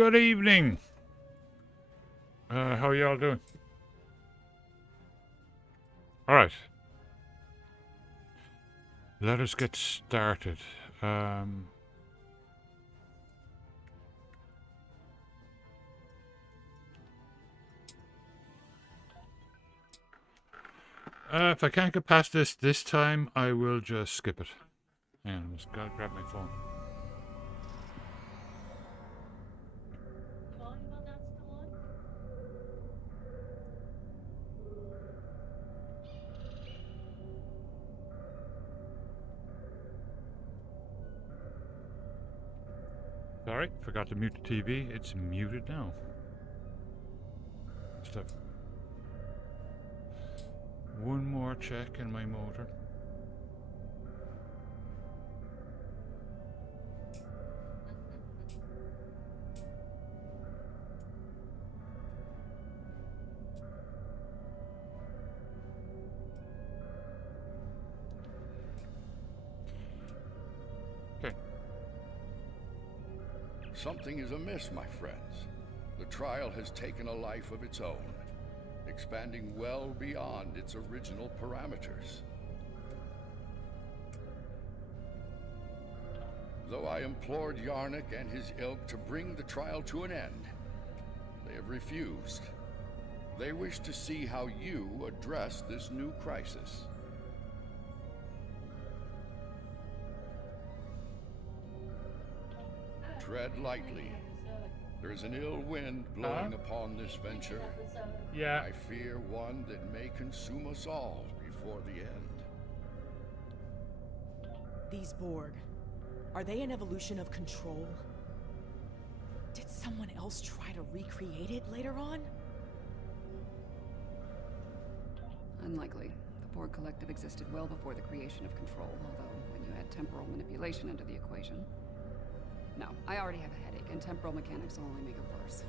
Good evening. How are y'all doing? All right. Let us get started. If I can't get past this time, I will just skip it. And I just gotta grab my phone. Sorry, forgot to mute the TV. It's muted now. Stuff. One more check in my motor. Okay. Something is amiss, my friends. The trial has taken a life of its own, expanding well beyond its original parameters. Though I implored Yarnock and his ilk to bring the trial to an end, they have refused. They wish to see how you address this new crisis. Tread lightly. There is an ill wind blowing upon this venture. Yeah. I fear one that may consume us all before the end. These Borg, are they an evolution of control? Did someone else try to recreate it later on? Unlikely. The Borg Collective existed well before the creation of Control, although when you add temporal manipulation into the equation... No, I already have a headache, and temporal mechanics will only make it worse.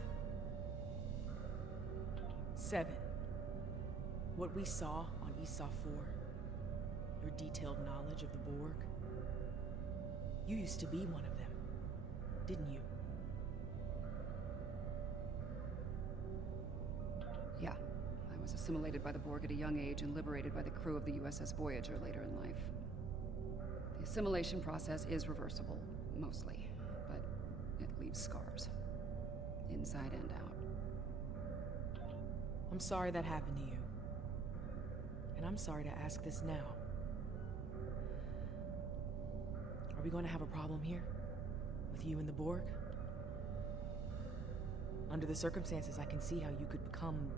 7. What we saw on Esau 4, your detailed knowledge of the Borg, you used to be one of them, didn't you? Yeah. I was assimilated by the Borg at a young age and liberated by the crew of the USS Voyager later in life. The assimilation process is reversible, mostly. It leaves scars. Inside and out. I'm sorry that happened to you. And I'm sorry to ask this now. Are we going to have a problem here? With you and the Borg? Under the circumstances, I can see how you could become...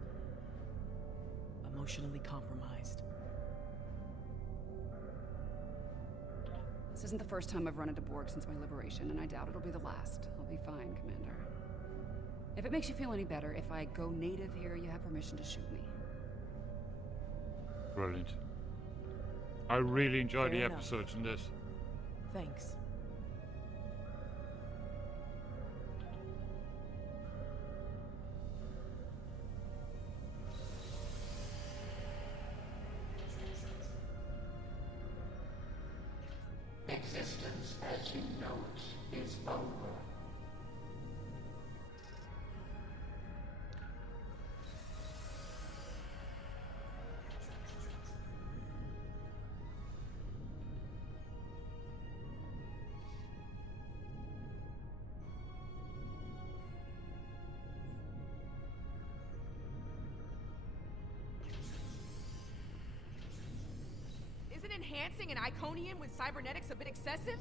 emotionally compromised. This isn't the first time I've run into Borg since my liberation, and I doubt it'll be the last. I'll be fine, Commander. If it makes you feel any better, if I go native here, you have permission to shoot me. Brilliant. I really enjoyed Fair the enough. episodes in this. Thanks. Existence as you know it is over. Isn't enhancing an Iconian with cybernetics a bit excessive?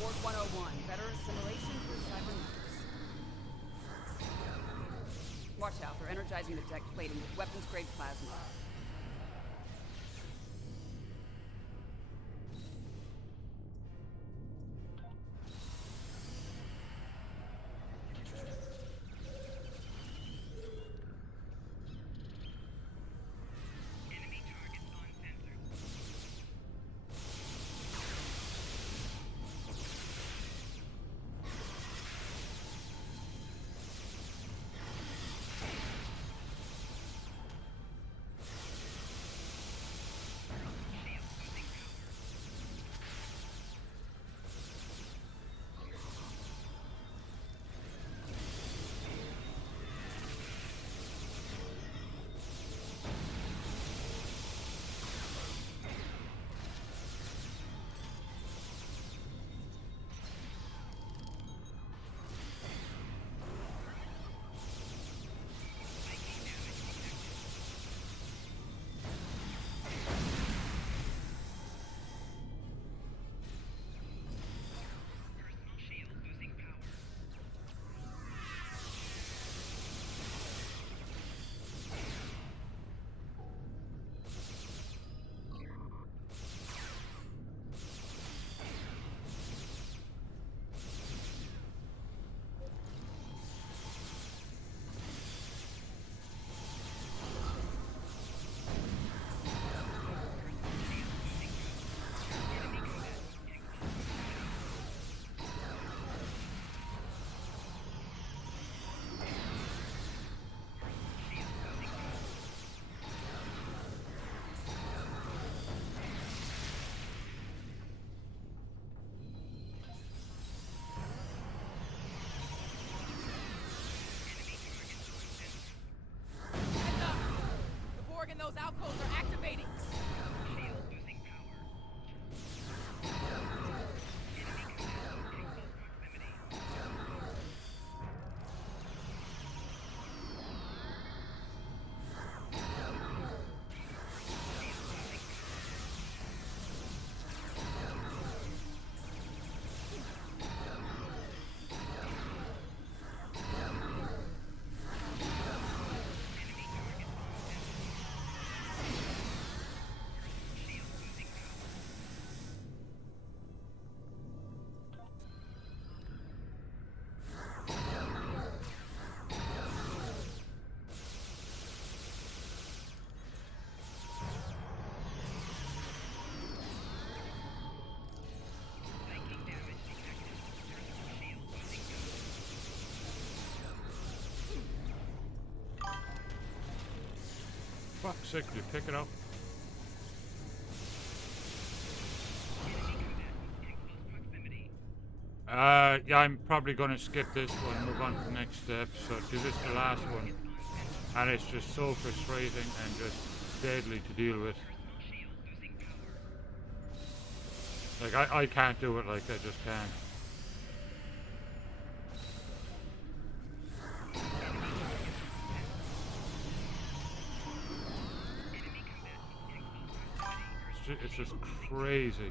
Borg 101, better assimilation through cybernetics. Watch out, they're energizing the deck plating with weapons-grade plasma. those outposts are activating. Fuck's sake, did you pick it up? Yeah, I'm probably going to skip this one and move on to the next episode, because this is the last one. And it's just so frustrating and just deadly to deal with. Like, I can't do it, like, I just can't. It's just crazy.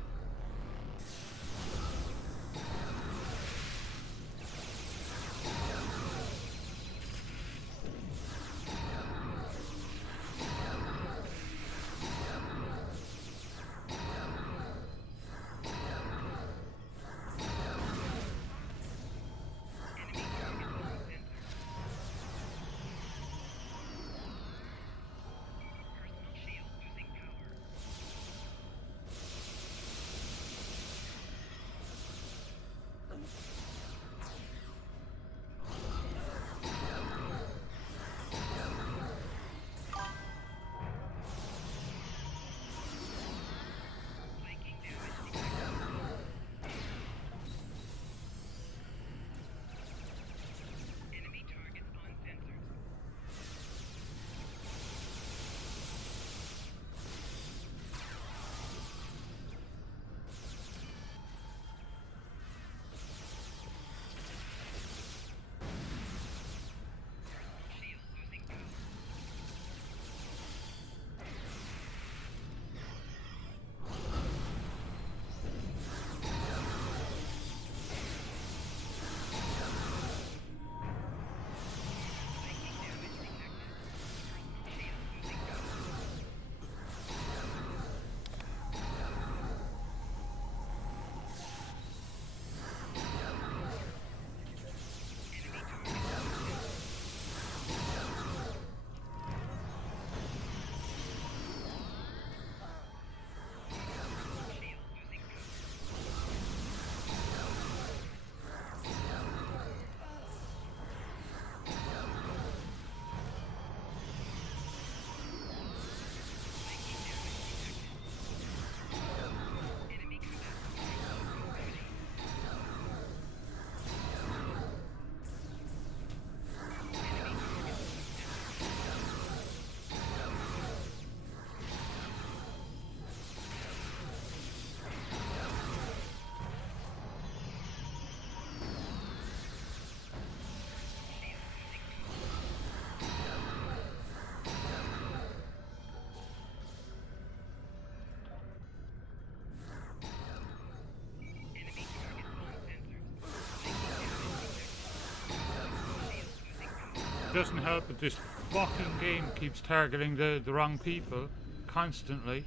Doesn't help that this fucking game keeps targeting the wrong people constantly.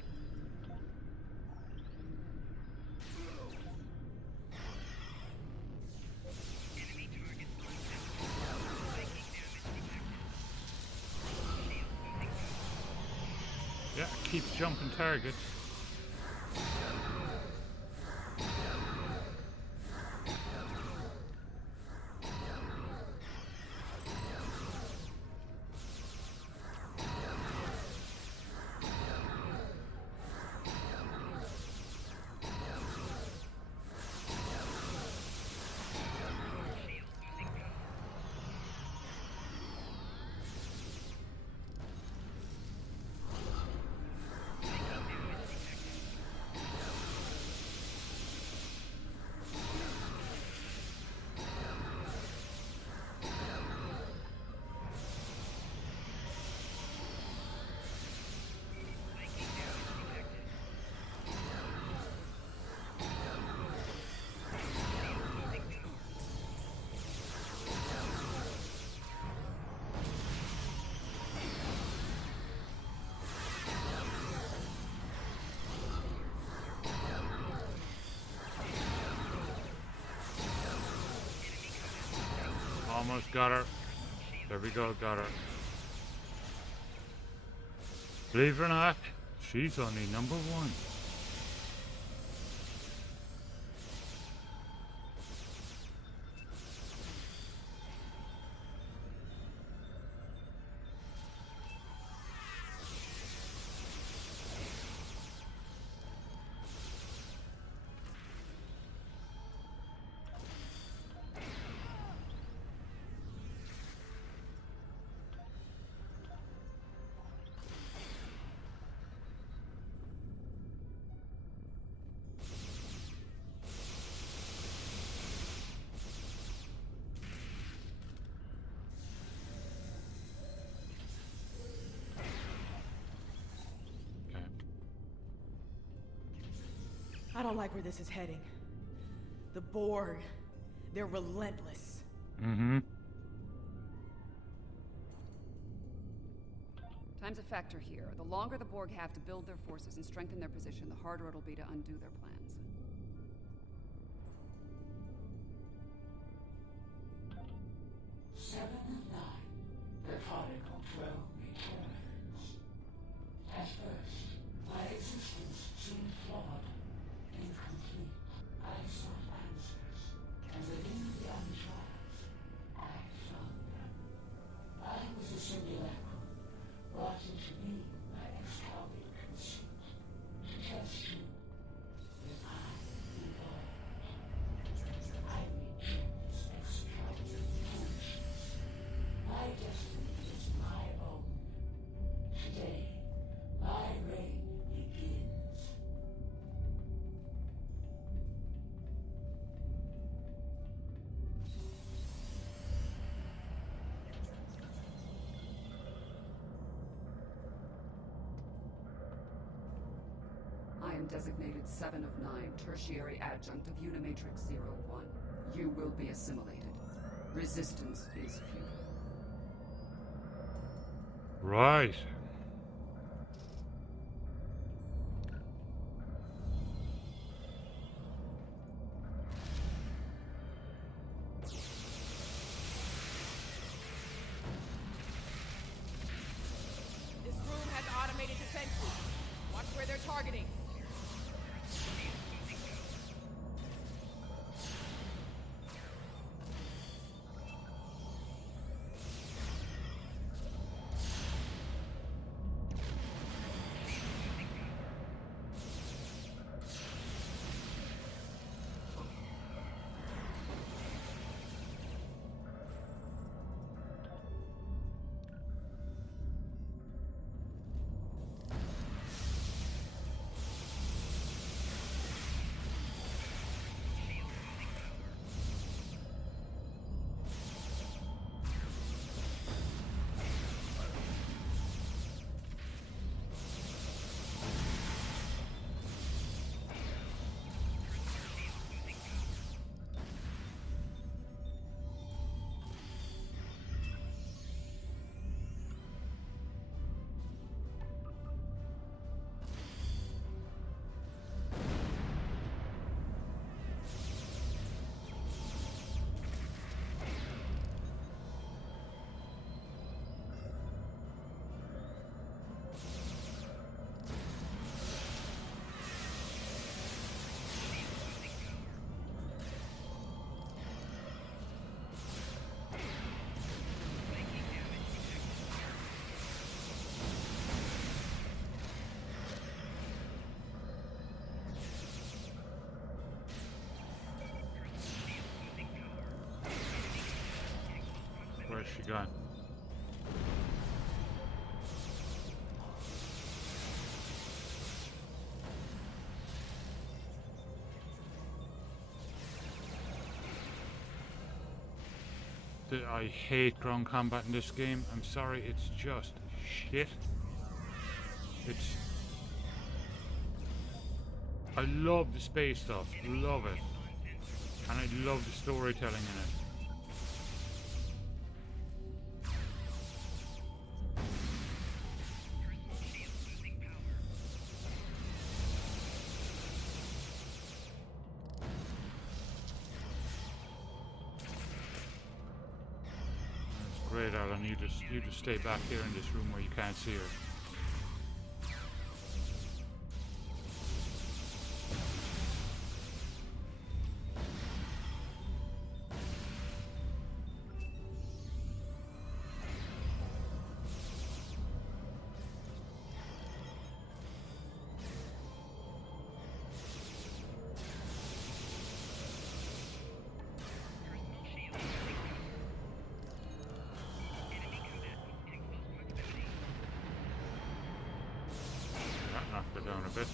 Yeah, it keeps jumping targets. Almost got her. There we go, got her. Believe it or not, she's only number 1. I don't like where this is heading. The Borg, they're relentless. Mm-hmm. Time's a factor here. The longer the Borg have to build their forces and strengthen their position, the harder it'll be to undo their plans. Seven of nine. The prodigal drove me towards. At first, my existence seemed flawed, incomplete. I sought answers, and within the untroubles, I found them. I was a simulacrum, brought into being by Excalibur conceit, to test you. If I evolved, I reject this Excalibur foolishness. My destiny is my own. Today, my reign begins. I am designated 7 of 9, tertiary adjunct of Unimatrix 01. You will be assimilated. Resistance is futile. Right. This room has automated defenses. Watch where they're targeting. Where's she gone? I hate ground combat in this game. I'm sorry, it's just shit. It's... I love the space stuff, love it. And I love the storytelling in it. afraid, Alan. You just stay back here in this room where you can't see her. That knocked her down a bit.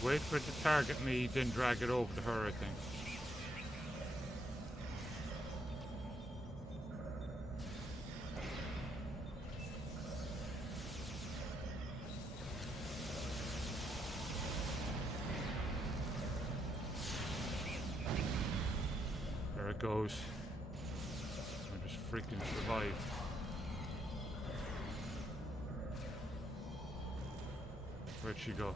Wait for it to target me, then drag it over to her, I think. There it goes. I just freaking survived. Where'd she go?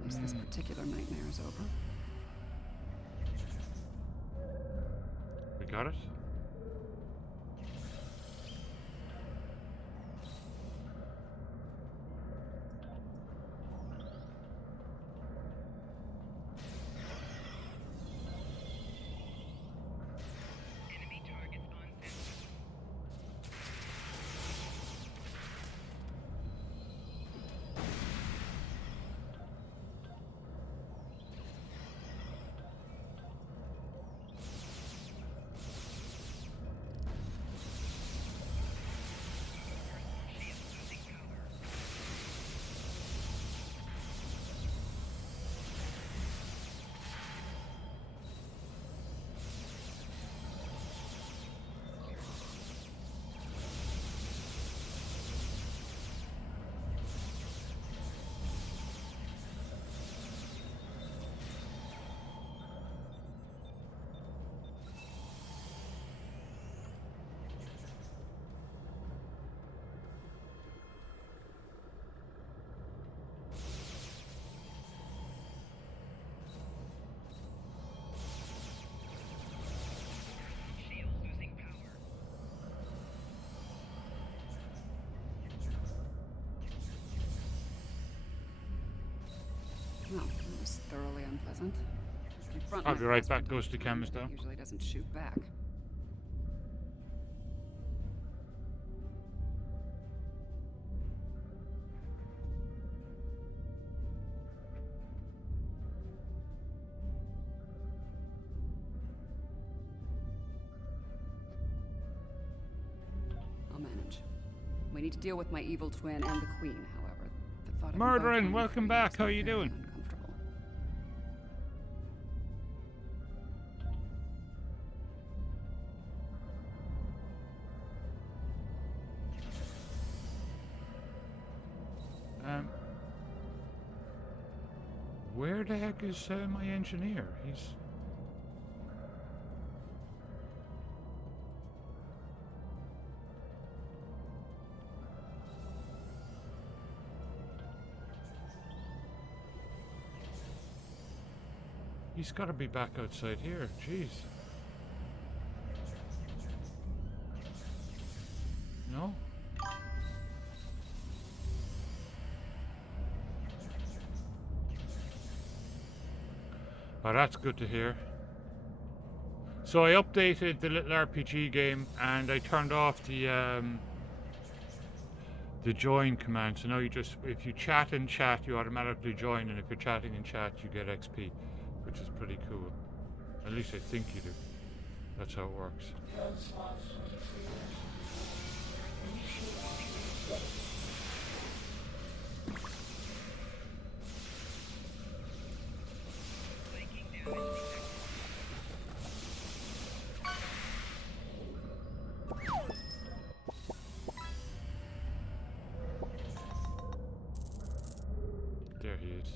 At least this particular nightmare is over. We got it? Well, that was thoroughly unpleasant. Confront I'll my be right husband, back, Ghosty Camus he down. usually doesn't shoot back. I'll manage. We need to deal with my evil twin and the queen, however. The thought of them both Murderin', running welcome free back. makes How me you very doing? uncomfortable. Where the heck is my engineer? He's got to be back outside here. Jeez. No? Oh, that's good to hear. So I updated the little RPG game and I turned off the join command. So now you just, if you chat in chat, you automatically join, and if you're chatting in chat, you get XP, which is pretty cool. At least I think you do. That's how it works. There he is.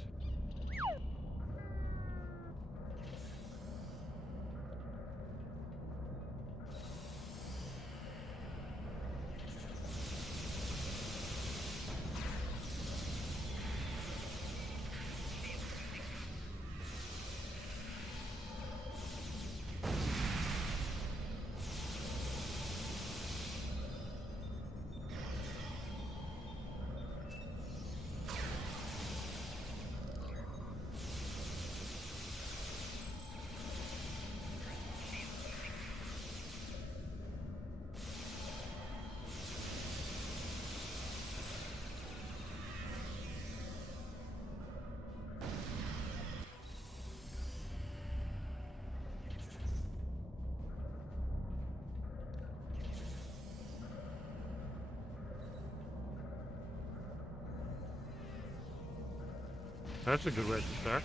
That's a good way to start.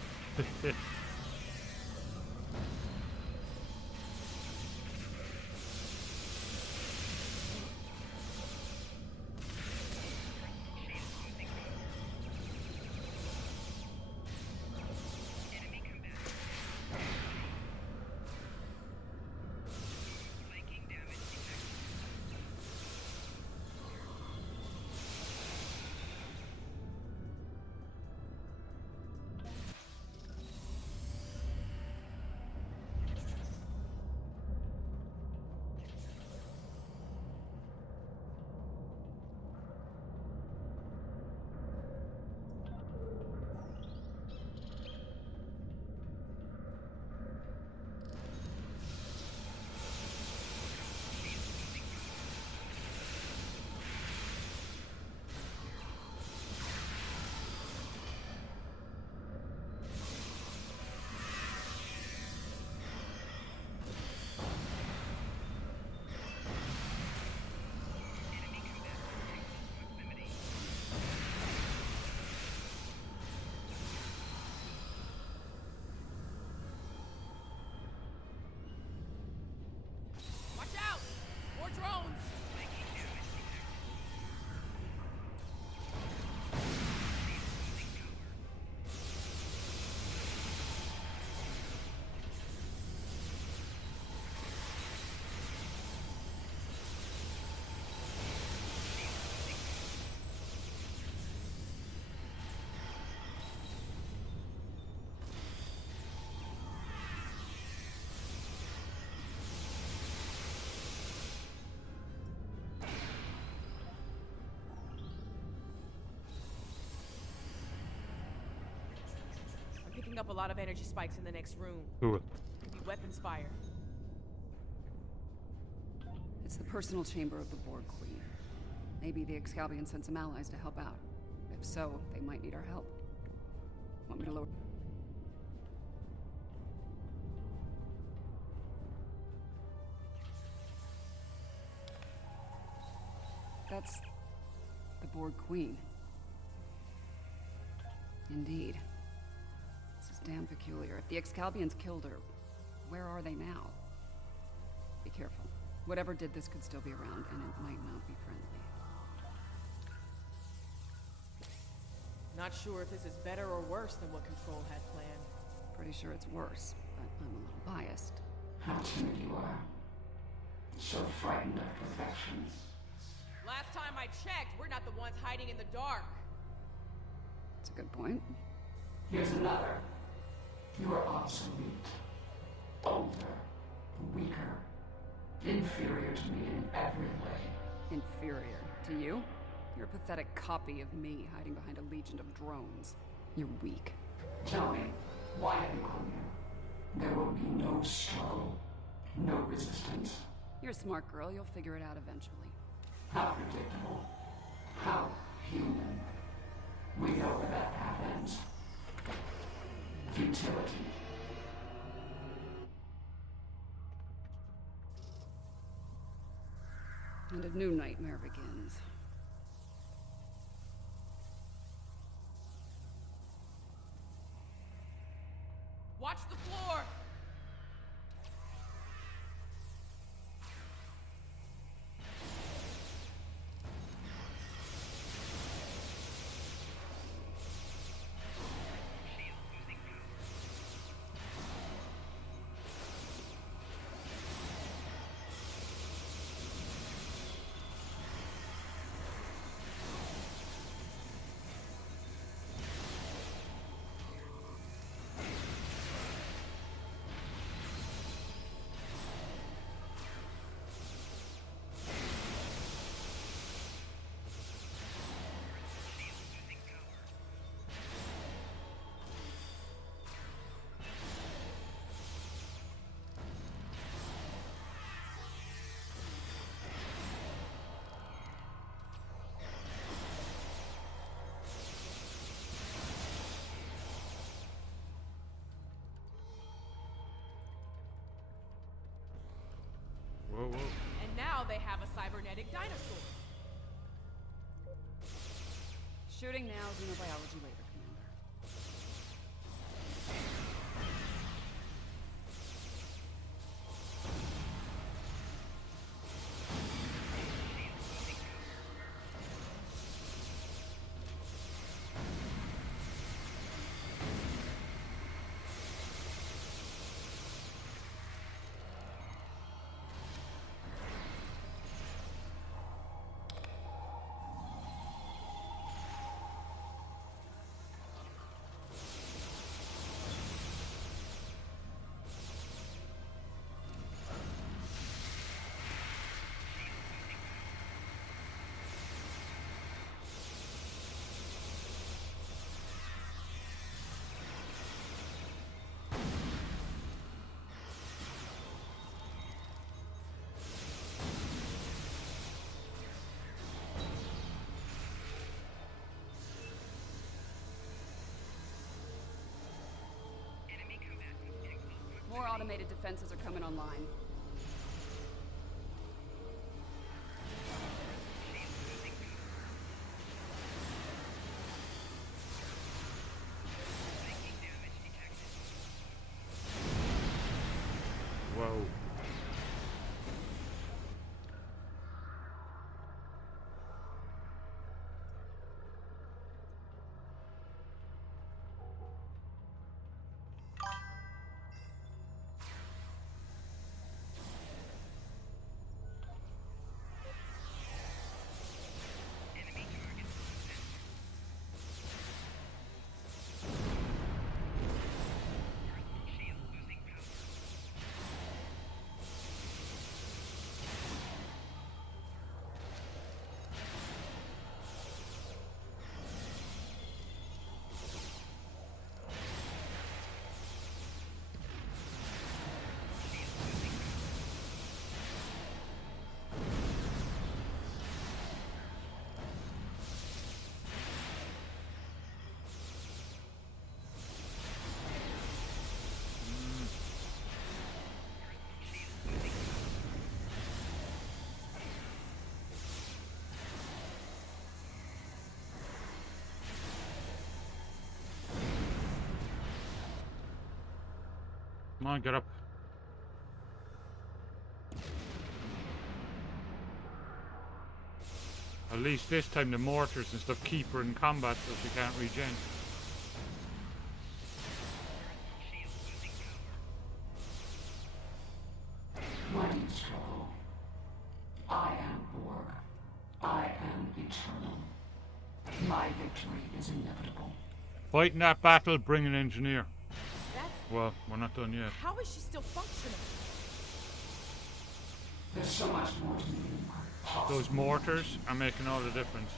Watch out! More drones! I'm picking up a lot of energy spikes in the next room. Cool. Could be weapons fire. It's the personal chamber of the Borg Queen. Maybe the Excalbion sent some allies to help out. If so, they might need our help. Want me to lower... That's... the Borg Queen. Indeed. This is damn peculiar. If the Excalbions killed her, where are they now? Be careful. Whatever did this could still be around, and it might not be friendly. Not sure if this is better or worse than what Control had planned. Pretty sure it's worse, but I'm a little biased. How timid you are. So frightened of perfections. Last time I checked, we're not the ones hiding in the dark. That's a good point. Here's another. You are obsolete. Older. Weaker. Inferior to me in every way. Inferior to you? You're a pathetic copy of me hiding behind a legion of drones. You're weak. Tell me, why have you come here? There will be no struggle. No resistance. You're a smart girl. You'll figure it out eventually. How predictable. How human. We know where that path ends. Futility. And a new nightmare begins. Watch the floor! Whoa, whoa. And now they have a cybernetic dinosaur. Shooting now, xenobiology later, Commander. More automated defenses are coming online. Whoa. Come on, get up. At least this time the mortars and stuff keep her in combat so she can't regen. Why do you struggle? I am Borg. I am eternal. My victory is inevitable. Fighting that battle, bring an engineer. That's Well, we're not done yet. How is she still functioning? There's so much more to me than possible. Those mortars are making all the difference.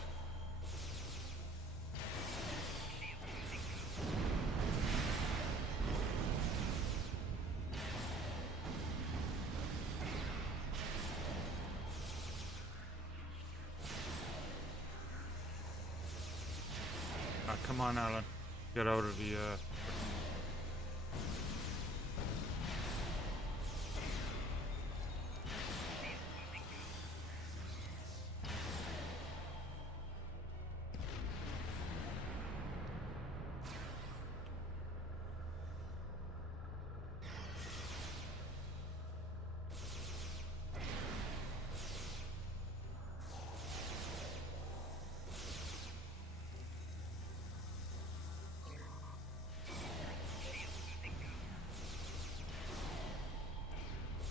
Ah, come on, Alan. Get out of the,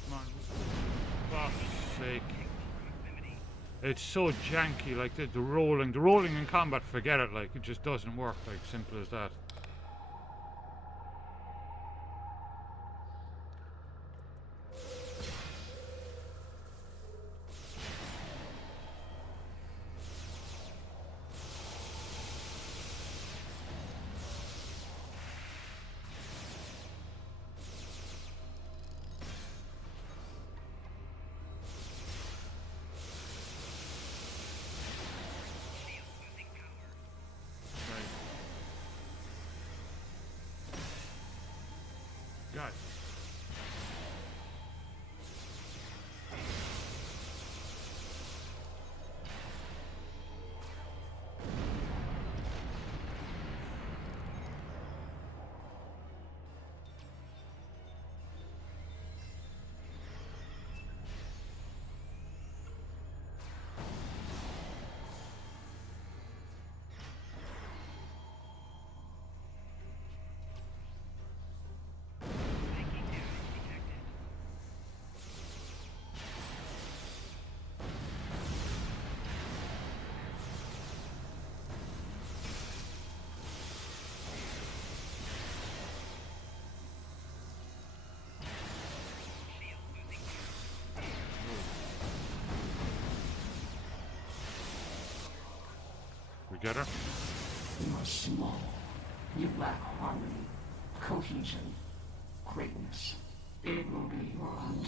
Come on. For fuck's sake. It's so janky, like the rolling in combat, forget it, like it just doesn't work, like simple as that. God. We get her? You are small. You lack harmony, cohesion, greatness. It will be your undoing.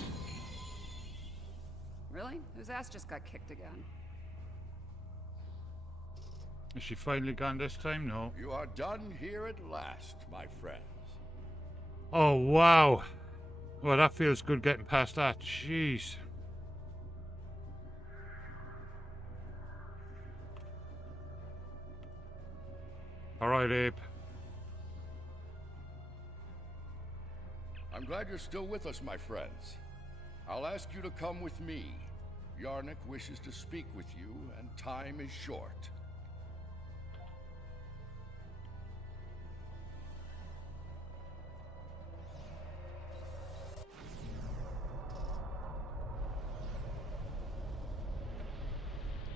Really? Whose ass just got kicked again? Is she finally gone this time? No. You are done here at last, my friends. Oh, wow. Well, that feels good getting past that. Jeez. Alright, Abe. I'm glad you're still with us, my friends. I'll ask you to come with me. Yarnik wishes to speak with you, and time is short.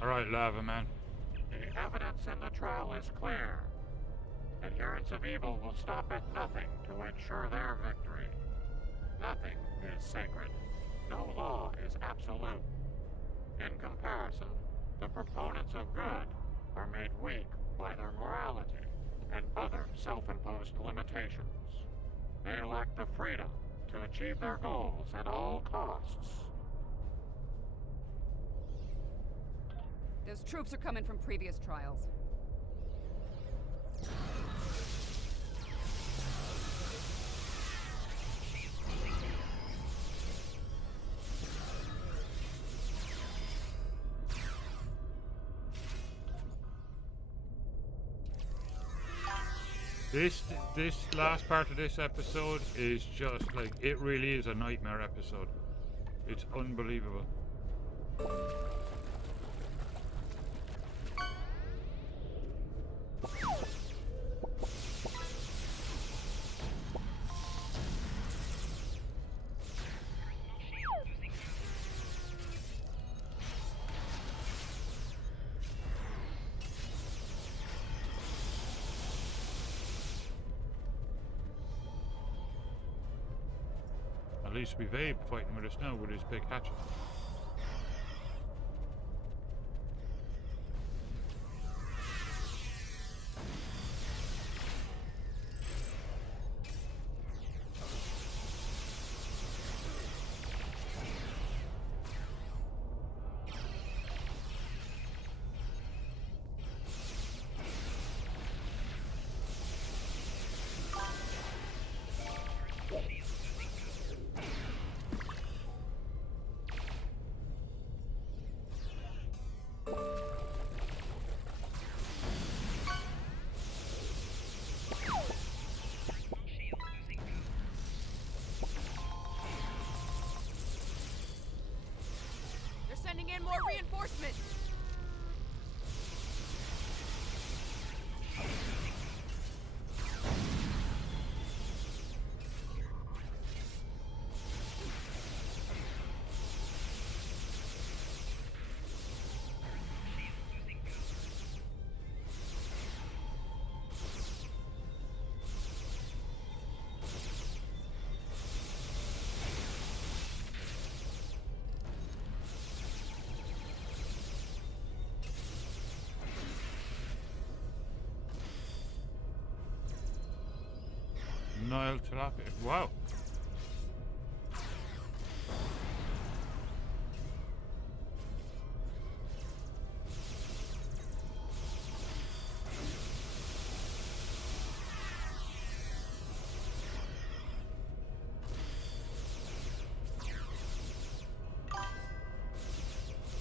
Alright, Lava Man. The evidence in the trial is clear. Adherents of evil will stop at nothing to ensure their victory. Nothing is sacred. No law is absolute. In comparison, the proponents of good are made weak by their morality and other self-imposed limitations. They lack the freedom to achieve their goals at all costs. Those troops are coming from previous trials. This last part of this episode is just like, it really is a nightmare episode. It's unbelievable. least we've Abe fighting with us now with his big hatchet. They're sending in more reinforcements. Nile tilapia. Wow.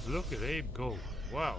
Look at Abe go. Wow.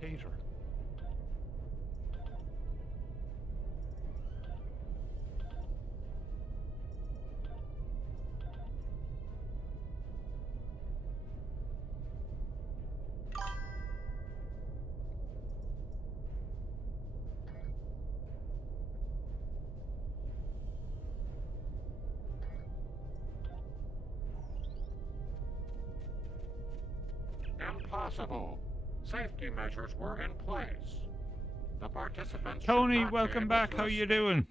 Taser. Impossible. Safety measures were in place. The participants. should Tony, not be welcome able back. to How you escape. doing?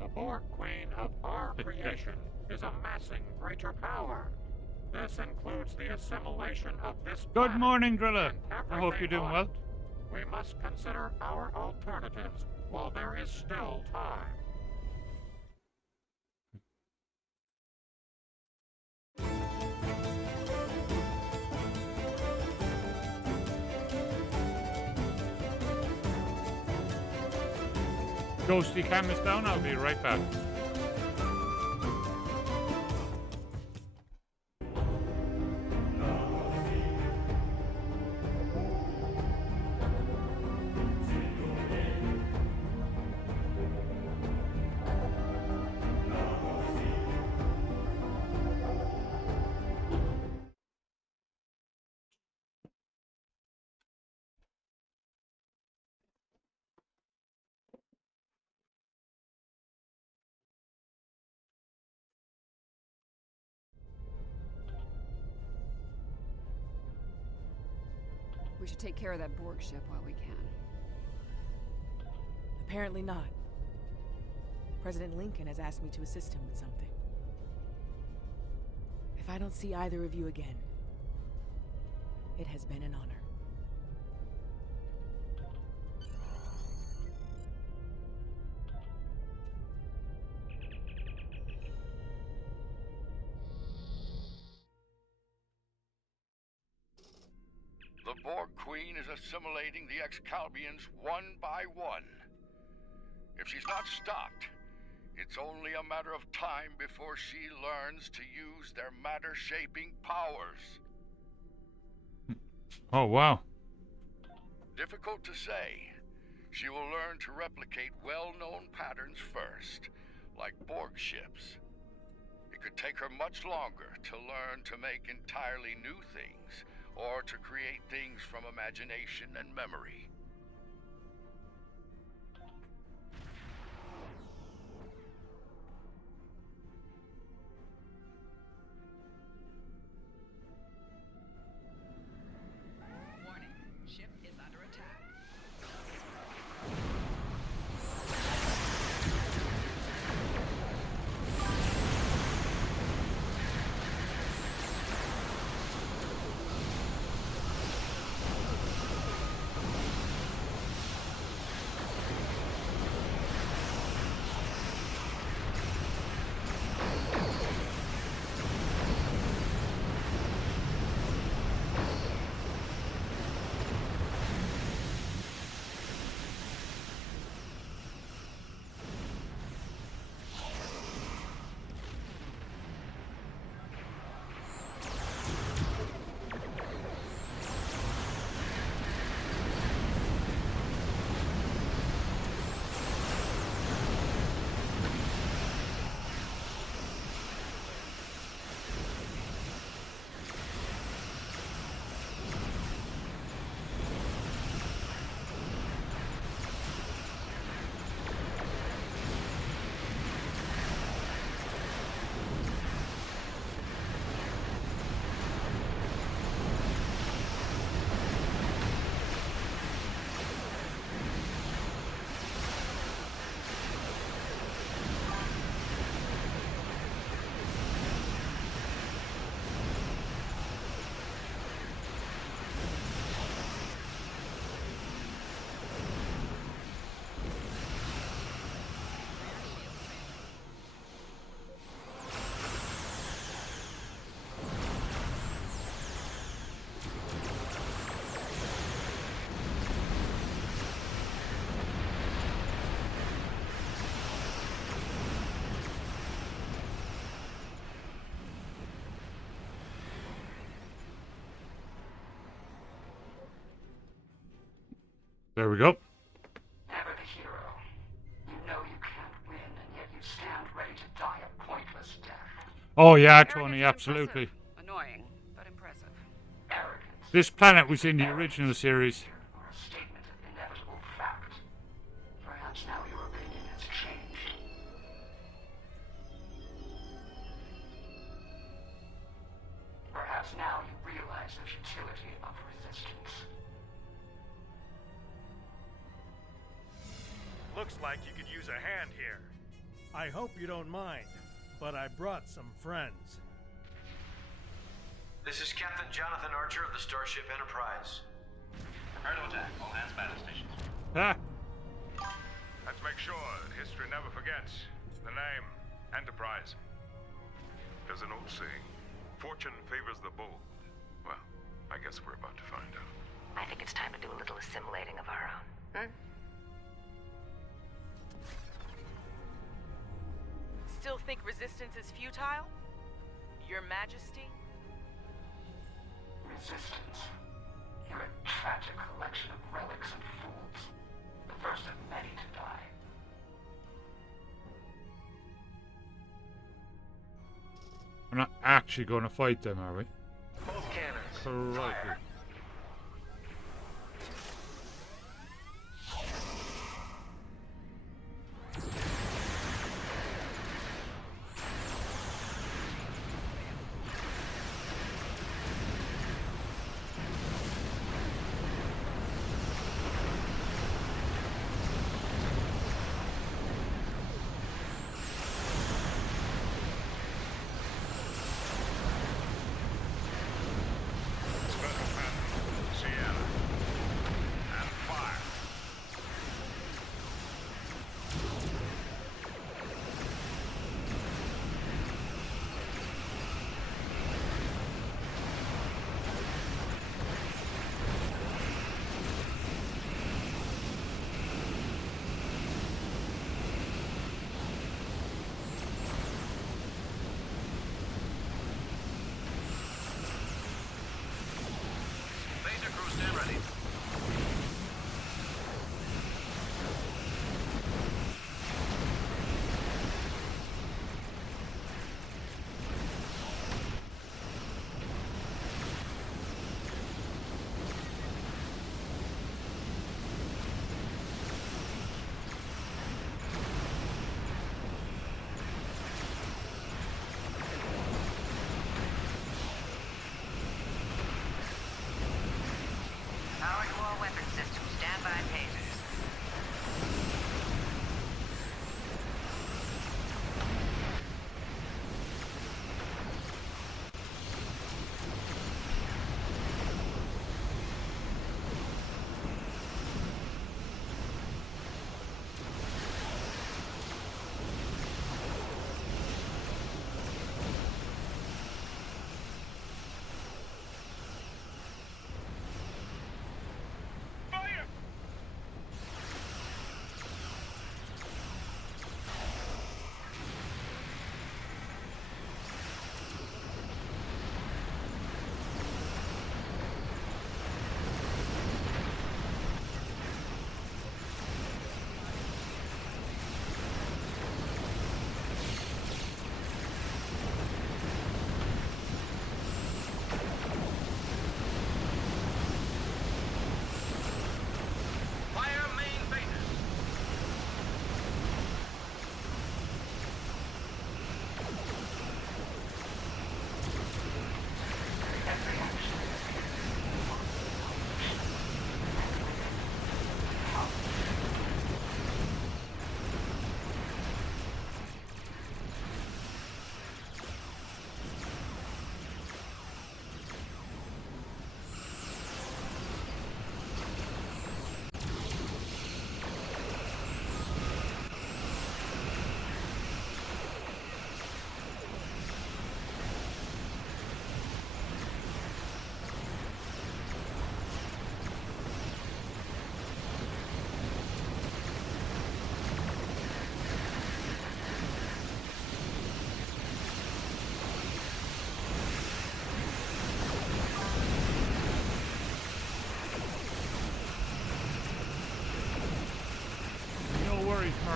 The Borg Queen of our creation is amassing greater power. This includes the assimilation of this Good planet morning, Drilla. and I hope you're everything doing on well. it. We must consider our alternatives while there is still time. Ghosty cam is down. I'll be right back. we should take care of that Borg ship while we can. Apparently not. President Lincoln has asked me to assist him with something. If I don't see either of you again, it has been an honor. The Borg Queen is assimilating the Excalbians one by one. If she's not stopped, it's only a matter of time before she learns to use their matter-shaping powers. Oh, wow. Difficult to say. She will learn to replicate well-known patterns first, like Borg ships. It could take her much longer to learn to make entirely new things, or to create things from imagination and memory. Warning, ship is under attack. There we go. Never the hero. You know you can't win, and yet you stand ready to die a pointless death. Oh yeah, Arrogance Tony, is absolutely. impressive. Annoying, but impressive. Arrogance. This planet was in the original series. Or a statement of inevitable fact. Perhaps now your opinion has changed. Perhaps now you realize the futility of resistance. Looks like you could use a hand here. I hope you don't mind, but I brought some friends. This is Captain Jonathan Archer of the Starship Enterprise. Prepare to attack. All hands battle stations. Ah, Let's make sure history never forgets the name Enterprise. There's an old saying, fortune favors the bold. Well, I guess we're about to find out. I think it's time to do a little assimilating of our own. Still think resistance is futile? Your Majesty? Resistance. You're a tragic collection of relics and fools. The first of many to die. we're not actually going to fight them, are we? Both cannons. Crikey.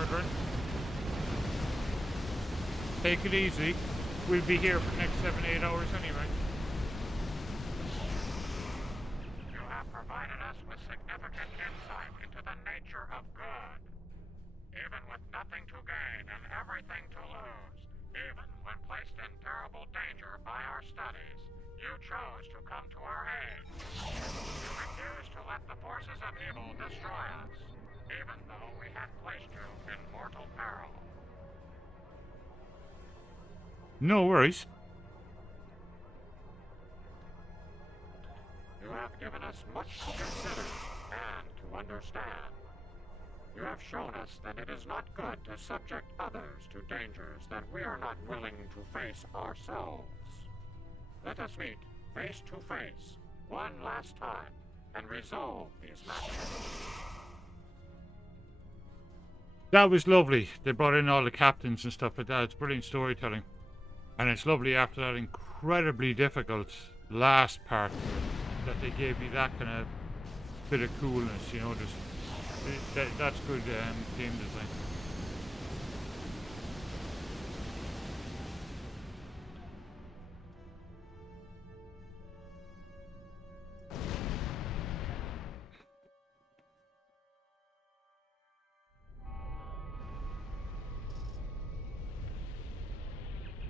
brethren. Take it easy. We'll be here for the next 7-8 hours anyway. You have provided us with significant insight into the nature of good. Even with nothing to gain and everything to lose, even when placed in terrible danger by our studies, you chose to come to our aid. You refused to let the forces of evil destroy us, even though we had placed you in mortal peril. No worries. You have given us much to consider and to understand. You have shown us that it is not good to subject others to dangers that we are not willing to face ourselves. Let us meet face to face one last time and resolve these matters. That was lovely. They brought in all the captains and stuff like that. It's brilliant storytelling. And it's lovely after that incredibly difficult last part that they gave you that kind of bit of coolness, you know, just that's good game design.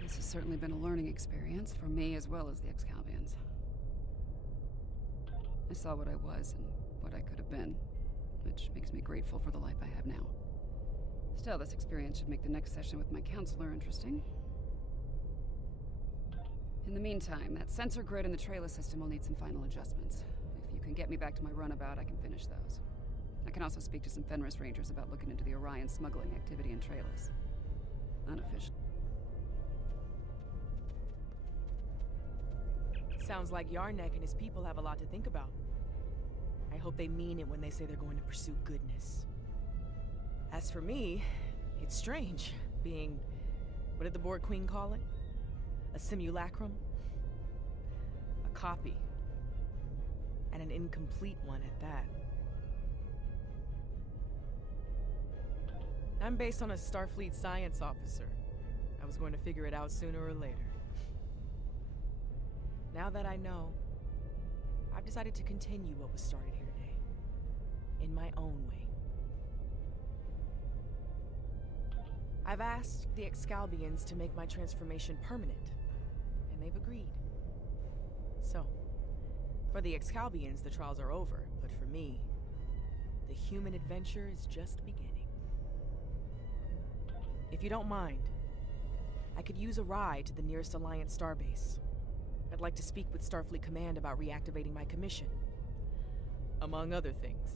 This has certainly been a learning experience for me as well as the Excalbians. I saw what I was and what I could have been, which makes me grateful for the life I have now. Still, this experience should make the next session with my counselor interesting. In the meantime, that sensor grid in the Traylus system will need some final adjustments. If you can get me back to my runabout, I can finish those. I can also speak to some Fenris Rangers about looking into the Orion smuggling activity in Traylus. Unofficial. Sounds like Yarnek and his people have a lot to think about. I hope they mean it when they say they're going to pursue goodness. As for me, it's strange, being... what did the Borg Queen call it? A simulacrum? A copy. And an incomplete one at that. I'm based on a Starfleet science officer. I was going to figure it out sooner or later. Now that I know, I've decided to continue what was started here today. In my own way. I've asked the Excalbians to make my transformation permanent, and they've agreed. So, for the Excalbians, the trials are over, but for me, the human adventure is just beginning. If you don't mind, I could use a ride to the nearest Alliance starbase. I'd like to speak with Starfleet Command about reactivating my commission. Among other things.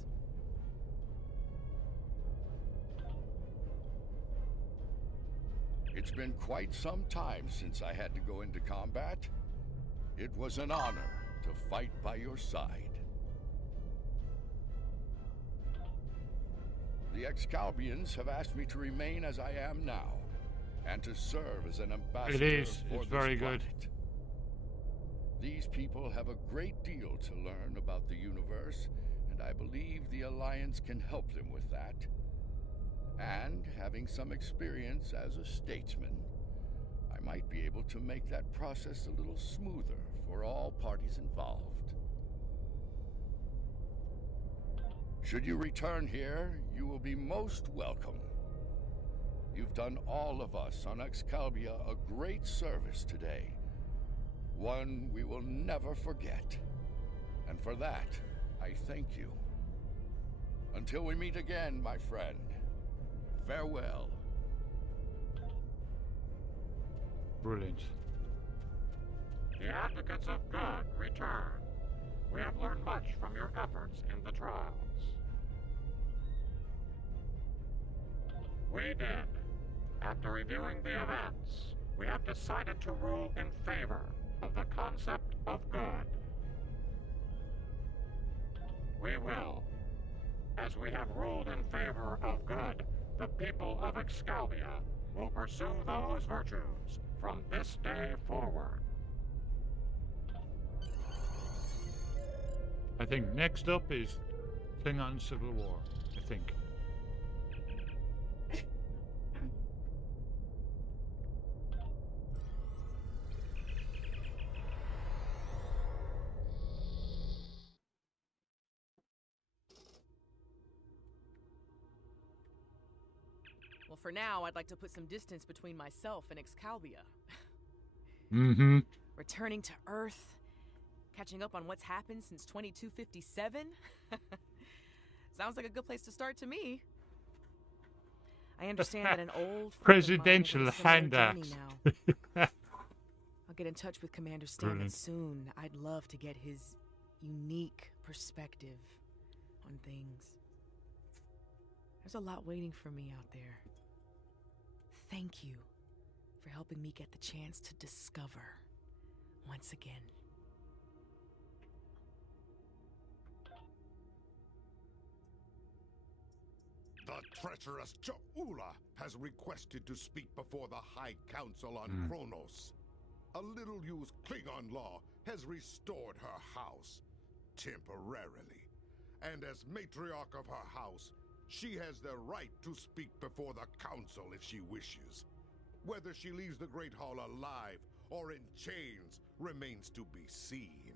It's been quite some time since I had to go into combat. It was an honor to fight by your side. The Excalbians have asked me to remain as I am now, and to serve as an ambassador for It's very good. planet. These people have a great deal to learn about the universe, and I believe the Alliance can help them with that. And having some experience as a statesman, I might be able to make that process a little smoother for all parties involved. Should you return here, you will be most welcome. You've done all of us on Excalibur a great service today. One we will never forget. And for that, I thank you. Until we meet again, my friend. Farewell. Brilliant. The advocates of good return. We have learned much from your efforts in the trials. We did. After reviewing the events, we have decided to rule in favor of the concept of good. We will. As we have ruled in favor of good, the people of Excalibur will pursue those virtues from this day forward. I think next up is Klingon Civil War, I think. Well, for now, I'd like to put some distance between myself and Excalibur. Mm-hmm. Returning to Earth, catching up on what's happened since 2257? Sounds like a good place to start to me. I understand that an old presidential handout. I'll get in touch with Commander Stamets soon. I'd love to get his unique perspective on things. There's a lot waiting for me out there. Thank you for helping me get the chance to discover once again. The treacherous Ja'ula has requested to speak before the High Council on Kronos. A little-used Klingon law has restored her house, temporarily. And as matriarch of her house, she has the right to speak before the Council if she wishes. Whether she leaves the Great Hall alive or in chains remains to be seen.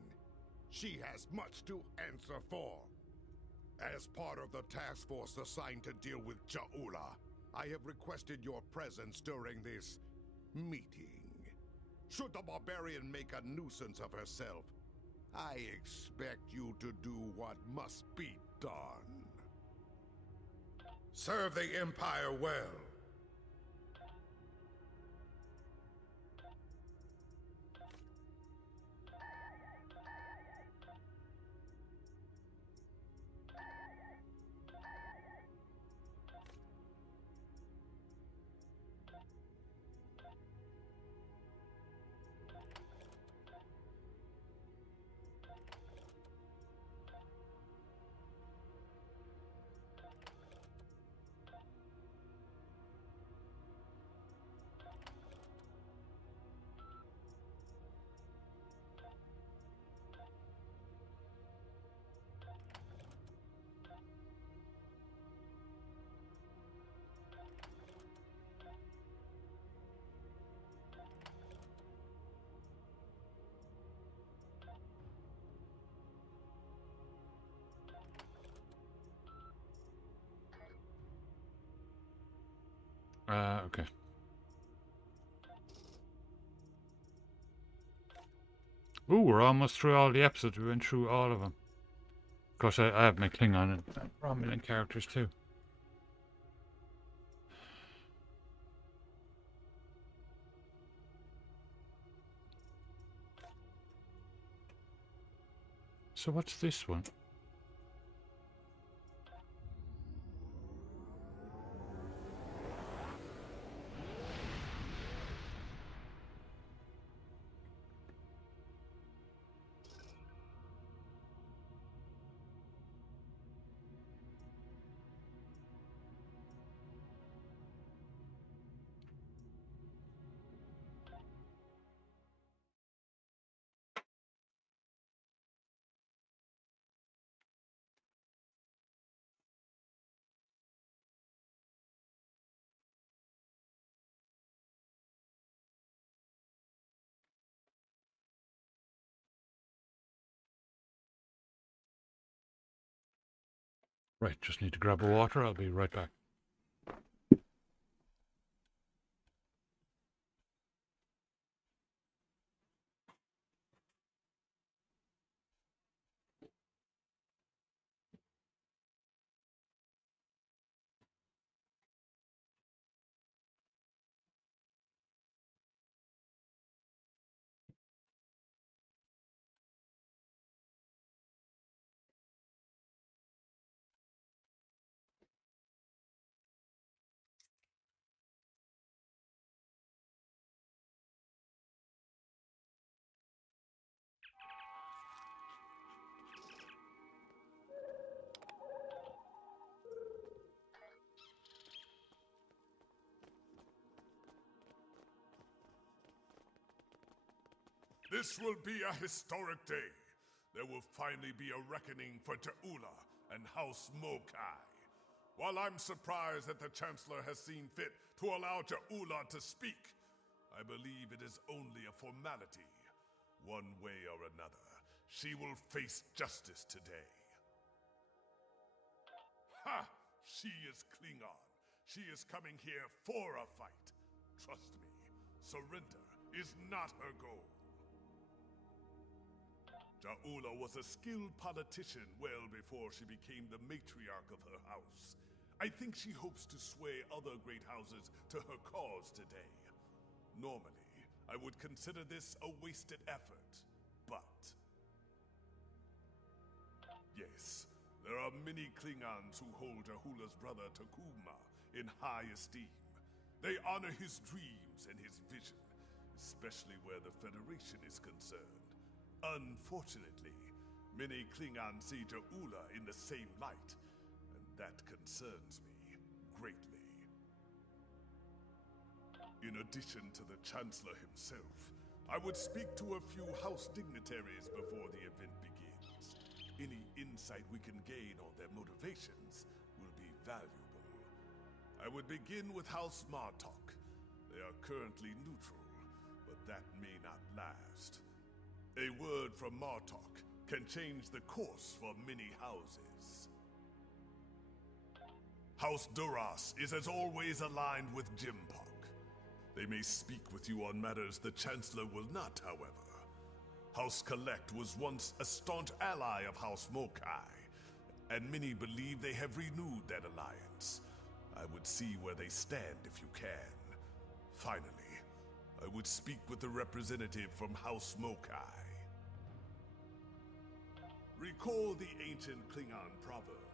She has much to answer for. As part of the task force assigned to deal with Ja'ula, I have requested your presence during this meeting. Should the barbarian make a nuisance of herself, I expect you to do what must be done. Serve the Empire well. Okay. Ooh, we're almost through all the episodes. We went through all of them. Of course, I have my Klingon and Romulan characters too. So what's this one? Right, just need to grab a water. I'll be right back. This will be a historic day. There will finally be a reckoning for Ja'ula and House Mokai. While I'm surprised that the Chancellor has seen fit to allow Ja'ula to speak, I believe it is only a formality. One way or another, she will face justice today. Ha! She is Klingon. She is coming here for a fight. Trust me, surrender is not her goal. Ja'ula was a skilled politician well before she became the matriarch of her house. I think she hopes to sway other great houses to her cause today. Normally, I would consider this a wasted effort, but... Yes, there are many Klingons who hold Ja'ula's brother Takuma in high esteem. They honor his dreams and his vision, especially where the Federation is concerned. Unfortunately, many Klingons see Ja'ula in the same light, and that concerns me greatly. In addition to the Chancellor himself, I would speak to a few House dignitaries before the event begins. Any insight we can gain on their motivations will be valuable. I would begin with House Martok. They are currently neutral, but that may not last. A word from Martok can change the course for many houses. House Duras is as always aligned with Jimpak. They may speak with you on matters the Chancellor will not, however. House Collect was once a staunch ally of House Mokai, and many believe they have renewed that alliance. I would see where they stand if you can. Finally, I would speak with the representative from House Mokai. Recall the ancient Klingon proverb,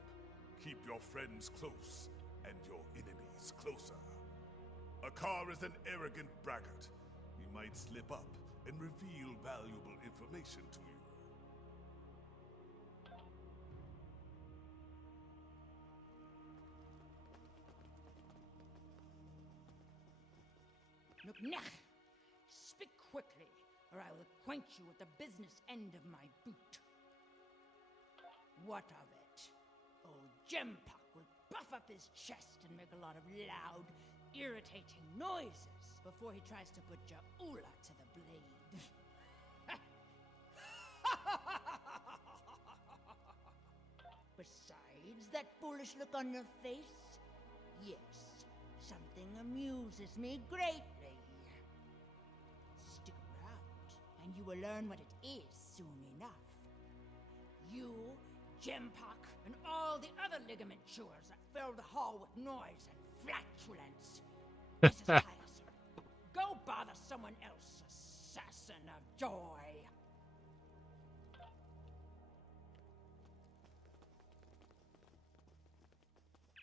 keep your friends close and your enemies closer. A car is an arrogant braggart. He might slip up and reveal valuable information to you. Nuknech! Speak quickly, or I will acquaint you with the business end of my boot. What of it? Old Jimpak will puff up his chest and make a lot of loud, irritating noises before he tries to put Ja'ula to the blade. Besides that foolish look on your face, yes, something amuses me greatly. Stick around, and you will learn what it is soon enough. You, Jimpak, and all the other ligament chewers that fill the hall with noise and flatulence. Mrs. Palliser, go bother someone else, assassin of joy.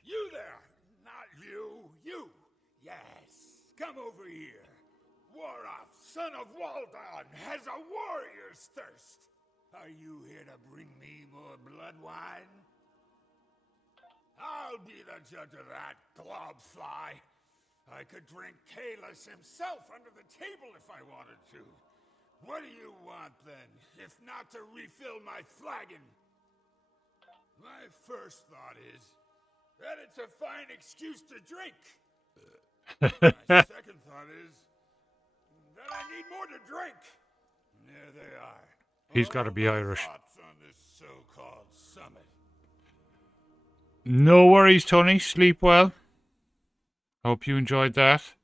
You there! Not you! You! Yes! Come over here! Warath, son of Waldon, has a warrior's thirst! Are you here to bring me more blood wine? I'll be the judge of that, globfly. I could drink Kahless himself under the table if I wanted to. What do you want, then, if not to refill my flagon? My first thought is that it's a fine excuse to drink. My second thought is that I need more to drink. And there they are. He's got to be Irish. Thoughts on this so-called summit. No worries, Tony. Sleep well. Hope you enjoyed that.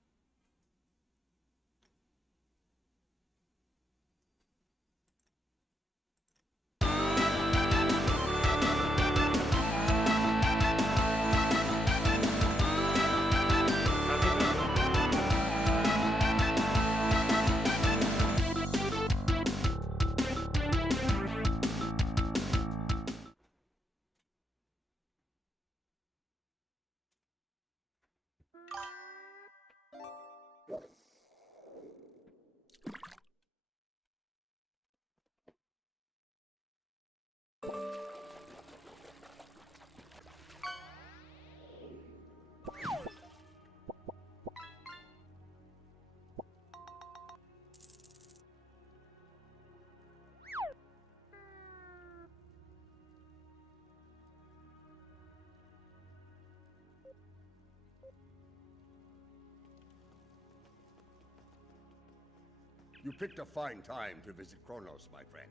You picked a fine time to visit Kronos, my friend.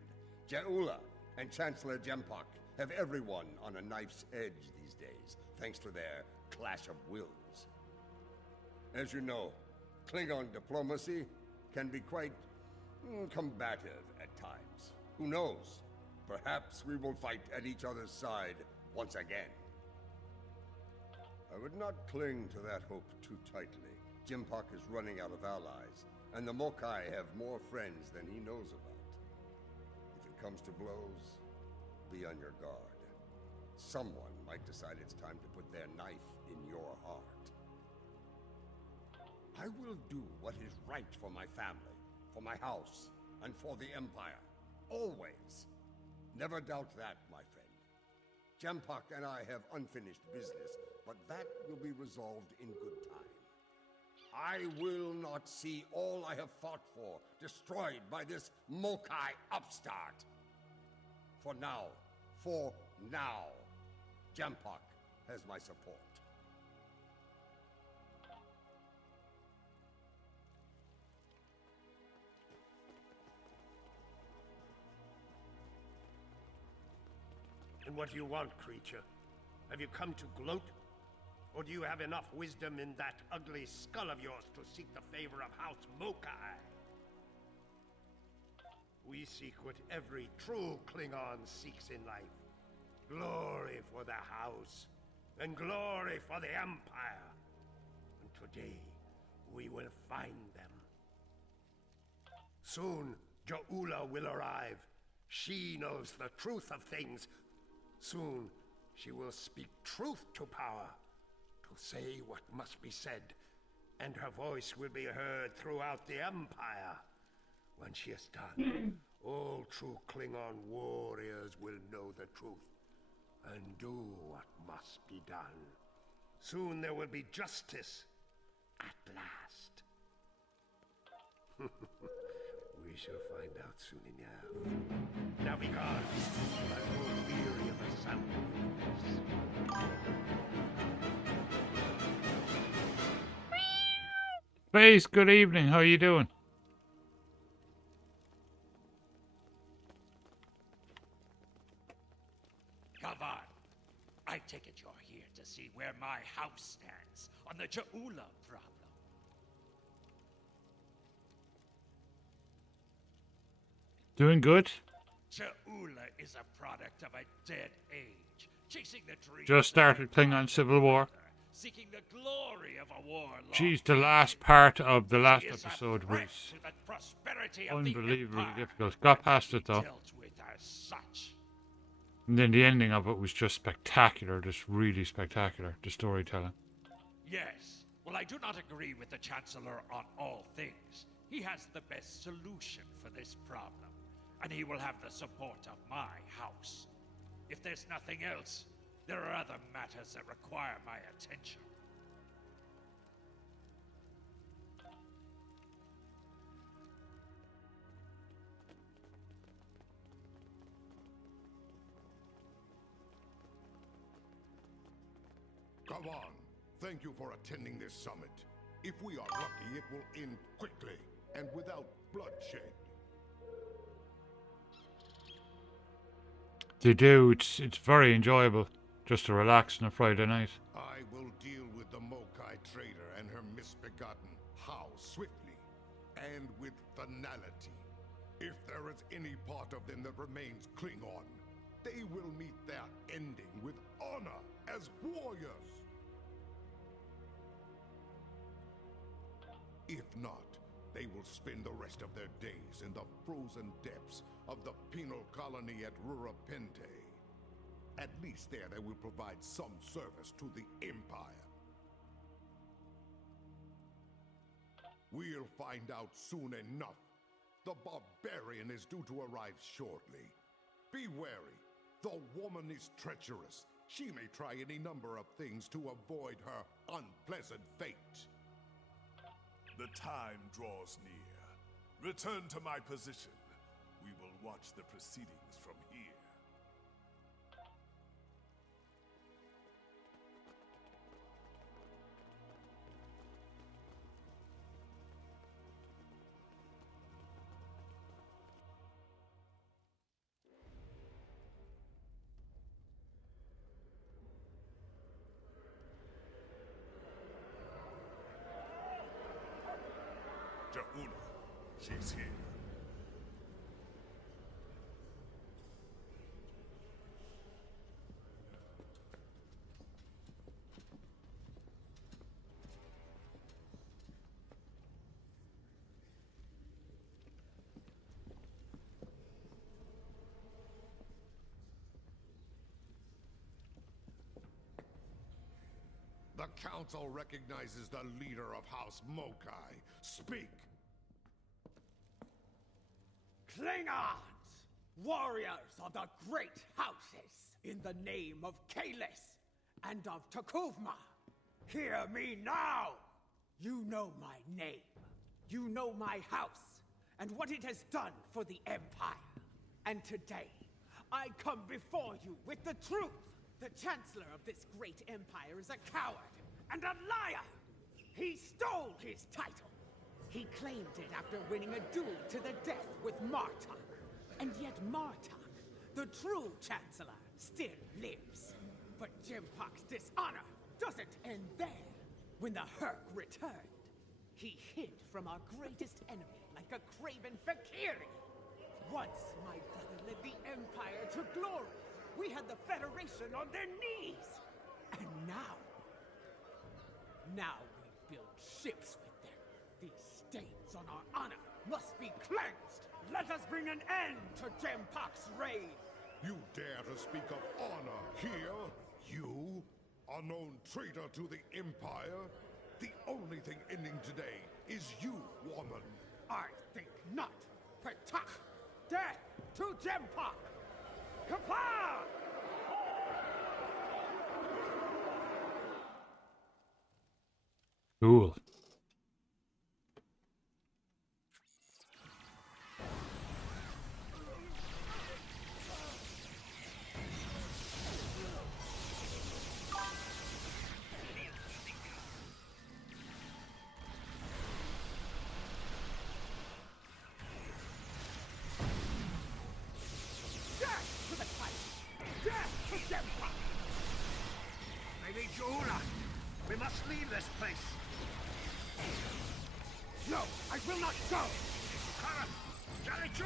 Ja'ula and Chancellor Jimpak have everyone on a knife's edge these days, thanks to their clash of wills. As you know, Klingon diplomacy can be quite combative at times. Who knows? Perhaps we will fight at each other's side once again. I would not cling to that hope too tightly. Jimpak is running out of allies, and the Mokai have more friends than he knows about. If it comes to blows, be on your guard. Someone might decide it's time to put their knife in your heart. I will do what is right for my family, for my house, and for the Empire. Always. Never doubt that, my friend. Jempak and I have unfinished business, but that will be resolved in good time. I will not see all I have fought for destroyed by this Mokai upstart. For now, Jempak has my support. And what do you want, creature? Have you come to gloat? Or do you have enough wisdom in that ugly skull of yours to seek the favor of House Mokai? We seek what every true Klingon seeks in life. Glory for the House, and glory for the Empire. And today, we will find them. Soon, Ja'ula will arrive. She knows the truth of things. Soon, she will speak truth to power, to say what must be said, and her voice will be heard throughout the Empire. When she is done, all true Klingon warriors will know the truth, and do what must be done. Soon there will be justice, at last. We shall find out soon enough. Now be gone. I grow weary of the sound of this. Face, good evening. How are you doing? Kavan, I take it you're here to see where my house stands on the Ja'ula problem. Doing good. Ja'ula is a product of a dead age, chasing the dream. Just started Klingon Civil War. Seeking the glory of a war. Jeez, the last part of the last episode was unbelievably difficult. Got past it though. And then the ending of it was just spectacular, just really spectacular, the storytelling. Yes. Well, I do not agree with the Chancellor on all things. He has the best solution for this problem, and he will have the support of my house. If there's nothing else, there are other matters that require my attention. Come on. Thank you for attending this summit. If we are lucky, it will end quickly and without bloodshed. They do. It's very enjoyable, just to relax on a Friday night. I will deal with the Mokai trader and her misbegotten house swiftly and with finality. If there is any part of them that remains Klingon, they will meet their ending with honor as warriors. If not, they will spend the rest of their days in the frozen depths of the penal colony at Rurapente. At least there they will provide some service to the Empire. We'll find out soon enough. The barbarian is due to arrive shortly. Be wary. The woman is treacherous. She may try any number of things to avoid her unpleasant fate. The time draws near. Return to my position. We will watch the proceedings from here. She's here. The Council recognizes the leader of House Mokai. Speak! Klingons! Warriors of the great houses! In the name of Kalis and of Takuvma, hear me now! You know my name. You know my house, and what it has done for the Empire. And today, I come before you with the truth. The Chancellor of this great empire is a coward and a liar! He stole his title! He claimed it after winning a duel to the death with Martok. And yet Martok, the true Chancellor, still lives. But Jempok's dishonor doesn't end there. When the Herc returned, he hid from our greatest enemy like a craven Fakiri. Once my brother led the Empire to glory. We had the Federation on their knees! And now we build ships with them. These stains on our honor must be cleansed! Let us bring an end to Jempok's reign! You dare to speak of honor here? You? Unknown traitor to the Empire? The only thing ending today is you, woman. I think not. Patak! Death to Jempok! Kapla! Cool. Lady Jula, we must leave this place. No, I will not go! Kara, Jalichu!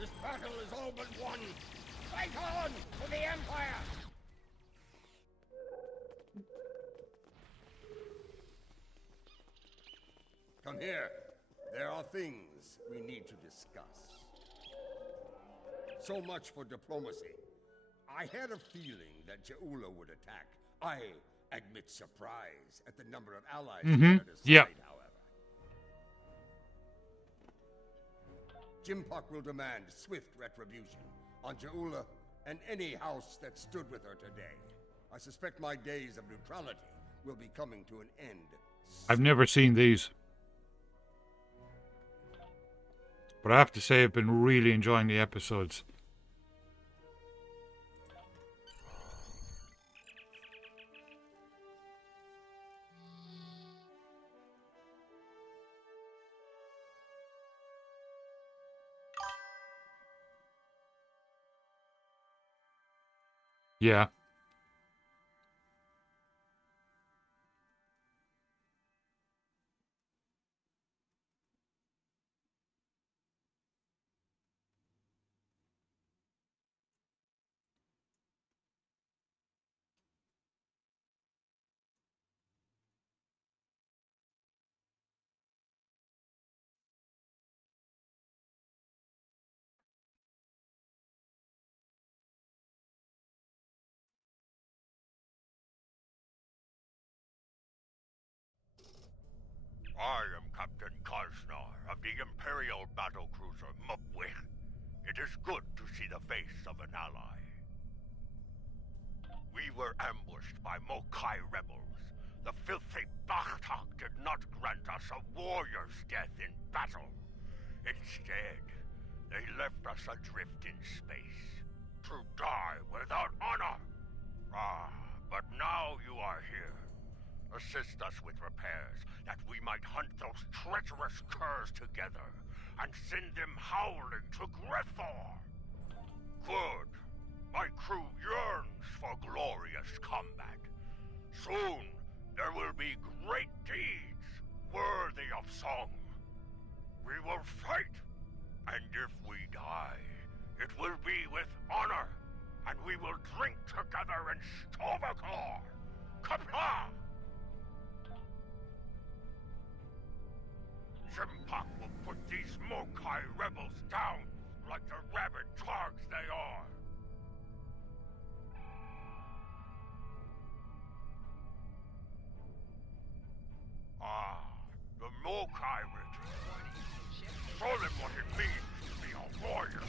This battle is all but won. Fight on for the Empire! Come here. There are things we need to discuss. So much for diplomacy. I had a feeling that Jaula would attack. I admit surprise at the number of allies he had at his side, however. Jempok will demand swift retribution on Jaula and any house that stood with her today. I suspect my days of neutrality will be coming to an end. I've never seen these. But I have to say I've been really enjoying the episodes. Yeah. I am Captain Kosnar of the Imperial battlecruiser Mupwich. It is good to see the face of an ally. We were ambushed by Mokai rebels. The filthy Bakhtak did not grant us a warrior's death in battle. Instead, they left us adrift in space, to die without honor. But now you are here. Assist us with repairs, that we might hunt those treacherous curs together, and send them howling to Grethor. Good. My crew yearns for glorious combat. Soon, there will be great deeds worthy of song. We will fight, and if we die, it will be with honor, and we will drink together in Sto-vo-kor. Kapla! Jimpak will put these Mokai rebels down like the rabid dogs they are. The Mokai Ridge. Show them what it means to be a warrior.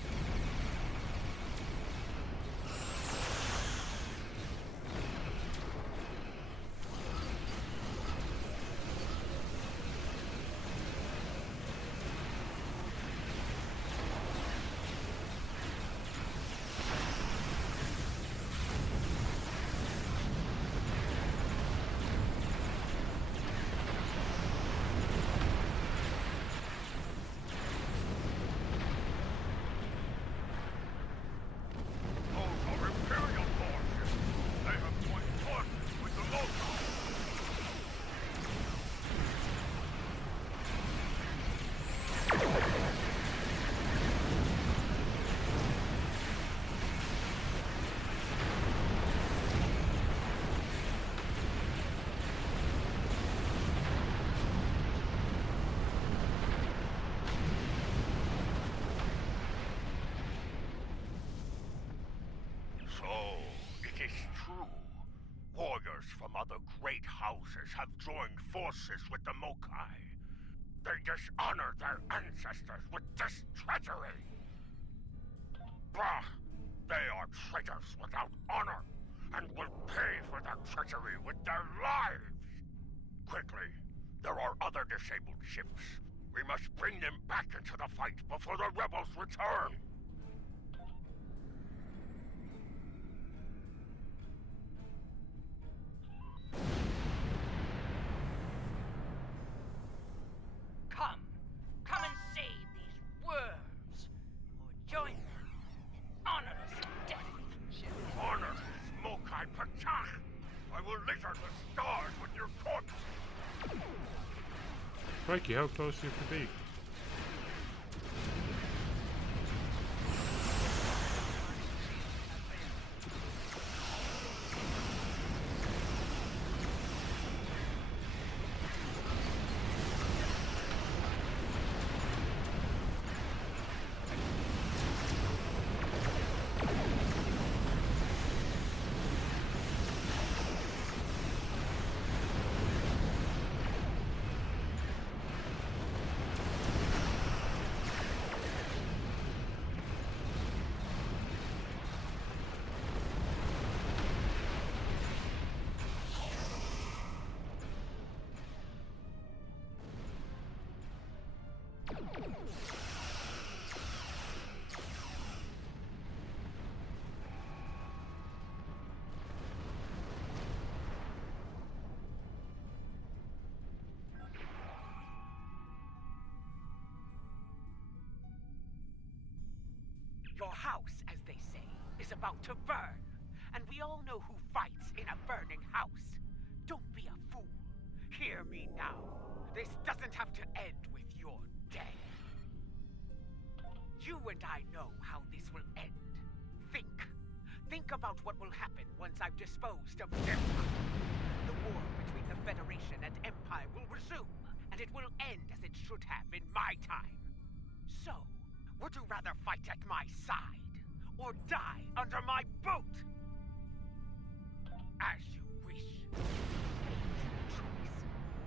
From other great houses have joined forces with the Mokai. They dishonor their ancestors with this treachery. Bah! They are traitors without honor, and will pay for their treachery with their lives. Quickly, there are other disabled ships. We must bring them back into the fight before the rebels return. Come and save these worms, or join them in honorless death. Honor is Mokai Pachach! I will litter the stars with your corpse! Crikey, how close you could be. Your house, as they say, is about to burn. And we all know who fights in a burning house. Don't be a fool. Hear me now. This doesn't have to end with your death. You and I know how this will end. Think about what will happen once I've disposed of Empire. The war between the Federation and Empire will resume, and it will end as it should have in my time. So, would you rather fight at my side, or die under my boot? As you wish. Choice.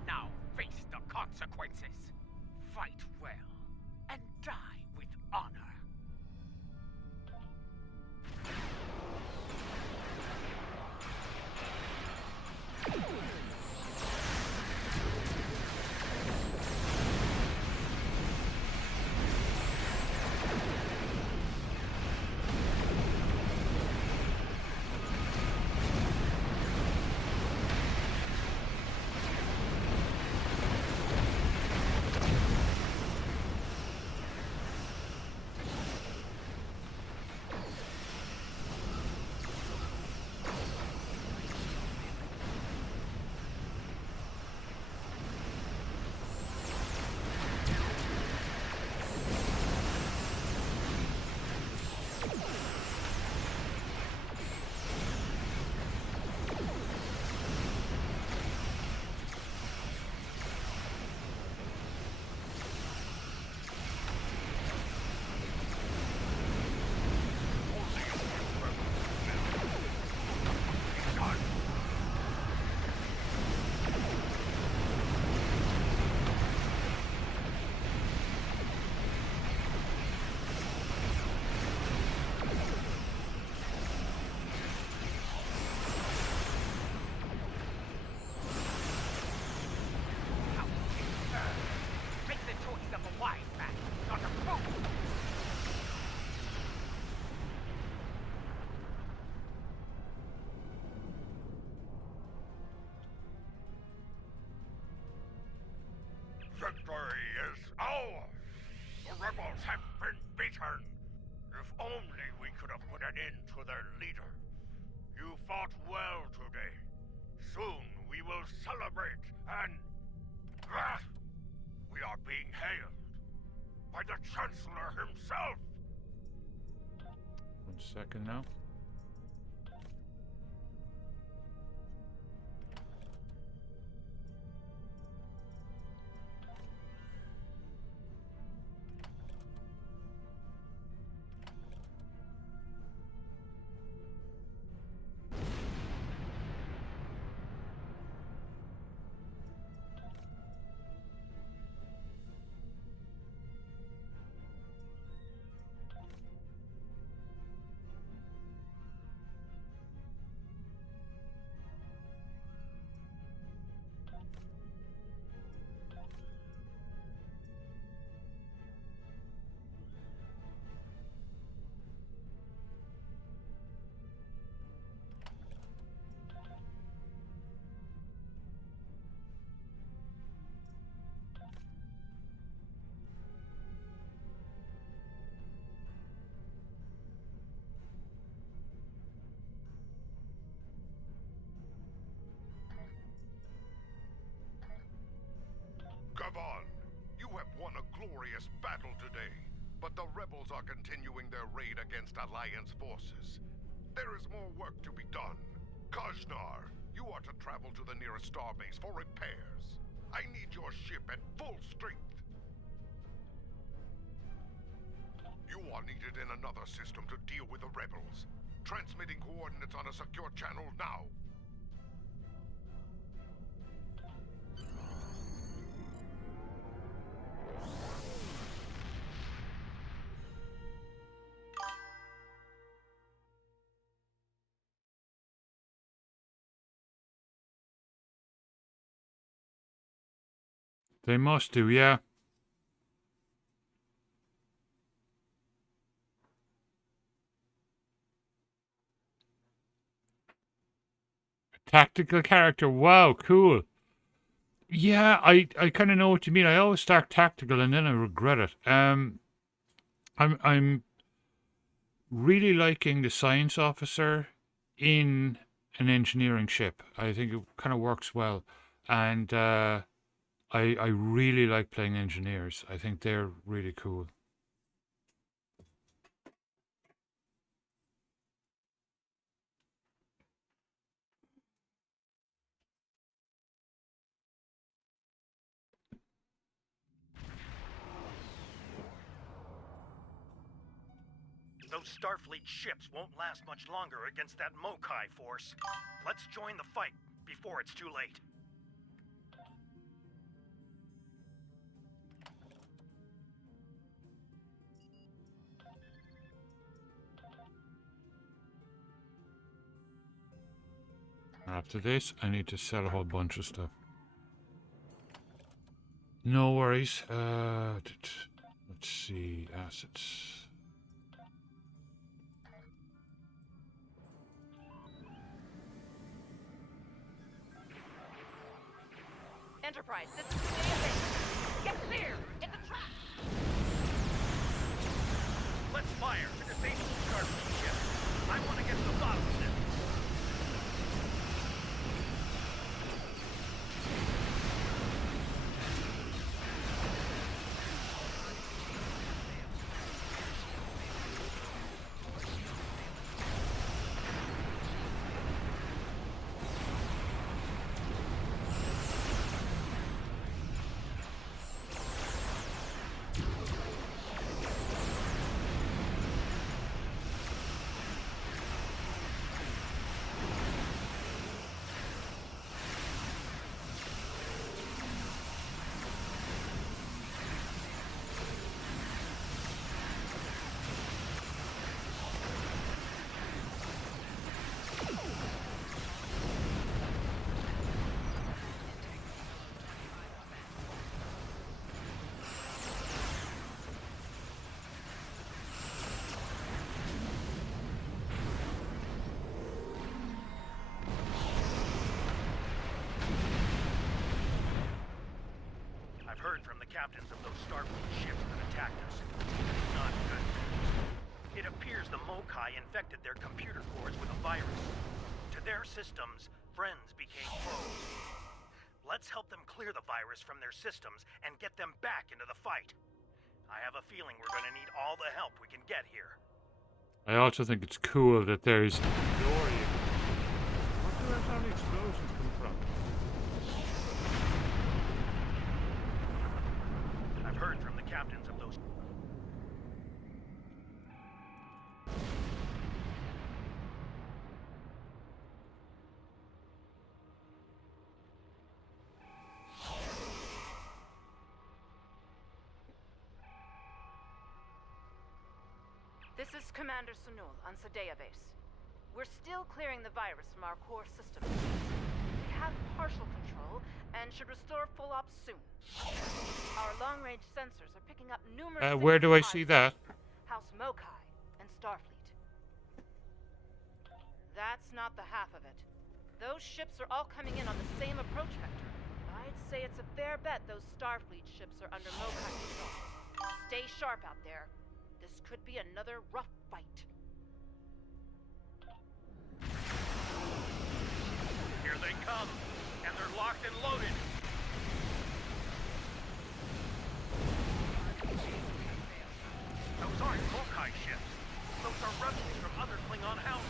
Now face the consequences. Fight well and die with honor. Victory is ours! The rebels have been beaten! If only we could have put an end to their leader. You fought well today. Soon we will celebrate and... we are being hailed by the Chancellor himself! 1 second now. Gavan, you have won a glorious battle today, but the rebels are continuing their raid against Alliance forces. There is more work to be done. Kajnar, you are to travel to the nearest starbase for repairs. I need your ship at full strength. You are needed in another system to deal with the rebels. Transmitting coordinates on a secure channel now. They must do, yeah. Tactical character, wow, cool. Yeah, I kind of know what you mean. I always start tactical and then I regret it. I'm really liking the science officer in an engineering ship. I think it kind of works well, and I really like playing engineers. I think they're really cool. Those Starfleet ships won't last much longer against that Mokai force. Let's join the fight before it's too late. After this, I need to sell a whole bunch of stuff. No worries. Let's see. Assets. Enterprise, this is the database. Get clear! It's a trap! Let's fire to disable the Starfleet ship. I want to get to the bottom of this. Heard from the captains of those Starfleet ships that attacked us. Not good news. It appears the Mokai infected their computer cores with a virus. To their systems, friends became foes. Let's help them clear the virus from their systems and get them back into the fight. I have a feeling we're gonna need all the help we can get here. I also think it's cool that there's Dory. What do those all explosions come from? Heard from the captains of those. This is Commander Sunul on Sadea base. We're still clearing the virus from our core systems. We have partial control and should restore full ops soon. Our long-range sensors are picking up numerous... where do I see that? House Mokai and Starfleet. That's not the half of it. Those ships are all coming in on the same approach vector. I'd say it's a fair bet those Starfleet ships are under Mokai control. Stay sharp out there. This could be another rough fight. Here they come, and they're locked and loaded. Those aren't Mokai ships. Those are rebels from other Klingon houses.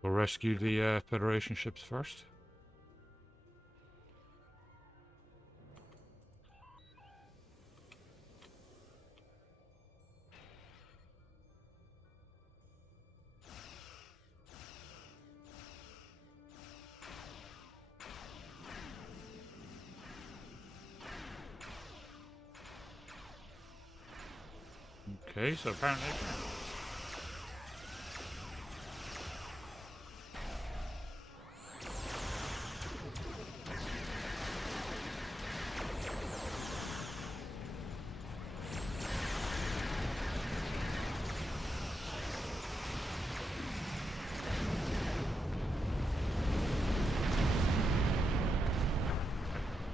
We'll rescue the Federation ships first. Okay, so apparently...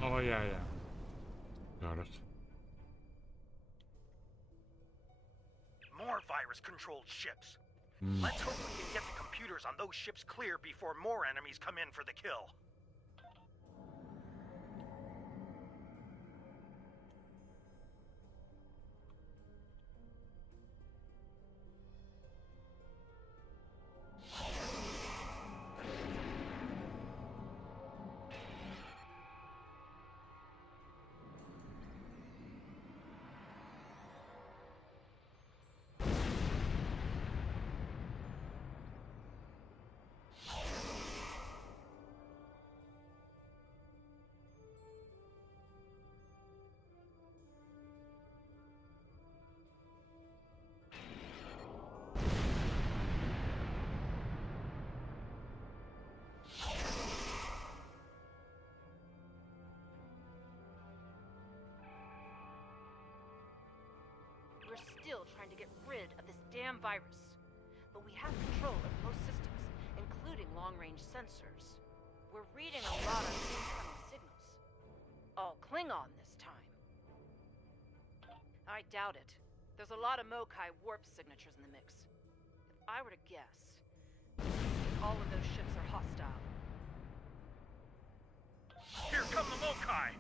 Oh, yeah. Got it. More virus-controlled ships. Mm. Let's hope we can get the computers on those ships clear before more enemies come in for the kill. We're still trying to get rid of this damn virus. But we have control of most systems, including long-range sensors. We're reading a lot of incoming signals. All Klingon this time. I doubt it. There's a lot of Mokai warp signatures in the mix. If I were to guess, all of those ships are hostile. Here come the Mokai!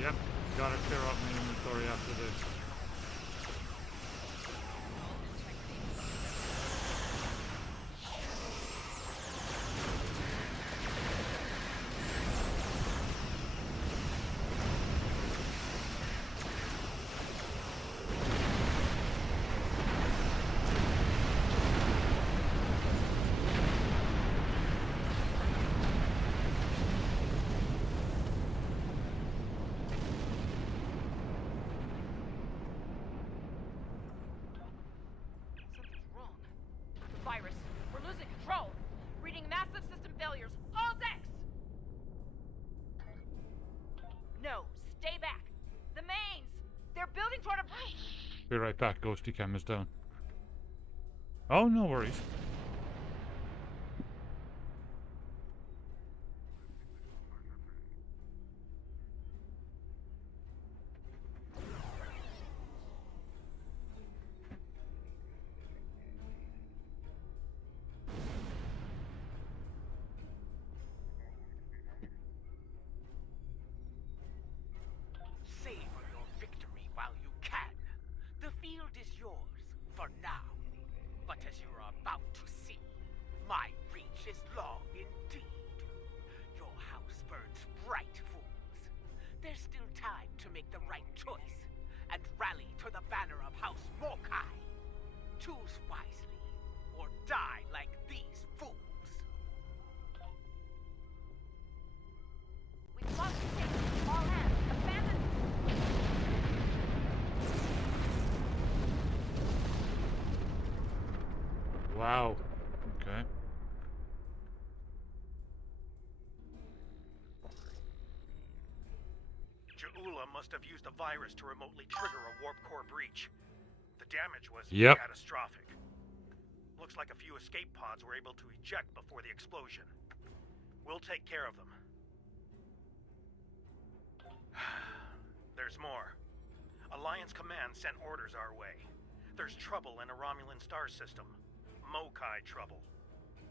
Yep, gotta clear up my inventory after this. Something's wrong. The virus. We're losing control. Reading massive system failures. All decks! No, stay back. The mains! They're building toward a... Be right back, Ghosty Cam is down. Oh, no worries. There's still time to make the right choice and rally to the banner of House Mokai. Choose wisely, or die like these fools. We must take it in all hands. Abandon. Wow. Okay. Ja'ula must have used a virus to remotely trigger a warp core breach. The damage was Yep. catastrophic. Looks like a few escape pods were able to eject before the explosion. We'll take care of them. There's more. Alliance Command sent orders our way. There's trouble in a Romulan star system. Mokai trouble.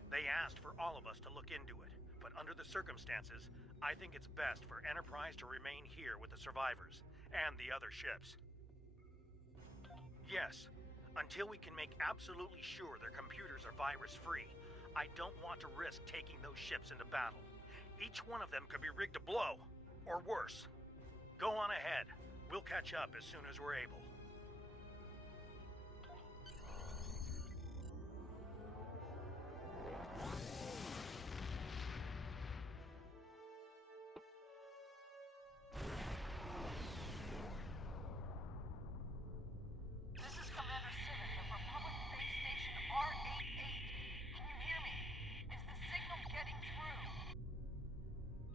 They asked for all of us to look into it, but under the circumstances, I think it's best for Enterprise to remain here with the survivors and the other ships. Yes, until we can make absolutely sure their computers are virus-free, I don't want to risk taking those ships into battle. Each one of them could be rigged to blow, or worse. Go on ahead. We'll catch up as soon as we're able. This is Commander Civic of Republic Base Station R88. Can you hear me? Is the signal getting through?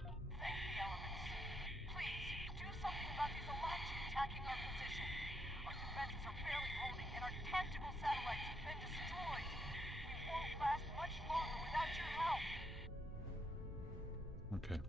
Thank the elements. Please, do something about these Alachi attacking our position. Our defenses are barely holding, and our tactical satellites have been destroyed. We won't last much longer without your help. Okay.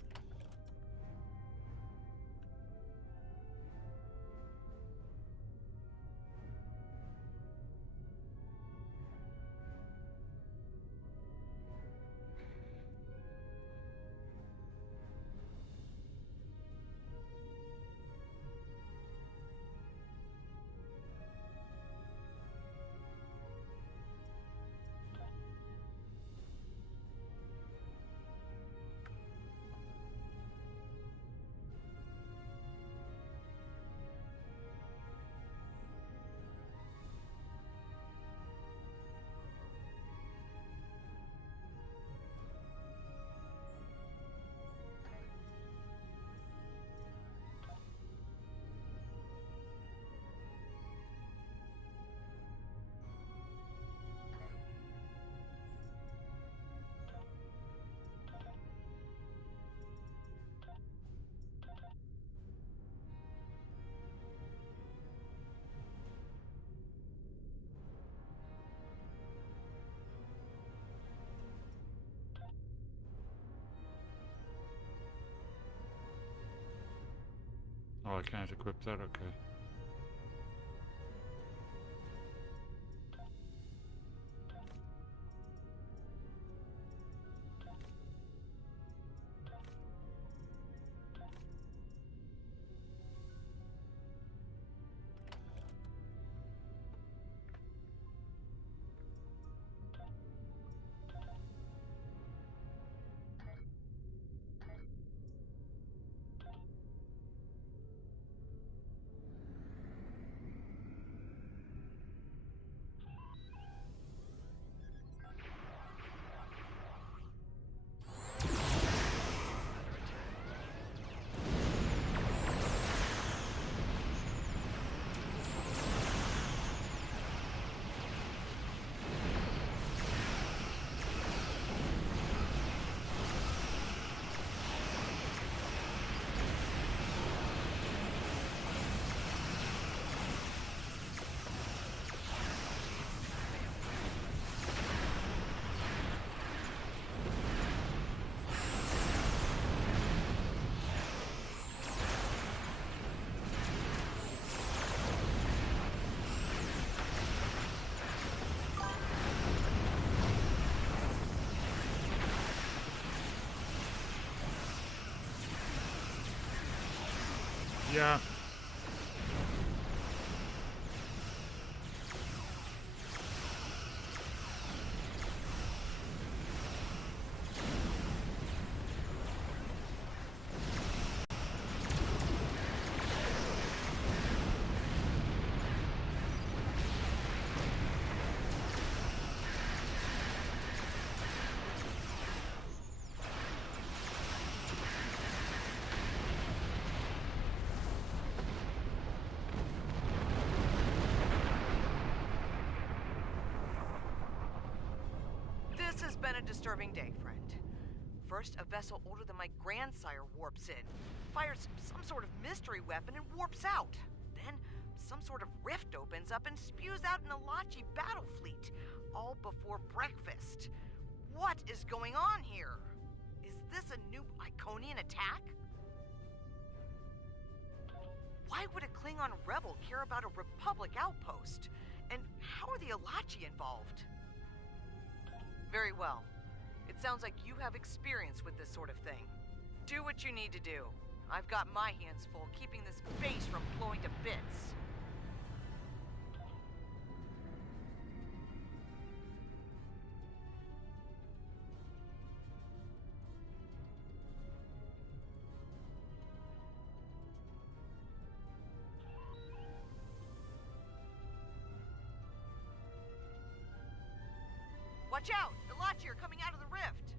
Oh, I can't equip that, okay. Yeah. This has been a disturbing day, friend. First, a vessel older than my grandsire warps in, fires some sort of mystery weapon and warps out. Then, some sort of rift opens up and spews out an Elachi battle fleet, all before breakfast. What is going on here? Is this a new Iconian attack? Why would a Klingon rebel care about a Republic outpost? And how are the Elachi involved? Very well. It sounds like you have experience with this sort of thing. Do what you need to do. I've got my hands full keeping this base from blowing to bits. Watch out! Elachi are coming out of the rift!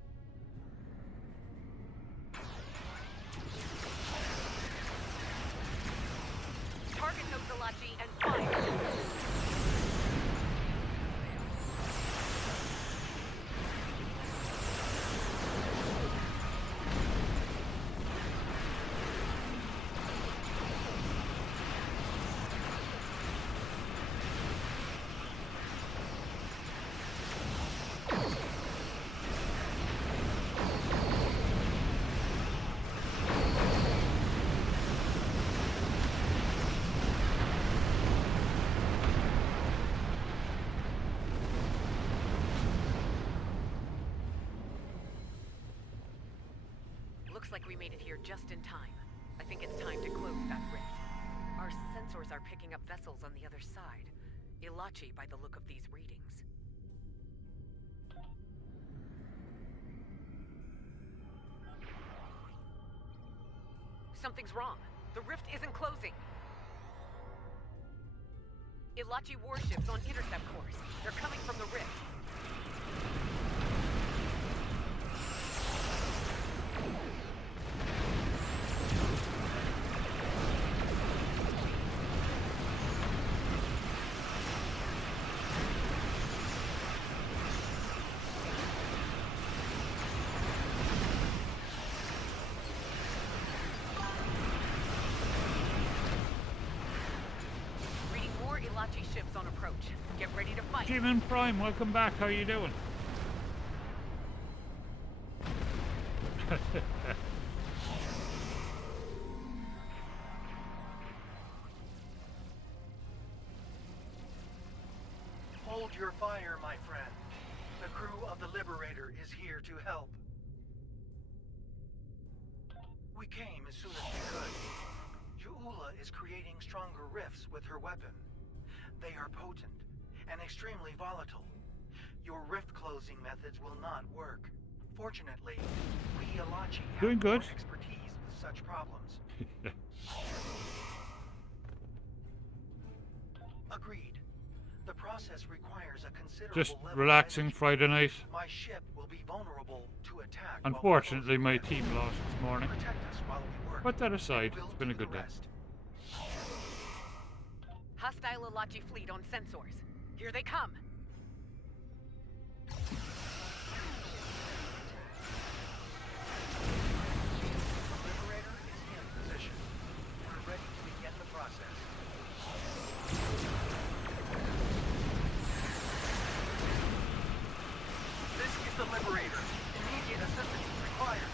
Target those Elachi and fire! Looks like we made it here just in time. I think it's time to close that rift. Our sensors are picking up vessels on the other side. Elachi by the look of these readings. Something's wrong. The rift isn't closing. Elachi warships on intercept course. They're coming from the rift. Ships on approach. Get ready to fight. Demon Prime, welcome back. How you doing? Hold your fire, my friend. The crew of the Liberator is here to help. We came as soon as we could. Ju'ula is creating stronger rifts with her weapon. They are potent and extremely volatile. Your rift closing methods will not work. Fortunately, we Elachi have more expertise with such problems. Agreed. The process requires a considerable Just level relaxing of Friday night. My ship will be vulnerable to attack. Unfortunately, my team lost this morning. Protect us while we work. Put that aside. It's been a good day. Hostile Elachi fleet on sensors. Here they come. The Liberator is in position. We're ready to begin the process. This is the Liberator. Immediate assistance is required.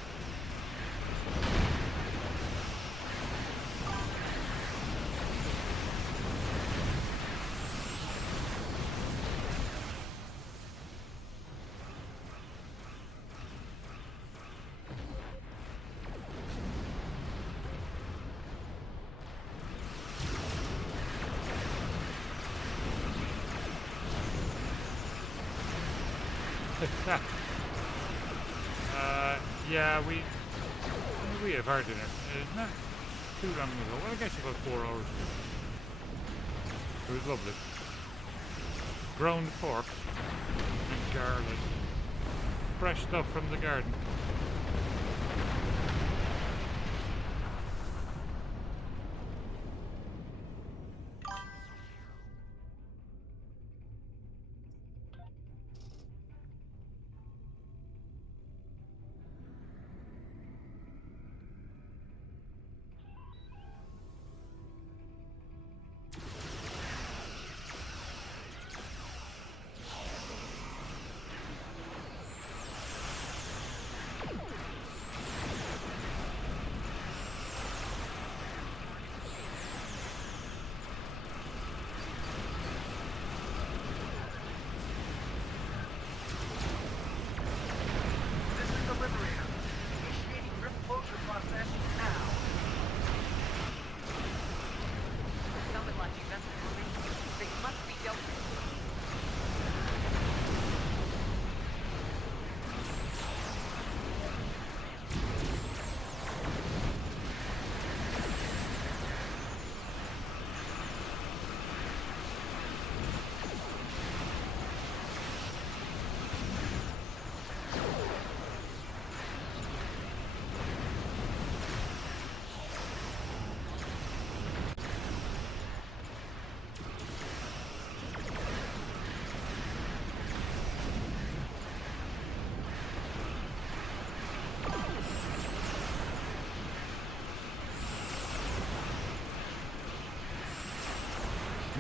Yeah, we have our dinner. Not too long ago. Well, I guess about 4 hours ago. It was lovely. Ground pork and garlic. Fresh stuff from the garden.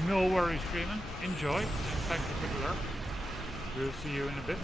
No worries, Freeman. Enjoy. And thank you for the lurk. We'll see you in a bit.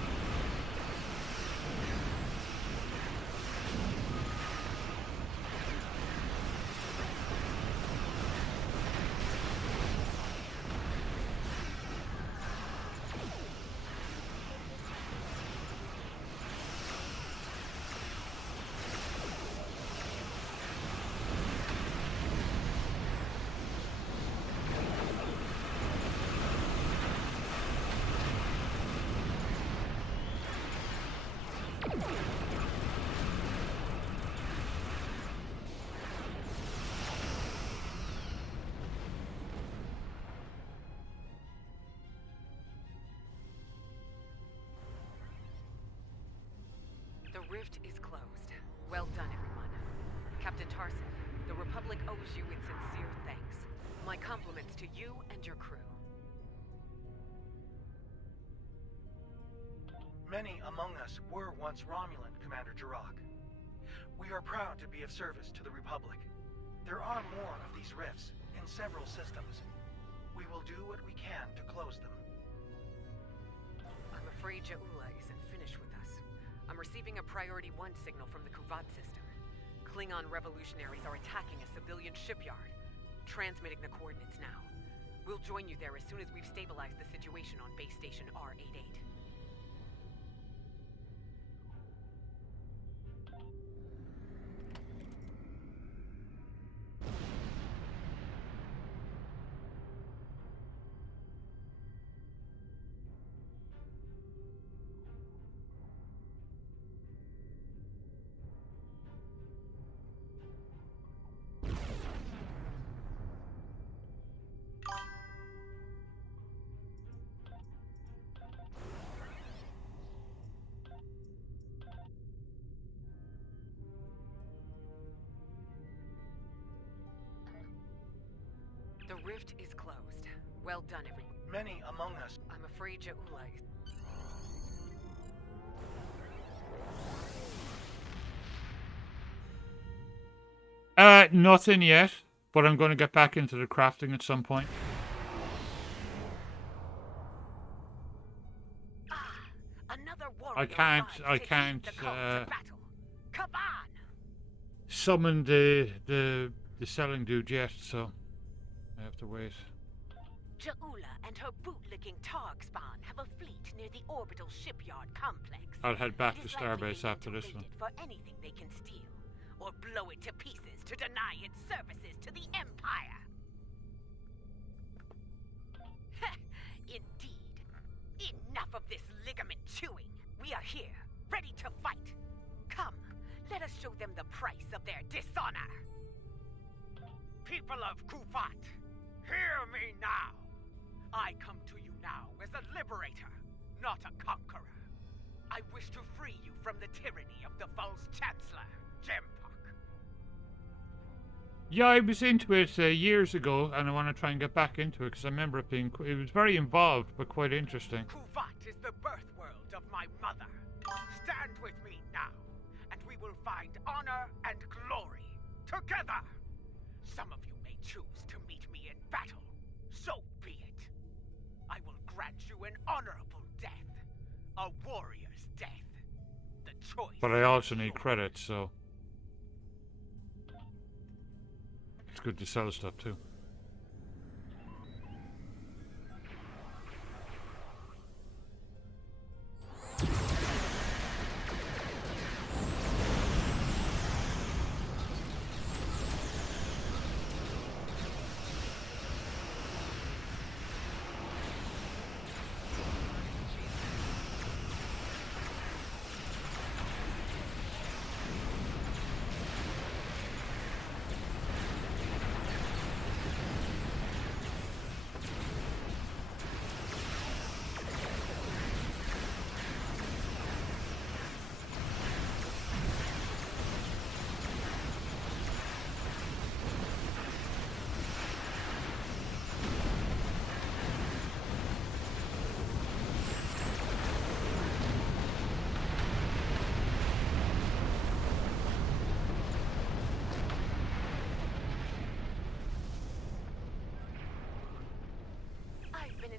The rift is closed. Well done, everyone. Captain Tarsif, the Republic owes you its sincere thanks. My compliments to you and your crew. Many among us were once Romulan, Commander Jirok. We are proud to be of service to the Republic. There are more of these rifts in several systems. We will do what we can to close them. I'm afraid Jaula isn't finished with us. I'm receiving a Priority 1 signal from the Kuvat system. Klingon revolutionaries are attacking a civilian shipyard. Transmitting the coordinates now. We'll join you there as soon as we've stabilized the situation on base station R88. The rift is closed. Well done, everyone. Many among us. I'm afraid Jaula is... Nothing yet, but I'm going to get back into the crafting at some point. I can't summon the selling dude yet, so I have to wait. Jaula and her bootlicking Targ spawn have a fleet near the orbital shipyard complex. I'll head back It to is likely Starbase they after this one. integrate it for anything they can steal, or blow it to pieces to deny its services to the Empire. Indeed. Enough of this ligament chewing. We are here, ready to fight. Come, let us show them the price of their dishonor. People of Kuvat, hear me now. I come to you now as a liberator, not a conqueror. I wish to free you from the tyranny of the false Chancellor, Jempok. Yeah, I was into it years ago, and I want to try and get back into it because I remember it being. It was very involved, but quite interesting. Kuvat is the birth world of my mother. Stand with me now, and we will find honor and glory together. Some of you may choose to meet me in battle. So be it. I will grant you an honorable death. A warrior's death. The choice. But I also need credits, so it's good to sell stuff too.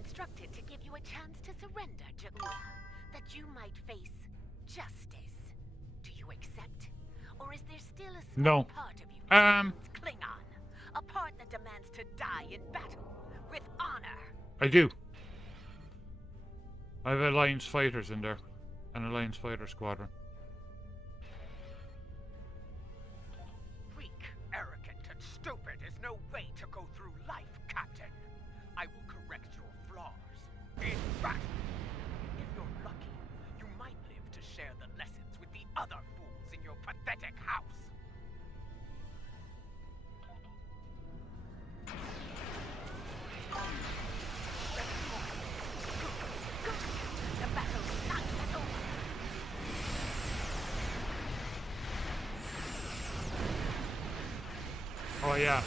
instructed to give you a chance to surrender, Ja'ula, that you might face justice. Do you accept? Or is there still a small part of you that demands Klingon? A part that demands to die in battle, with honor? I do. I have Alliance fighters in there. An Alliance fighter squadron. Weak, arrogant, and stupid is no way to go through life, Captain. I will correct your flaws. In battle. If you're lucky, you might live to share the lessons with the other fools in your pathetic house. The battle's not yet over. Oh yeah.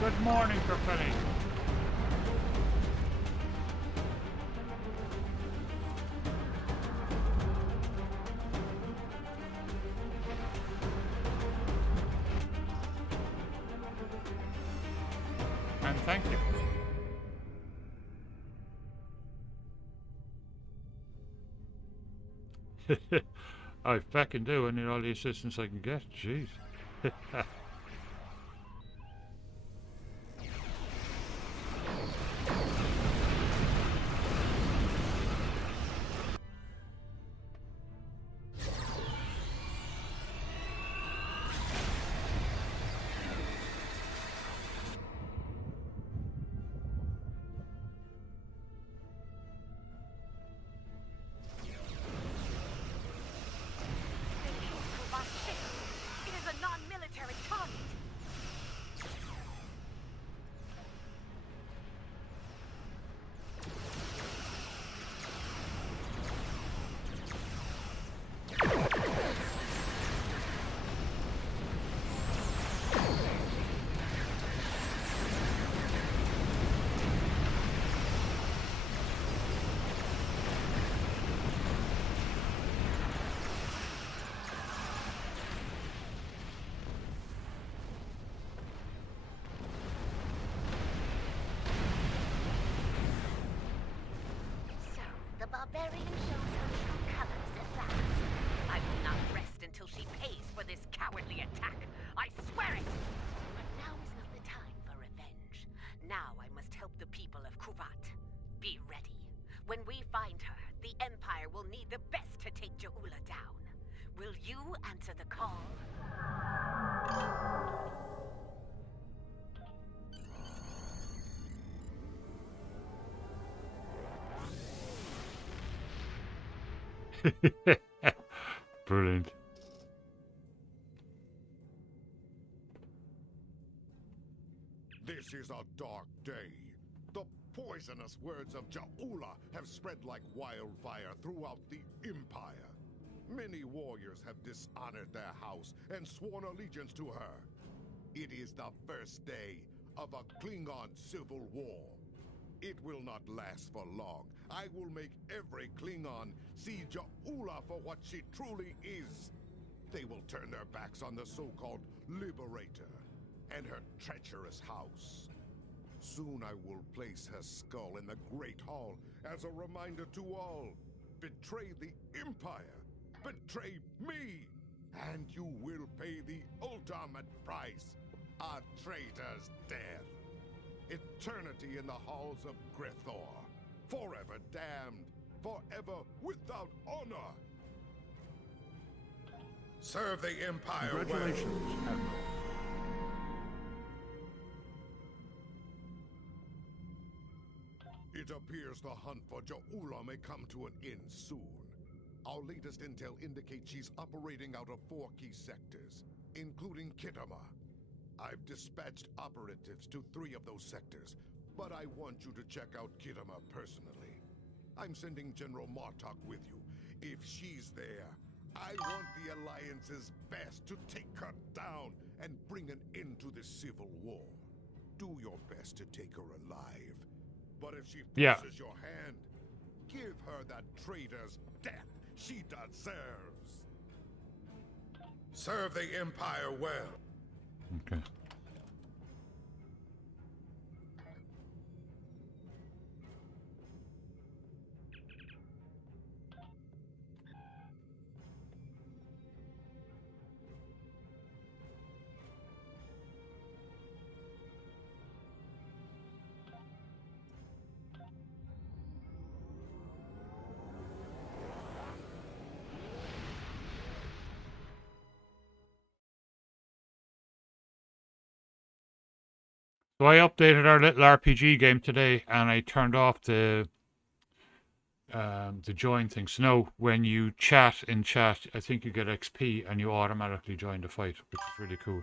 Good morning, Graffiti. And thank you. I fucking do. I need all the assistance I can get. Jeez. The barbarian shows her true colors at last. I will not rest until she pays for this cowardly attack. I swear it! But now is not the time for revenge. Now I must help the people of Kuvat. Be ready. When we find her, the Empire will need the best to take Ja'ula down. Will you answer the call? Brilliant. This is a dark day. The poisonous words of Ja'ula have spread like wildfire throughout the Empire. Many warriors have dishonored their house and sworn allegiance to her. It is the first day of a Klingon civil war. It will not last for long. I will make every Klingon see Ja'ula for what she truly is. They will turn their backs on the so-called Liberator and her treacherous house. Soon I will place her skull in the Great Hall as a reminder to all. Betray the Empire. Betray me. And you will pay the ultimate price. A traitor's death. Eternity in the halls of Grithor. Forever damned. Forever without honor. Serve the Empire well. Congratulations, Admiral. It appears the hunt for Ja'ula may come to an end soon. Our latest intel indicates she's operating out of 4 key sectors, including Kitama. I've dispatched operatives to 3 of those sectors, but I want you to check out Kitama personally. I'm sending General Martok with you. If she's there, I want the Alliance's best to take her down and bring an end to this civil war. Do your best to take her alive. But if she forces your hand, give her that traitor's death she deserves. Serve the Empire well. Okay. So I updated our little RPG game today, and I turned off the join thing. So now when you chat in chat, I think you get XP and you automatically join the fight, which is really cool.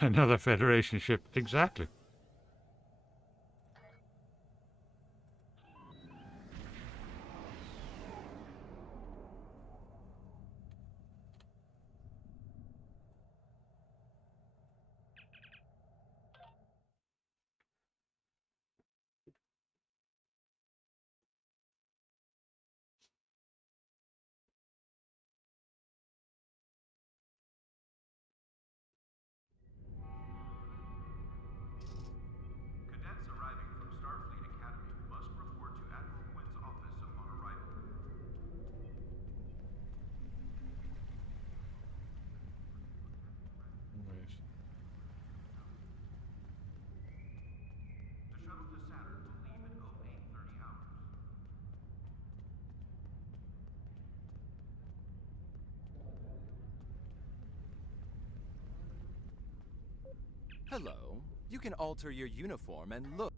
Another Federation ship, exactly. Hello. You can alter your uniform and look.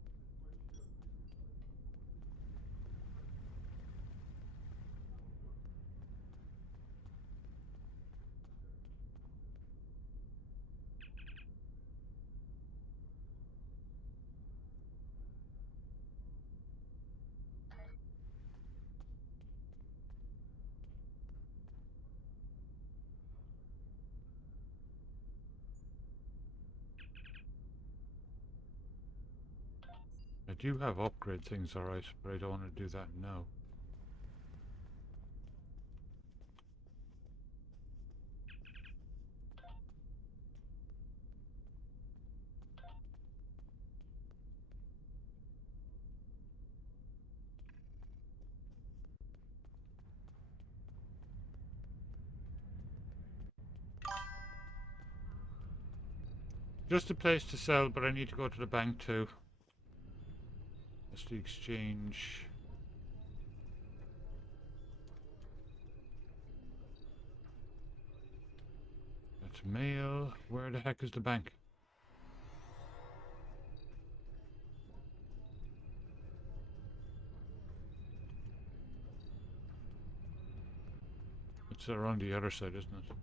I do have upgrade things, alright, but I don't want to do that now. Just a place to sell, but I need to go to the bank too. That's the exchange. That's mail. Where the heck is the bank? It's around the other side, isn't it?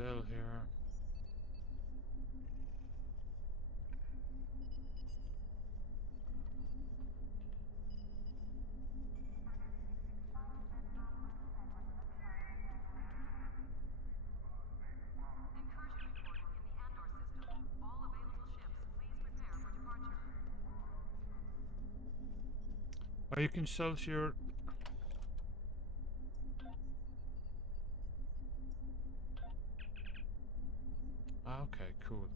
Cancel here. Oh, you can sell your... Okay, cool.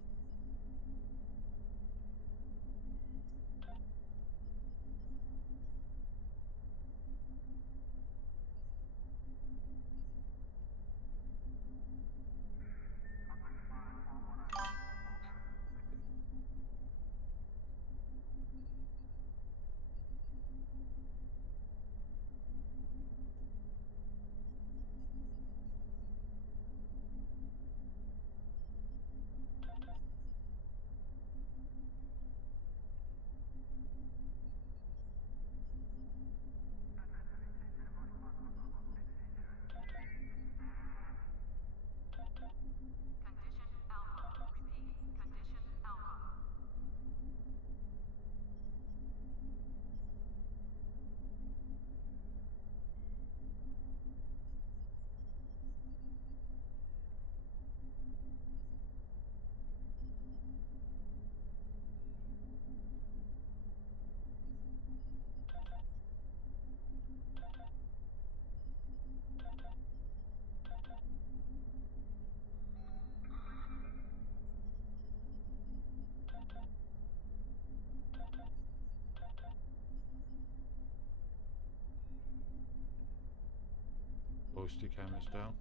Posty cam is down.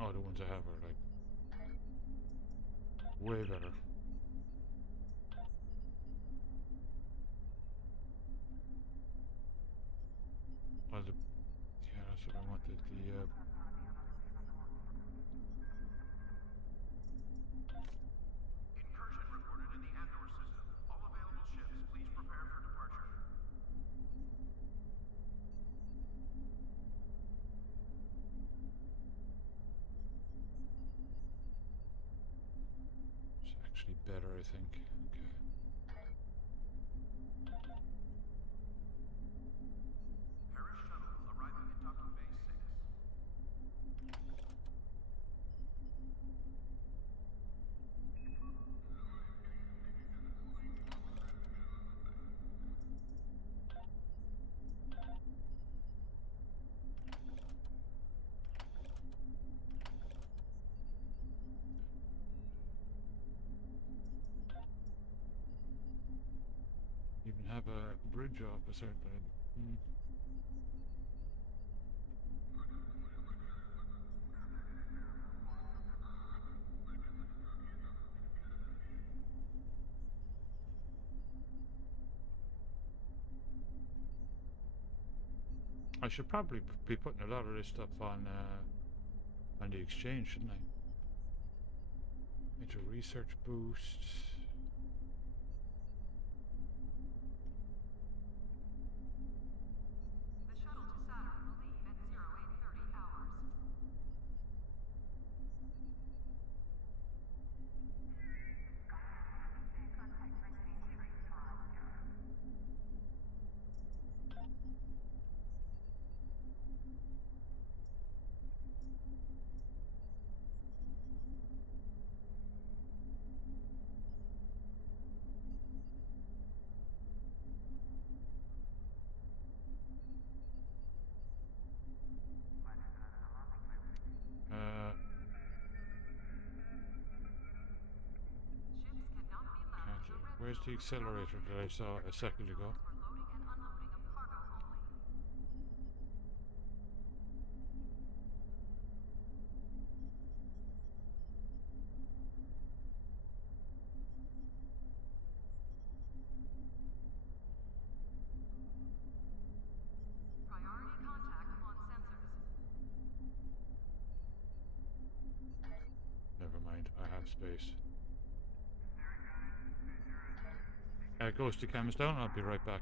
Oh, the ones I have are like way better. Oh, the, yeah, that's what I wanted. The Incursion reported in the Andor system. All available ships, please prepare for departure. it's actually better, I think. Okay. Harris shuttle arriving at docking bay 6. have a bridge officer then. I should probably be putting a lot of this stuff on the exchange, shouldn't I? Major research boost. Where's the accelerator that I saw a second ago? Never mind, I have space. Goes to cameras down, I'll be right back.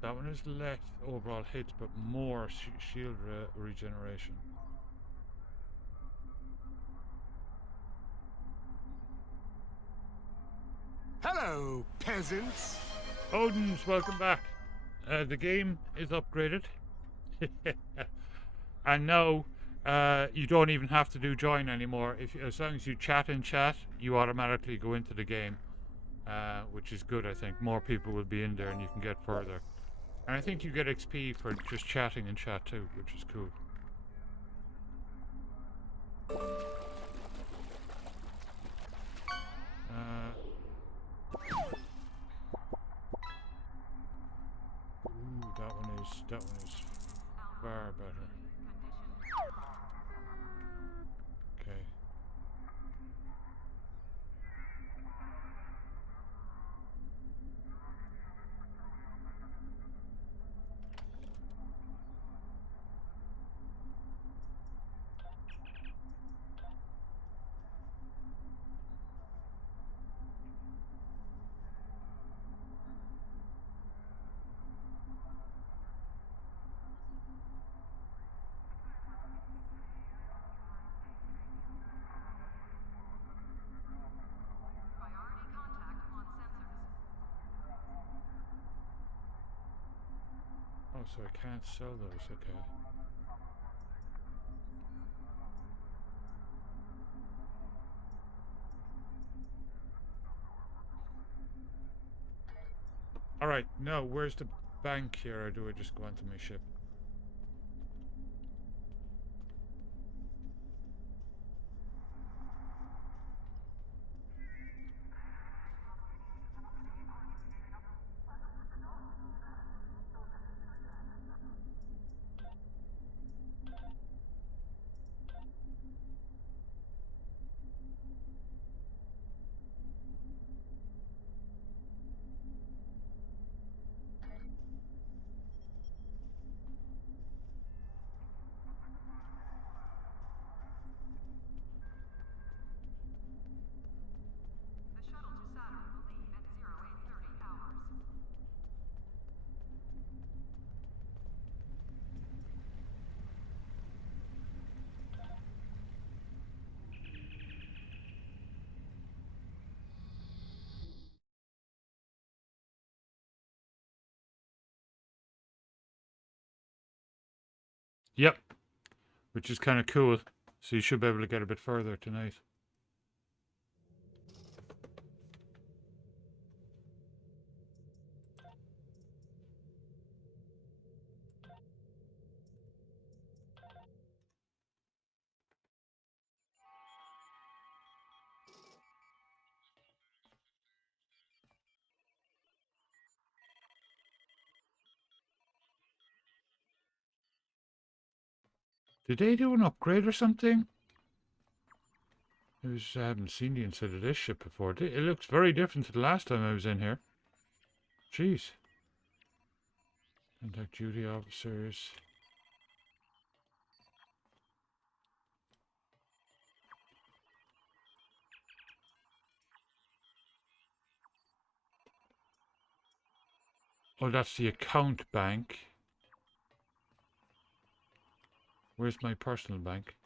That one is less overall hits, but more shield regeneration. Hello, peasants! Odins, welcome back. The game is upgraded. And now you don't even have to do join anymore. As long as you chat in chat, you automatically go into the game, which is good, I think. More people will be in there and you can get further. And I think you get XP for just chatting in chat too, which is cool. Ooh, that one is far better. Okay. Oh, so I can't sell those, okay. Alright, now where's the bank here, or do I just go onto my ship? Yep. Which is kind of cool. So you should be able to get a bit further tonight. Did they do an upgrade or something? I haven't seen the inside of this ship before. It looks very different to the last time I was in here. Jeez. Contact duty officers. Oh, that's the account bank. Where's my personal bank?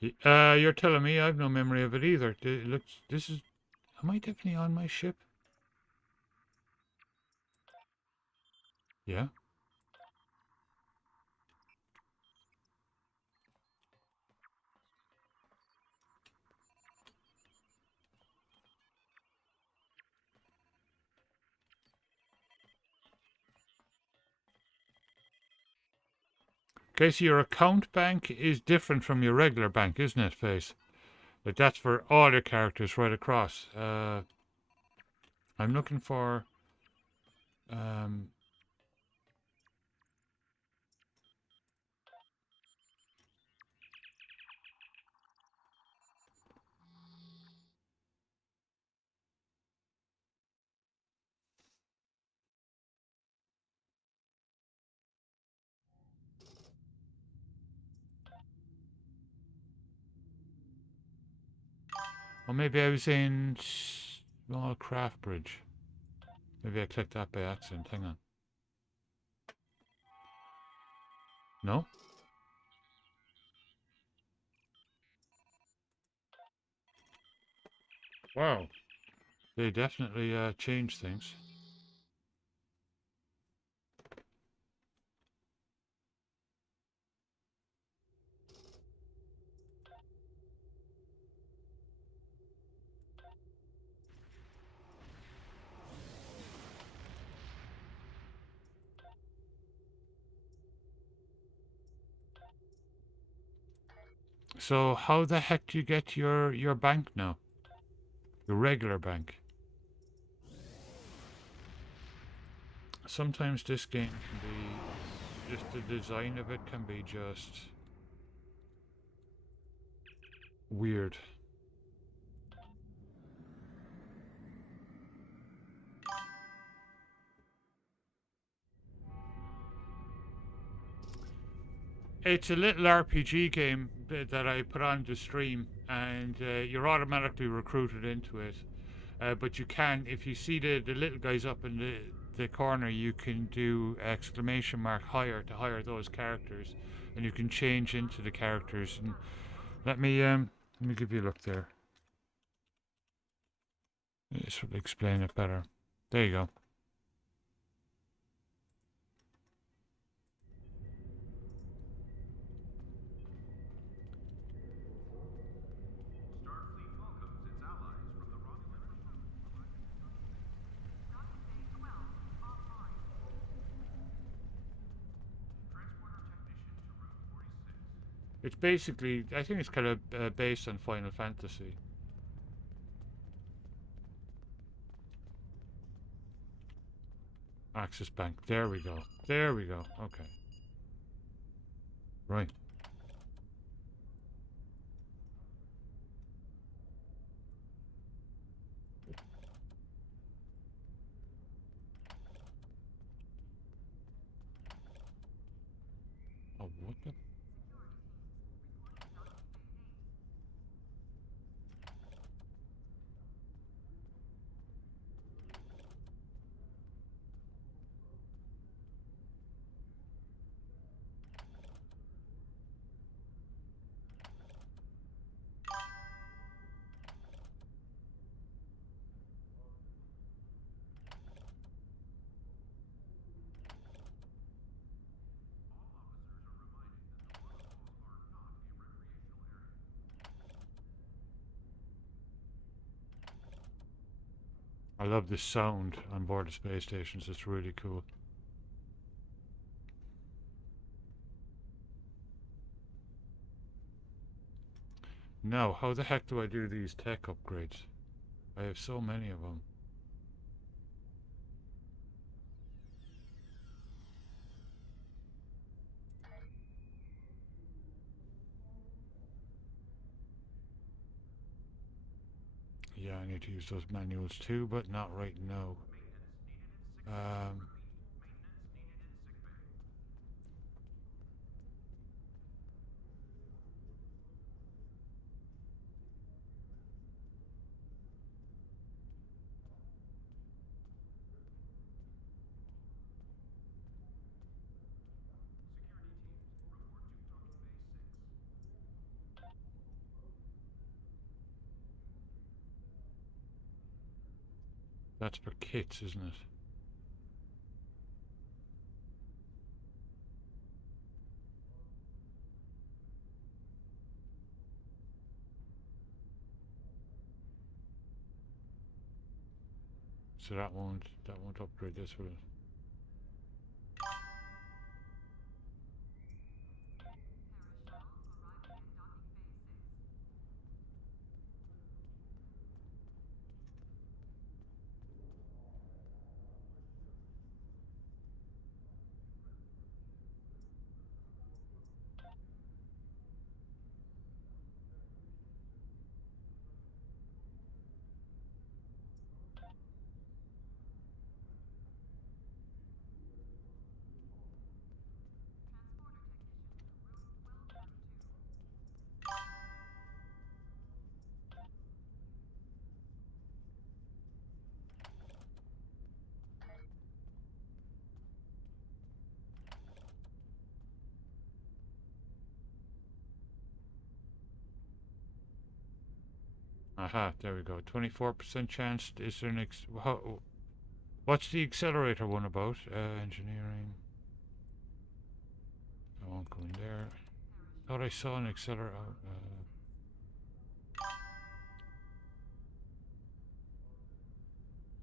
You're telling me I've no memory of it either. It looks. This is. Am I definitely on my ship? Yeah. Okay, so your account bank is different from your regular bank, isn't it, Face? Like that's for all your characters right across. I'm looking for or maybe I was in Small Craft Bridge. Maybe I clicked that by accident. Hang on. No? Wow. They definitely changed things. So how the heck do you get your bank now? Your regular bank? Sometimes this game can be, just the design of it can be just weird. It's a little RPG game that I put on the stream, and you're automatically recruited into it. But you can, if you see the little guys up in the corner, you can do ! hire to hire those characters, and you can change into the characters. And let me give you a look there. This will explain it better. There you go. It's basically, I think it's kind of based on Final Fantasy. Axis Bank. There we go. There we go. Okay. Right. Oh, what the? I love the sound on board the space stations. It's really cool. Now, how the heck do I do these tech upgrades? I have so many of them. Yeah, I need to use those manuals too, but not right now. That's for kits, isn't it? So that won't upgrade this, will it? Aha, there we go. 24% chance. Is there an what's the accelerator one about? Engineering. I won't go in there. Thought I saw an accelerator.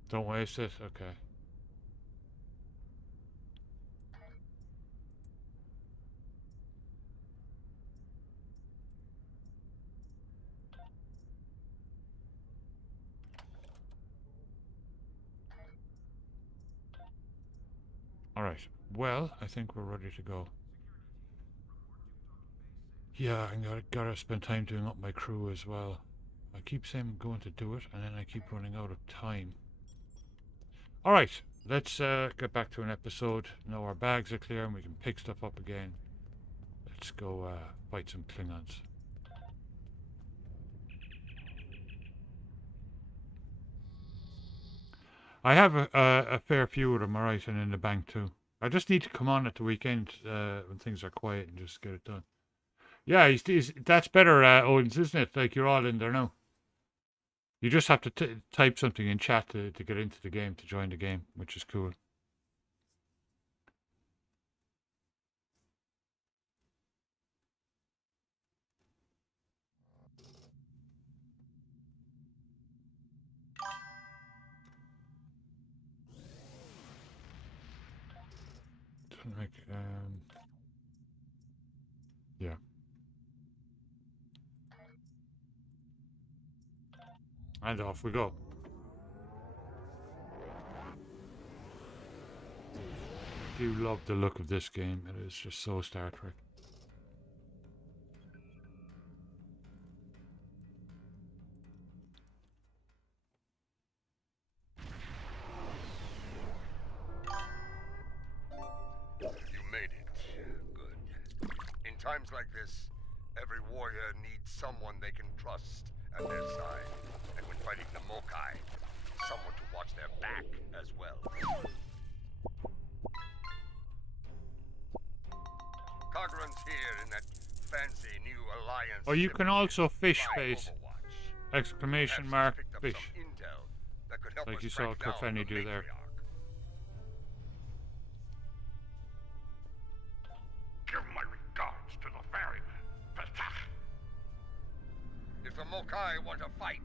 Don't waste it. Okay. Alright, well, I think we're ready to go. Yeah, I gotta spend time doing up my crew as well. I keep saying I'm going to do it, and then I keep running out of time. Alright, let's get back to an episode. Now our bags are clear and we can pick stuff up again. Let's go fight some Klingons. I have a fair few of them, alright, and in the bank too. I just need to come on at the weekend when things are quiet and just get it done. Yeah, that's better, Owens, isn't it? Like, you're all in there now. You just have to type something in chat to get into the game, to join the game, which is cool. Like, yeah. And off we go. I do love the look of this game. It is just so Star Trek. Times like this, every warrior needs someone they can trust at their side. And when fighting the Mokai, someone to watch their back as well. Kagran's here in that fancy new alliance. Oh, you can also fish face! Exclamation mark fish. Like you saw Kofeni do there. Give my regards to the ferryman, Petach. If the Mokai want to fight,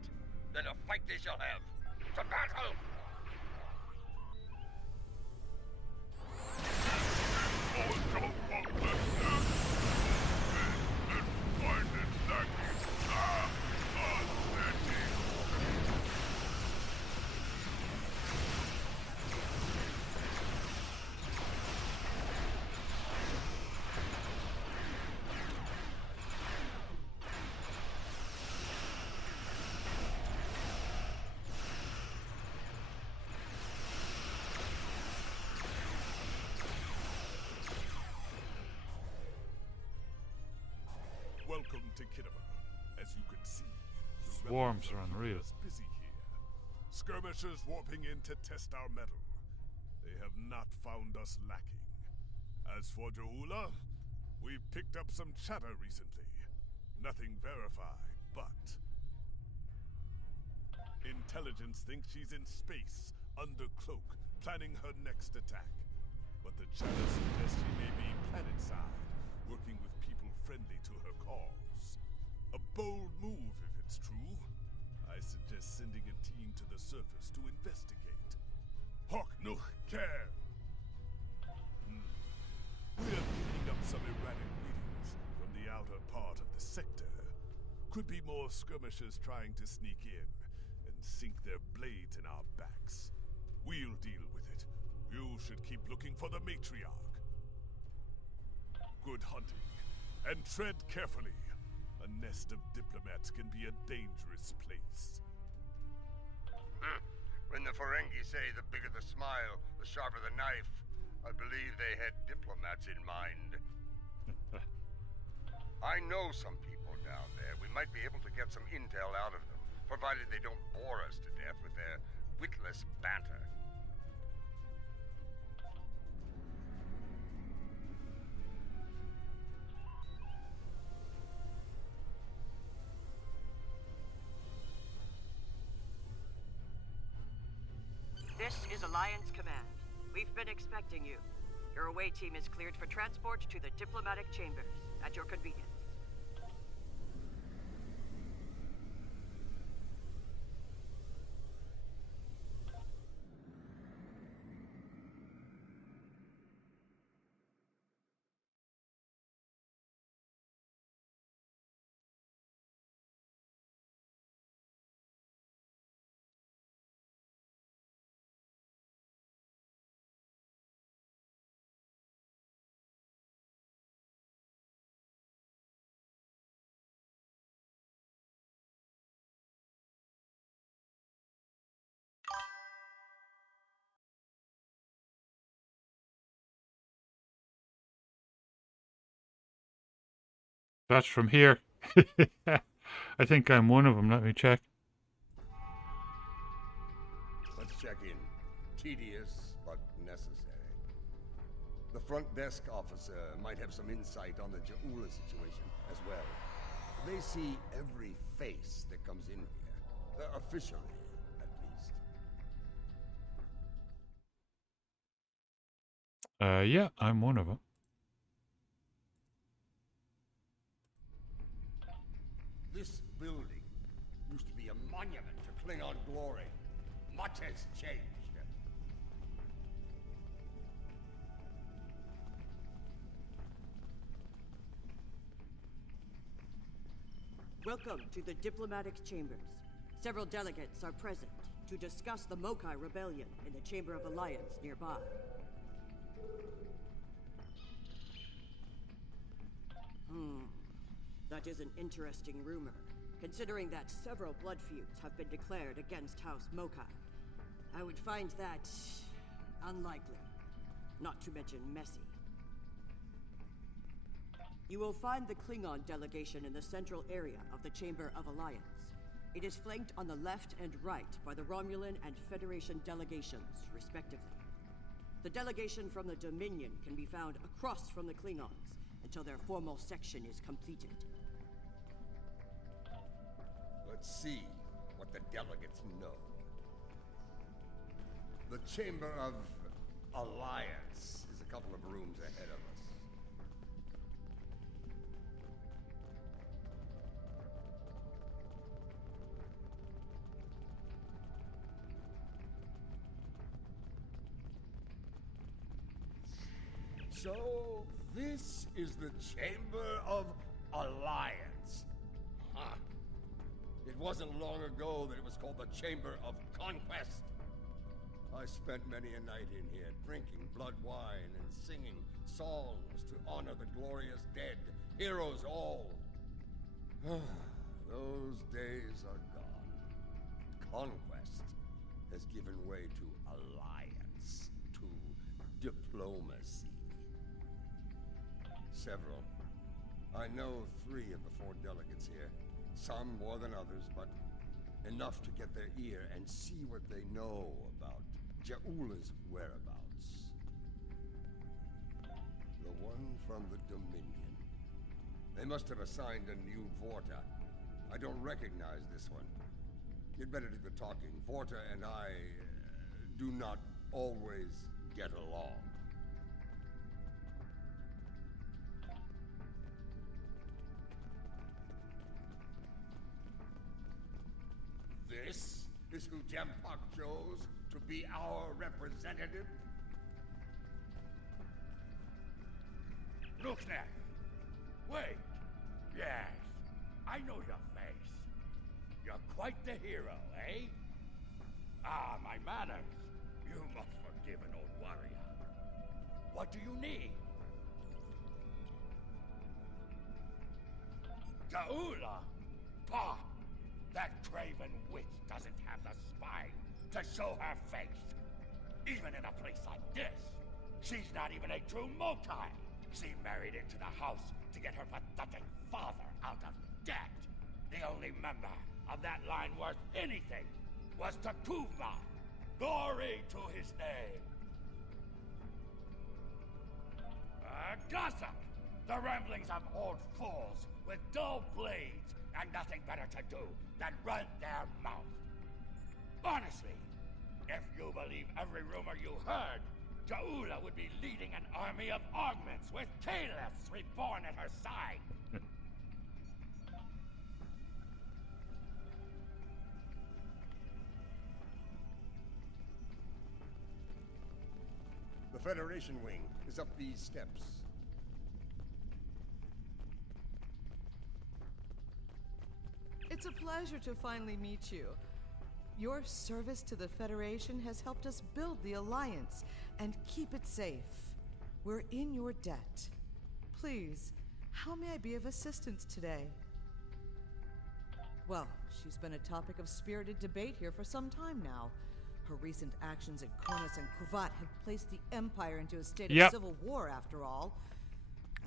then a fight they shall have. To battle! Welcome to Kittima. As you can see, the Swarms are rebels unreal. keeping us busy here. Skirmishers warping in to test our mettle. They have not found us lacking. As for Ja'ula, we've picked up some chatter recently. Nothing verified, but intelligence thinks she's in space, under cloak, planning her next attack. But the chatter suggests she may be planet-side, working with people friendly to her cause. A bold move, if it's true. I suggest sending a team to the surface to investigate. Hawk Nuch Care! We're picking up some erratic readings from the outer part of the sector. Could be more skirmishers trying to sneak in and sink their blades in our backs. We'll deal with it. You should keep looking for the matriarch. Good hunting. And tread carefully. A nest of diplomats can be a dangerous place. When the Ferengi say the bigger the smile, the sharper the knife, I believe they had diplomats in mind. I know some people down there. We might be able to get some intel out of them, provided they don't bore us to death with their witless banter. This is Alliance Command. We've been expecting you. Your away team is cleared for transport to the diplomatic chambers, at your convenience. That's from here. I think I'm one of them. Let me check. Let's check in. Tedious, but necessary. The front desk officer might have some insight on the Ja'ula situation as well. They see every face that comes in here. Officially, at least. Yeah, I'm one of them. This building used to be a monument to Klingon glory. Much has changed. Welcome to the diplomatic chambers. Several delegates are present to discuss the Mokai Rebellion in the Chamber of Alliance nearby. That is an interesting rumor, considering that several blood feuds have been declared against House Mokai. I would find that unlikely, not to mention messy. You will find the Klingon delegation in the central area of the Chamber of Alliance. It is flanked on the left and right by the Romulan and Federation delegations, respectively. The delegation from the Dominion can be found across from the Klingons until their formal section is completed. Let's see what the delegates know. The Chamber of Alliance is a couple of rooms ahead of us. So, this is the Chamber of Alliance. Huh. It wasn't long ago that it was called the Chamber of Conquest. I spent many a night in here, drinking blood wine and singing songs to honor the glorious dead, heroes all. Those days are gone. Conquest has given way to alliance, to diplomacy. Several I know 3 of the 4 delegates here. Some more than others, but enough to get their ear and see what they know about Ja'ula's whereabouts. The one from the Dominion. They must have assigned a new Vorta. I don't recognize this one. You'd better do the talking. Vorta and I do not always get along. This is who Jempok chose to be our representative? Look-Nek! Wait! Yes, I know your face. You're quite the hero, eh? Ah, my manners. You must forgive an old warrior. What do you need? Ja'ula? Pah! That craven witch doesn't have the spine to show her face. Even in a place like this, she's not even a true Mokai. She married into the house to get her pathetic father out of debt. The only member of that line worth anything was Takuvma. Glory to his name. Gossip! The ramblings of old fools with dull blades and nothing better to do than run their mouth. Honestly, if you believe every rumor you heard, Ja'ula would be leading an army of augments with Kalis reborn at her side. The Federation wing is up these steps. It's a pleasure to finally meet you. Your service to the Federation has helped us build the Alliance and keep it safe. We're in your debt. Please, how may I be of assistance today? Well, she's been a topic of spirited debate here for some time now. Her recent actions at Kronos and Kruvat have placed the Empire into a state of civil war, after all.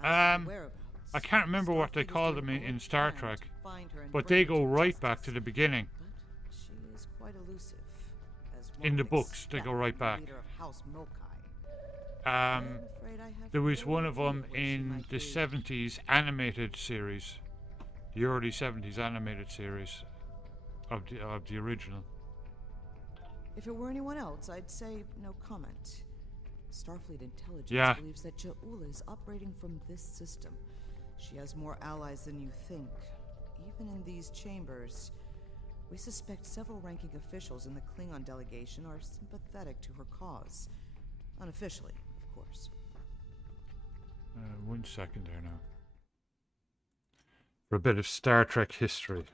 I can't remember what they call them in Star Trek, but they go right back to the beginning. But she is quite elusive. In the books, they go right back. There was one of them in the 70s animated series, the early 70s animated series of the original. If it were anyone else, I'd say no comment. Starfleet intelligence believes that Ja'ula is operating from this system. She has more allies than you think. Even in these chambers, we suspect several ranking officials in the Klingon delegation are sympathetic to her cause. Unofficially, of course. 1 second there now. For a bit of Star Trek history.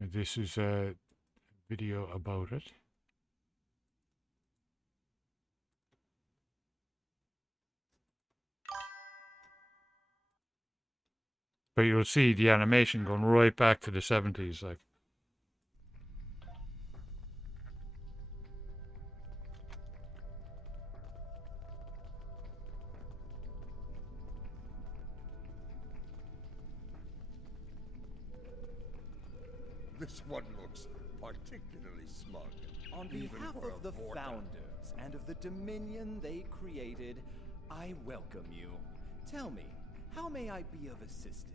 This is a video about it. But you'll see the animation going right back to the 70s, like. This one looks particularly smug. On behalf of the Founders and of the Dominion they created, I welcome you. Tell me, How may I be of assistance?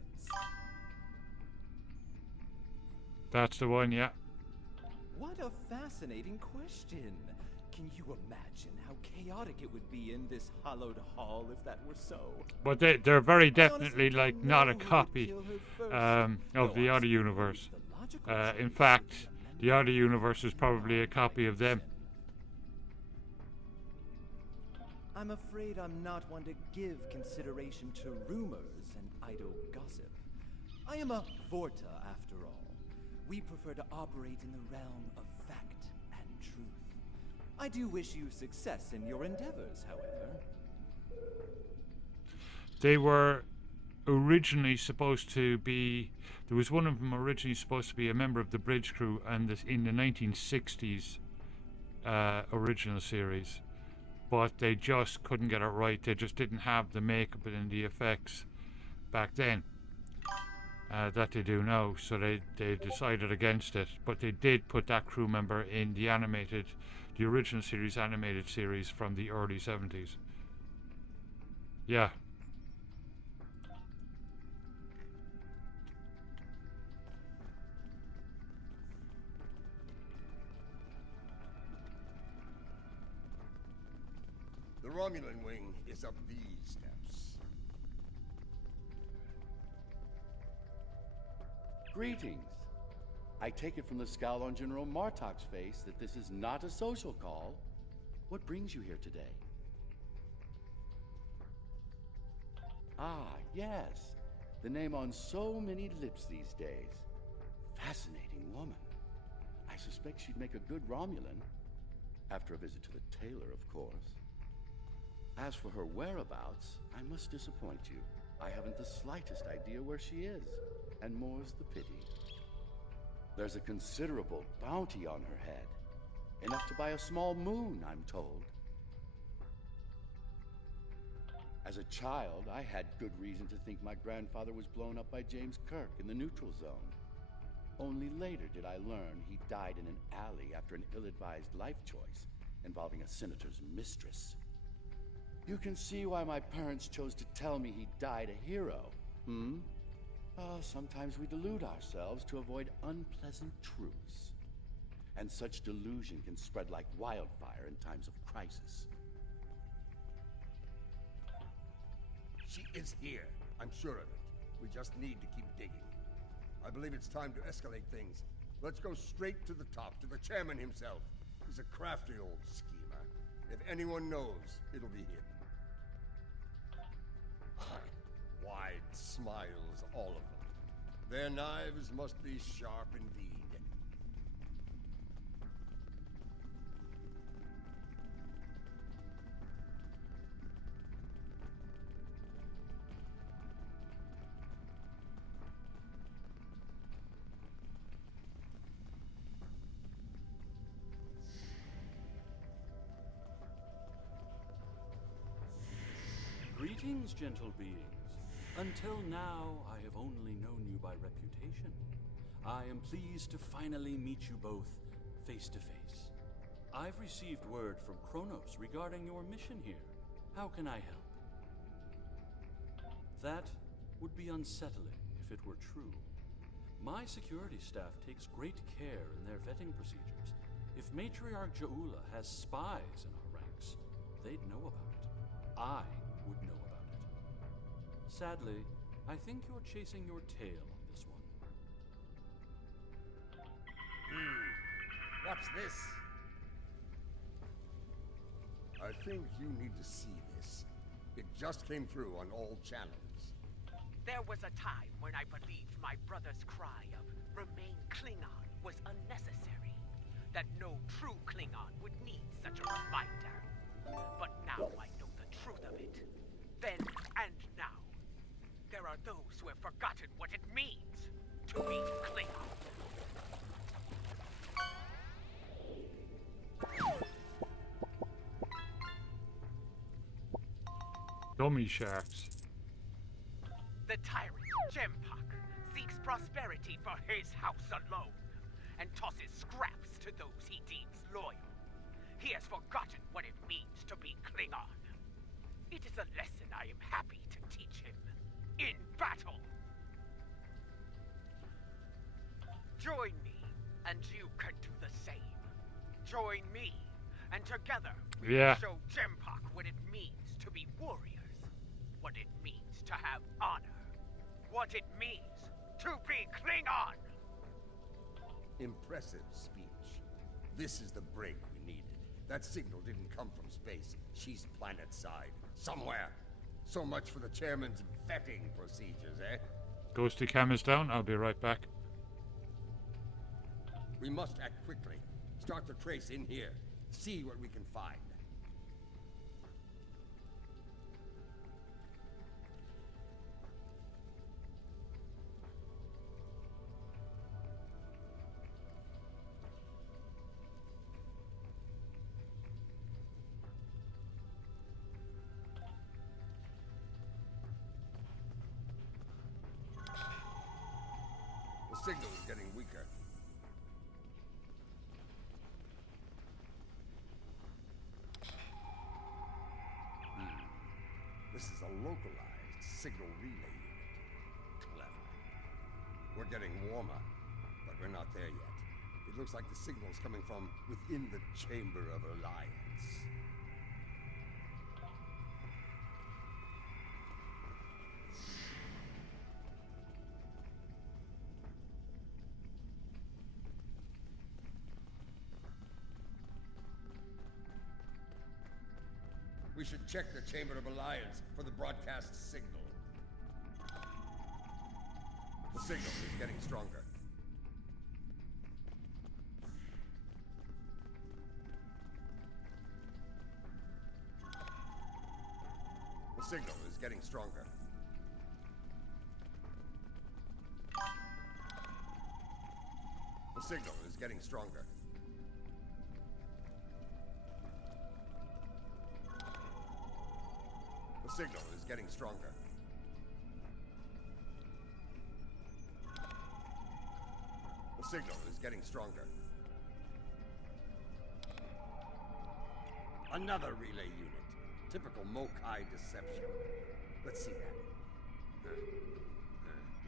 That's the one, yeah. What a fascinating question. Can you imagine how chaotic it would be in this hallowed hall if that were so? But they're very definitely like not a copy of the other universe. In fact, the other universe is probably a copy of them. I'm afraid I'm not one to give consideration to rumors and idle gossip. I am a Vorta, after all. We prefer to operate in the realm of fact and truth. I do wish you success in your endeavors, however. They were originally supposed to be... There was one of them originally supposed to be a member of the bridge crew and in the 1960s original series. But they just couldn't get it right. They just didn't have the makeup and the effects back then that they do now. So they decided against it. But they did put that crew member in the original series animated series from the early 70s. Yeah. The Romulan wing is up these steps. Greetings. I take it from the scowl on General Martok's face that this is not a social call. What brings you here today? Ah, yes. The name on so many lips these days. Fascinating woman. I suspect she'd make a good Romulan. After a visit to the tailor, of course. As for her whereabouts, I must disappoint you. I haven't the slightest idea where she is, and more's the pity. There's a considerable bounty on her head. Enough to buy a small moon, I'm told. As a child, I had good reason to think my grandfather was blown up by James Kirk in the neutral zone. Only later did I learn he died in an alley after an ill-advised life choice involving a senator's mistress. You can see why my parents chose to tell me he died a hero, sometimes we delude ourselves to avoid unpleasant truths. And such delusion can spread like wildfire in times of crisis. She is here. I'm sure of it. We just need to keep digging. I believe it's time to escalate things. Let's go straight to the top, to the chairman himself. He's a crafty old schemer. If anyone knows, it'll be him. Wide smiles, all of them. Their knives must be sharp indeed. Greetings, gentle beings. Until now, I have only known you by reputation. I am pleased to finally meet you both face to face. I've received word from Kronos regarding your mission here. How can I help? That would be unsettling if it were true. My security staff takes great care in their vetting procedures. If Matriarch Ja'ula has spies in our ranks, they'd know about it. I would know about it. Sadly, I think you're chasing your tail on this one. What's this? I think you need to see this. It just came through on all channels. There was a time when I believed my brother's cry of "Remain Klingon" was unnecessary. That no true Klingon would need such a reminder. But now I know the truth of it. Then and now. There are those who have forgotten what it means to be Klingon. Dummy sharks. The tyrant, Jempak, seeks prosperity for his house alone, and tosses scraps to those he deems loyal. He has forgotten what it means to be Klingon. It is a lesson I am happy to teach him. in battle. Join me, and you can do the same. Join me, and together we will show Jempak what it means to be warriors, what it means to have honor, what it means to be Klingon. Impressive speech. This is the break we needed. That signal didn't come from space. She's planet-side. Somewhere. So much for the chairman's vetting procedures, eh? Ghosty cam is down. I'll be right back. We must act quickly. Start the trace in here. See what we can find. The signal is getting weaker. This is a localized signal relay unit. Clever. We're getting warmer, but we're not there yet. It looks like the signal's coming from within the Chamber of Alliance. We should check the Chamber of Alliance for the broadcast signal. The signal is getting stronger. The signal is getting stronger. The signal is getting stronger. The signal is getting stronger. The signal is getting stronger. Another relay unit. Typical Mokai deception. Let's see that.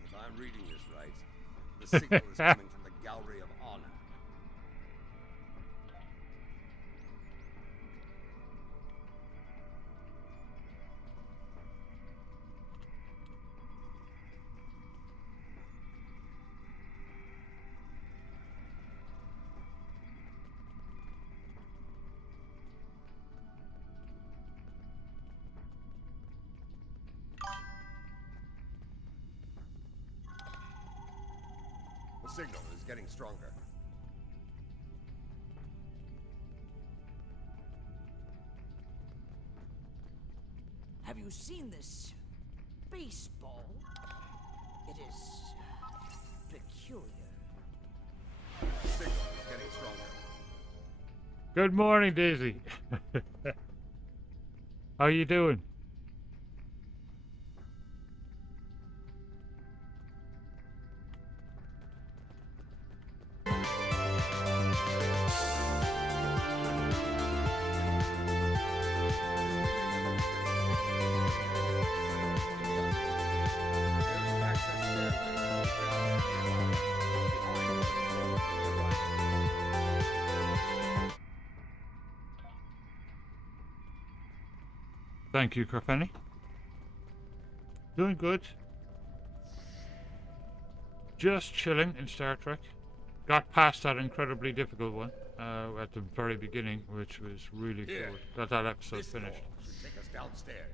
If I'm reading this right, the signal is coming from the Gallery of Honor. The signal is getting stronger. Have you seen this baseball? It is peculiar. The signal is getting stronger. Good morning, Daisy. How you doing? Thank you, Carpenny. Doing good. Just chilling in Star Trek. Got past that incredibly difficult one at the very beginning, which was really cool. That episode finished. Take us downstairs.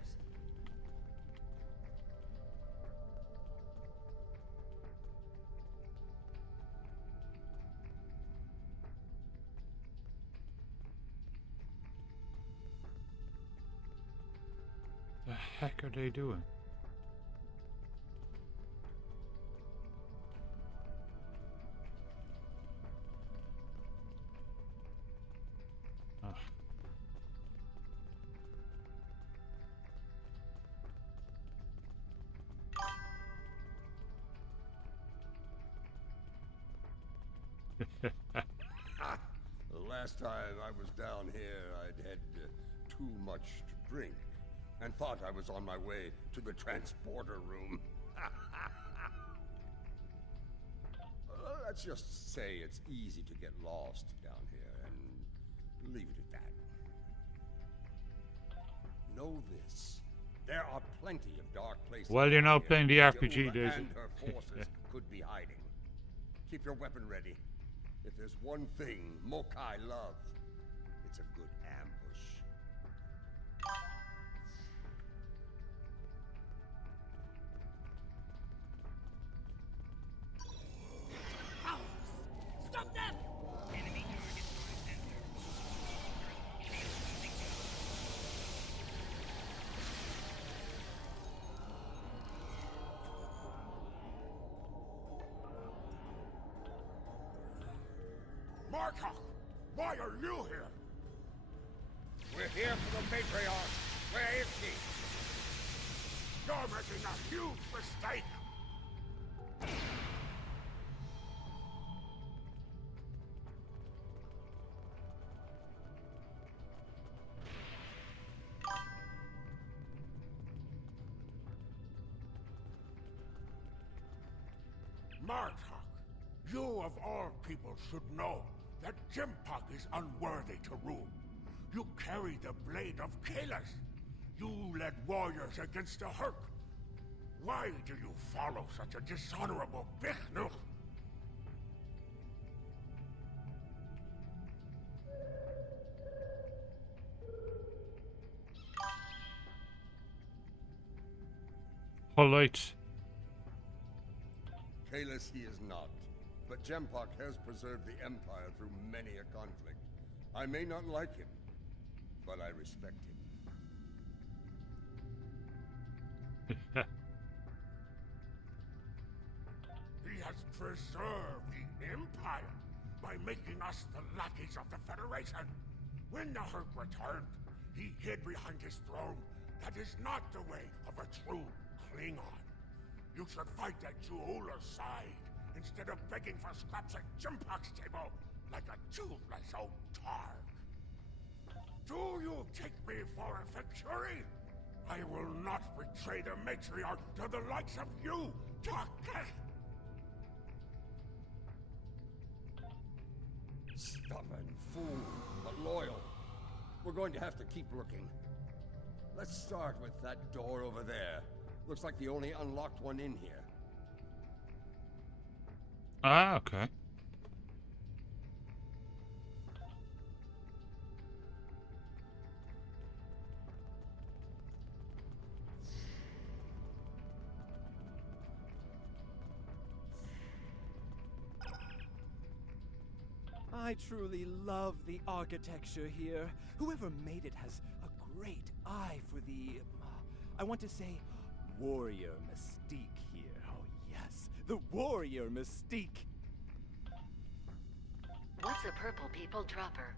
The heck are they doing? Oh. The last time I was down here, I'd had too much to drink. and thought I was on my way to the transporter room. Let's just say it's easy to get lost down here, and leave it at that. Know this. There are plenty of dark places. Well, you're now playing the RPG, Jeula Daisy. and her forces could be hiding. Keep your weapon ready. If there's one thing Mokai love, it's a good ambush. Stop them! Enemy target Martok, why are you here? We're here for the Matriarch. Where is she? You're making a huge mistake. Martok, you of all people should know that Jempok is unworthy to rule. You carry the blade of Kalis. You led warriors against the Herc. Why do you follow such a dishonorable Bichnuch? Polite. Kalis he is not, but Jempok has preserved the Empire through many a conflict. I may not like him, but I respect him. He has preserved the Empire by making us the lackeys of the Federation. When the Herc returned, he hid behind his throne. That is not the way of a true Klingon. You should fight at Jeula's side, instead of begging for scraps at Jempok's table, like a toothless old targ. Do you take me for a Factory? I will not betray the Matriarch to the likes of you, Takesh! Stubborn fool, but loyal. We're going to have to keep looking. Let's start with that door over there. Looks like the only unlocked one in here. Ah, okay. I truly love the architecture here. Whoever made it has a great eye for the, I want to say, warrior mystique here. Oh yes, the warrior mystique. What's a purple people dropper?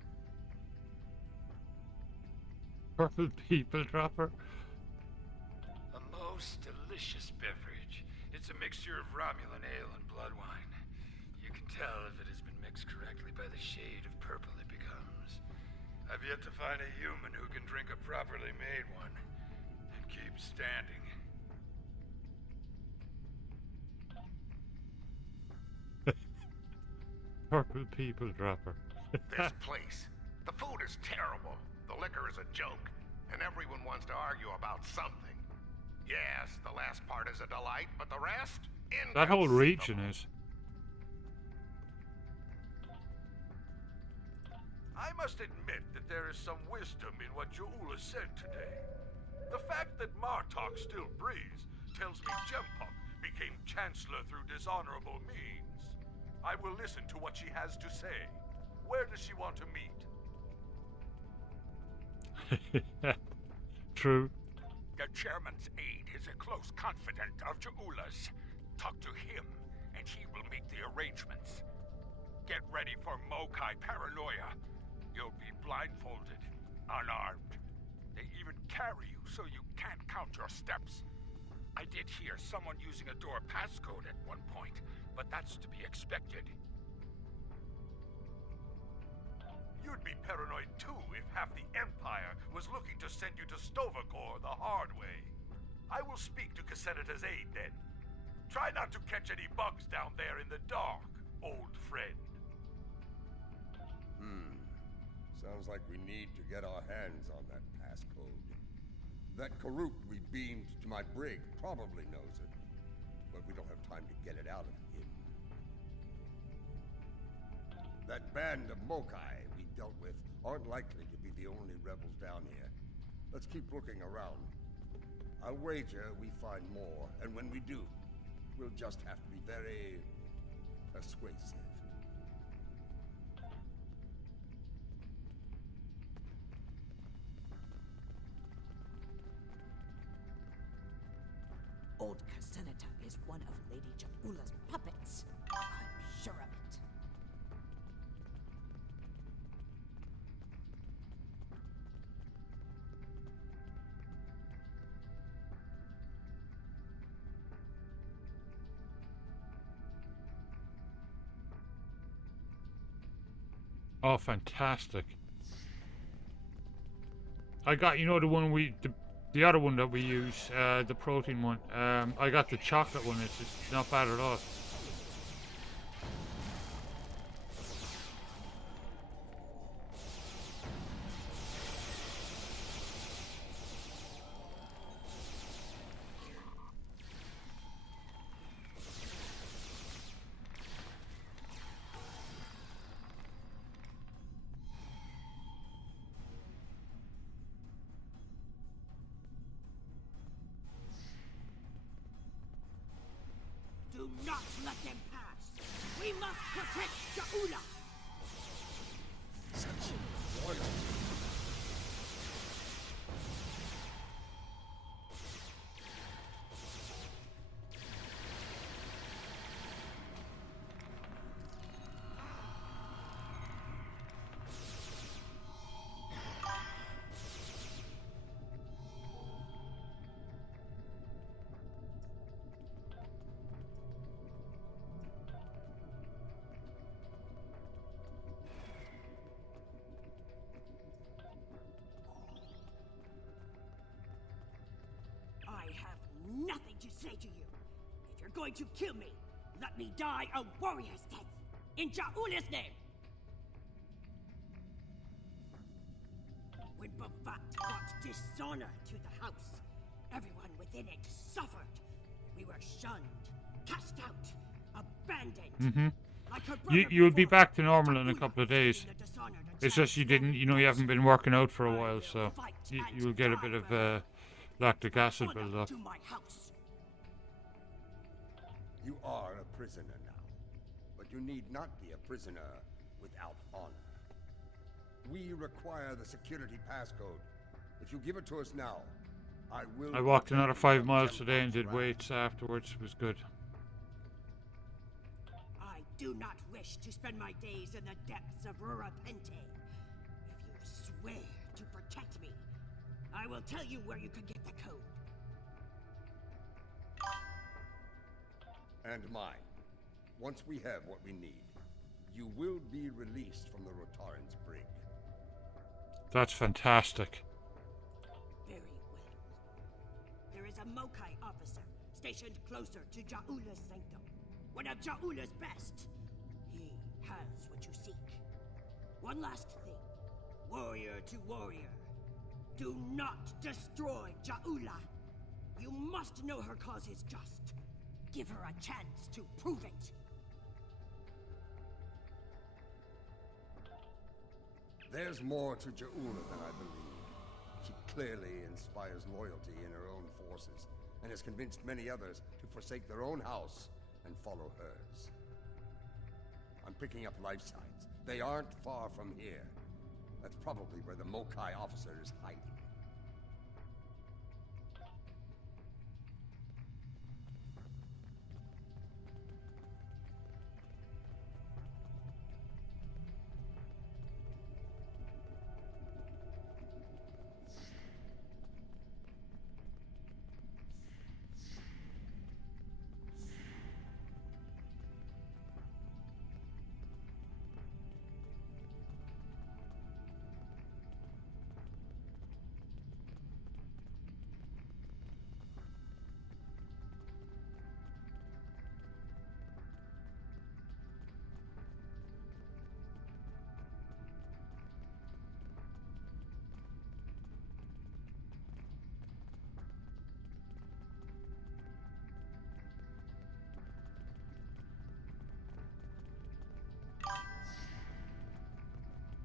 Purple people dropper? A most delicious beverage. It's a mixture of Romulan ale and blood wine. You can tell if it has been mixed correctly by the shade of purple it becomes. I've yet to find a human who can drink a properly made one and keep standing. Purple people dropper. This place. The food is terrible. The liquor is a joke. And everyone wants to argue about something. Yes, the last part is a delight, but the rest? That whole region is. I must admit that there is some wisdom in what Jeula said today. The fact that Martok still breathes tells me Jempok became Chancellor through dishonorable means. I will listen to what she has to say. Where does she want to meet? True. The chairman's aide is a close confidant of Jeula's. Talk to him, and he will make the arrangements. Get ready for Mokai paranoia. You'll be blindfolded, unarmed. They even carry you so you can't count your steps. I did hear someone using a door passcode at one point, but that's to be expected. You'd be paranoid too if half the Empire was looking to send you to Sto-vo-kor the hard way. I will speak to Casenata's aide then. Try not to catch any bugs down there in the dark, old friend. Sounds like we need to get our hands on that passcode. That Karuk we beamed to my brig probably knows it, but we don't have time to get it out of him. That band of Mokai we dealt with aren't likely to be the only rebels down here. Let's keep looking around. I'll wager we find more, and when we do, we'll just have to be very persuasive. Old Casenata is one of Lady Ja'ula's puppets. I'm sure of it. Oh, fantastic. I got, you know, the one the other one that we use, the protein one. I got the chocolate one. It's just not bad at all. Do not let them pass. We must protect Ja'ula. Such loyalty. I have nothing to say to you. If you're going to kill me, let me die a warrior's death. In Ja'ula's name. When Bavat brought dishonor to the house, everyone within it suffered. We were shunned, cast out, abandoned. Like her brother You'll be before, back to normal in a couple of days. the dishonor to It's just you didn't, you know, you haven't been working out for a while, so you'll get a bit of lactic acid build up. to my house. You are a prisoner now, but you need not be a prisoner without honor. We require the security passcode. If you give it to us now, I will... I walked another 5 miles today and did weights afterwards. It was good. I do not wish to spend my days in the depths of Rurapente. If you swear to protect me, I will tell you where you can get the code. And mine. Once we have what we need, you will be released from the Rotaran's brig. That's fantastic. Very well. There is a Mokai officer stationed closer to Ja'ula's sanctum. One of Ja'ula's best. He has what you seek. One last thing. Warrior to warrior. Do not destroy Ja'ula. You must know her cause is just. Give her a chance to prove it. There's more to Ja'ula than I believe. She clearly inspires loyalty in her own forces, and has convinced many others to forsake their own house and follow hers. I'm picking up life signs. They aren't far from here. That's probably where the Mokai officer is hiding.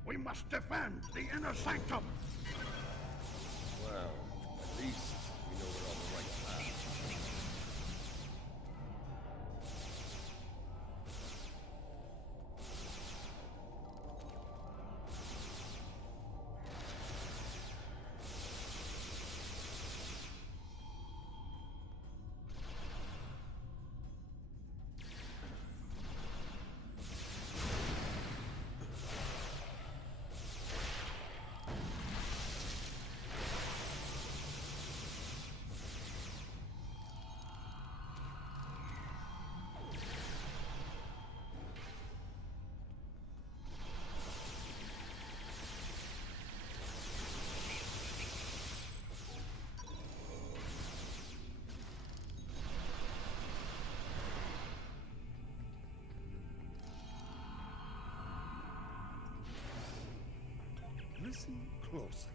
We must defend the inner sanctum. Well, at least we know we're on the right path. Listen closely,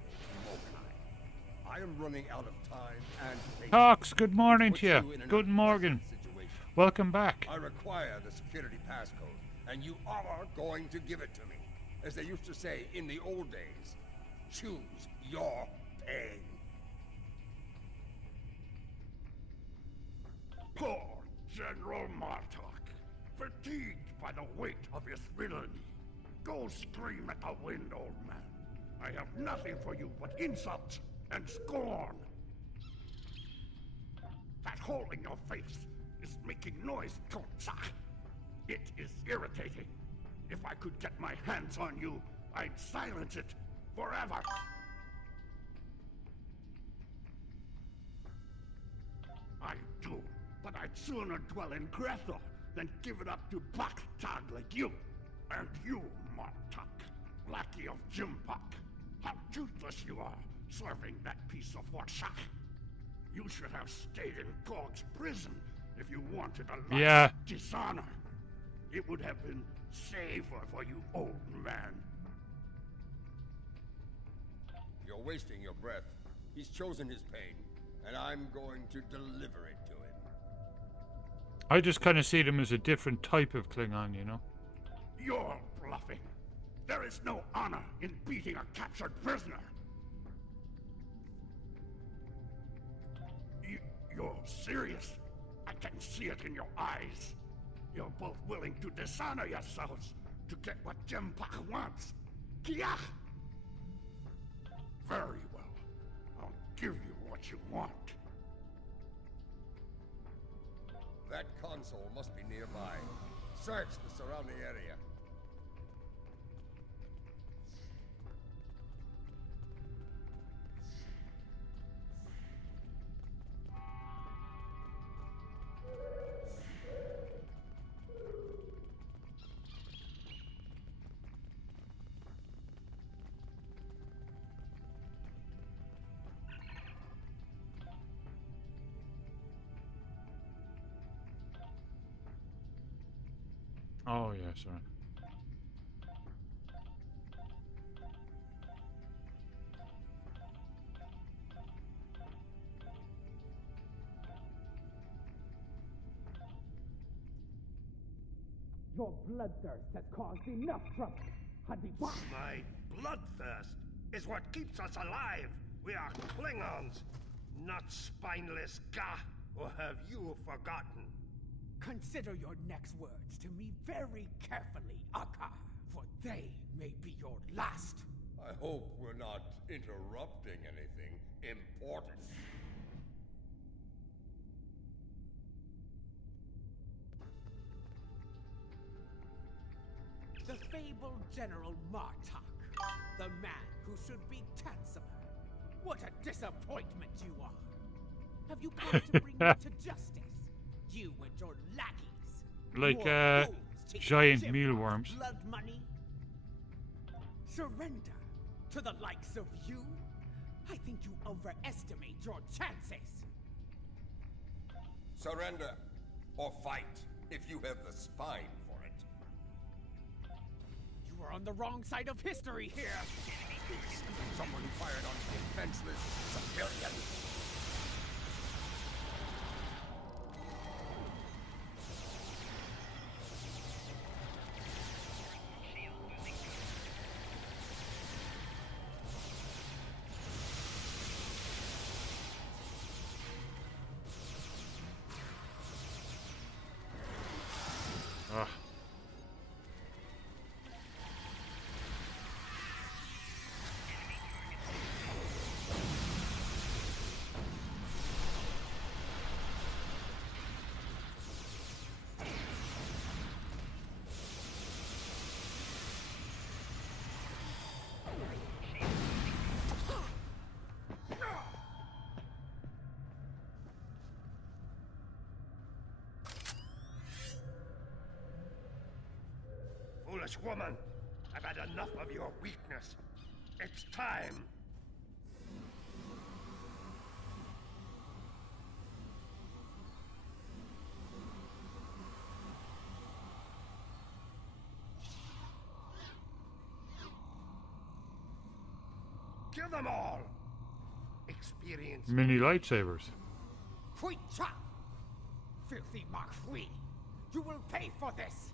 Mokai. I am running out of time and patience. Cox, good morning to you. Good morning. Welcome back. I require the security passcode, and you are going to give it to me. As they used to say in the old days, choose your pain. Poor General Martok, fatigued by the weight of his villainy. Go scream at the wind, old man. I have nothing for you but insult and scorn. That hole in your face is making noise, Kotsa. It is irritating. If I could get my hands on you, I'd silence it forever. I do, but I'd sooner dwell in Grethel than give it up to Baktag like you. And you, Martok, lackey of Jimpak. How toothless you are, serving that piece of Warshak. You should have stayed in Gog's prison if you wanted a life of dishonor. It would have been safer for you, old man. You're wasting your breath. He's chosen his pain, and I'm going to deliver it to him. I just kind of see them as a different type of Klingon, you know? You're bluffing. There is no honor in beating a captured prisoner. You're serious. I can see it in your eyes. You're both willing to dishonor yourselves to get what Jimpak wants. Kiach! Very well. I'll give you what you want. That console must be nearby. Search the surrounding area. Oh, yeah, sorry. Your bloodthirst has caused enough trouble. Hadibah! My bloodthirst is what keeps us alive. We are Klingons, not spineless Gah. Or have you forgotten? Consider your next words to me very carefully, Akka, for they may be your last. I hope we're not interrupting anything important. The fabled General Martok, the man who should be Chancellor. What a disappointment you are! Have you come to bring me to justice? You and your lackeys. Like, giant mealworms. Blood money? Surrender to the likes of you? I think you overestimate your chances. Surrender or fight if you have the spine for it. You are on the wrong side of history here. Someone fired on defenseless civilians. foolish woman! I've had enough of your weakness. It's time. Kill them all! Experience. Mini lightsabers. Fui cha! Filthy Mark Fui! You will pay for this!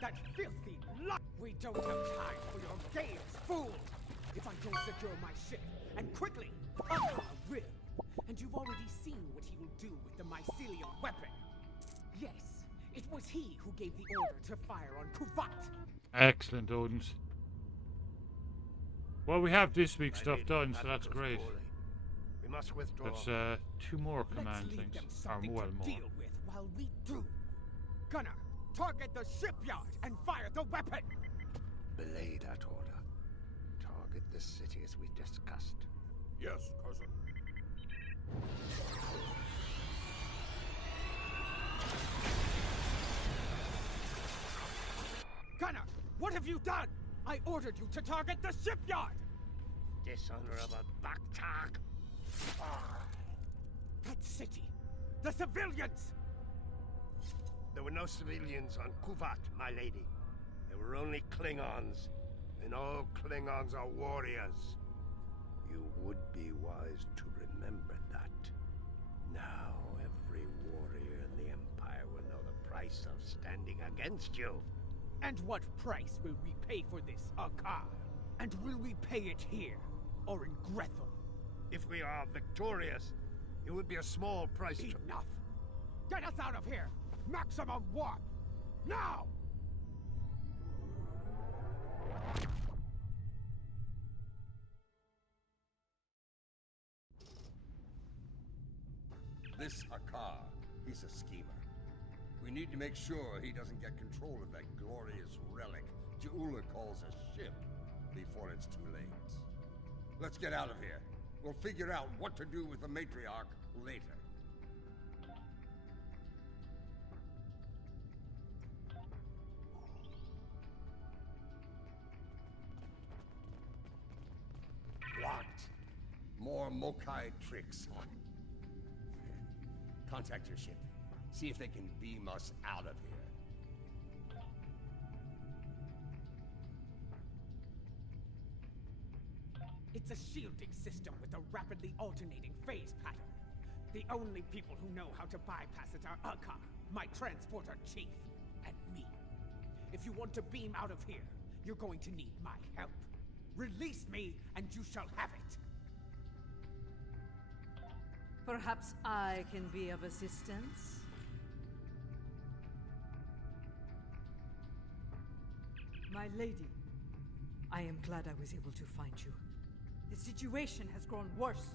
That filthy lot! We don't have time for your games, fool! If I don't secure my ship, and quickly, Akar will. And you've already seen what he will do with the mycelial weapon. Yes, it was he who gave the order to fire on Kuvat. Excellent, Odins. Well, we have this week's stuff done, so that's great. We must withdraw. That's 2 more command things. Or well, more. Deal with while we do. Gunner, target the shipyard and fire the weapon! Belay that order. Target the city as we discussed. Yes, cousin. Gunner, what have you done? I ordered you to target the shipyard! Dishonorable Baktak! That city! The civilians! There were no civilians on Kuvat, my lady. There were only Klingons. And all Klingons are warriors. You would be wise to remember that. Now every warrior in the Empire will know the price of standing against you. And what price will we pay for this, Akar? And will we pay it here, or in Grethel? If we are victorious, it would be a small price to... Enough! Get us out of here! Maximum warp! Now! This Akar, he's a schemer. We need to make sure he doesn't get control of that glorious relic Ja'ula calls a ship before it's too late. Let's get out of here. We'll figure out what to do with the matriarch later. What? More Mokai tricks, huh? Contact your ship. See if they can beam us out of here. It's a shielding system with a rapidly alternating phase pattern. The only people who know how to bypass it are Akar, my transporter chief, and me. If you want to beam out of here, you're going to need my help. Release me, and you shall have it. Perhaps I can be of assistance? My lady, I am glad I was able to find you. The situation has grown worse.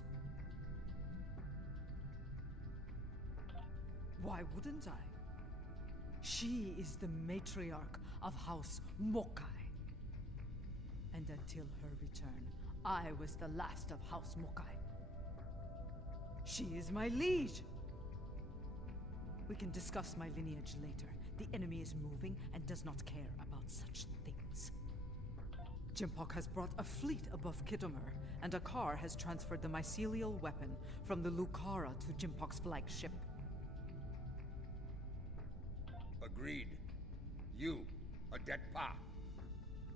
Why wouldn't I? She is the matriarch of House Mokai. And until her return, I was the last of House Mokai. She is my liege! We can discuss my lineage later. The enemy is moving and does not care about such things. Jempok has brought a fleet above Khitomer, and Akar has transferred the mycelial weapon from the Lucara to Jempok's flagship. Agreed. You, Adetpa.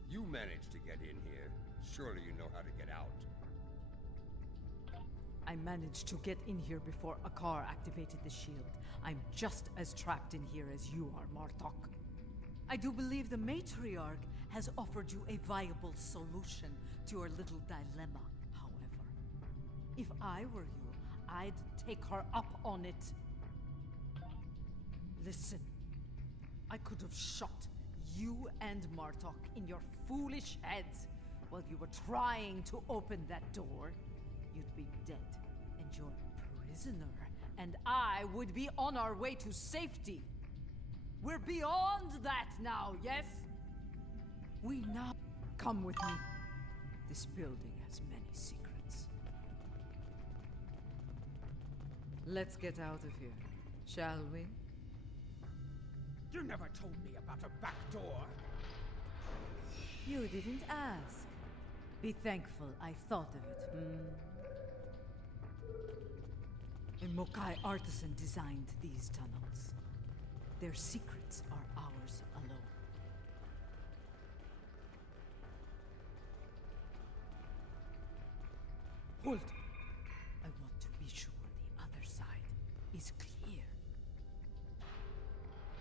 You managed to get in here. Surely you know how to get out. I managed to get in here before Akar activated the shield. I'm just as trapped in here as you are, Martok. I do believe the Matriarch has offered you a viable solution to your little dilemma, however. If I were you, I'd take her up on it. Listen, I could have shot you and Martok in your foolish heads while you were trying to open that door. You'd be dead, and your prisoner and I would be on our way to safety. We're beyond that now, yes? We now... Come with me. This building has many secrets. Let's get out of here, shall we? You never told me about a back door. You didn't ask. Be thankful I thought of it, A Mokai artisan designed these tunnels. Their secrets are ours alone. Hold! I want to be sure the other side is clear.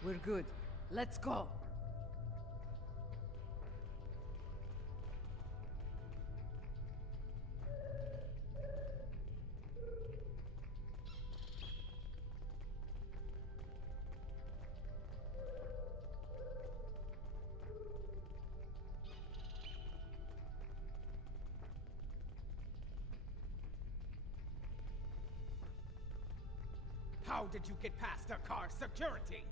We're good. Let's go! How did you get past Akar's security?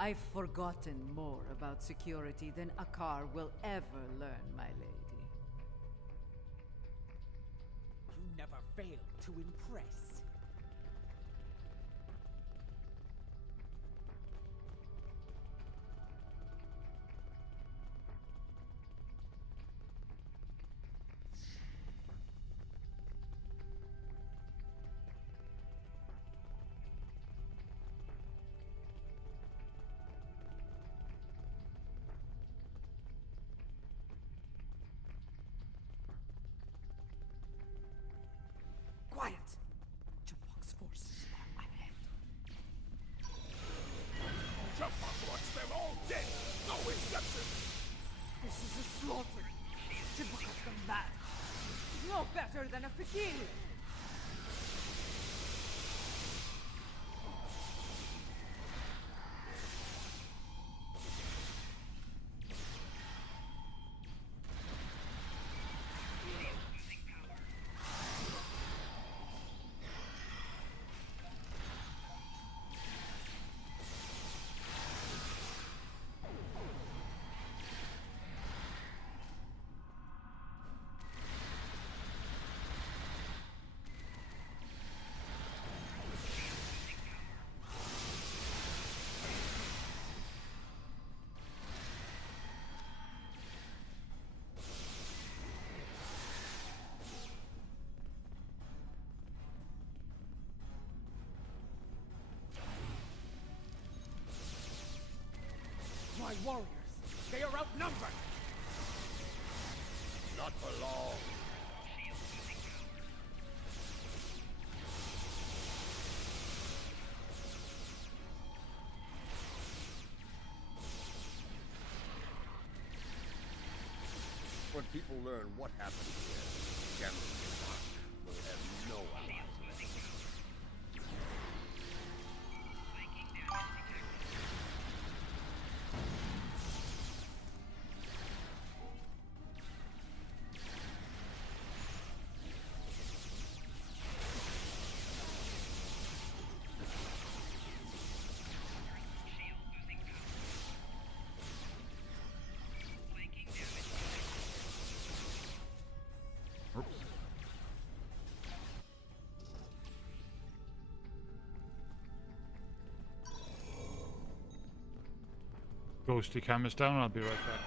I've forgotten more about security than Akar will ever learn, my lady. You never failed to impress. Quiet! Jabok's forces are ahead. Jabok wants them all dead! No exception! This is a slaughter. Jabok has gone mad. He's no better than a fakir. My warriors, they are outnumbered! Not for long. When people learn what happened here, Jambak will have no allies. Ghosty cam is down, I'll be right back.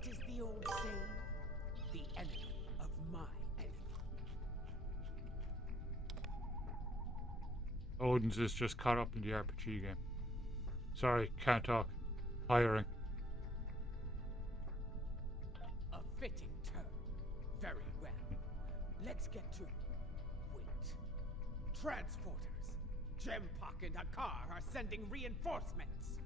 What is the old saying? The enemy of my enemy. Odin's is just caught up in the RPG game. Sorry, can't talk. Hiring. A fitting term. Very well. Let's get to... Wait. Transporters. Jempak and Akar are sending reinforcements.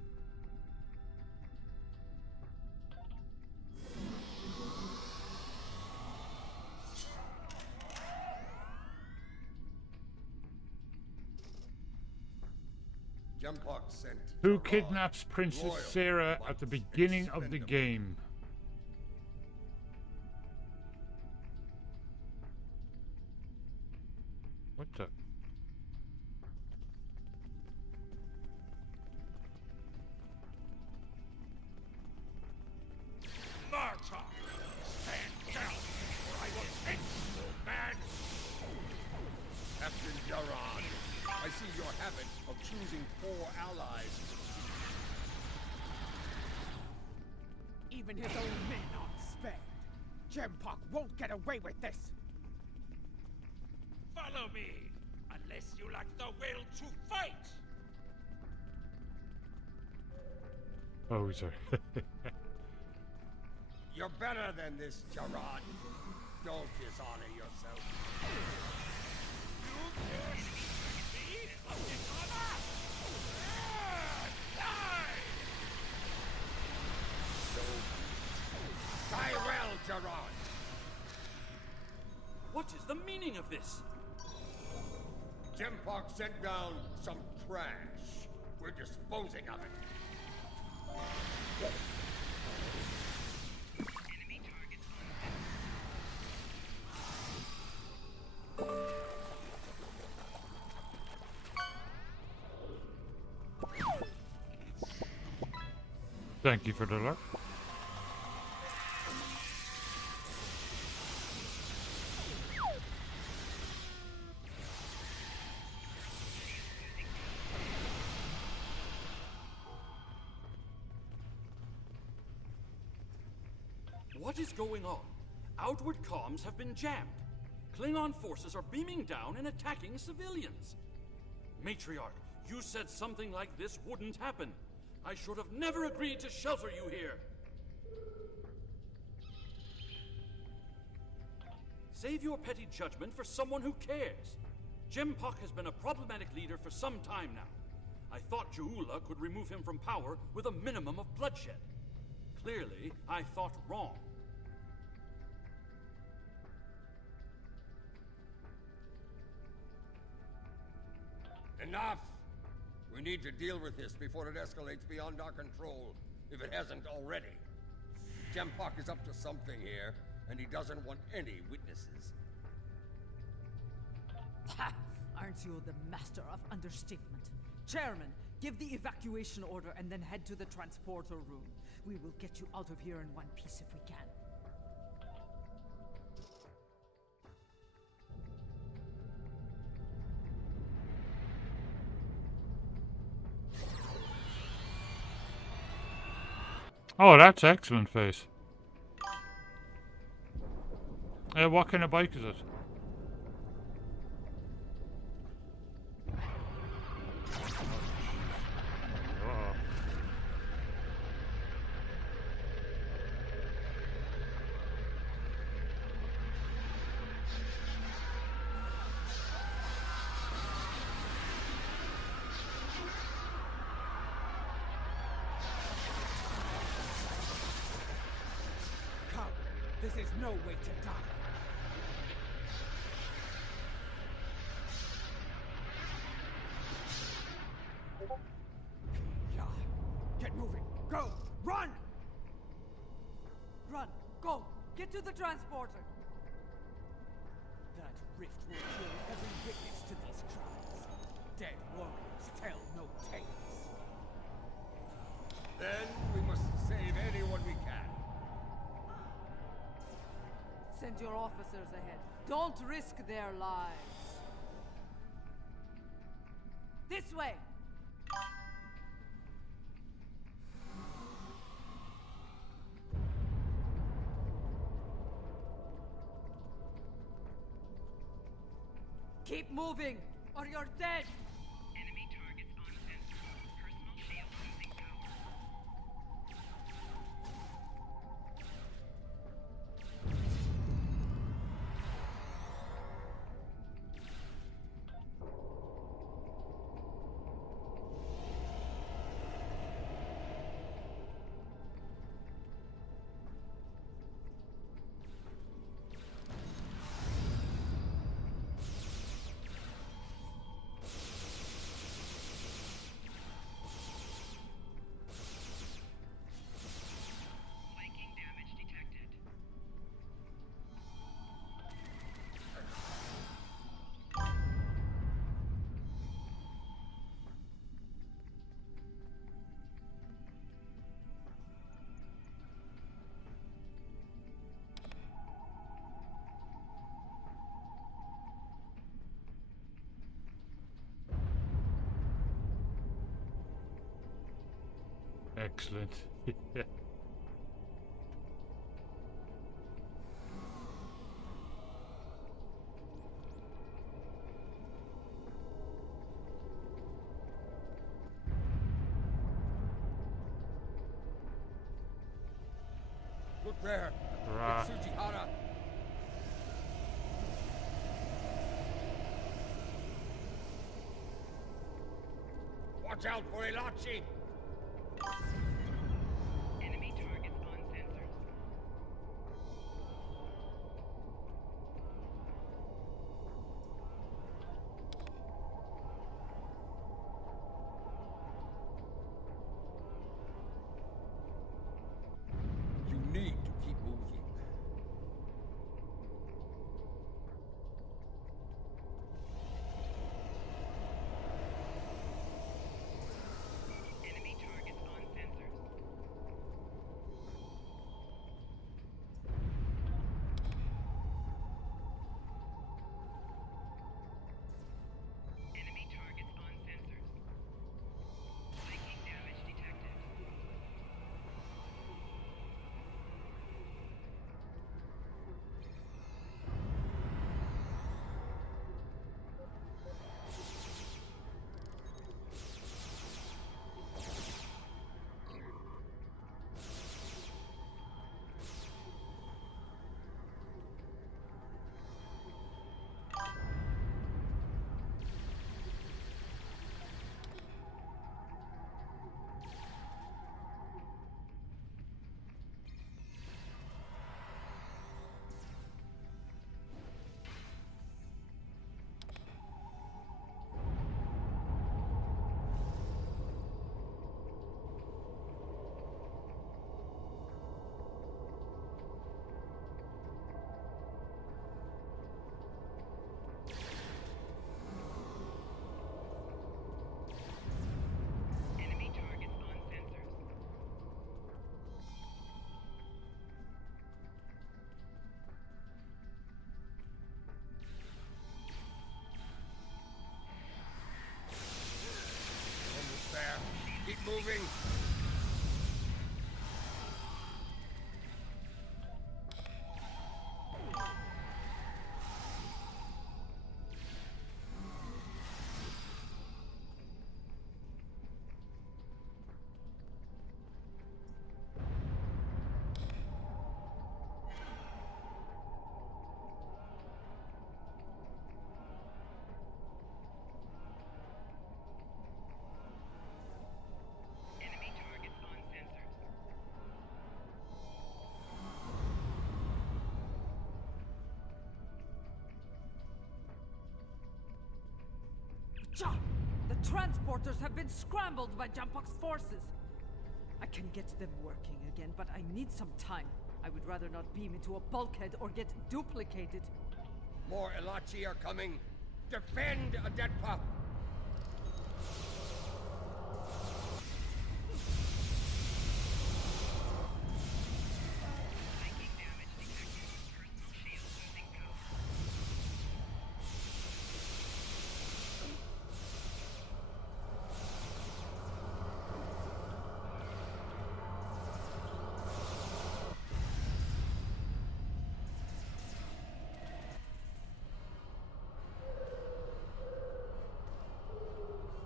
Jempak sent. Who kidnaps Princess Sarah at the beginning of the game? What the? Martok! Stand down, or I will hit you, man! Captain Jaron, I see your habit of choosing poor allies. Even his own men aren't spared. Jempak won't get away with this. Follow me, unless you lack the will to fight! Poser. You're better than this, Jaron. Don't dishonor yourself. You dare me of dishonor? Die! So, die well, Jaron. What is the meaning of this? Jempak sent down some trash. We're disposing of it. Enemy targets Thank you for the alert. What is going on? Outward comms have been jammed. Klingon forces are beaming down and attacking civilians. Matriarch, you said something like this wouldn't happen. I should have never agreed to shelter you here. Save your petty judgment for someone who cares. Jempak has been a problematic leader for some time now. I thought Ja'ula could remove him from power with a minimum of bloodshed. Clearly, I thought wrong. Enough! We need to deal with this before it escalates beyond our control, if it hasn't already. Jempak is up to something here, and he doesn't want any witnesses. Ha! Aren't you the master of understatement? Chairman, give the evacuation order and then head to the transporter room. We will get you out of here in one piece if we can. Oh, that's excellent face. What kind of bike is it? Come, this is no way to die. Yeah, get moving. Go, run! Run! Go! Get to the transporter! That rift will kill every witness to these crimes. Dead warriors tell no tales. Then we must save anyone we can. Send your officers ahead. Don't risk their lives. This way! Keep moving, or you're dead! Enemy targets on sensor. Personal shield losing power. Flanking damage detected. Excellent. Look there! Hurrah. It's Tsujihara! Watch out for Elachi! Enemy targets on sensors. You need to keep moving. Enemy targets on sensors. Enemy targets on sensors. Flanking damage detected. Enemy targets on sensors. Almost there. Keep moving. Enemy targets on sensors. Cha! The transporters have been scrambled by Jampok's forces. I can get them working again, but I need some time. I would rather not beam into a bulkhead or get duplicated. More Elachi are coming. Defend Adetpa! Flanking damage detected. Personal shield losing power.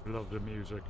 love the music.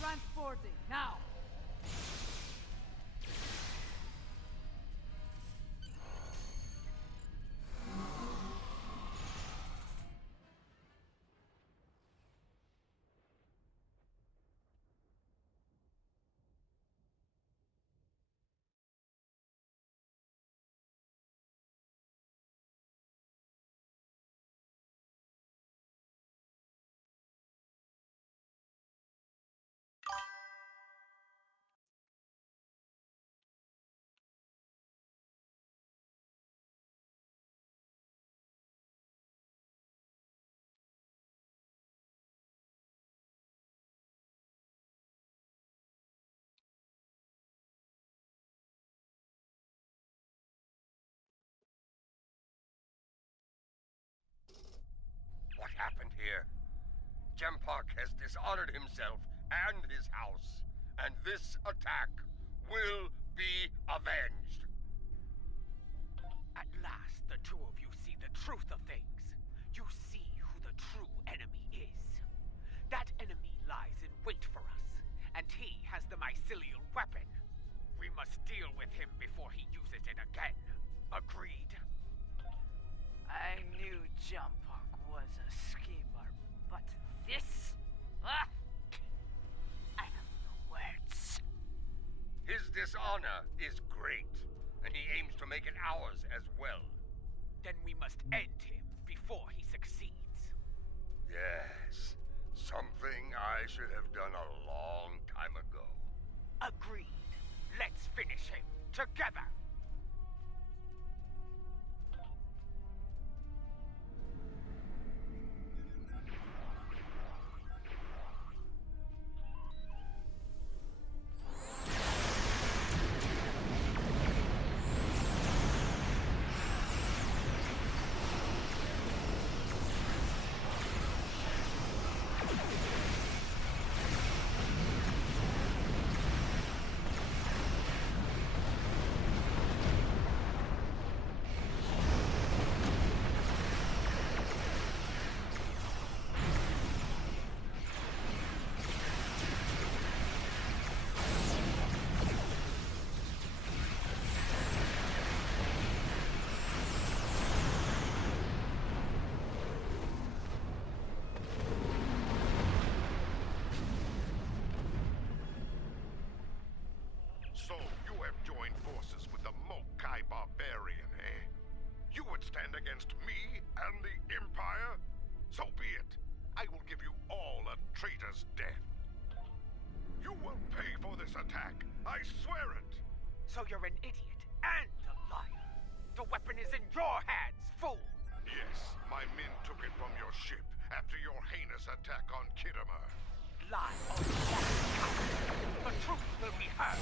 Transporting, now! What happened here? Jempark has dishonored himself and his house, and this attack will be avenged. At last, the two of you see the truth of things. You see who the true enemy is. That enemy lies in wait for us, and he has the mycelial weapon. We must deal with him before he uses it again. Agreed? I knew Jempark was a schemer, but this? Ah! I have no words. His dishonor is great, and he aims to make it ours as well. Then we must end him before he succeeds. Yes, something I should have done a long time ago. Agreed. Let's finish him together. So, you have joined forces with the Mokai Barbarian, eh? You would stand against me and the Empire? So be it. I will give you all a traitor's death. You will pay for this attack. I swear it. So you're an idiot and a liar. The weapon is in your hands, fool. Yes, my men took it from your ship after your heinous attack on Khitomer. Lie on the truth will be heard.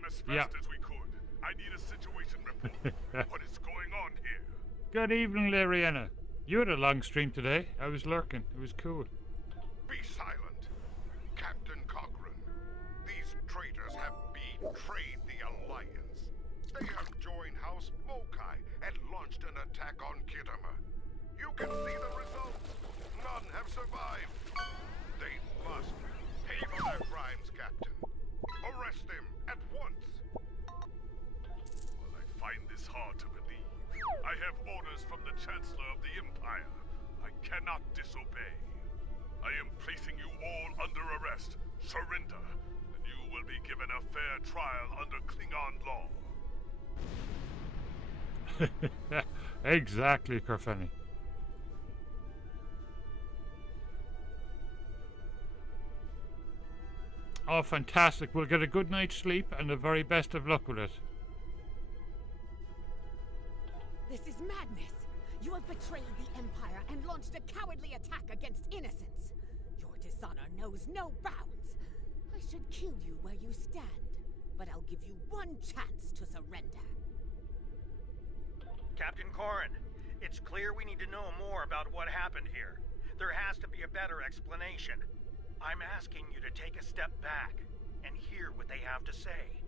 came as Yeah. fast as we could. I need a situation report. What is going on here? Good evening, Lariana. You had a long stream today. I was lurking. It was cool. Be silent. Captain Cochrane. These traitors have betrayed the Alliance. They have joined House Mokai and launched an attack on Kittimer. You can see the results. None have survived. They must pay for their crimes, Captain. Arrest them at once. Well, I find this hard to believe. I have orders from the Chancellor of the Empire. I cannot disobey. I am placing you all under arrest. Surrender, and you will be given a fair trial under Klingon law. Exactly, Kerfenny. Oh, fantastic. We'll get a good night's sleep and the very best of luck with it. This is madness! You have betrayed the Empire and launched a cowardly attack against innocents! Your dishonor knows no bounds! I should kill you where you stand, but I'll give you one chance to surrender. Captain Corrin, it's clear we need to know more about what happened here. There has to be a better explanation. I'm asking you to take a step back and hear what they have to say.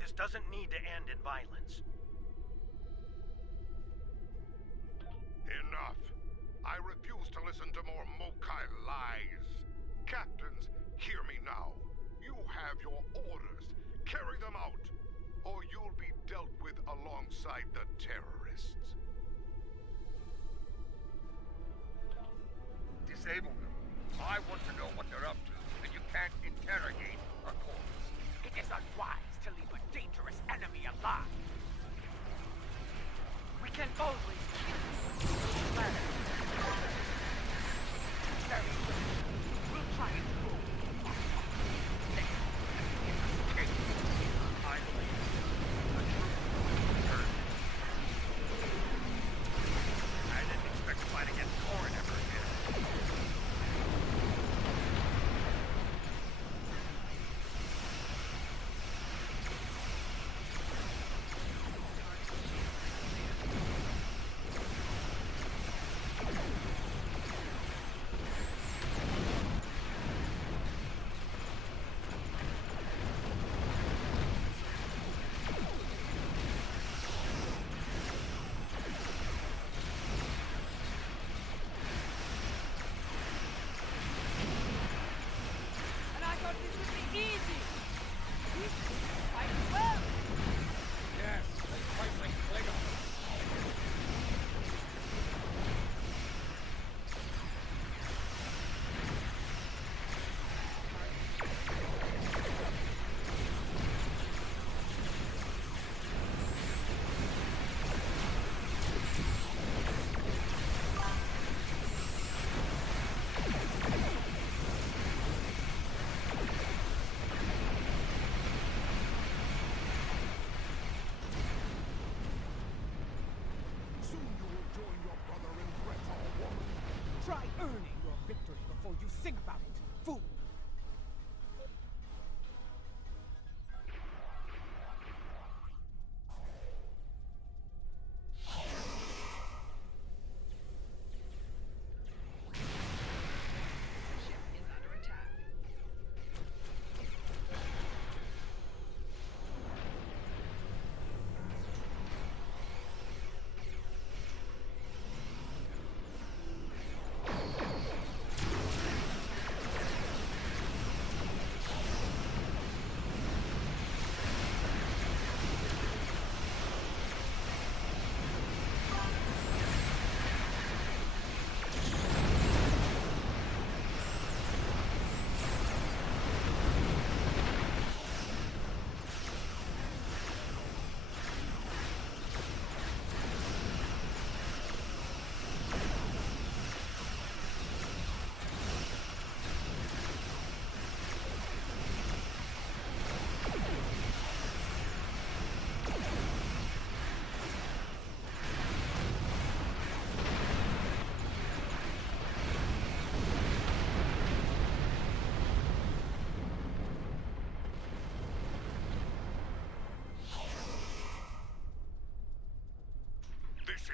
This doesn't need to end in violence. Enough. I refuse to listen to more Mokai lies. Captains, hear me now. You have your orders. Carry them out, or you'll be dealt with alongside the terrorists. Disable them. I want to know what they're up to, and you can't interrogate a corpse. It is unwise to leave a dangerous enemy alive. We can always keep the ladder. Very good. We'll try and move. I believe the truth will return. I didn't expect to fight against Corrin ever again.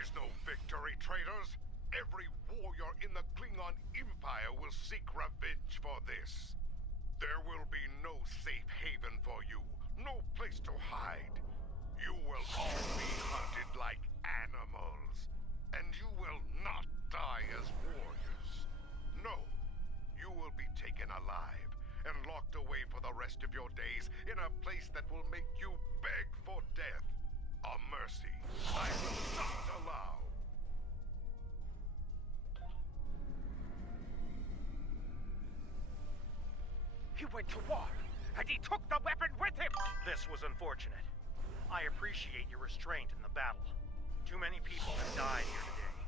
is no victory, traitors. Every warrior in the Klingon Empire will seek revenge for this. There will be no safe haven for you, no place to hide. You will all be hunted like animals, and you will not die as warriors. No, you will be taken alive and locked away for the rest of your days in a place that will make you beg for death. A mercy I will not allow. He went to war, and he took the weapon with him! This was unfortunate. I appreciate your restraint in the battle. Too many people have died here today.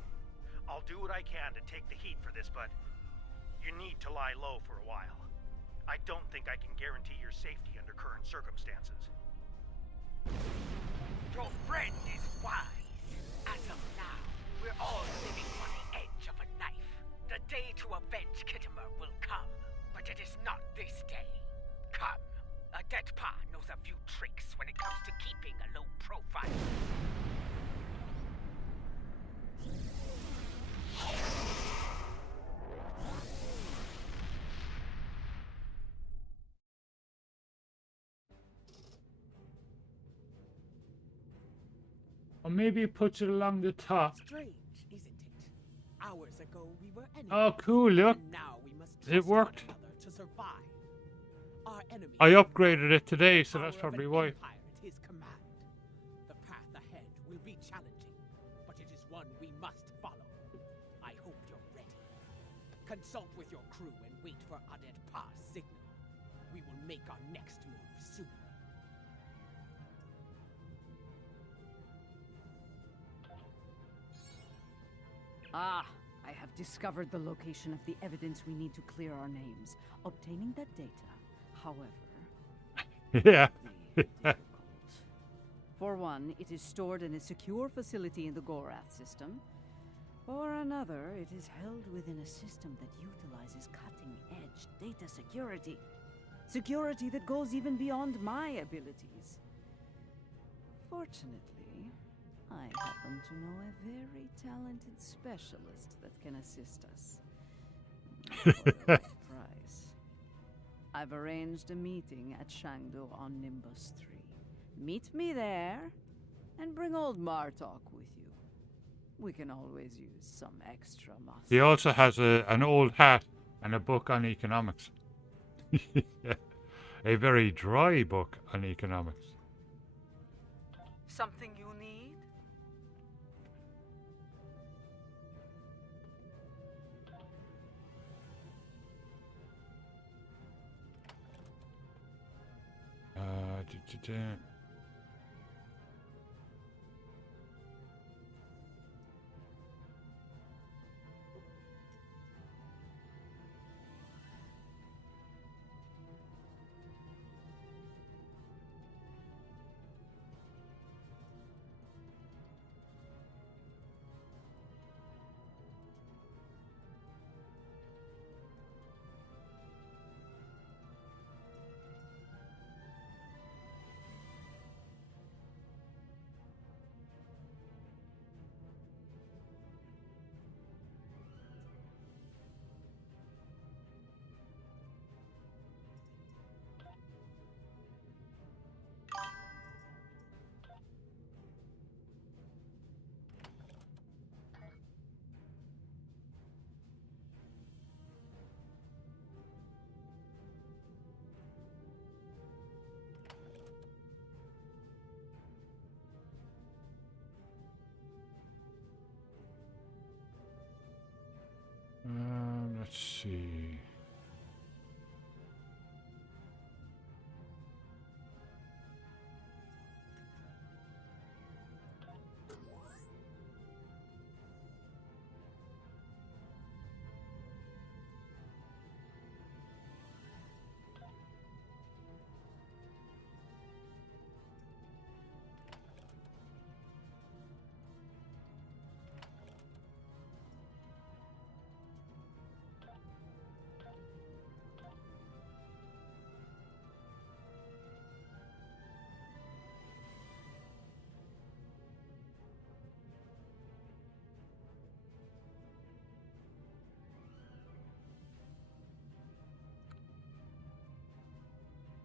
I'll do what I can to take the heat for this, but you need to lie low for a while. I don't think I can guarantee your safety under current circumstances. Your friend is wise. As of now, we're all living on the edge of a knife. The day to avenge Kittimer will come, but it is not this day. Come. A dead pa knows a few tricks when it comes to keeping a low profile. Or maybe it puts it along the top. Strange, isn't it? Hours ago we were enemies. Oh, cool, look. And now we must It worked. trust one another to survive. Our enemy I upgraded it today, so power that's of probably an why. empire at his command. The path ahead will be challenging, but it is one we must follow. I hope you're ready. Consult with your crew and wait for Adet Pa's signal. We will make our next move soon. Ah, I have discovered the location of the evidence we need to clear our names. Obtaining that data, however... Yeah. For one, it is stored in a secure facility in the Gorath system. For another, it is held within a system that utilizes cutting-edge data security. Security that goes even beyond my abilities. Fortunately, I happen to know a very talented specialist that can assist us. For the right price. I've arranged a meeting at Shangdo on Nimbus 3. Meet me there, and bring old Martok with you. We can always use some extra muscle. He also has an old hat and a book on economics. A very dry book on economics. Something you need?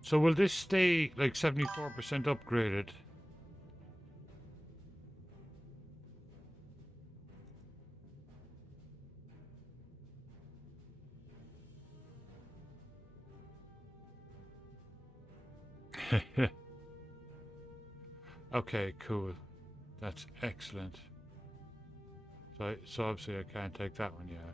So will this stay like 74% upgraded? Okay, cool. That's excellent. So obviously I can't take that one, yeah, okay.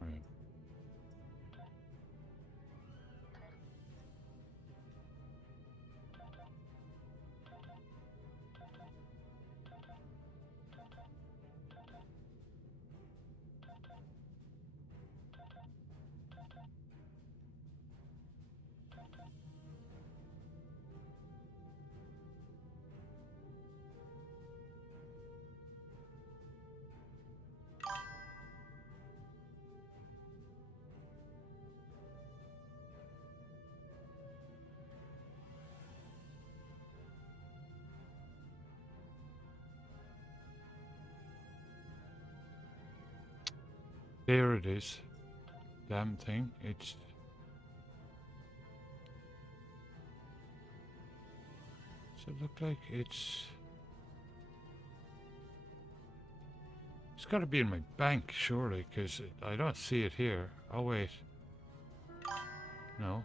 Right. There it is. Damn thing. It's does it look like it's got to be in my bank, surely, because I don't see it here. Oh, wait. No.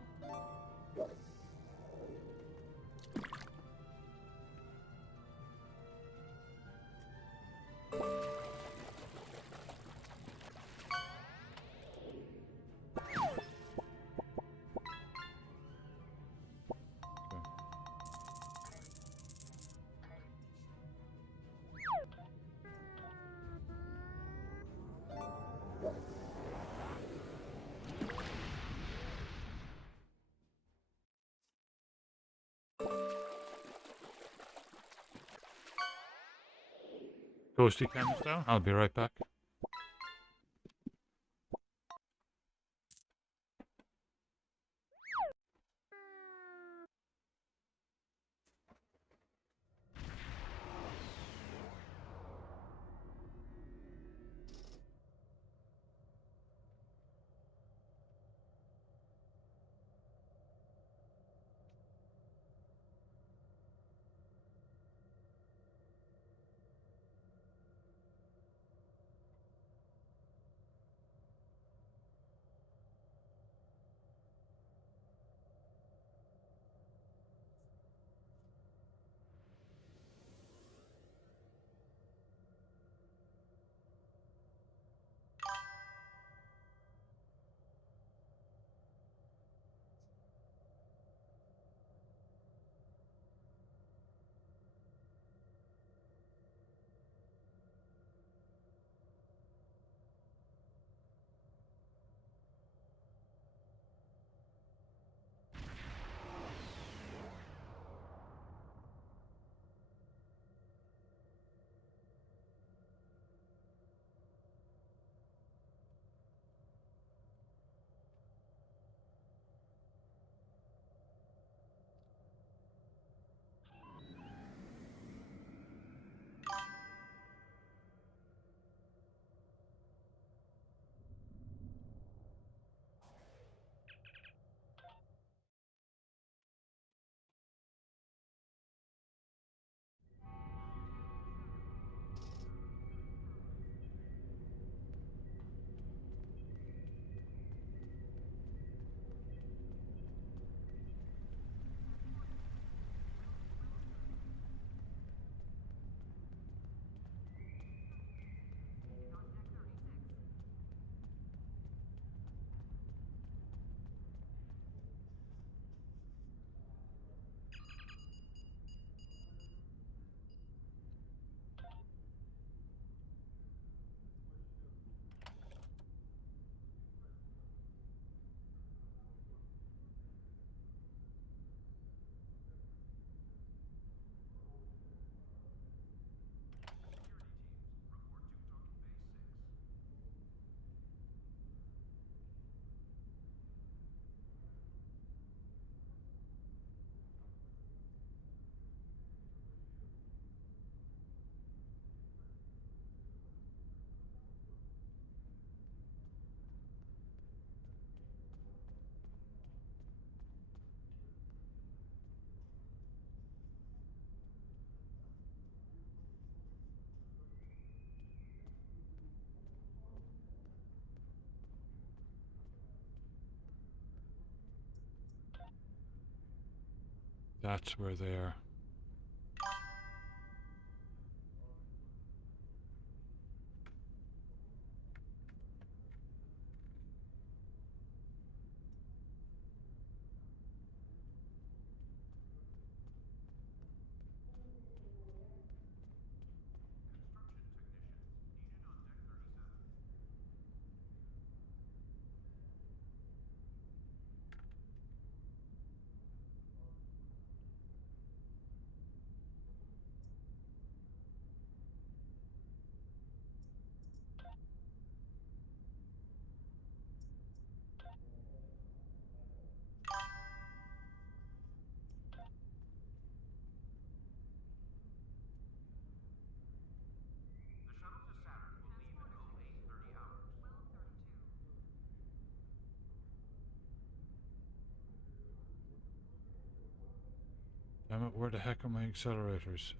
Ghosty cameras down. I'll be right back. that's where they are. Damn it, where the heck are my accelerators?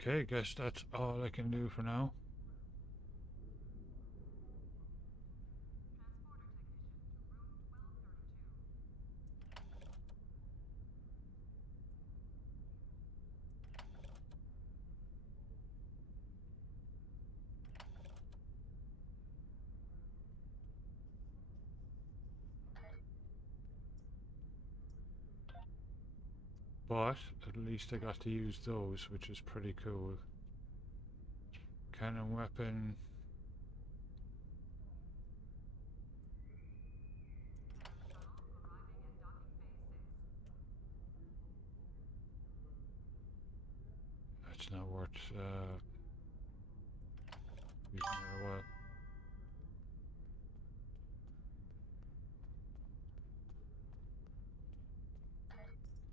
Okay, guess that's all I can do for now. But at least I got to use those, which is pretty cool. Cannon weapon. That's not worth using it a while.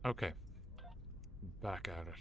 Okay. Back at it.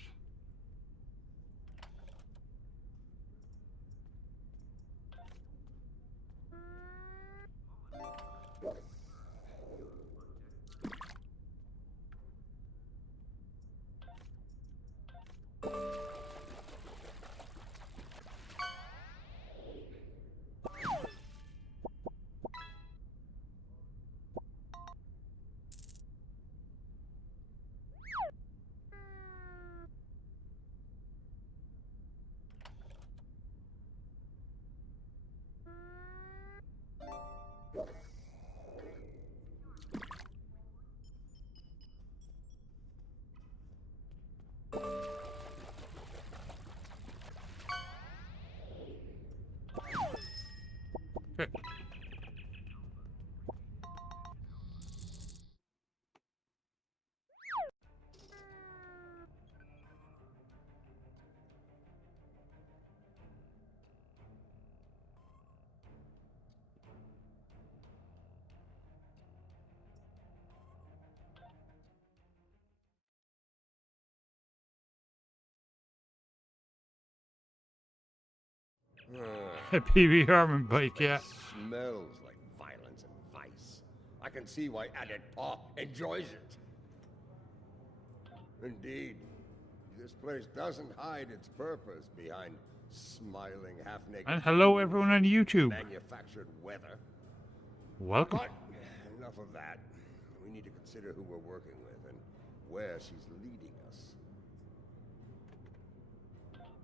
Ah, PB Herman bike, yeah. Smells like violence and vice. I can see why Adet Paw enjoys it. Indeed, this place doesn't hide its purpose behind smiling half-naked... And hello everyone on YouTube. ...manufactured weather. Welcome. But enough of that. We need to consider who we're working with and where she's leading us.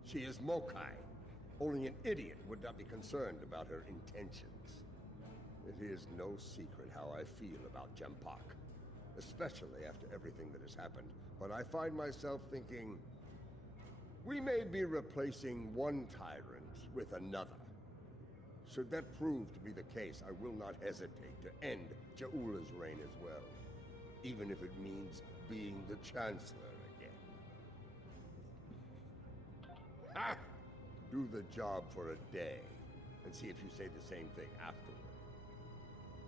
She is Mokai. Only an idiot would not be concerned about her intentions. It is no secret how I feel about Jempak, especially after everything that has happened. But I find myself thinking, we may be replacing one tyrant with another. Should that prove to be the case, I will not hesitate to end Jaula's reign as well, even if it means being the Chancellor again. Ha! Do the job for a day, and see if you say the same thing afterward.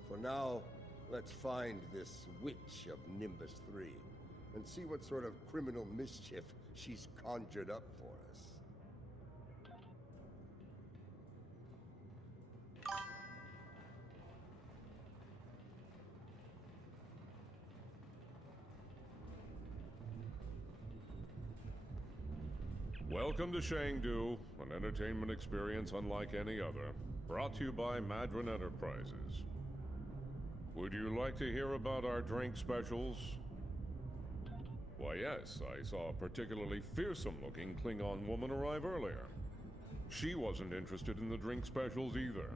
For now, let's find this witch of Nimbus 3, and see what sort of criminal mischief she's conjured up for us. Welcome to Shangdu, an entertainment experience unlike any other. Brought to you by Madron Enterprises. Would you like to hear about our drink specials? Why yes, I saw a particularly fearsome-looking Klingon woman arrive earlier. She wasn't interested in the drink specials either.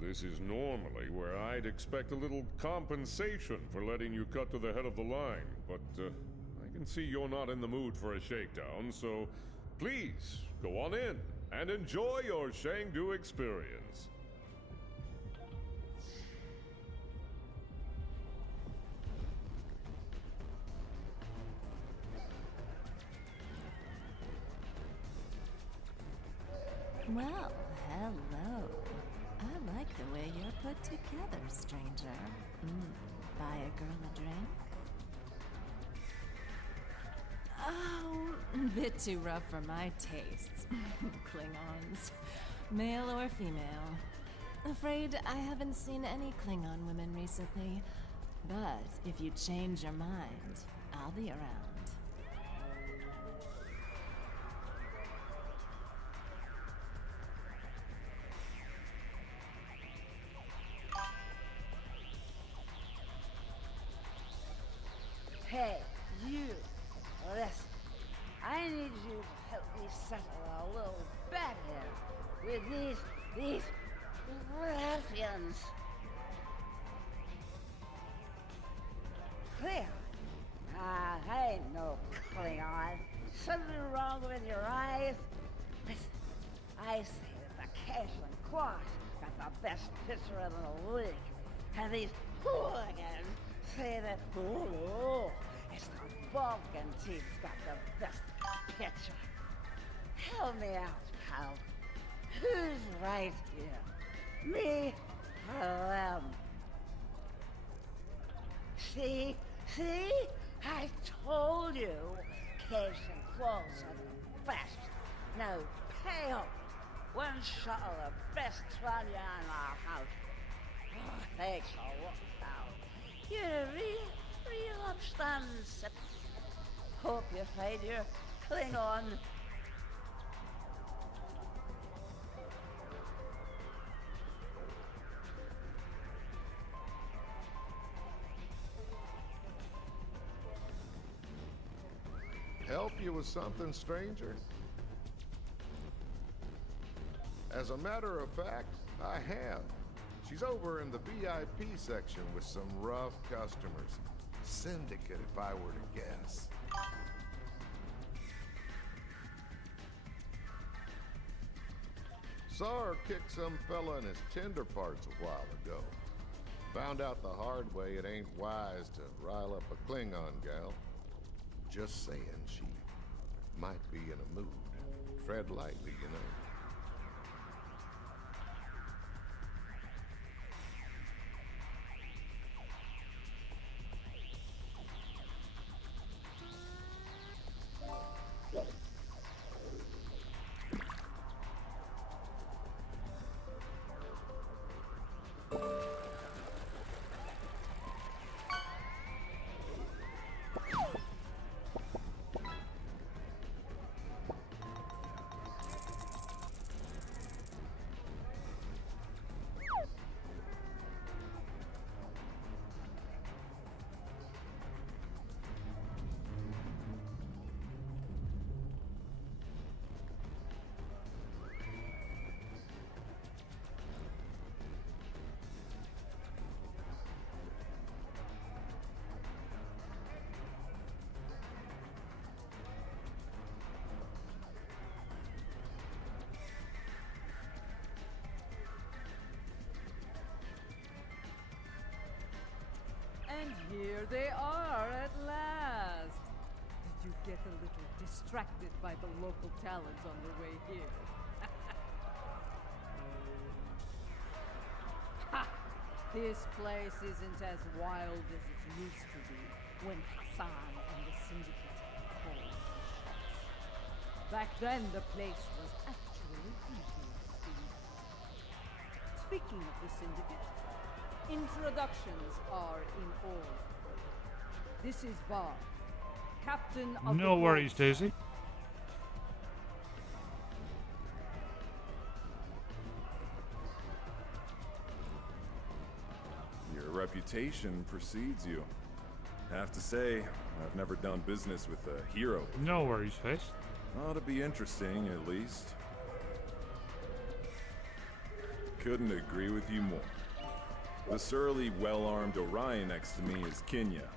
This is normally where I'd expect a little compensation for letting you cut to the head of the line, but I can see you're not in the mood for a shakedown, so please, go on in and enjoy your Shangdu experience. Well, hello. I like the way you're put together, stranger. Buy a girl a drink? Oh, a bit too rough for my tastes. Klingons. Male or female. Afraid I haven't seen any Klingon women recently. But if you change your mind, I'll be around. Hey, you! Listen, I need you to help me settle a little bet here with these ruffians. Clear? I ain't no Klingon. Something wrong with your eyes? Listen, I say that the Cashman Quash got the best pitcher in the league. And these hooligans say that, oh, it's the Vulcan team's got the best pitcher. Help me out, pal. Who's right here? Me or them? See? I told you Caves and Claws are the best. Now pay up. One shot of the best Tranya in our house. Oh, thanks a lot, pal. You're a real upstanding citizen. Hope you find your Klingon. Help you with something, stranger? As a matter of fact, I have. She's over in the VIP section with some rough customers. Syndicate, if I were to guess. Saw her kick some fella in his tender parts a while ago. Found out the hard way it ain't wise to rile up a Klingon gal. Just saying, she might be in a mood. Tread lightly, you know. And here they are at last. Did you get a little distracted by the local talents on the way here? Ha! This place isn't as wild as it used to be when Hassan and the Syndicate called the shots. Back then, the place was actually interesting. Speaking of the Syndicate, introductions are in order. This is Bard, Captain of No the worries, Wolves. Daisy. Your reputation precedes you. Have to say, I've never done business with a hero. No worries, Face. Ought to be interesting, at least. Couldn't agree with you more. The surly, well-armed Orion next to me is Kenya,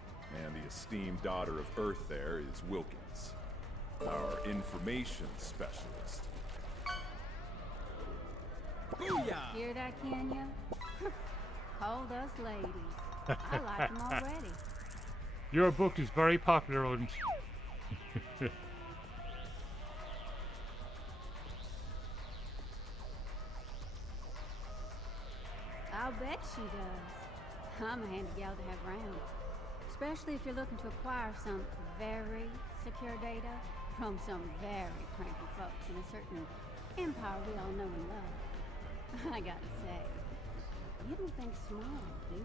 and the esteemed daughter of Earth there is Wilkins, our information specialist. Booyah! Hear that, Kenya? Called us ladies. I like them already. Your book is very popular, Odin. I'll bet she does. I'm a handy gal to have around. Especially if you're looking to acquire some very secure data from some very cranky folks in a certain empire we all know and love. I gotta say, you don't think small, do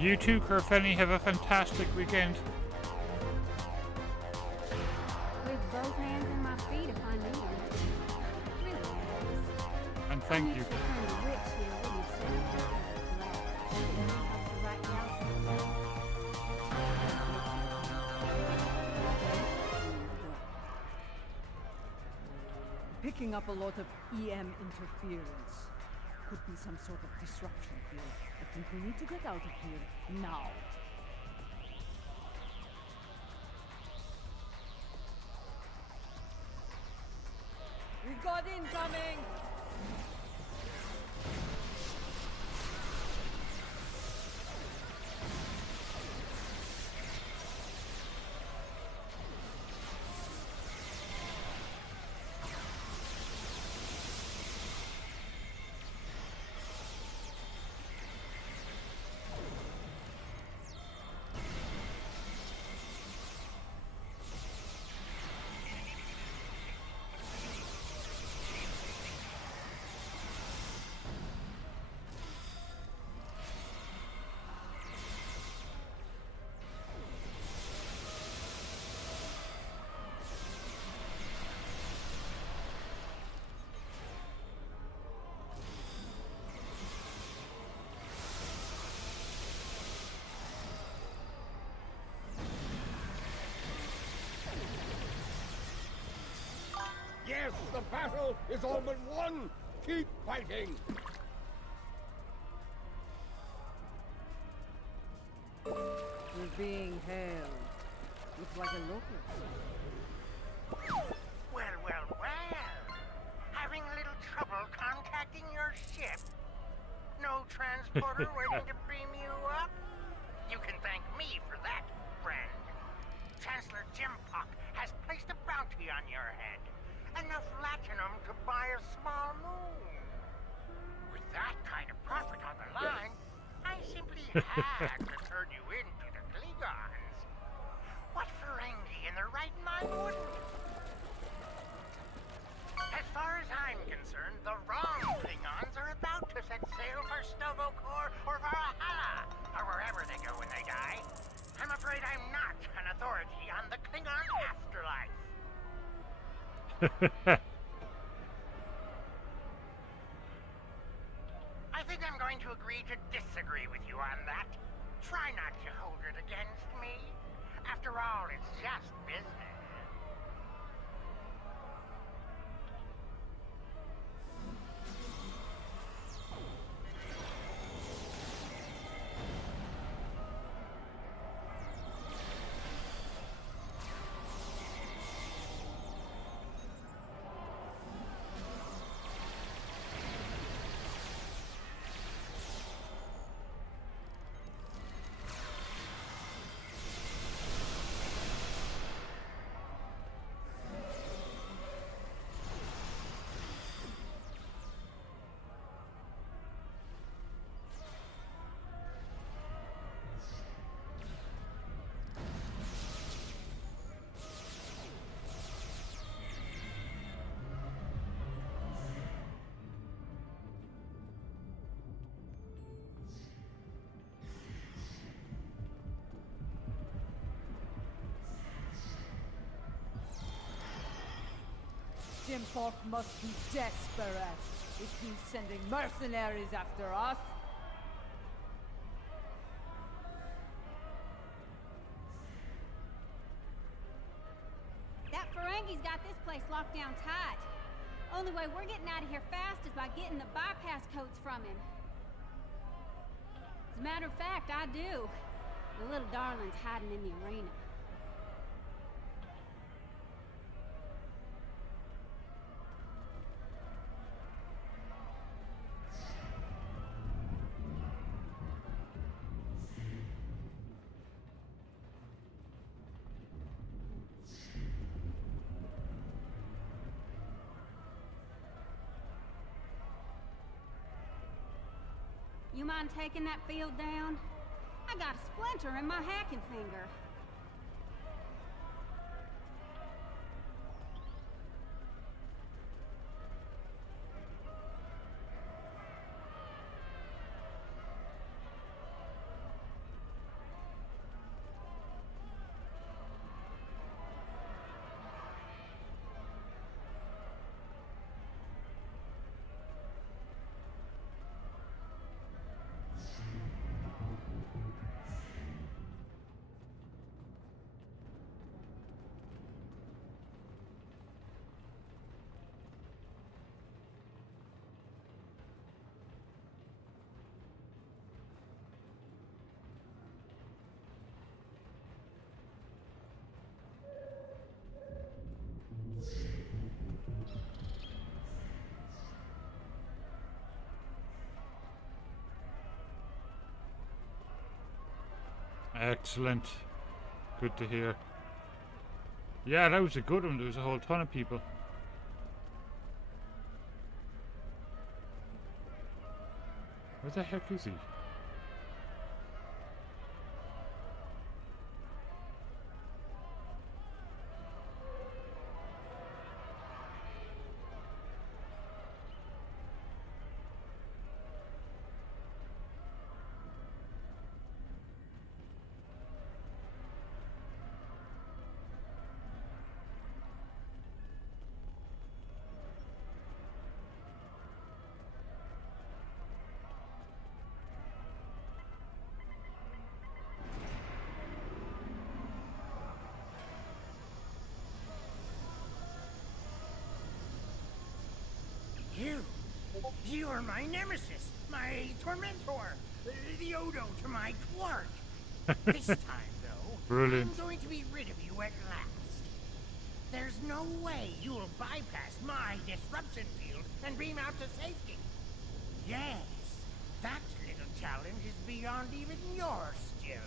you? You too, Kerfenny, have a fantastic weekend. With both hands in my feet if I need them. Relax. And thank you. Picking up a lot of EM interference. Could be some sort of disruption here. I think we need to get out of here now. We've got incoming! Yes, the battle is all but won! Keep fighting! We're being hailed. Looks like a local. Well, well, well. Having a little trouble contacting your ship. No transporter waiting to beam you up? You can thank me for that, friend. Chancellor Jimpock has placed a bounty on your head. Enough latinum to buy a small moon. With that kind of profit on the line, I simply had to turn you in to the Klingons. What Ferengi in their right mind wouldn't? As far as I'm concerned, the wrong Klingons are about to set sail for Stovokor or Valhalla, or wherever they go when they die. I'm afraid I'm not an authority on the Klingon afterlife. I think I'm going to agree to disagree with you on that. Try not to hold it against me. After all, it's just business. Jimfolk must be desperate if he's sending mercenaries after us. That Ferengi's got this place locked down tight. Only way we're getting out of here fast is by getting the bypass codes from him. As a matter of fact, I do. The little darling's hiding in the arena. You mind taking that field down? I got a splinter in my hacking finger. Excellent. Good to hear. Yeah, that was a good one. There was a whole ton of people. Where the heck is he? You are my nemesis, my tormentor, the Odo to my Quark. This time, though, Brilliant. I'm going to be rid of you at last. There's no way you'll bypass my disruption field and beam out to safety. Yes, that little challenge is beyond even your skill,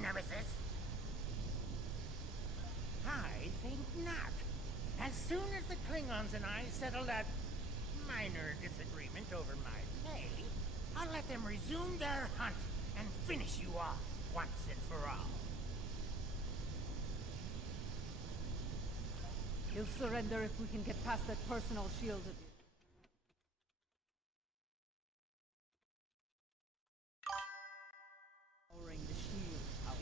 nemesis. I think not. As soon as the Klingons and I settle that minor disagreement over my pay, I'll let them resume their hunt and finish you off once and for all. He'll surrender if we can get past that personal shield of his. Powering the shield power.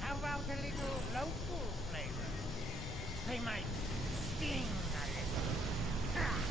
How about a little local flavor? They might sting a little. Ah.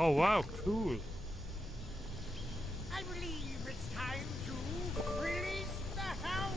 Oh wow, cool. I believe it's time to release the hound.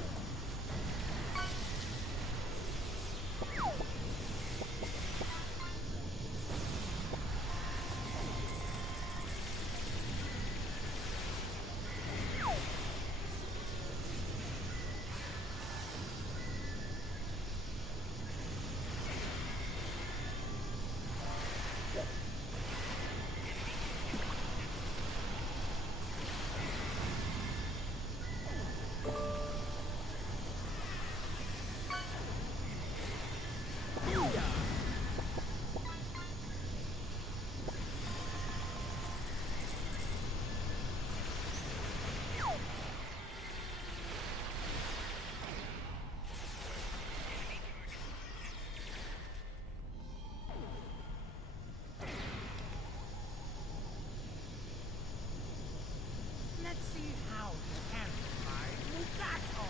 Let's see how you handle my Mugato.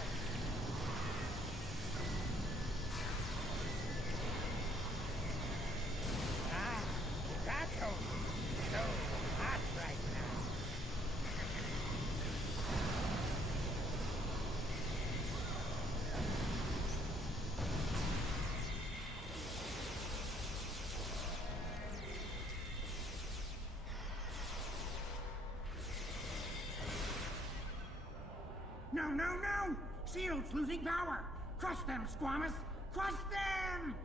Ah, Mugato. So hot right now. No, no, no! Shield's losing power! Crush them, Squamous! Crush them!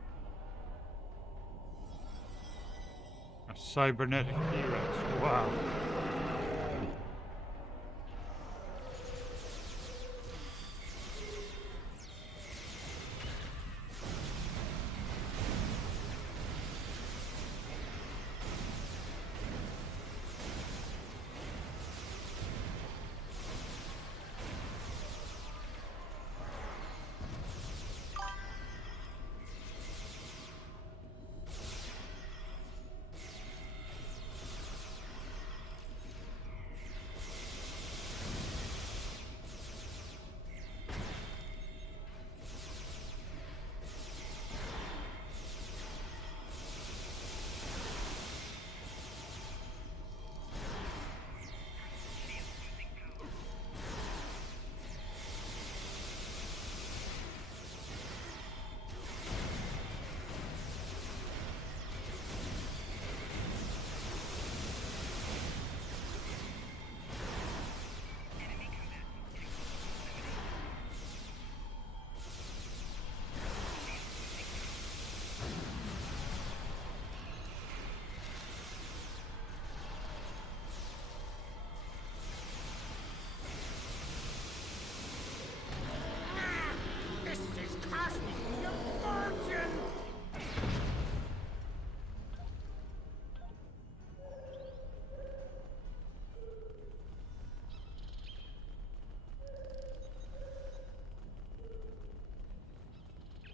A cybernetic T-Rex. Wow. This is costing me a fortune!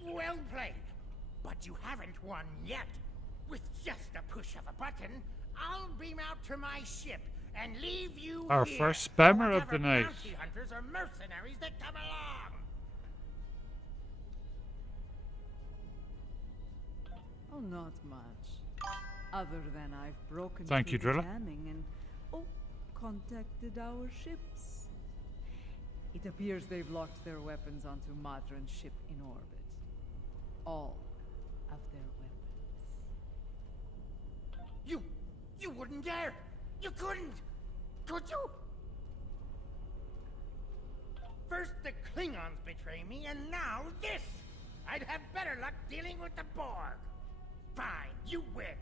Well played. But you haven't won yet. With just a push of a button, I'll beam out to my ship and leave you Our here first for spammer of whatever the night. bounty hunters or mercenaries that come along. Oh, not much. Other than I've broken Thank through you, the Driller. jamming and contacted our ships. It appears they've locked their weapons onto Madron's ship in orbit. All of their weapons. You wouldn't dare! You couldn't! Could you? First the Klingons betray me, and now this! I'd have better luck dealing with the Borg. Fine, you win.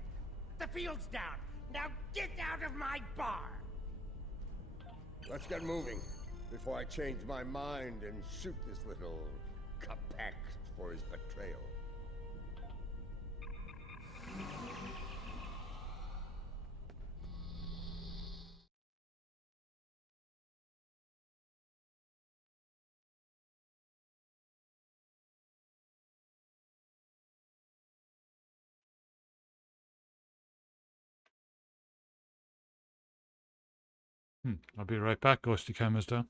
The field's down. Now get out of my bar! Let's get moving before I change my mind and shoot this little Capex for his betrayal. I'll be right back. Ghosty camera's down.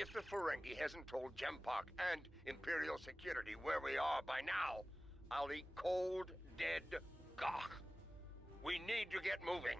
If the Ferengi hasn't told Jempak and Imperial Security where we are by now, I'll eat cold, dead gagh. We need to get moving.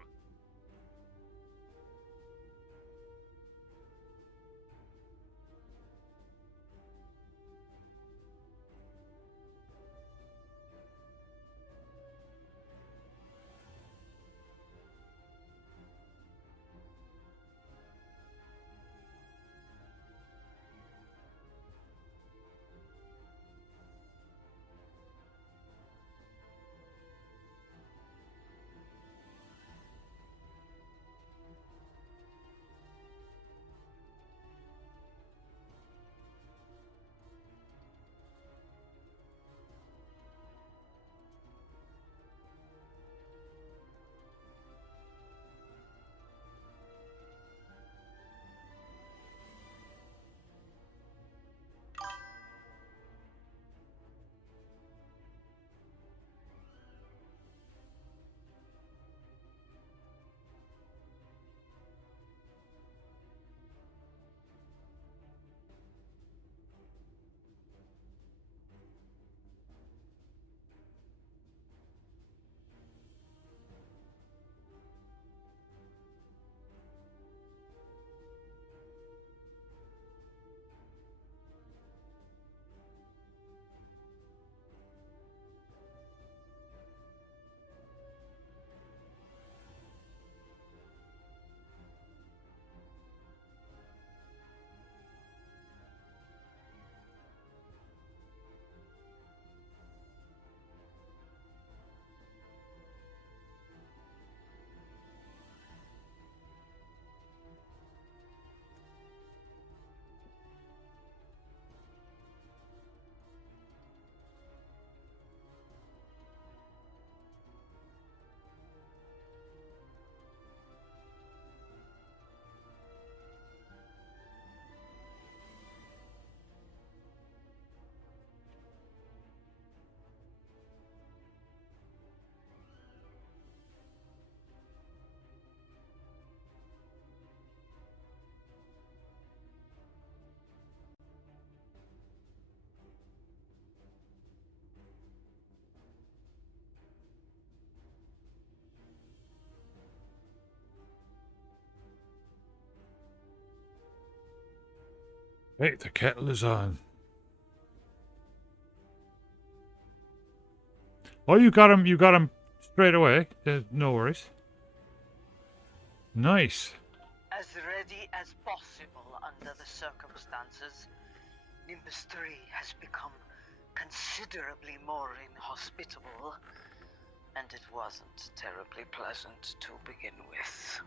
Hey, the kettle is on. Oh, you got him straight away. No worries. Nice. As ready as possible under the circumstances. Nimbus 3 has become considerably more inhospitable, and it wasn't terribly pleasant to begin with.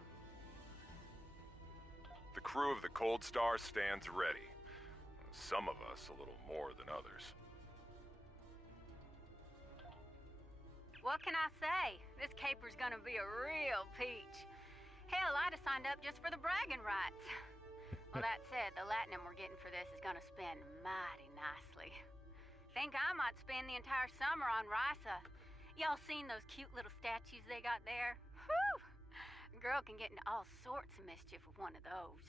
The crew of the Cold Star stands ready. Some of us a little more than others. What can I say? This caper's gonna be a real peach. Hell, I'd have signed up just for the bragging rights. Well, that said, the latinum we're getting for this is gonna spend mighty nicely. Think I might spend the entire summer on Risa. Y'all seen those cute little statues they got there? Whew! A girl can get into all sorts of mischief with one of those.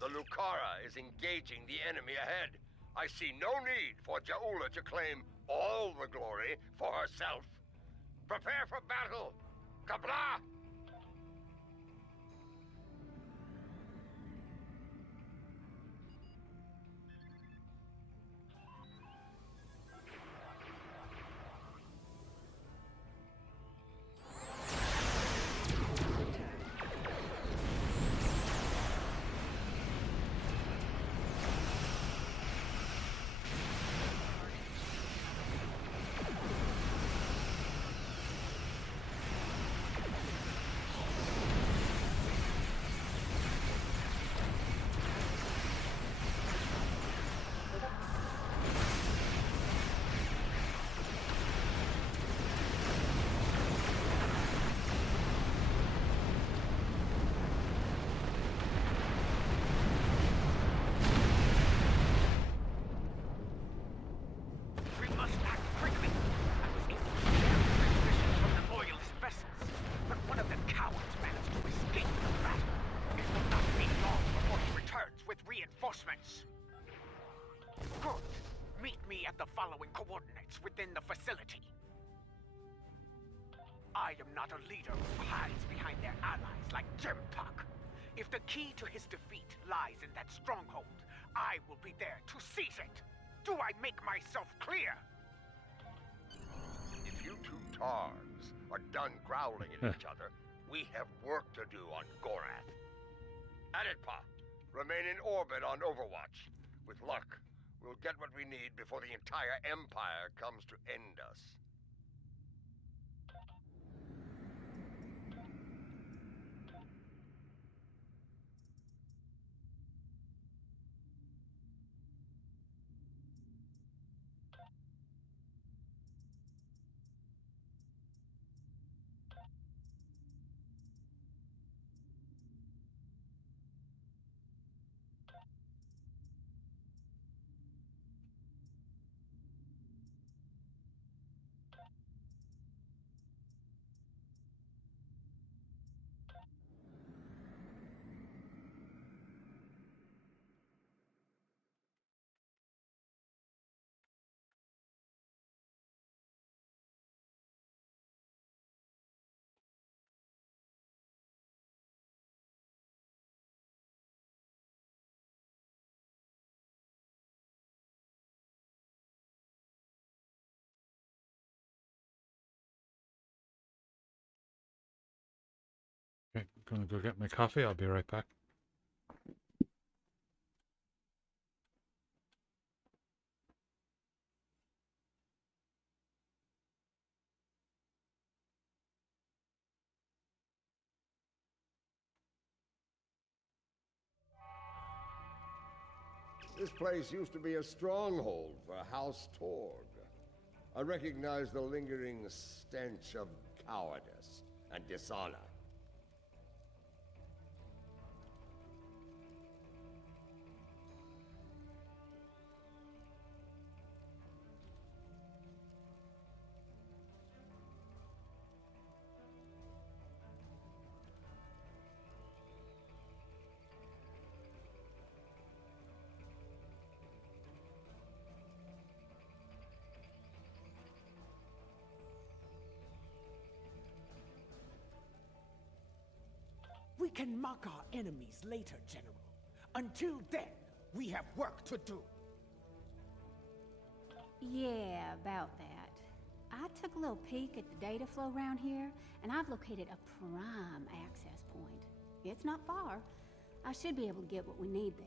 The Lucara is engaging the enemy ahead. I see no need for Jaula to claim all the glory for herself. Prepare for battle! Qapla'! within the facility. I am not a leader who hides behind their allies like Jimpuck. If the key to his defeat lies in that stronghold, I will be there to seize it. Do I make myself clear? If you two Tarns are done growling at each other, we have work to do on Gorath. Aditpa, remain in orbit on Overwatch. With luck, we'll get what we need before the entire Empire comes to end us. Okay, gonna go get my coffee. I'll be right back. This place used to be a stronghold for House Torg. I recognize the lingering stench of cowardice and dishonor. We can mock our enemies later, General. Until then, we have work to do. Yeah, about that. I took a little peek at the data flow around here, and I've located a prime access point. It's not far. I should be able to get what we need there.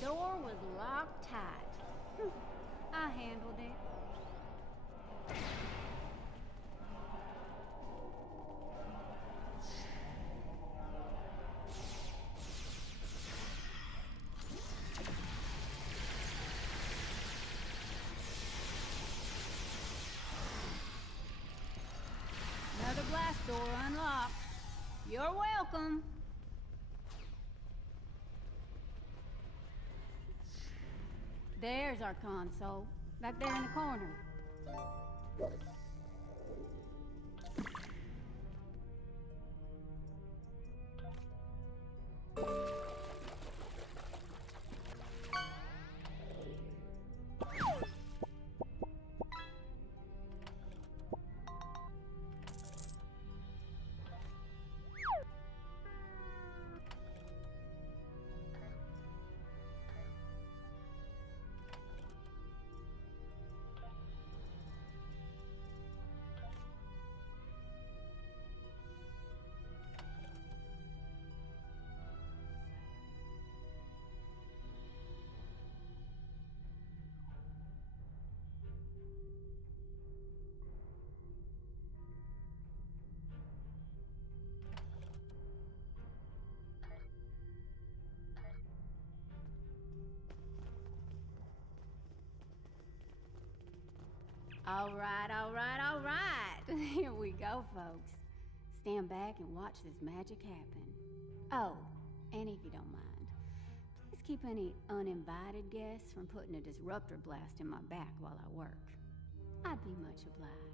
Door was locked tight. I handled it. Another blast door unlocked. You're welcome. There's our console, back there in the corner. All right, all right, all right. Here we go, folks. Stand back and watch this magic happen. Oh, and if you don't mind, please keep any uninvited guests from putting a disruptor blast in my back while I work. I'd be much obliged.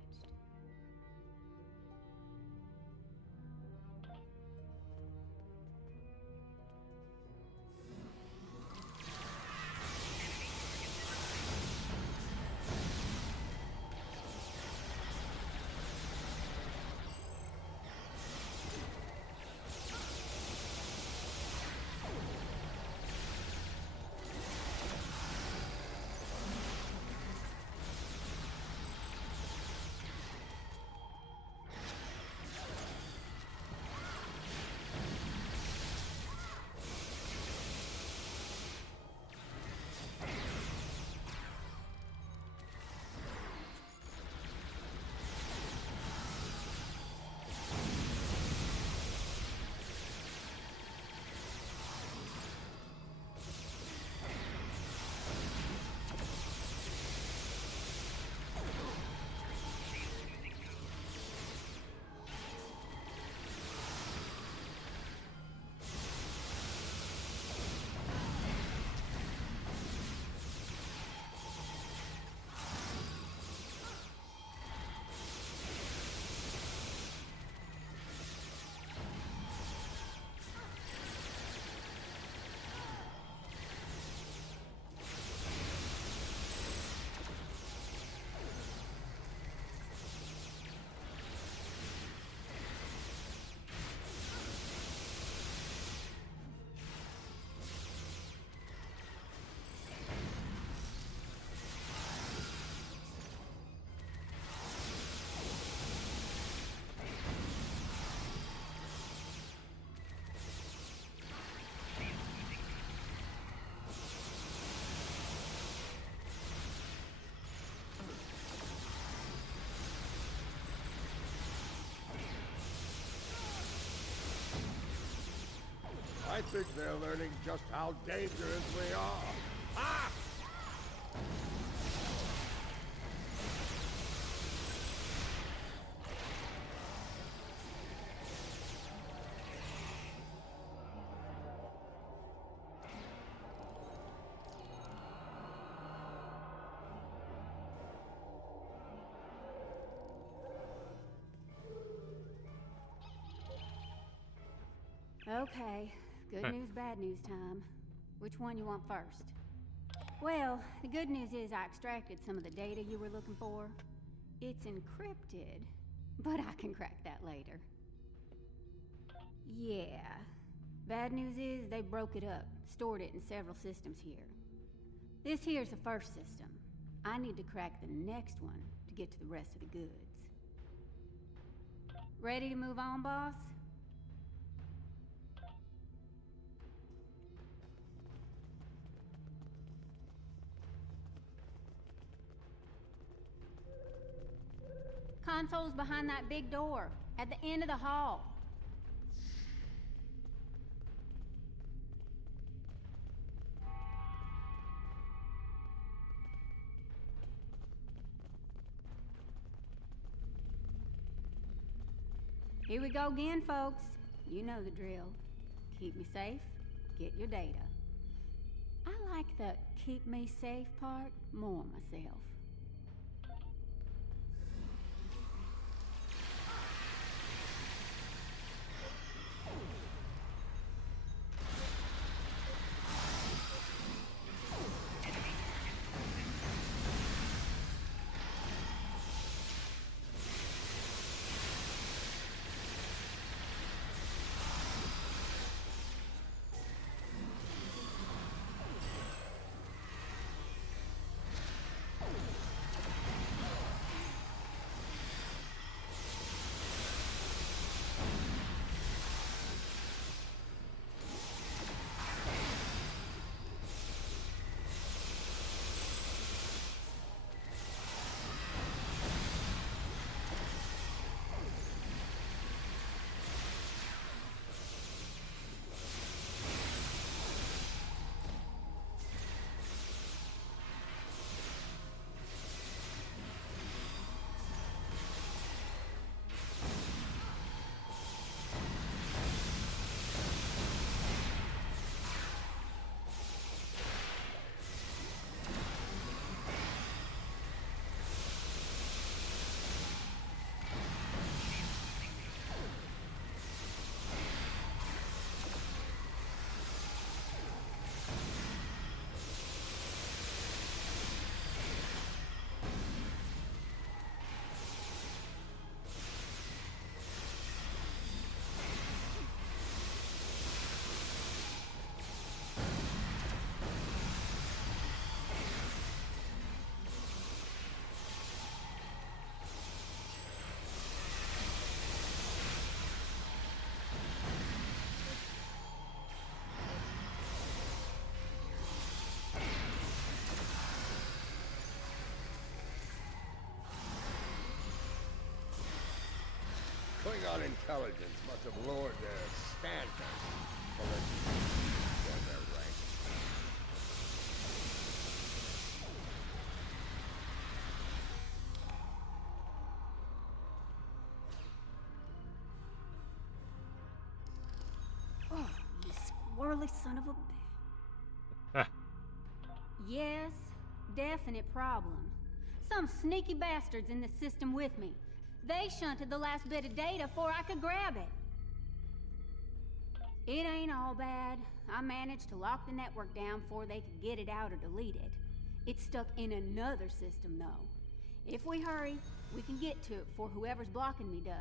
I think they're learning just how dangerous we are. Ah! Okay, good news, bad news time. Which one you want first? Well, the good news is I extracted some of the data you were looking for. It's encrypted, but I can crack that later. Yeah. Bad news is they broke it up, stored it in several systems here. This here's the first system. I need to crack the next one to get to the rest of the goods. Ready to move on, boss? Console's behind that big door, at the end of the hall. Here we go again, folks. You know the drill. Keep me safe, get your data. I like the keep me safe part more myself. Klingon intelligence must have lowered their standards for their rank. Oh, you squirrely son of a bitch. Yes, definite problem. Some sneaky bastards in the system with me. They shunted the last bit of data before I could grab it. It ain't all bad. I managed to lock the network down before they could get it out or delete it. It's stuck in another system, though. If we hurry, we can get to it before whoever's blocking me does.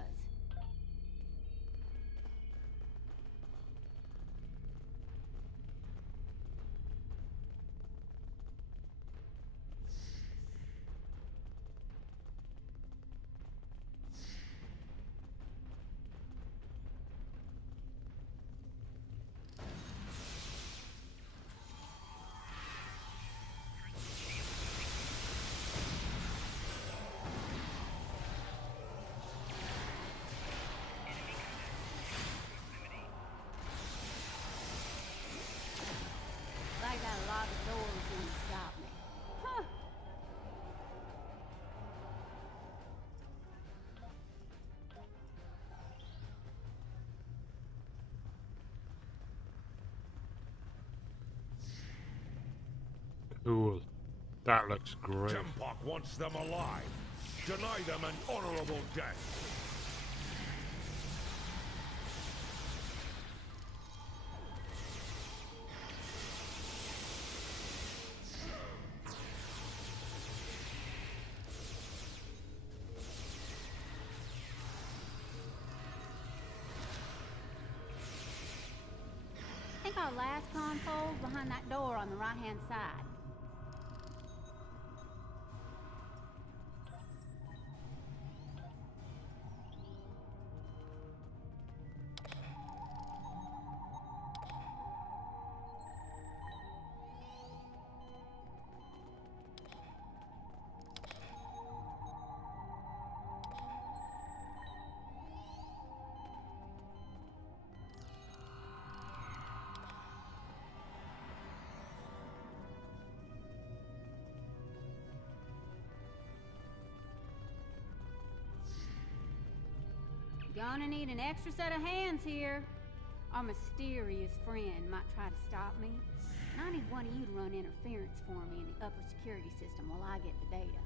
I got a lot of doors in to stop me. Huh. Cool. That looks great. Jempok wants them alive. Deny them an honorable death. I think our last console's behind that door on the right-hand side. Gonna need an extra set of hands here. Our mysterious friend might try to stop me. And I need one of you to run interference for me in the upper security system while I get the data.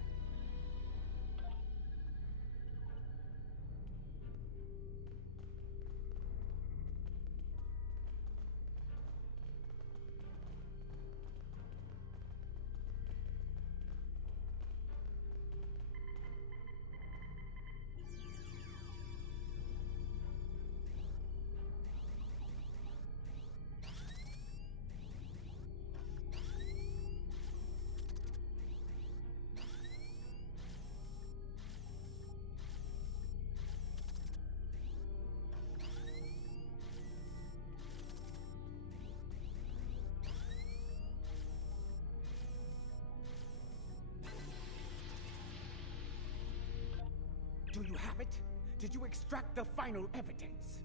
Do you have it? Did you extract the final evidence?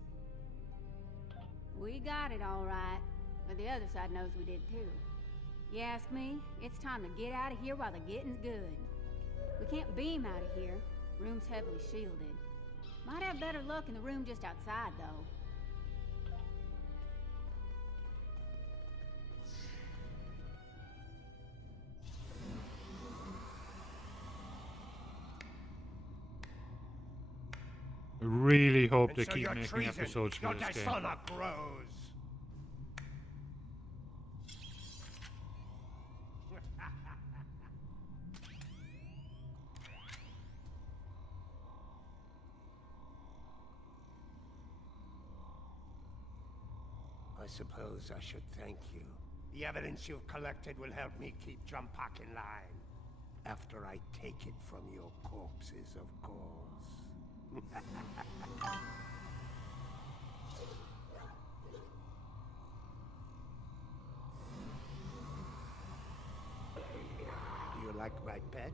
We got it all right, but the other side knows we did too. You ask me, it's time to get out of here while the getting's good. We can't beam out of here. Room's heavily shielded. Might have better luck in the room just outside, though. I really hope they And so keep your making treason, episodes for your this game. dishonor grows. I suppose I should thank you. The evidence you've collected will help me keep Jempok in line. After I take it from your corpses, of course. Do you like my pet?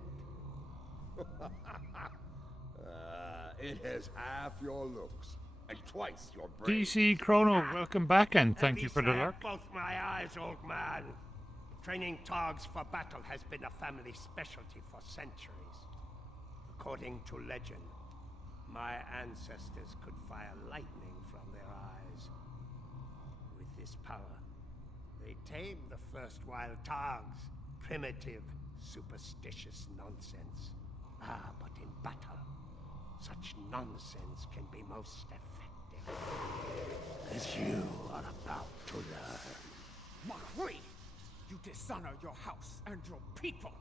It has half your looks and twice your brain. DC Chrono, welcome back and thank you for the I have lurk. both my eyes, old man. Training Targs for battle has been a family specialty for centuries. According to legend, my ancestors could fire lightning from their eyes. With this power, they tamed the first wild Targs. Primitive, superstitious nonsense. But in battle, such nonsense can be most effective. As you are about to learn. Mahri! You dishonor your house and your people!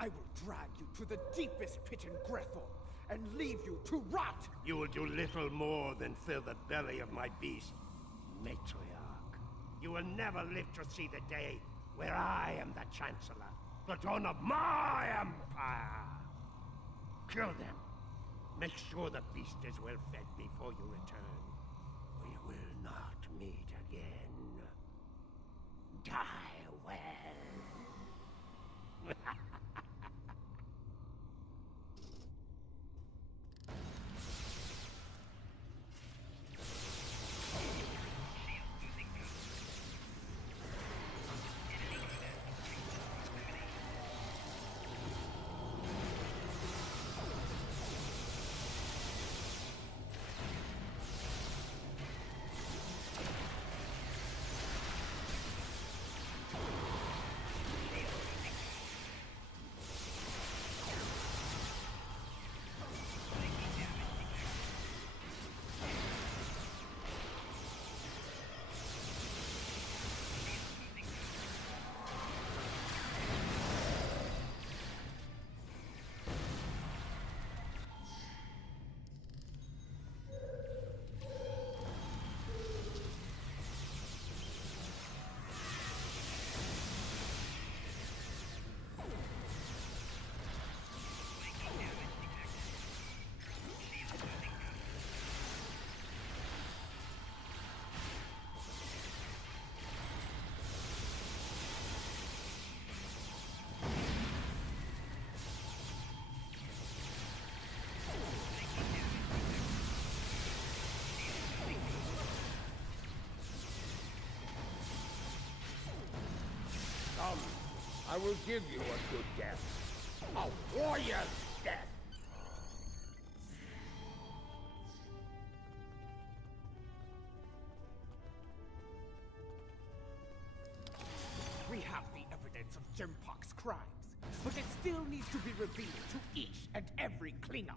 I will drag you to the deepest pit in Grethel and leave you to rot! You will do little more than fill the belly of my beast, Matriarch. You will never live to see the day where I am the Chancellor, the dawn of my empire. Kill them. Make sure the beast is well fed before you return. We will not meet again. Die well. I will give you a good death. A warrior's death. We have the evidence of Jempok's crimes, but it still needs to be revealed to each and every Klingon.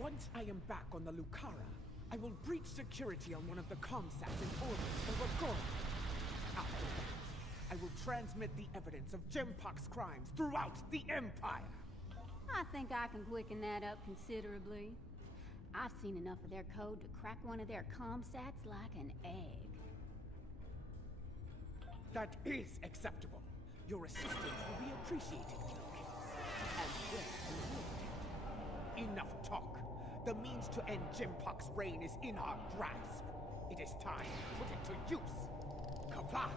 Once I am back on the Lucara, I will breach security on one of the comsats in orbit over Gorn. After that, I will transmit the evidence of Jempok's crimes throughout the Empire. I think I can quicken that up considerably. I've seen enough of their code to crack one of their comsats like an egg. That is acceptable. Your assistance will be appreciated, Luke. And then enough talk. The means to end Jempok's reign is in our grasp. It is time to put it to use. Kaplan!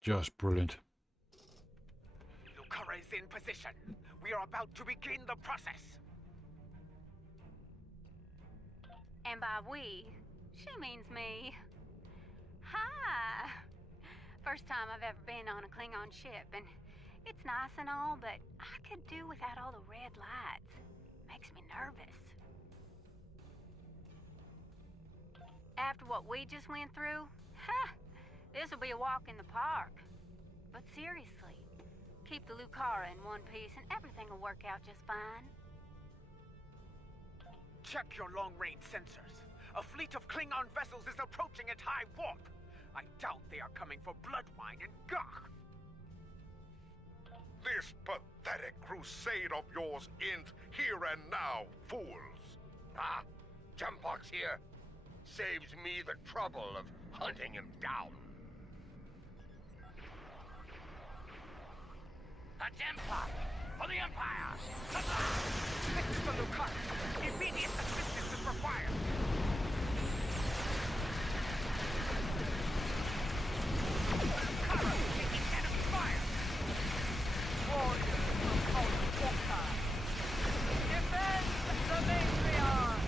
Just brilliant. Lucara is in position. We are about to begin the process. And by we, she means me. Hi! First time I've ever been on a Klingon ship, and it's nice and all, but I could do without all the red lights. Makes me nervous. After what we just went through, this will be a walk in the park. But seriously, keep the Lucara in one piece and everything will work out just fine. Check your long-range sensors. A fleet of Klingon vessels is approaching at high warp. I doubt they are coming for Bloodwine and Gach. This pathetic crusade of yours ends here and now, fools. Ah, Jempok's here. Saves me the trouble of hunting him down. A Jempok for the Empire! This is the Lucas. Immediate assistance is required. Lucas taking enemy fire. Warriors will call Walker. Defend the Matriarch!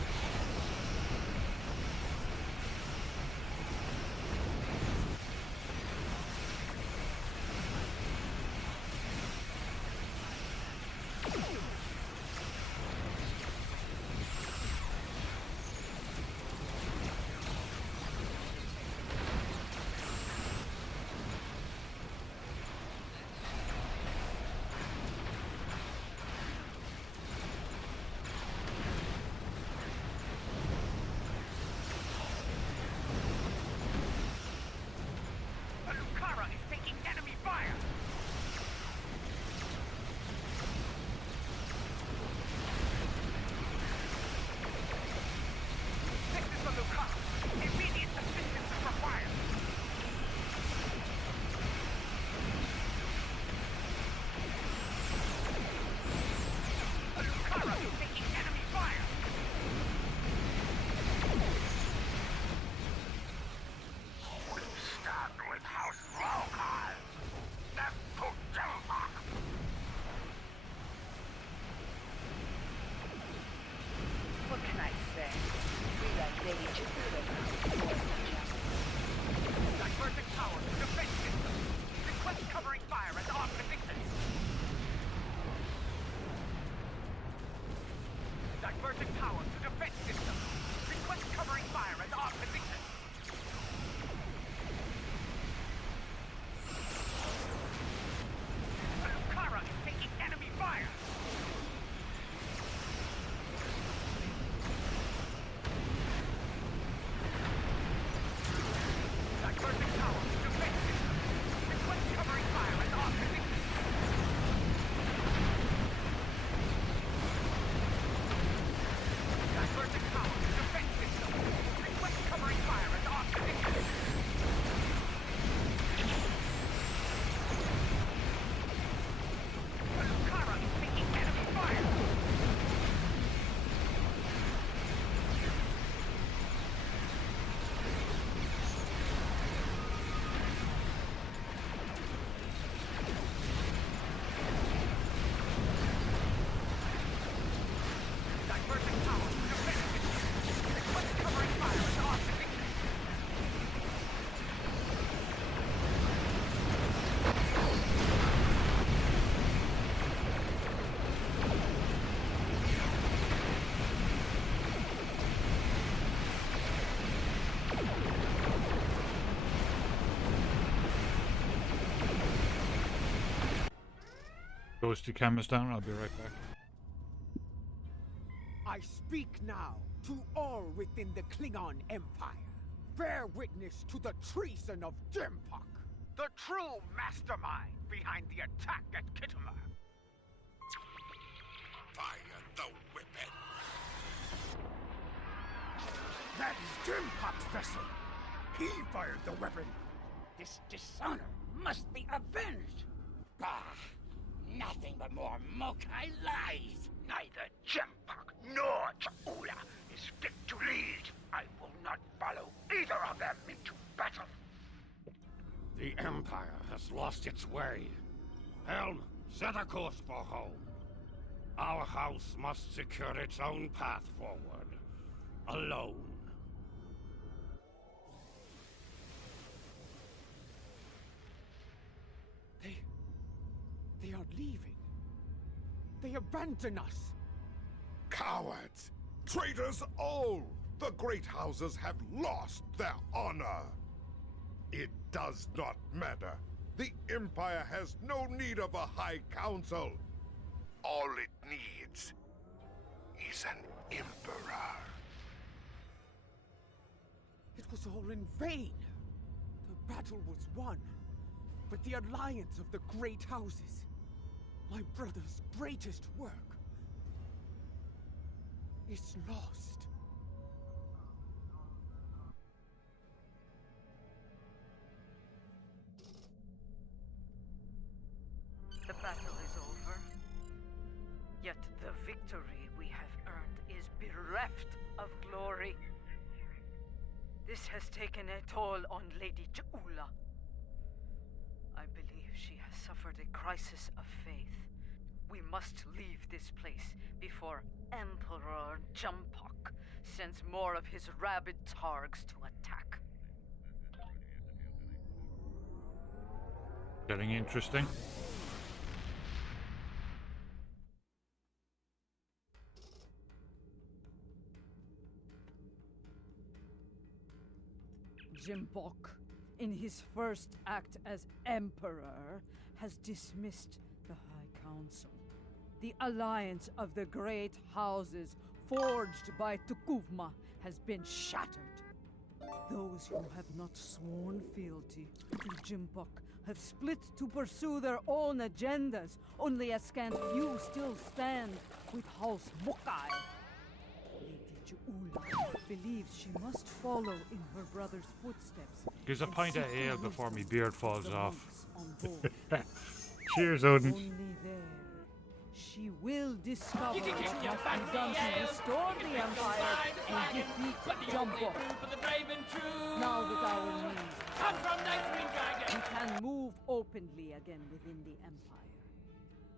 Alucara is taking enemy fire! This is the Lucas. Immediate assistance is required. Alucara is taking enemy fire! We stand with House Rokai. Death to Jempok. What can I say? We engage in Diverting power to defense system. Request covering fire as armed position. Diverting power to defense system. Request covering fire as armed position. Alucara is taking enemy fire. Diverting power to defense system. Request covering fire as armed position. Diverting power to defense system. Request covering fire as armed position. Alucara is taking enemy fire. Diverting power to defense system. Request covering fire as armed position. Goes to cameras down. I'll be right back. I speak now to all within the Klingon Empire. Bear witness to the treason of Jempok, the true mastermind behind the attack at Kittimer. Fire the weapon. That is Jempok's vessel. He fired the weapon. This dishonor must be avenged. Bah! Nothing but more Mokai lies. Neither Jempok nor Cha'ula is fit to lead. I will not follow either of them into battle. The Empire has lost its way. Helm, set a course for home. Our house must secure its own path forward. Alone. They are leaving. They abandon us. Cowards! Traitors all! The great houses have lost their honor. It does not matter. The Empire has no need of a High Council. All it needs is an Emperor. was all in vain. The battle was won, but the alliance of the great houses, my brother's greatest work, is lost. The battle is over. Yet the victory we have earned is bereft of glory. This has taken a toll on Lady Ja'ula. I believe she has suffered a crisis of faith. We must leave this place before Emperor Jumpok sends more of his rabid targs to attack. Getting interesting. Jimbok, in his first act as Emperor, has dismissed the High Council. The alliance of the great houses forged by Tukuvma has been shattered. Those who have not sworn fealty to Jimbok have split to pursue their own agendas. Only a scant few still stand with House Mokai. Lady Ja'ula believes she must follow in her brother's footsteps. Gives a and pint of seek ale the before my wisdom beard of falls the off. monks on board. Cheers, Odin. Only there she will discover what must be done to restore the Empire and defeat Jumpok. Now that our needs we can move openly again within the Empire.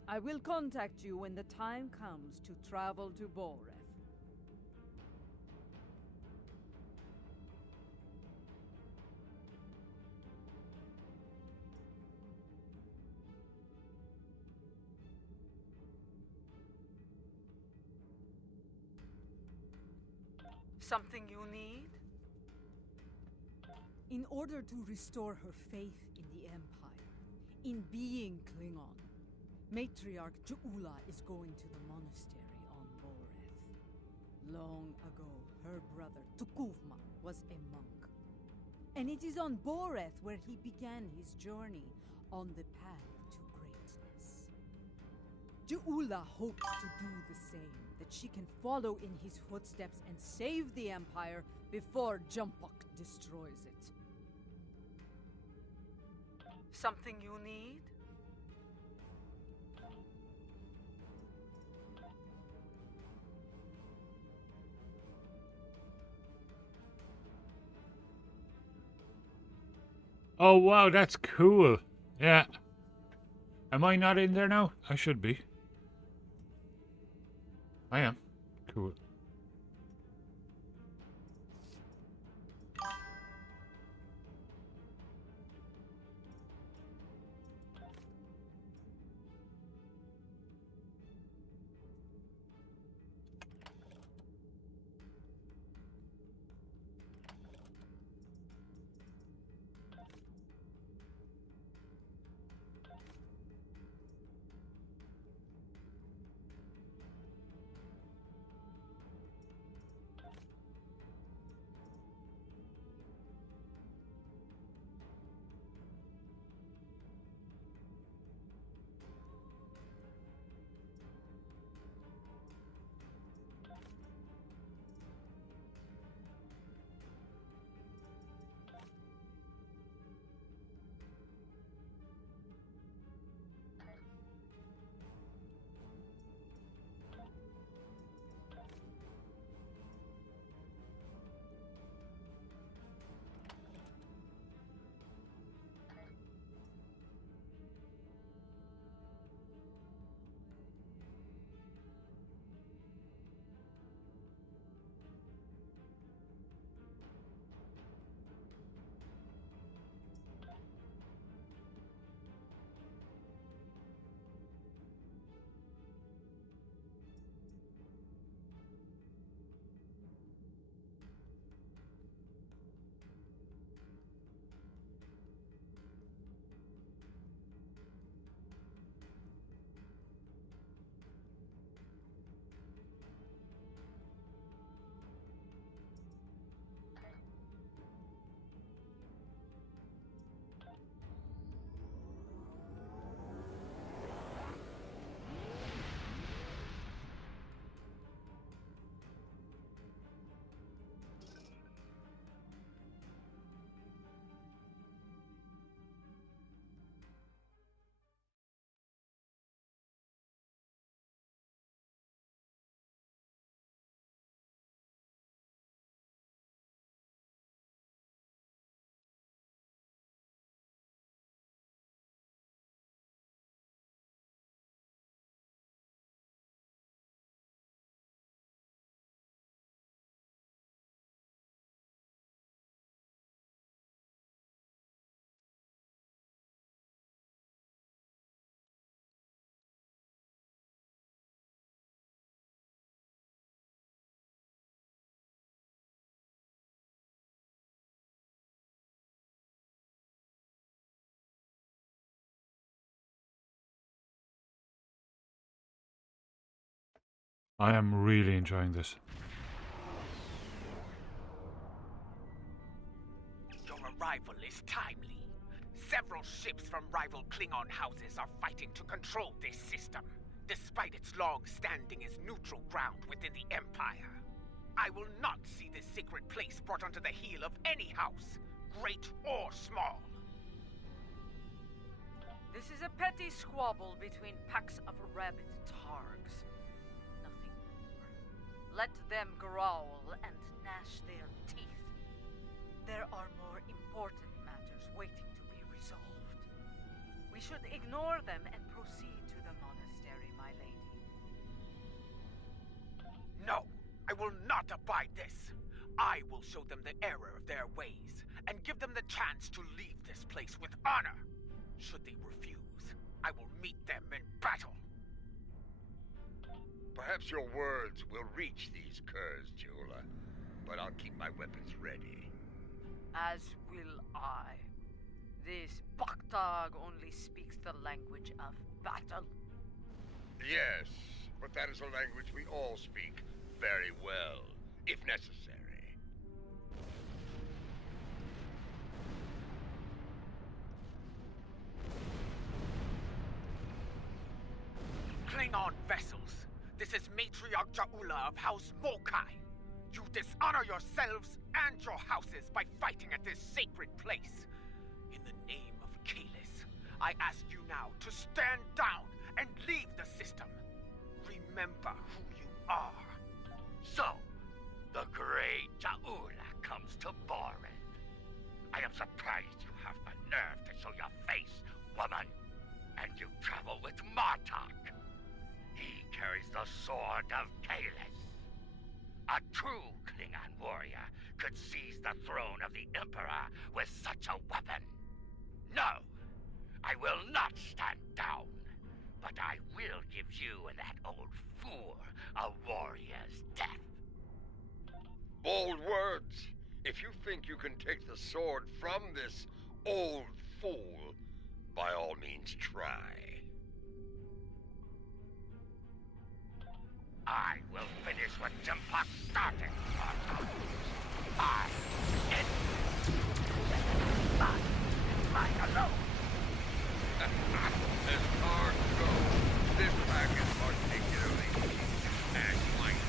I will contact you when the time comes to travel to Boreth. Something you need? In order to restore her faith in the Empire, in being Klingon, Matriarch Ja'ula is going to the monastery on Boreth. Long ago, her brother Tukuvma was a monk. And it is on Boreth where he began his journey on the path to greatness. Ja'ula hopes to do the same, that she can follow in his footsteps and save the Empire before Jumpok destroys it. Something you need? Oh wow, that's cool. Yeah. Am I not in there now? I should be. I am. Cool. I am really enjoying this. Your arrival is timely. Several ships from rival Klingon houses are fighting to control this system, despite its long standing as neutral ground within the Empire. I will not see this sacred place brought under the heel of any house, great or small. This is a petty squabble between packs of rabid targs. Nothing more. Let them growl and gnash their teeth. There are more important matters waiting to be resolved. We should ignore them and proceed to the monastery, my lady. No, I will not abide this. I will show them the error of their ways, and give them the chance to leave this place with honor. Should they refuse, I will meet them in battle. Perhaps your words will reach these curs, Jula, but I'll keep my weapons ready. As will I. This Baktag only speaks the language of battle. Yes, but that is a language we all speak very well, if necessary. Klingon vessels, this is Matriarch Jaula of House Mokai. You dishonor yourselves and your houses by fighting at this sacred place. In the name of Kalis, I ask you now to stand down and leave the system. Remember who you are. So, the great Jaula comes to Borin. I am surprised you have the nerve to show your face, woman. And you travel with Martok. He carries the sword of Kalis. A true Klingon warrior could seize the throne of the Emperor with such a weapon. No, I will not stand down. But I will give you and that old fool a warrior's death. Bold words. If you think you can take the sword from this old fool, by all means try. I will finish what Jimpak started. I end mine alone. As far go, this pack is particularly cheap and light.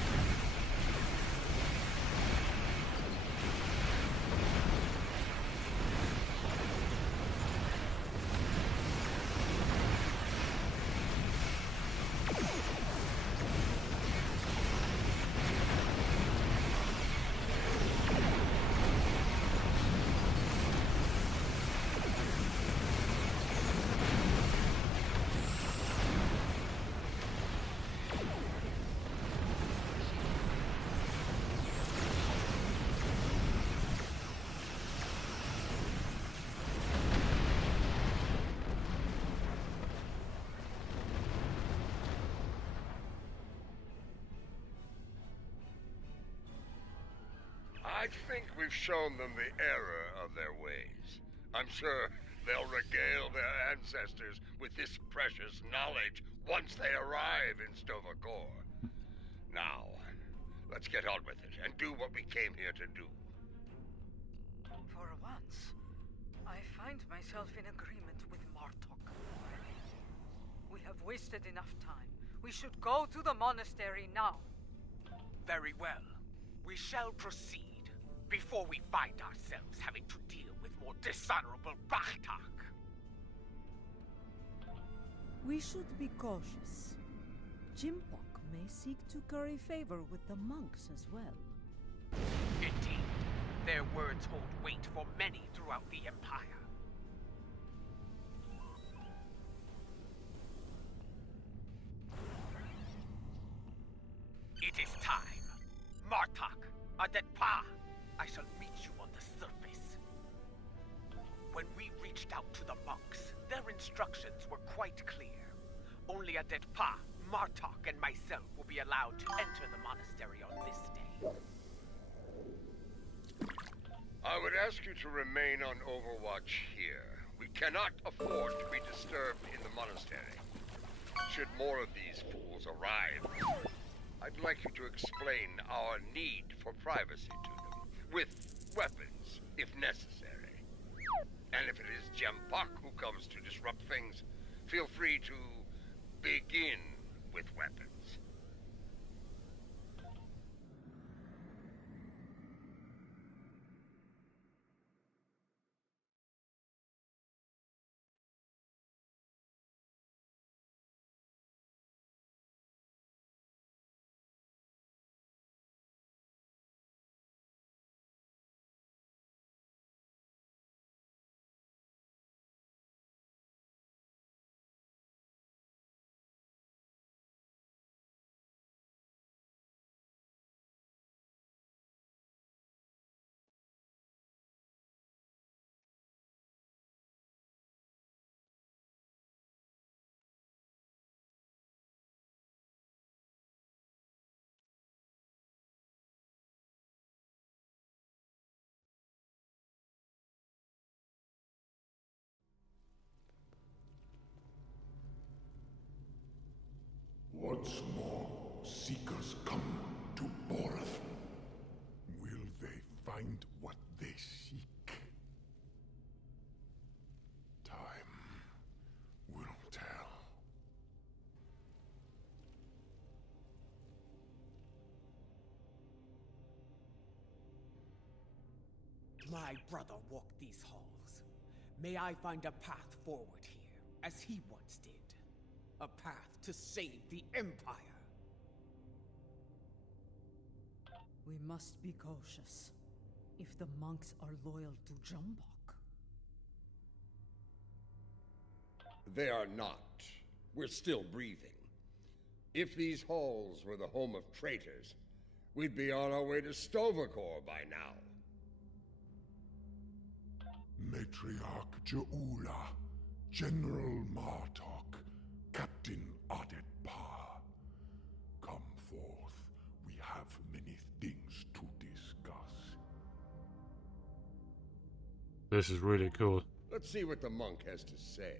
I think we've shown them the error of their ways. I'm sure they'll regale their ancestors with this precious knowledge once they arrive in Stovacor. Now, let's get on with it and do what we came here to do. For once, I find myself in agreement with Martok. We have wasted enough time. We should go to the monastery now. Very well. We shall proceed. Before we find ourselves having to deal with more dishonorable Bakhtak. We should be cautious. Jimpak may seek to curry favor with the monks as well. Indeed. Their words hold weight for many throughout the Empire. It is time. Martok, Adetpa, I shall meet you on the surface. When we reached out to the monks, their instructions were quite clear. Only Adetpa, Martok, and myself will be allowed to enter the monastery on this day. I would ask you to remain on Overwatch here. We cannot afford to be disturbed in the monastery. Should more of these fools arrive, I'd like you to explain our need for privacy to them, with weapons, if necessary. And if it is Jempak who comes to disrupt things, feel free to begin with weapons. Once more, seekers come to Boreth. Will they find what they seek? Time will tell. My brother walked these halls. May I find a path forward here, as he once did. A path to save the Empire. We must be cautious. If the monks are loyal to Jambok. They are not. We're still breathing. If these halls were the home of traitors, we'd be on our way to Stovacor by now. Matriarch Jeula, General Martok, Captain Adet Par. Come forth. We have many things to discuss. This is really cool. Let's see what the monk has to say.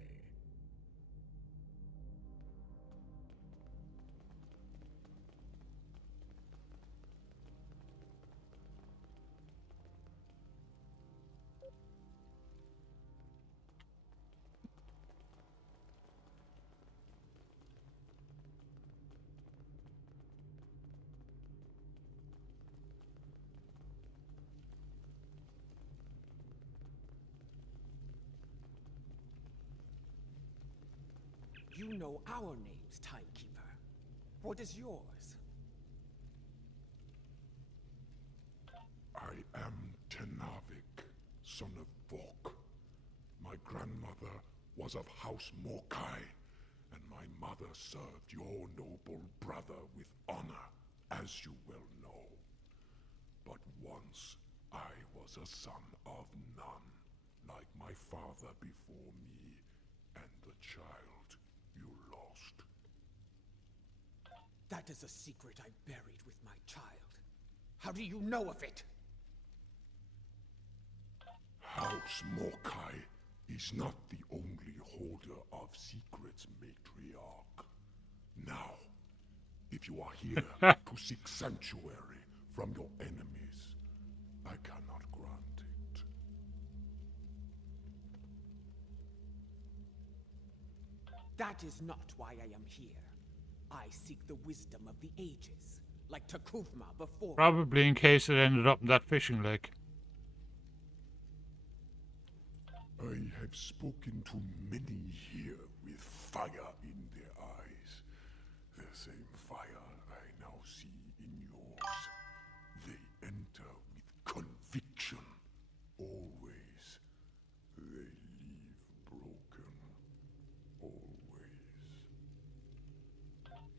You know our names, Timekeeper. What is yours? I am Tenavik, son of Vok. My grandmother was of House Mokai, and my mother served your noble brother with honor, as you well know. But once I was a son of none, like my father before me, and the child you lost. That is a secret I buried with my child. How do you know of it? House Mokai is not the only holder of secrets, Matriarch. Now, if you are here to seek sanctuary from your enemies, I cannot grant it. That is not why I am here. I seek the wisdom of the ages, like Takuvma before. Probably in case it ended up in that fishing lake. I have spoken to many here with fire in their eyes. The same fire I now see in yours. They enter with conviction, always. They leave broken, always.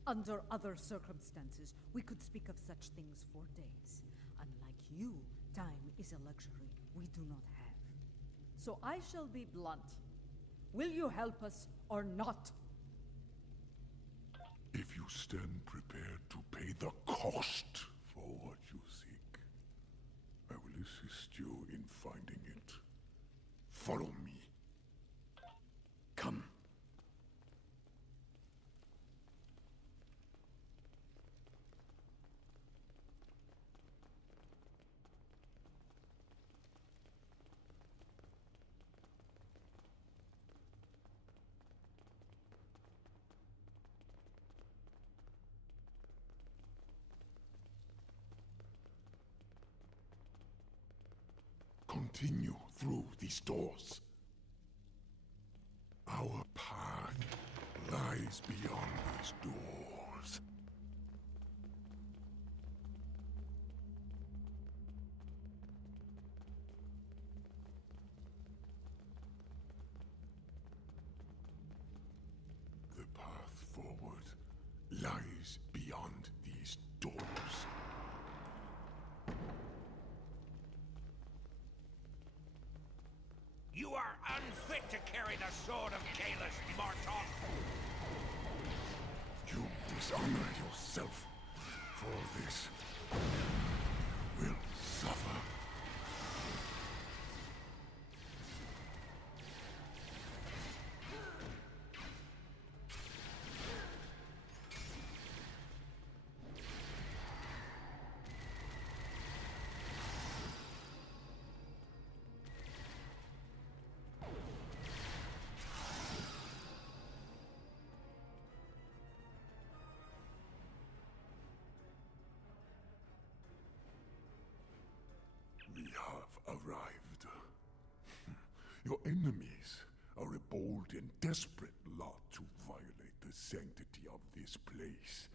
Under other circumstances, we could speak of such things for days. Unlike you, time is a luxury we do not have. So I shall be blunt. Will you help us or not? If you stand prepared to pay the cost for what you seek, I will assist you in finding it. Follow me. Come. continue through these doors. Our path lies beyond these doors. The path forward lies beyond these doors. You are unfit to carry the sword of Kalis, Martok! You dishonor yourself for this. You will suffer. We have arrived. Your enemies are a bold and desperate lot to violate the sanctity of this place.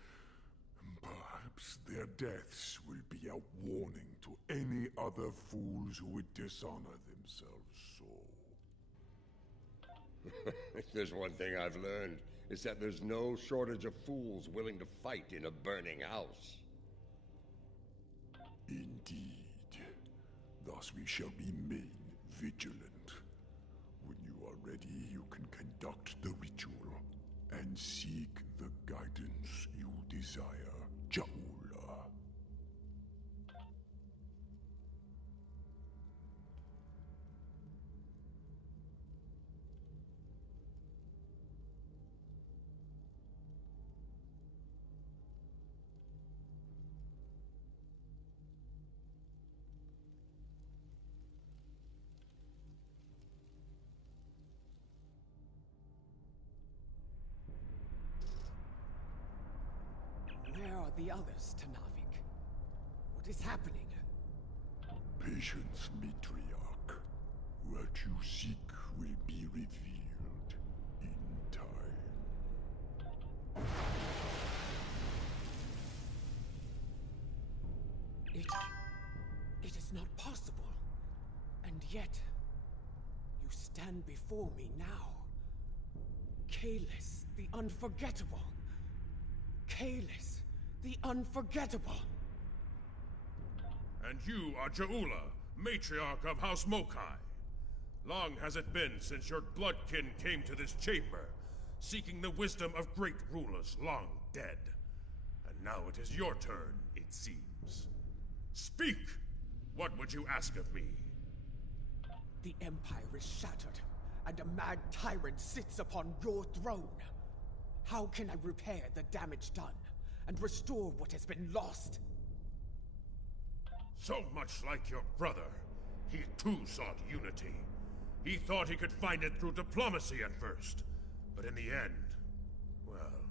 Perhaps their deaths will be a warning to any other fools who would dishonor themselves so. If there's one thing I've learned, it's that there's no shortage of fools willing to fight in a burning house. Indeed. Thus we shall remain vigilant. When you are ready, you can conduct the ritual and seek the guidance you desire, Jaula. Where are the others, Tanavik? What is happening? Patience, Matriarch. What you seek will be revealed in time. It is not possible. And yet, you stand before me now. Kalis, the unforgettable. Kalis, the unforgettable. And you are Jaula, matriarch of House Mokai. Long has it been since your bloodkin came to this chamber, seeking the wisdom of great rulers long dead. And now it is your turn, it seems. Speak! What would you ask of me? The Empire is shattered, and a mad tyrant sits upon your throne. How can I repair the damage done, and restore what has been lost? So much like your brother, he too sought unity. He thought he could find it through diplomacy at first, but in the end, well,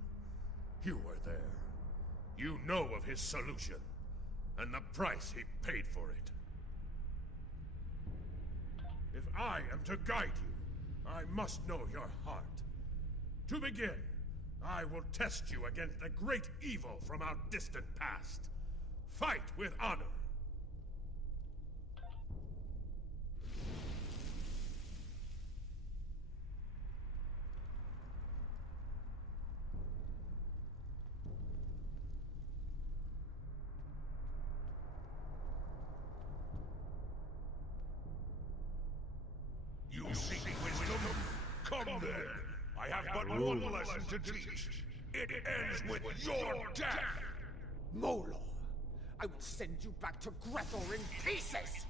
you were there. You know of his solution, and the price he paid for it. If I am to guide you, I must know your heart. To begin, I will test you against the great evil from our distant past. Fight with honor. You seek wisdom? Come then! I have but one lesson to teach. It ends with your death! Molor, I will send you back to Grethor in pieces!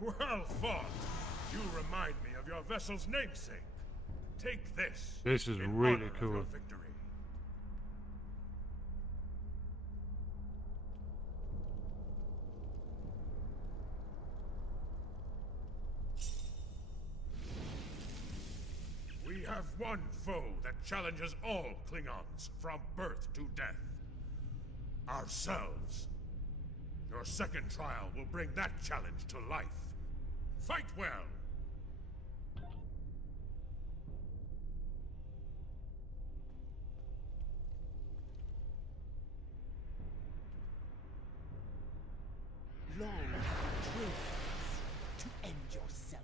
Well fought. You remind me of your vessel's namesake. Take this. This is in really honor of cool. your victory. We have one foe that challenges all Klingons from birth to death. Ourselves. Your second trial will bring that challenge to life. Fight well! Long trails to end yourself.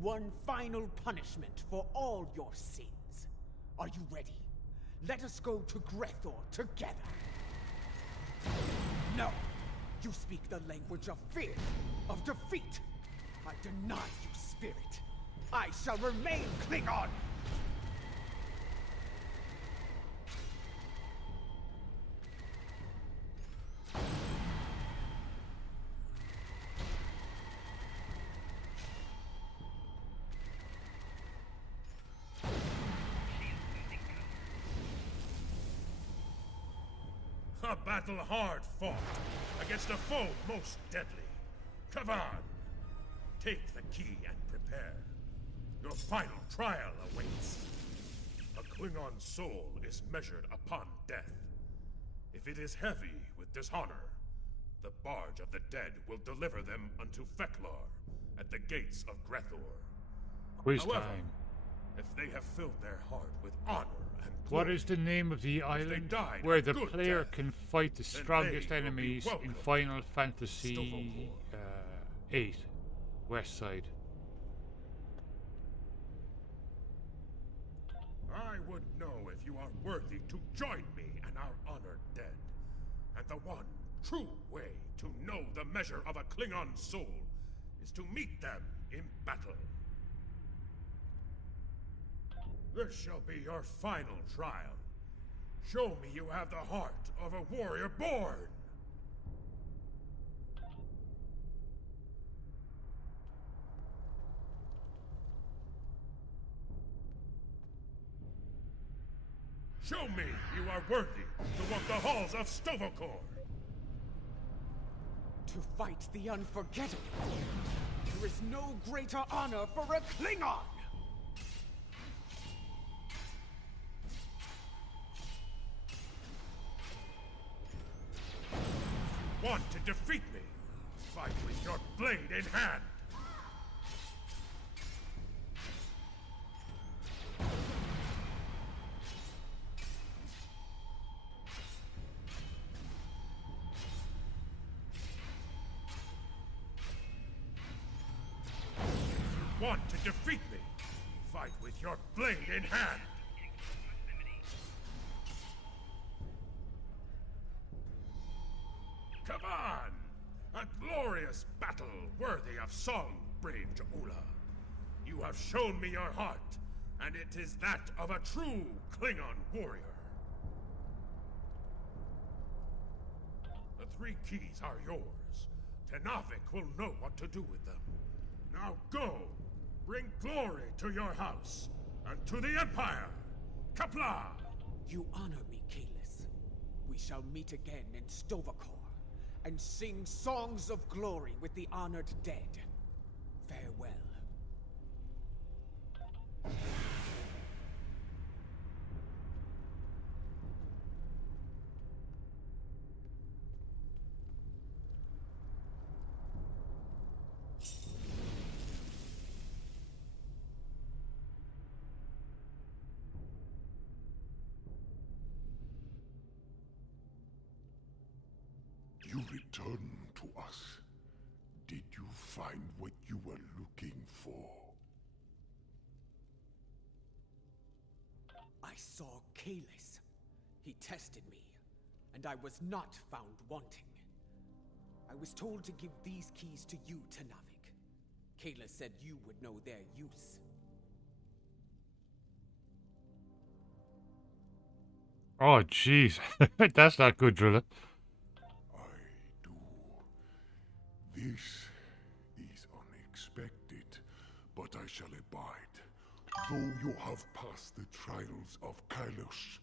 One final punishment for all your sins. Are you ready? Let us go to Grethor together. No! You speak the language of fear, of defeat. I deny you, spirit. I shall remain Klingon! A battle hard fought against a foe most deadly. Kavan, take the key and prepare. Your final trial awaits. A Klingon soul is measured upon death. If it is heavy with dishonor, the barge of the dead will deliver them unto Feklar at the gates of Grethor. Quiz However, time. if they have filled their heart with honor and What glory, is the name of the island died where a the good player death, can fight the then strongest they will be enemies in welcome Final Fantasy Stovall. 8 West Side? I would know if you are worthy to join me and our honored dead. And the one true way to know the measure of a Klingon soul is to meet them in battle. This shall be your final trial. Show me you have the heart of a warrior born! Show me you are worthy to walk the halls of Stovokor! To fight the unforgettable, there is no greater honor for a Klingon! Want to defeat me? Fight with your blade in hand! Want to defeat me? Fight with your blade in hand! Come on! A glorious battle worthy of song, brave Jaula. You have shown me your heart, and it is that of a true Klingon warrior. The 3 keys are yours. Tenavik will know what to do with them. Now go! Bring glory to your house, and to the Empire! Kapla! You honor me, Kalis. We shall meet again in Stovokor, and sing songs of glory with the honored dead. Farewell. You returned to us. Did you find what you were looking for? I saw Kalis. He tested me, and I was not found wanting. I was told to give these keys to you, Tenavik. Kalis said you would know their use. Oh, jeez. That's not good, Drilla. This is a I shall abide. Though you have passed the trials of Kylos,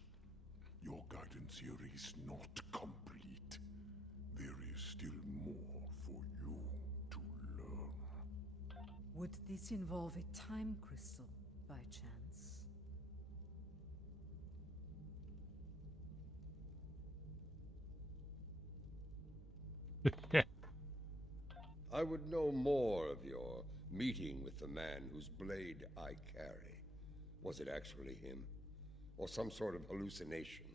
your guidance here is not complete. There is still more for you to learn. Would this involve a time crystal, by chance? I would know more of your meeting with the man whose blade I carry. Was it actually him? Or some sort of hallucination?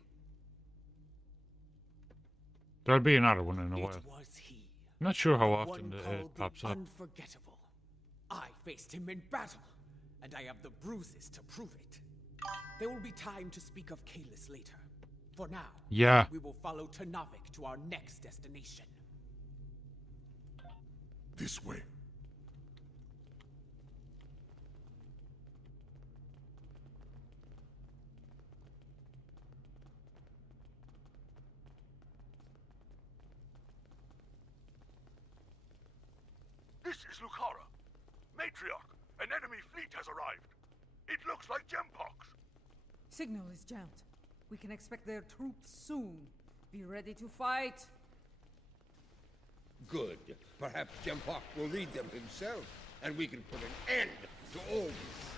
There'll be another one in a while. It was he. Not sure how The often one it called pops the up. Unforgettable. I faced him in battle, and I have the bruises to prove it. There will be time to speak of Kalis later. For now, Yeah. we will follow Ternavik to our next destination. This way. This is Lucara. Matriarch, an enemy fleet has arrived. It looks like Gempox. Signal is jammed. We can expect their troops soon. Be ready to fight. Good. Perhaps Gempox will lead them himself, and we can put an end to all this.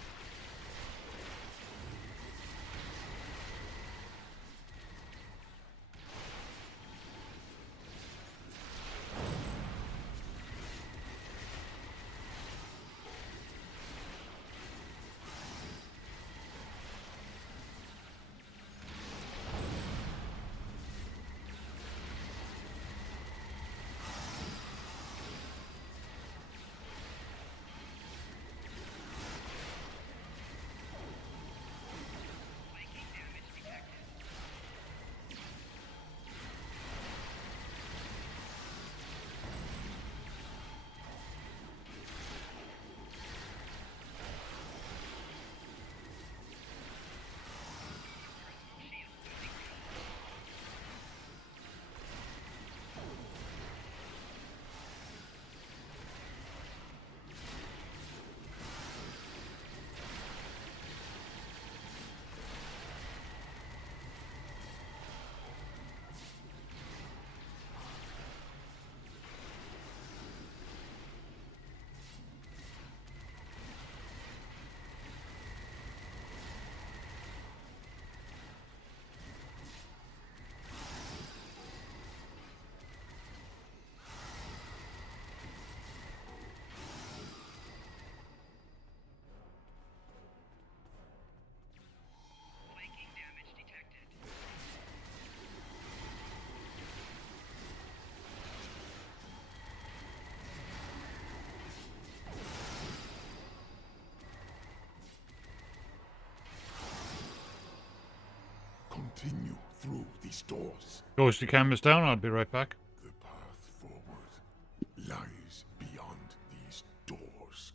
Continue through these doors. Goes the canvas down, I'll be right back. The path forward lies beyond these doors.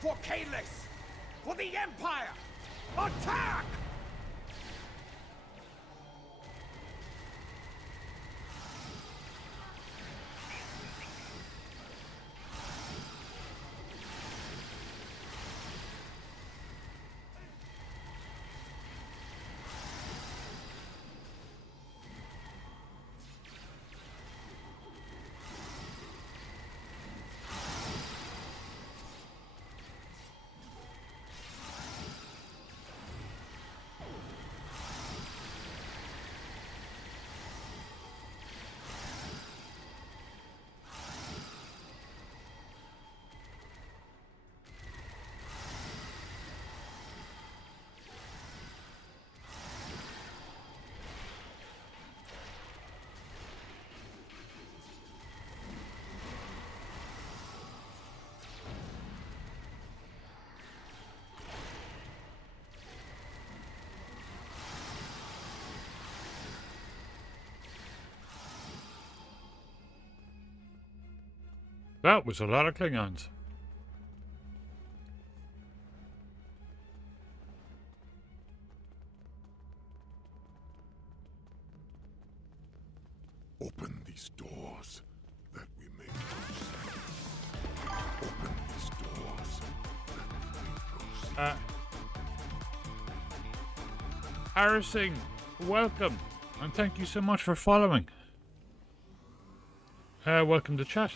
For Kalis! For the Empire! Attack! That was a lot of Klingons. Open these doors that we may proceed. Open these doors that we may proceed. Harrison, welcome, and thank you so much for following. Welcome to chat.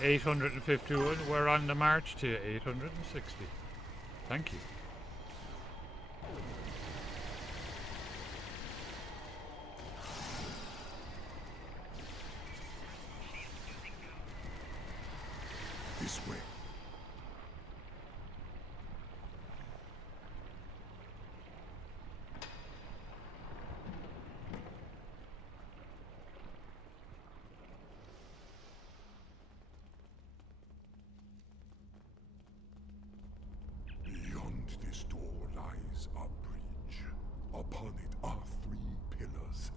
$851. We're on the march to 860. Thank you. This way. Beyond this door lies a bridge. Upon it are 3 pillars.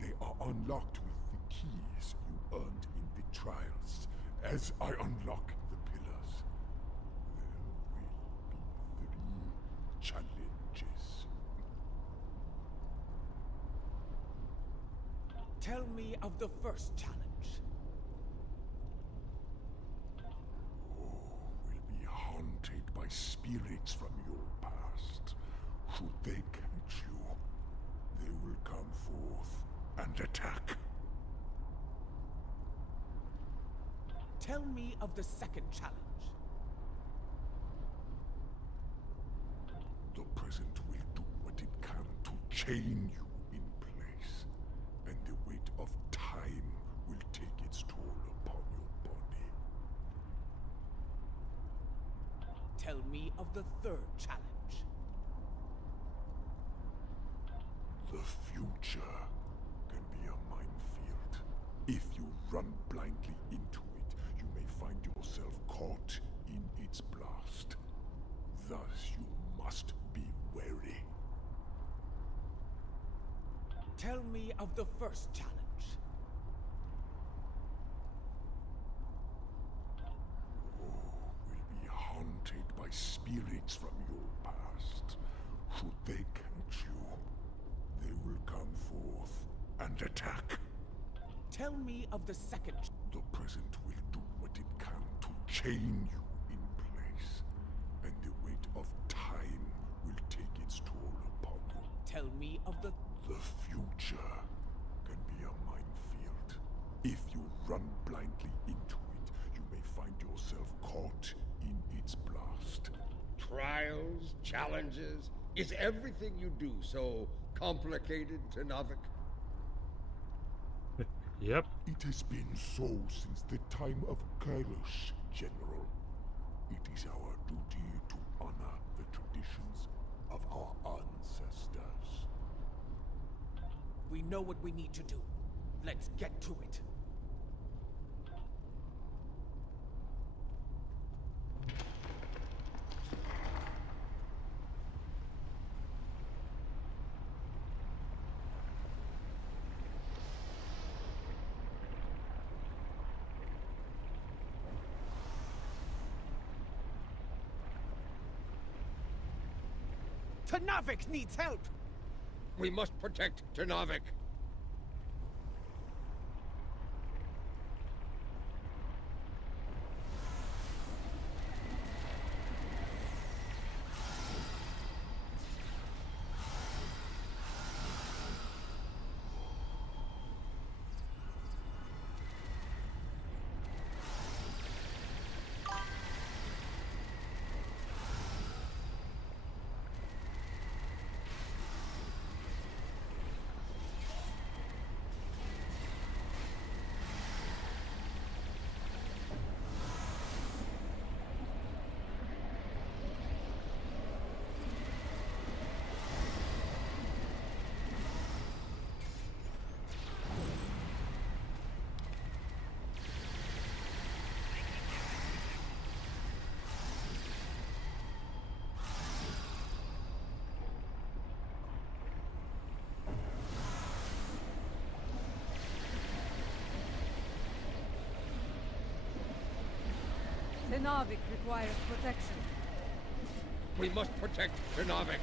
They are unlocked with the keys you earned in the trials. As I unlock the pillars, there will be 3 challenges. Tell me of the first challenge. Will be haunted by spirits from your past. Should they catch you, they will come forth and attack. Tell me of the second challenge. The present will do what it can to chain you in place, and the weight of time will take its toll upon your body. Tell me of the third challenge. The future can be a minefield. If you run blindly into it, you may find yourself caught in its blast. Thus, you must be wary. Tell me of the first challenge. Will be haunted by spirits from your past. Should they catch you, they will come forth and attack. Tell me of the second. The present will do what it can to chain you in place, and the weight of time will take its toll upon you. Tell me of the future can be a minefield. If you run blindly into it, you may find yourself caught in its blast. Trials, challenges, is everything you do so complicated, Tenavik? Yep. It has been so since the time of Kailash, General. It is our duty to honor the traditions of our ancestors. We know what we need to do. Let's get to it. Tenavik needs help! We must protect Tenavik. Tenavik requires protection. We must protect Ternavik.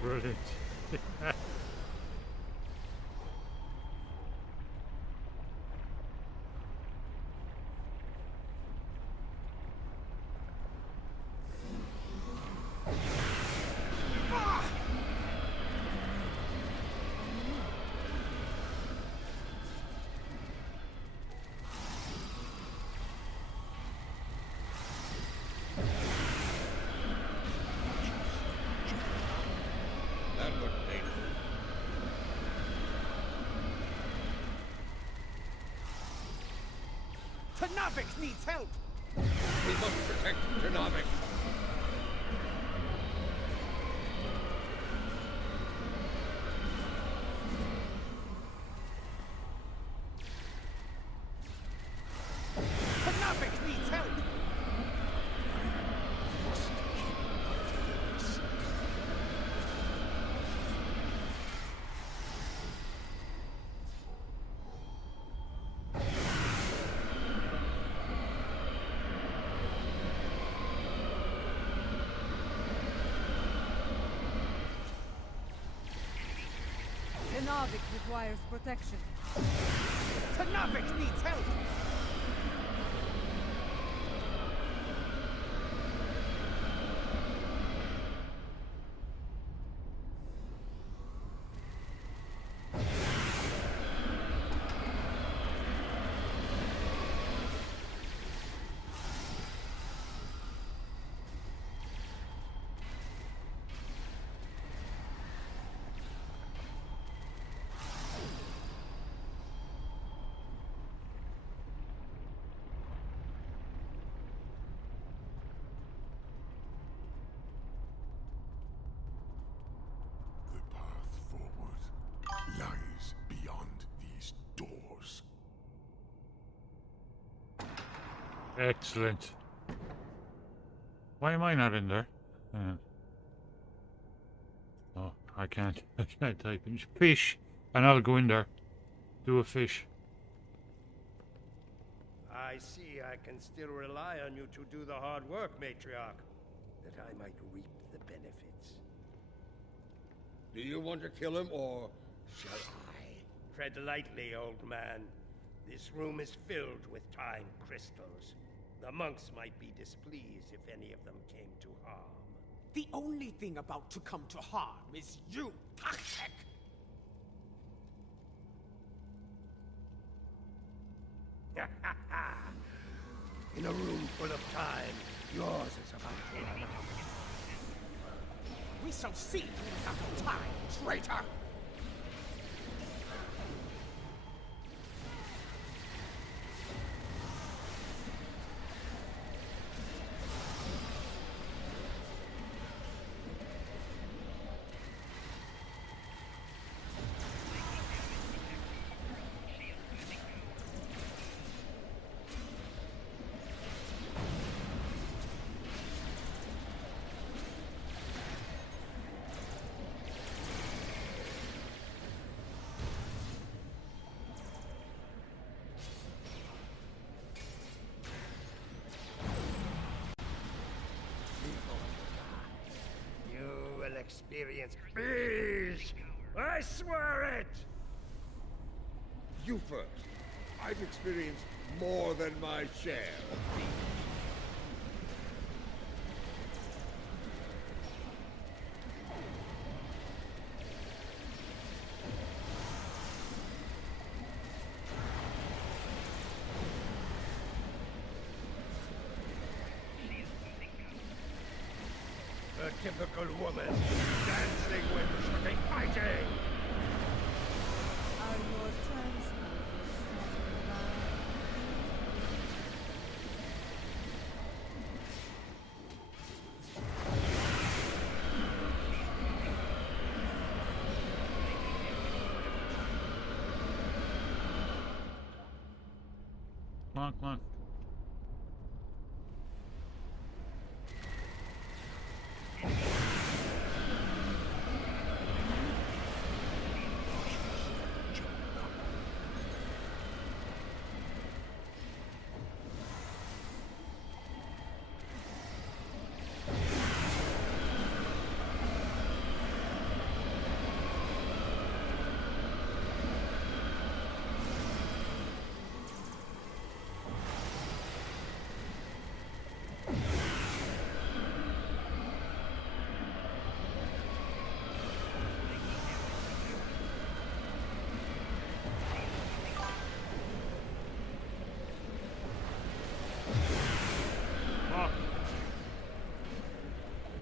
Brilliant. That looked painful. Ternavik needs help! We must protect Ternavik. Ternavik needs help! Tenavik requires protection. Ternavik needs help! The path forward lies beyond these doors. Excellent. Why am I not in there? Oh, I can't. I can't type in fish, and I'll go in there. Do a fish. I see I can still rely on you to do the hard work, Matriarch, that I might reap the benefits. Do you want to kill him, or shall I? Tread lightly, old man. This room is filled with time crystals. The monks might be displeased if any of them came to harm. The only thing about to come to harm is you, Taktek! In a room full of time, yours is about to run out. We shall see who's out of time, traitor! experience bees! I swear it! You first. I've experienced more than my share of bees. A typical woman, dancing when we should be fighting! Are your transmitters Come on, come on.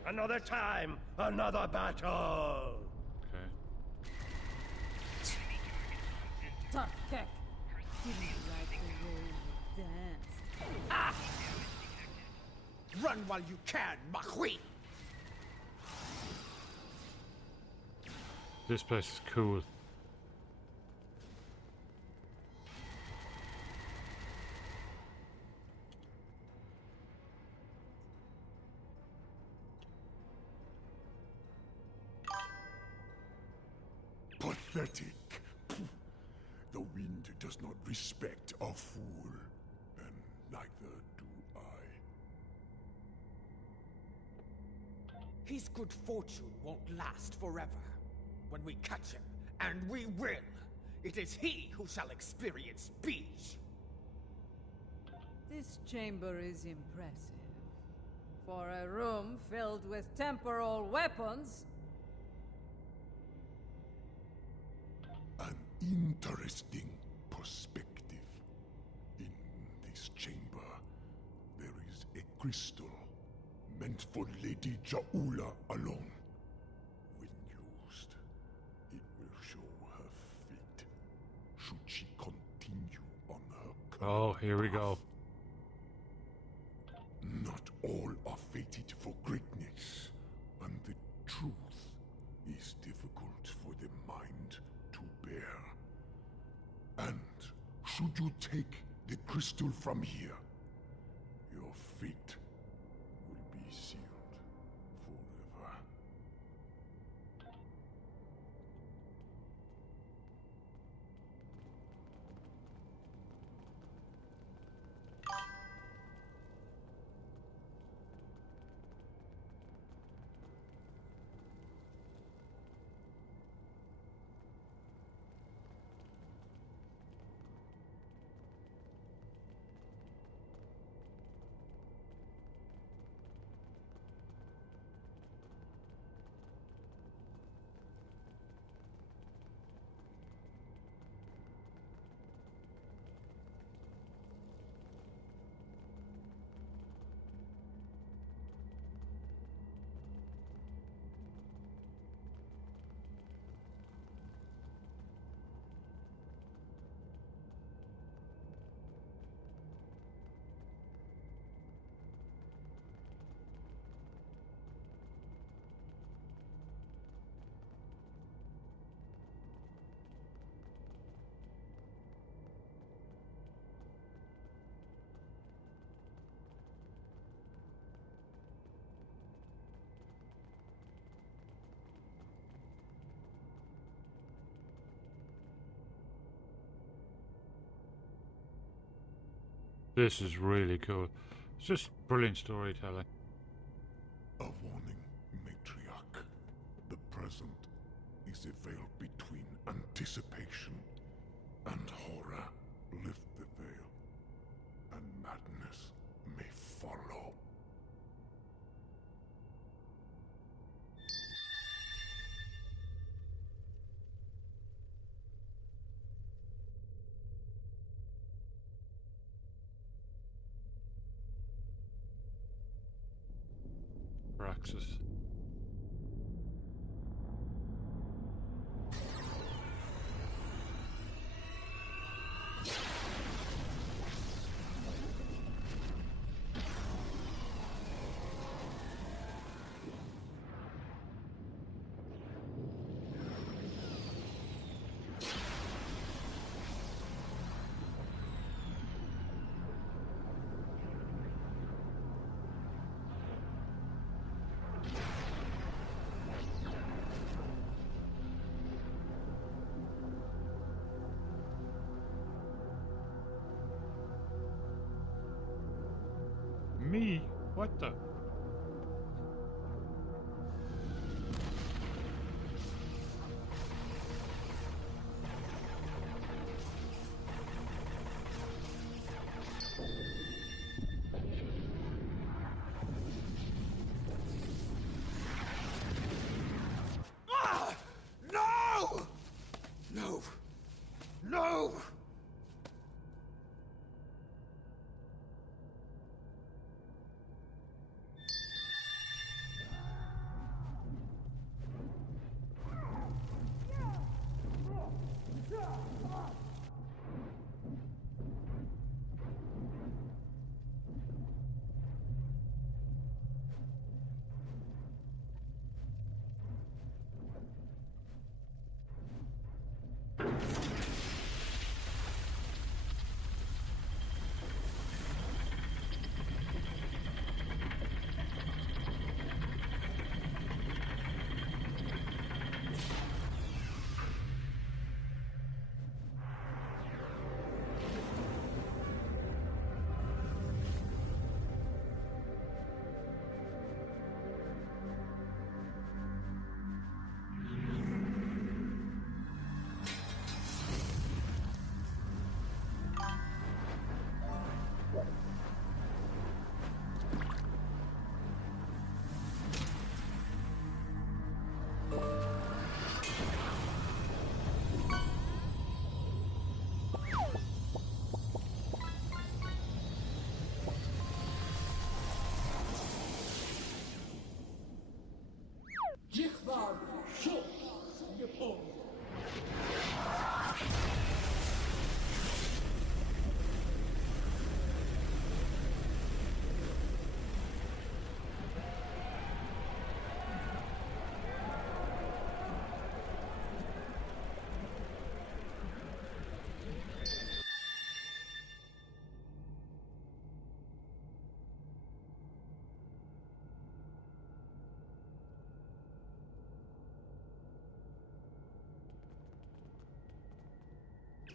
Another time, another battle! Okay. Tough kick. Didn't like the way you danced. Ah! Run while you can, Makhui! This place is cool. Pathetic. The wind does not respect a fool, and neither do I. His good fortune won't last forever. When we catch him, and we will, it is he who shall experience bees. This chamber is impressive. For a room filled with temporal weapons. An interesting perspective. In this chamber, there is a crystal meant for Lady Jaula alone. When used, it will show her fate, should she continue on her current Oh, here we go. Not all are fated for greatness, and the truth is difficult for the mind to bear. And should you take the crystal from here, your fate will be sealed forever. This is really cool. It's just brilliant storytelling. A warning, matriarch. present is a veil between anticipation and horror. Lift the veil, and madness may follow. Praxis. Me? What the? Ah! No! No! No!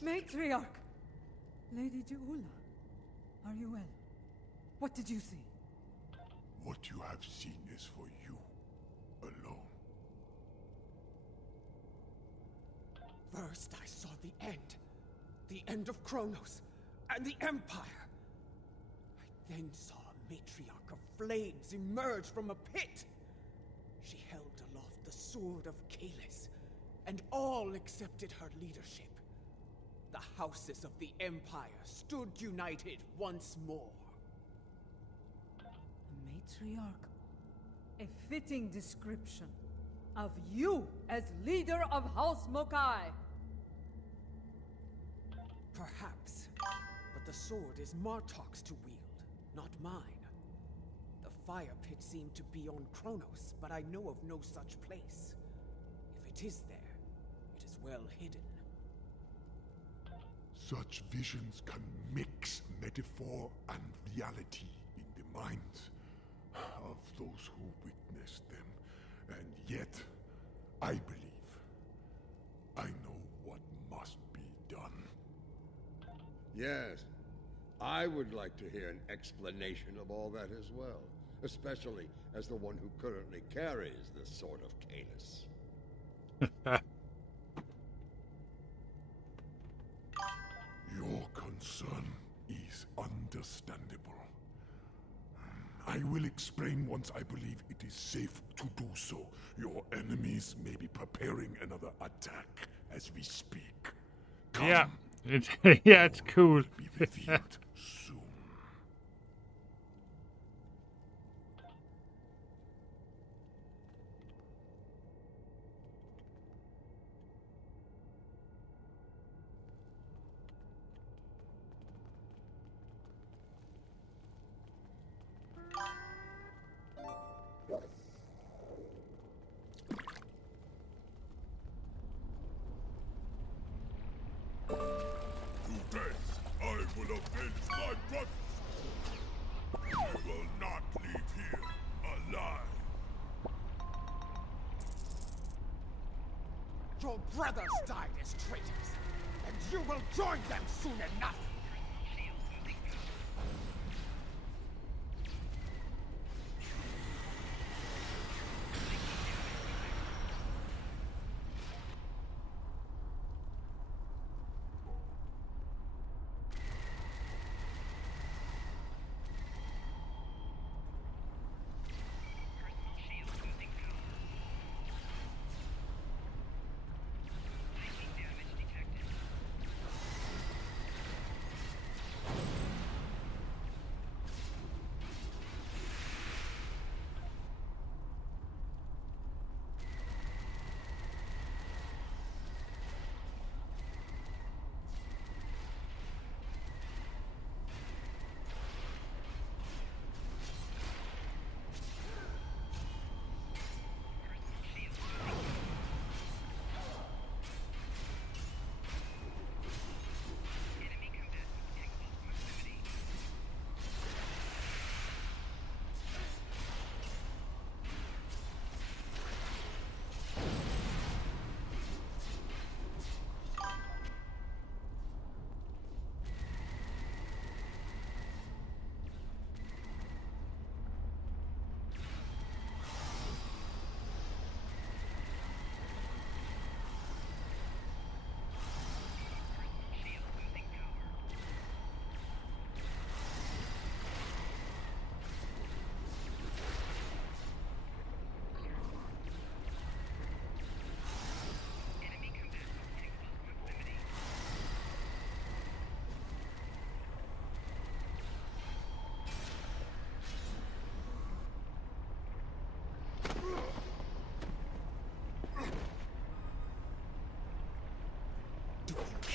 Matriarch! Lady Juula, are you well? What did you see? What you have seen is for you alone. First, I saw the end of Kronos, and the Empire. I then saw a matriarch of flames emerge from a pit. She held aloft the sword of Kalis, and all accepted her leadership. The houses of the Empire stood united once more. Matriarch, a fitting description of you as leader of House Mokai. Perhaps, but the sword is Martok's to wield, not mine. The fire pit seemed to be on Kronos, but I know of no such place. If it is there, it is well hidden. Such visions can mix metaphor and reality in the minds of those who witnessed them. And yet, I believe I know what must be done. Yes, I would like to hear an explanation of all that as well, especially as the one who currently carries the Sword of Kalis. Your concern is understandable. I will explain once I believe it is safe to do so. Your enemies may be preparing another attack as we speak. Come. Yeah, it's yeah, it's cool. Be revealed soon. Today, I will avenge my brothers. You will not leave here alive. Your brothers died as traitors, and you will join them soon enough.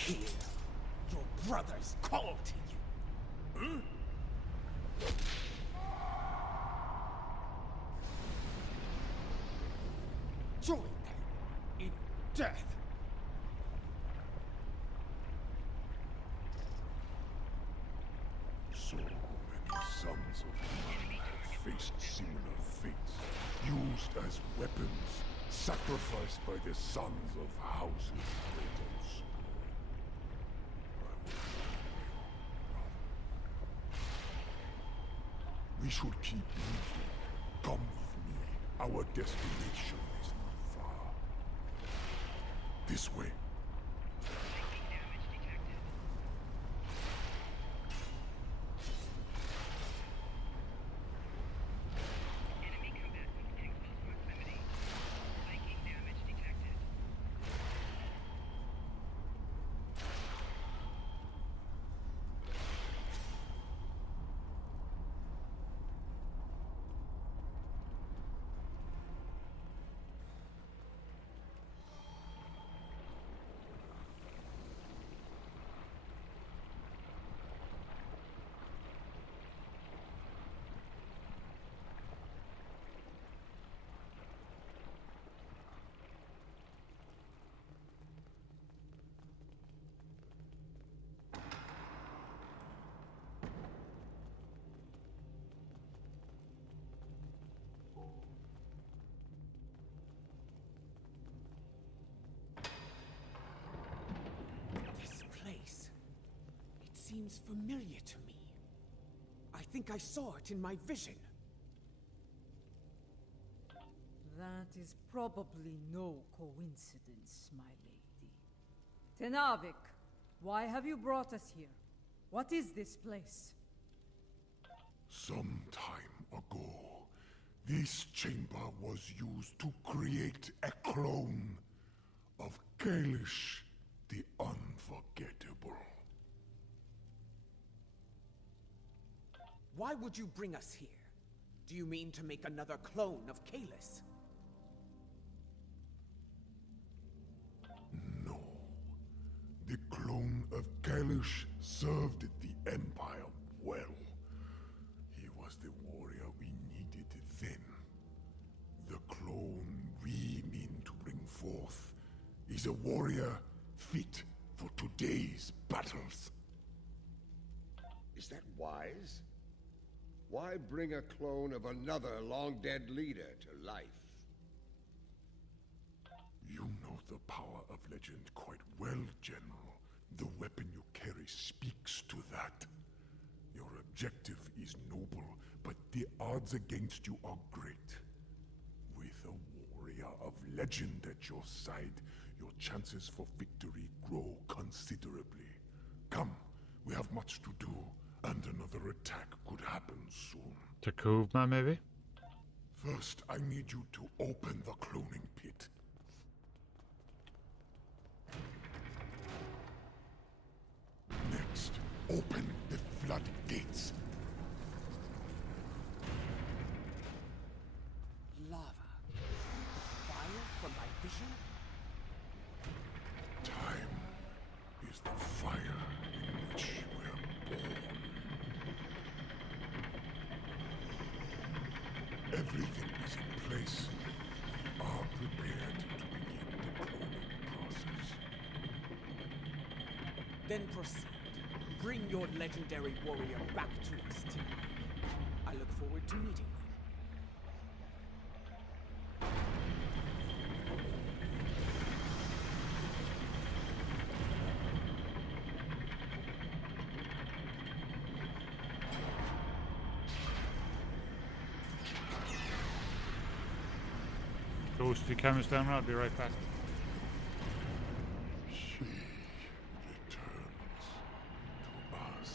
Here, your brothers call to you. Join them in death. So many sons of man have faced similar fates, used as weapons, sacrificed by the sons of houses Kratos. We should keep moving. Come with me. Our destination is not far. This way. Seems familiar to me. I think I saw it in my vision. That is probably no coincidence, my lady. Tenavik, why have you brought us here? What is this place? Some time ago, this chamber was used to create a clone of Kalish the Unforgettable. Why would you bring us here? Do you mean to make another clone of Kalis? No. The clone of Kalish served the Empire well. He was the warrior we needed then. The clone we mean to bring forth is a warrior fit for today's battles. Is that wise? Why bring a clone of another long-dead leader to life? You know the power of legend quite well, General. The weapon you carry speaks to that. Your objective is noble, but the odds against you are great. With a warrior of legend at your side, your chances for victory grow considerably. Come, we have much to do, and another attack could happen soon. Takuvma, maybe? First, I need you to open the cloning pit. Next, open the floodgates. Lava. The fire from my vision? Time is the fire in which we're born. Everything is in place. We are prepared to begin the cloning process. Then proceed. Bring your legendary warrior back to us tonight. I look forward to meeting you. Goes to the cameras down, I'll be right back. She returns to us.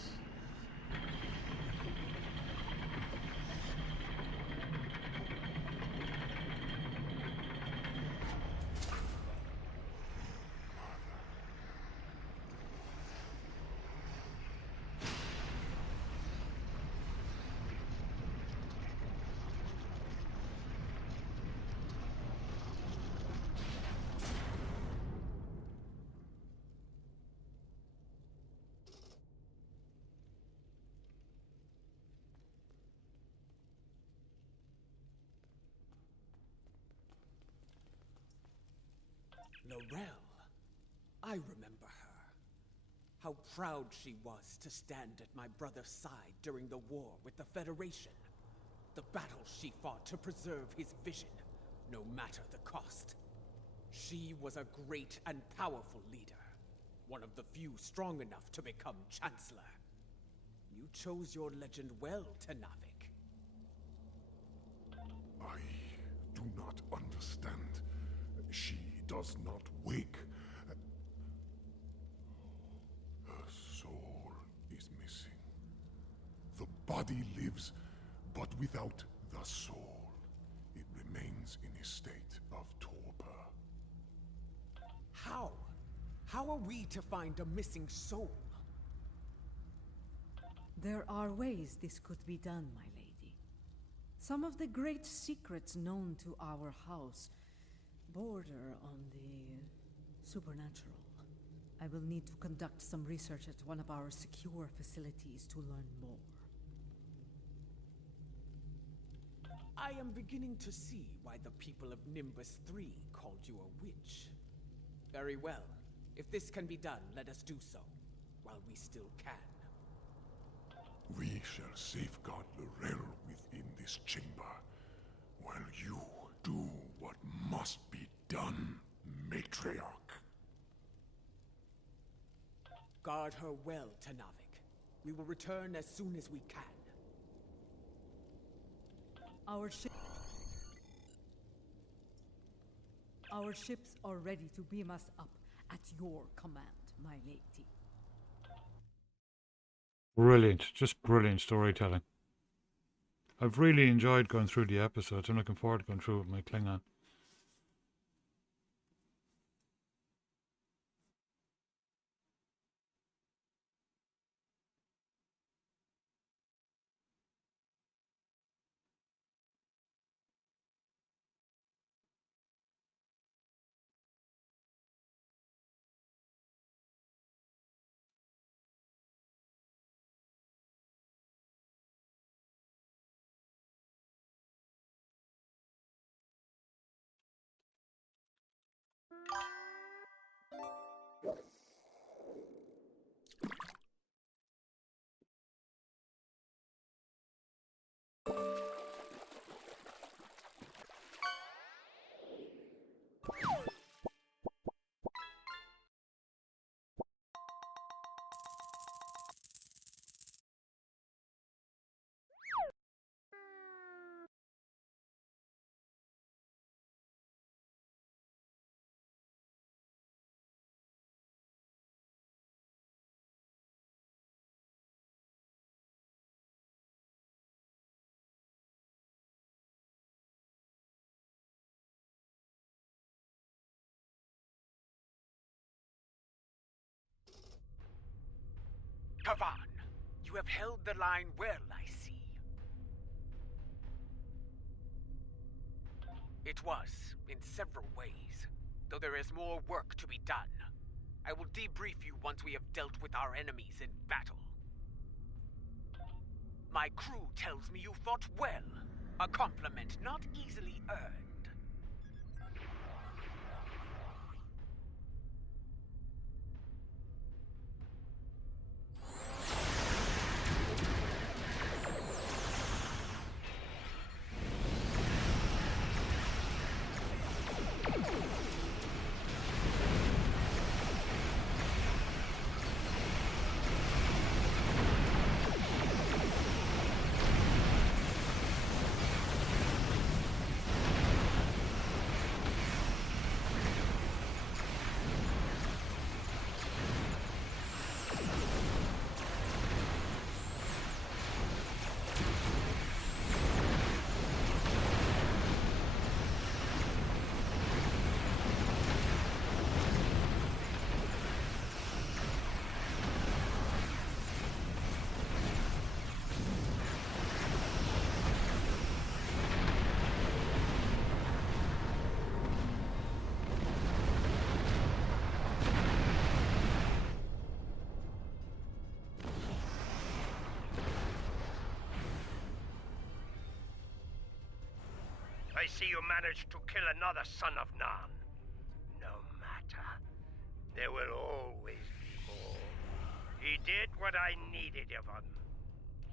Laurel. I remember her. How proud she was to stand at my brother's side during the war with the Federation. The battles she fought to preserve his vision, no matter the cost. She was a great and powerful leader. One of the few strong enough to become Chancellor. You chose your legend well, Tenavik. I do not understand. She does not wake. Her soul is missing. The body lives, but without the soul. It remains in a state of torpor. How? How are we to find a missing soul? There are ways this could be done, my lady. Some of the great secrets known to our house border on the supernatural. I will need to conduct some research at one of our secure facilities to learn more. I am beginning to see why the people of Nimbus 3 called you a witch. Very well. If this can be done, let us do so, while we still can. We shall safeguard Laurel within this chamber, while you do what must be done, Matriarch. Guard her well, Tenavik. We will return as soon as we can. Our ship... Our ships are ready to beam us up at your command, my lady. Brilliant. Just brilliant storytelling. I've really enjoyed going through the episodes. I'm looking forward to going through it with my Klingon. Kavan, you have held the line well, I see. It was, in several ways, though there is more work to be done. I will debrief you once we have dealt with our enemies in battle. My crew tells me you fought well, a compliment not easily earned. I see you managed to kill another son of Nan. No matter. There will always be more. He did what I needed of him.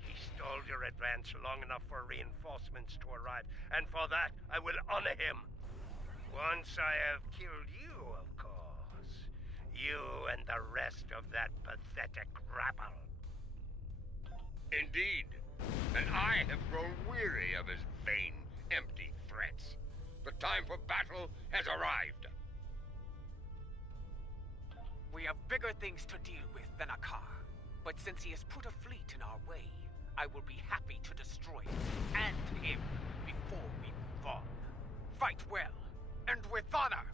He stalled your advance long enough for reinforcements to arrive, and for that I will honor him. Once I have killed you, of course. You and the rest of that pathetic rabble. Indeed. And I have grown weary of his vain, empty threats. The time for battle has arrived. We have bigger things to deal with than Akar. But since he has put a fleet in our way, I will be happy to destroy it and him before we move on. Fight well, and with honor.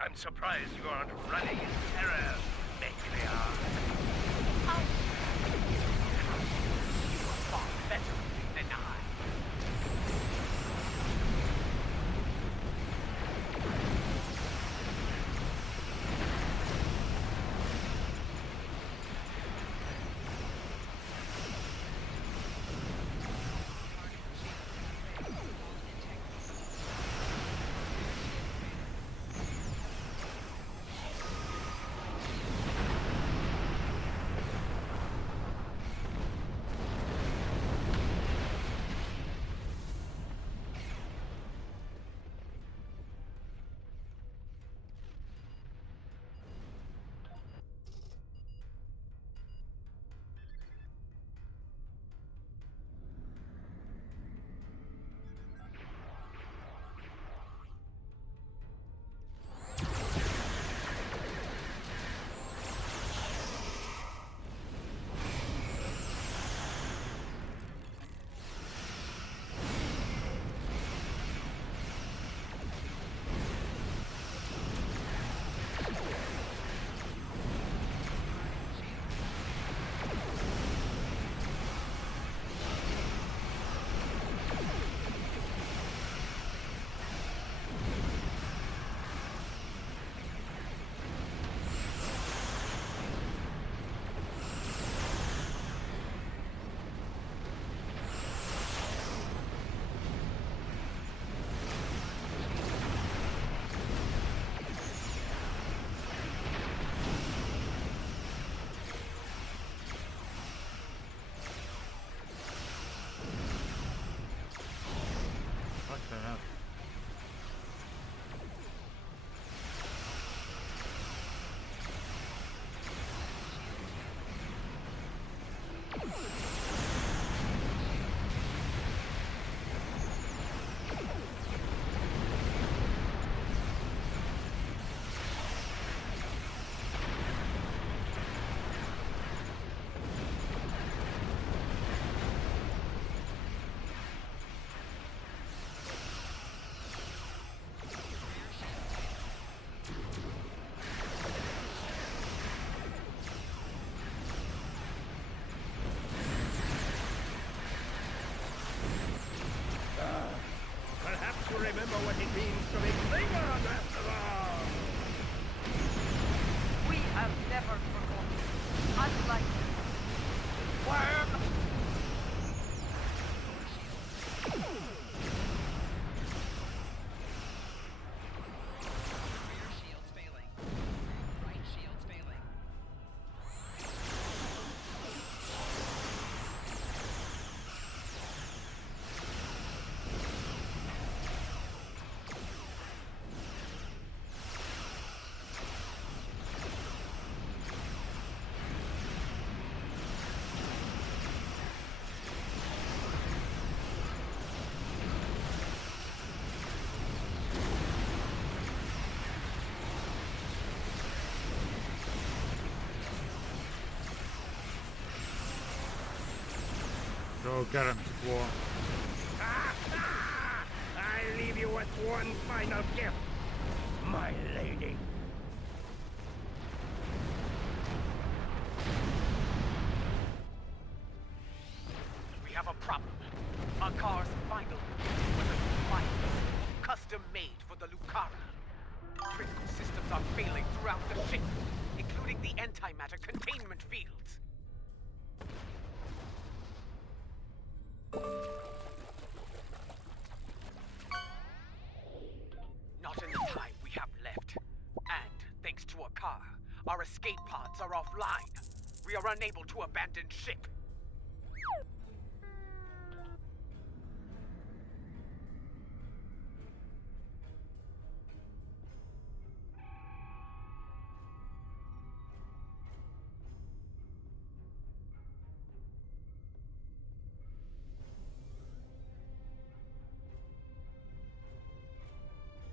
I'm surprised you aren't running in terror, Matriarch. You are far better than I. Go get him, Swarm. I leave you with one final gift, my lady. We have a problem. Makar's final was a device custom made for the Lucara. Critical systems are failing throughout the ship, including the antimatter containment fields. Not in the time we have left. And, thanks to Akar, our escape pods are offline. We are unable to abandon ship.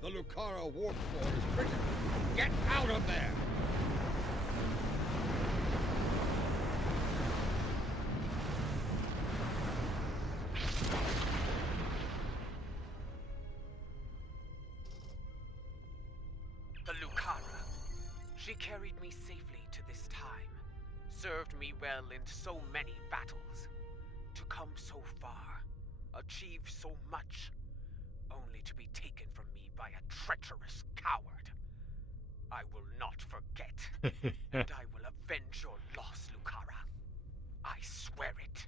The Lucara warp core is critical. Get out of there! The Lucara. She carried me safely to this time. Served me well in so many battles. To come so far. Achieve so much. Only to be taken from me by a treacherous coward. I will not forget. And I will avenge your loss, Lucara. I swear it.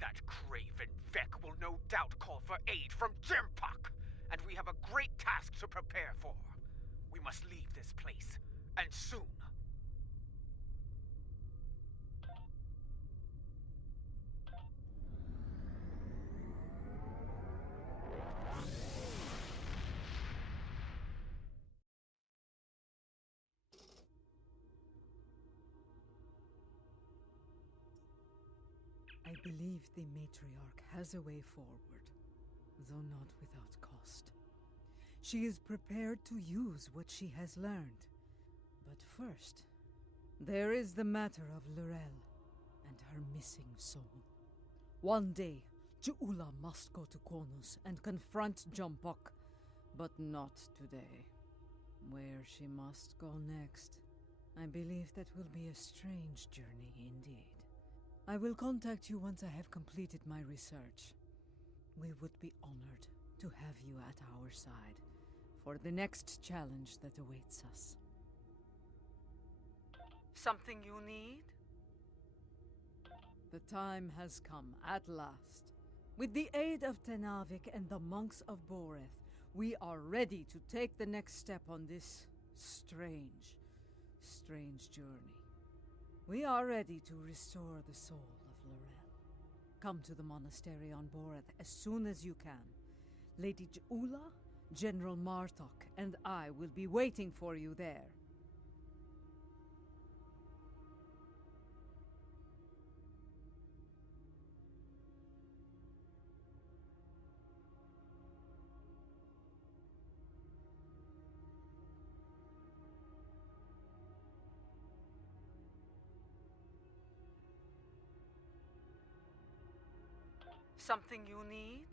That craven Vec will no doubt call for aid from Jempak, and we have a great task to prepare for. We must leave this place, and soon. I believe the matriarch has a way forward, though not without cost. She is prepared to use what she has learned. But first, there is the matter of Lorel and her missing soul. One day, Ju'ula must go to Konus and confront Jumpuck, but not today. Where she must go next, I believe that will be a strange journey indeed. I will contact you once I have completed my research. We would be honored to have you at our side for the next challenge that awaits us. Something you need? The time has come, at last. With the aid of Tenavik and the monks of Boreth, we are ready to take the next step on this strange journey. We are ready to restore the soul of Lorel. Come to the monastery on Boreth as soon as you can. Lady Ju'ula, General Martok, and I will be waiting for you there. Something you need?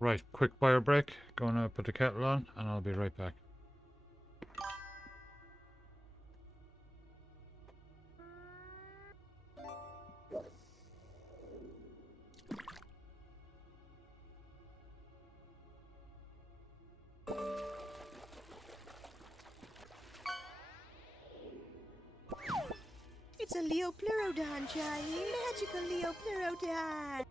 Right, quick bio break. Gonna put the kettle on and I'll be right back. It's a Leopleurodon, Johnny. Magical Leopleurodon.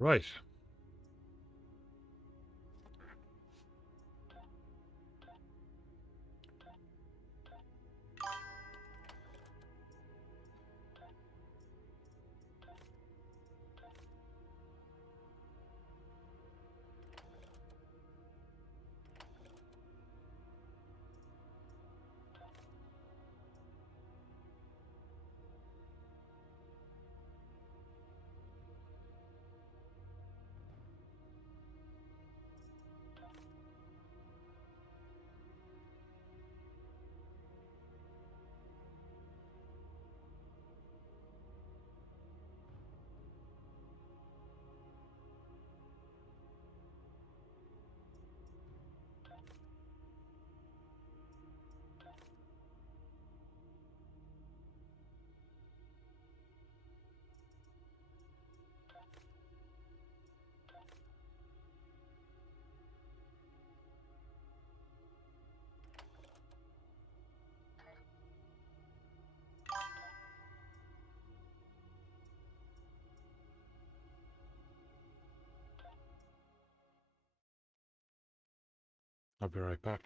Right. I'll be right back.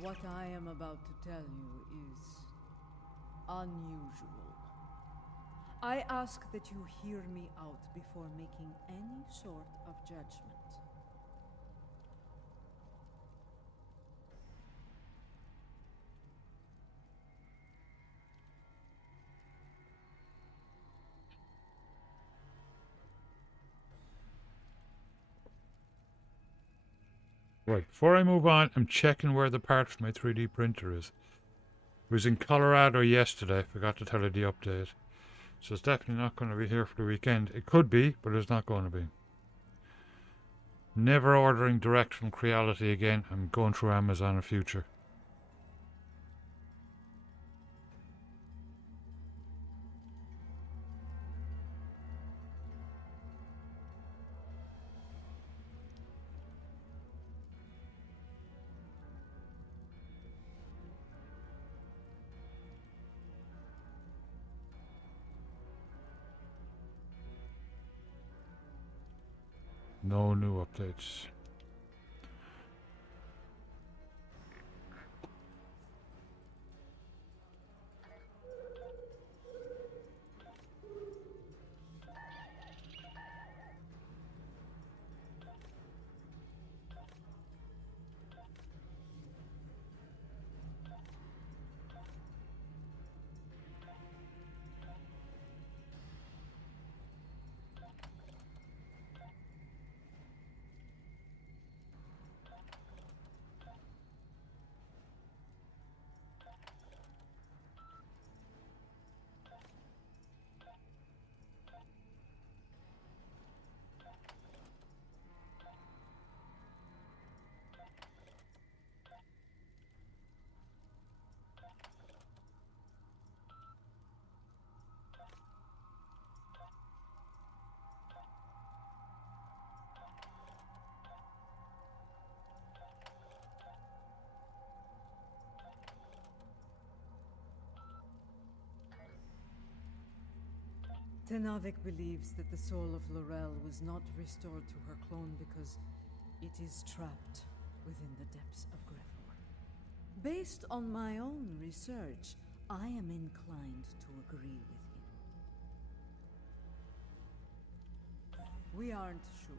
What I am about to tell you is unusual. I ask that you hear me out before making any sort of judgment. Right, before I move on, I'm checking where the part for my 3D printer is. It was in Colorado yesterday. I forgot to tell you the update. So it's definitely not going to be here for the weekend. It could be, but it's not going to be. Never ordering direct from Creality again. I'm going through Amazon in future. No new updates. Tenavik believes that the soul of Laurel was not restored to her clone because it is trapped within the depths of Grethor. Based on my own research, I am inclined to agree with him. We aren't sure.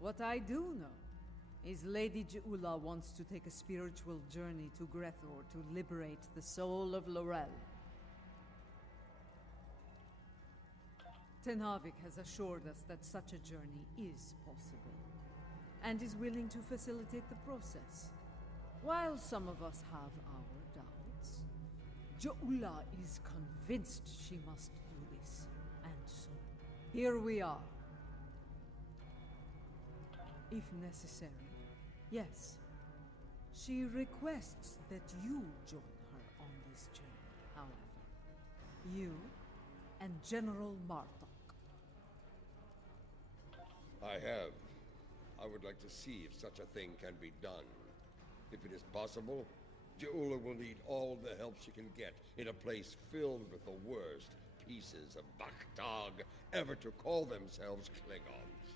What I do know is Lady Je'ula wants to take a spiritual journey to Grethor to liberate the soul of Laurel. Tenavik has assured us that such a journey is possible, and is willing to facilitate the process. While some of us have our doubts, Je'ula is convinced she must do this, and so here we are. If necessary, yes. She requests that you join her on this journey, however. You and General Martok. I would like to see if such a thing can be done. If it is possible, Je'ula will need all the help she can get in a place filled with the worst pieces of Bakhtag ever to call themselves Klingons.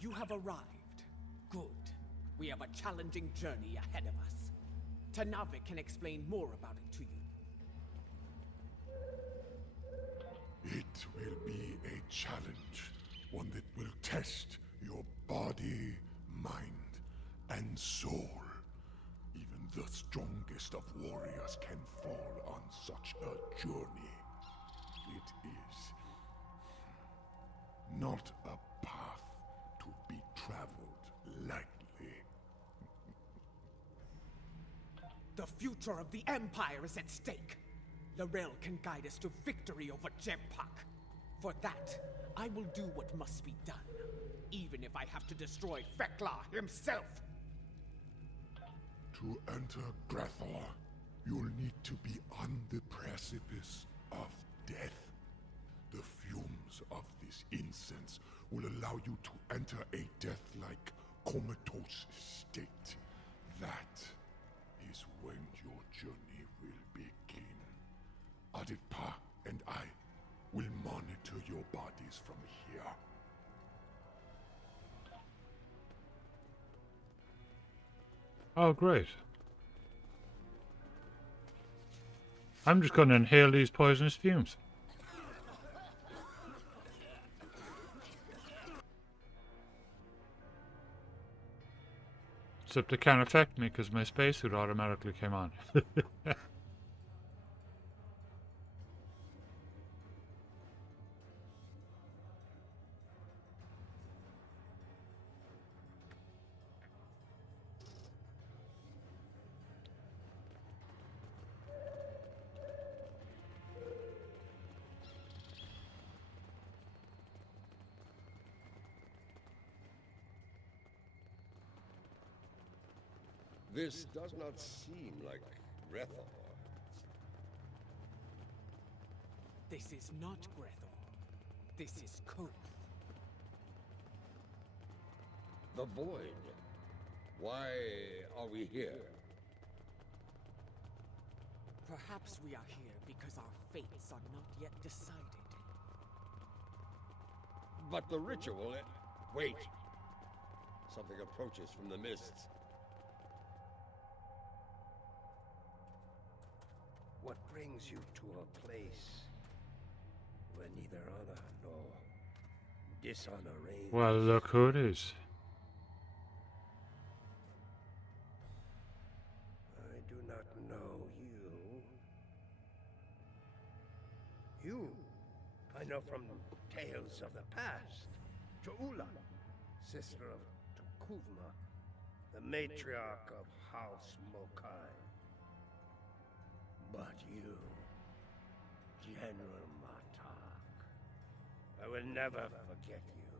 You have arrived. Good. We have a challenging journey ahead of us. Tenavik can explain more about it to you. It will be a challenge, one that will test your body, mind, and soul. Even the strongest of warriors can fall on such a journey. It is not a path to be traveled lightly. The future of the Empire is at stake. Laurel can guide us to victory over Jempak. For that, I will do what must be done, even if I have to destroy Fekla himself. To enter Grethor, you'll need to be on the precipice of death. The fumes of this incense will allow you to enter a death-like comatose state. That is when your journey will begin. Aditpa and I will monitor your bodies from here. Oh, great. I'm just going to inhale these poisonous fumes. Except it can't affect me because my spacesuit automatically came on. This does not seem like Grethor. This is not Grethor. This is Koth. The Void. Why are we here? Perhaps we are here because our fates are not yet decided. But the ritual... Wait! Something approaches from the mists. What brings you to a place where neither honor nor dishonor reigns? Well, look who it is. I do not know you. You, I know from tales of the past. Je'ula, sister of Tukuvma, the matriarch of House Mokai. But you, General Martok, I will never forget you.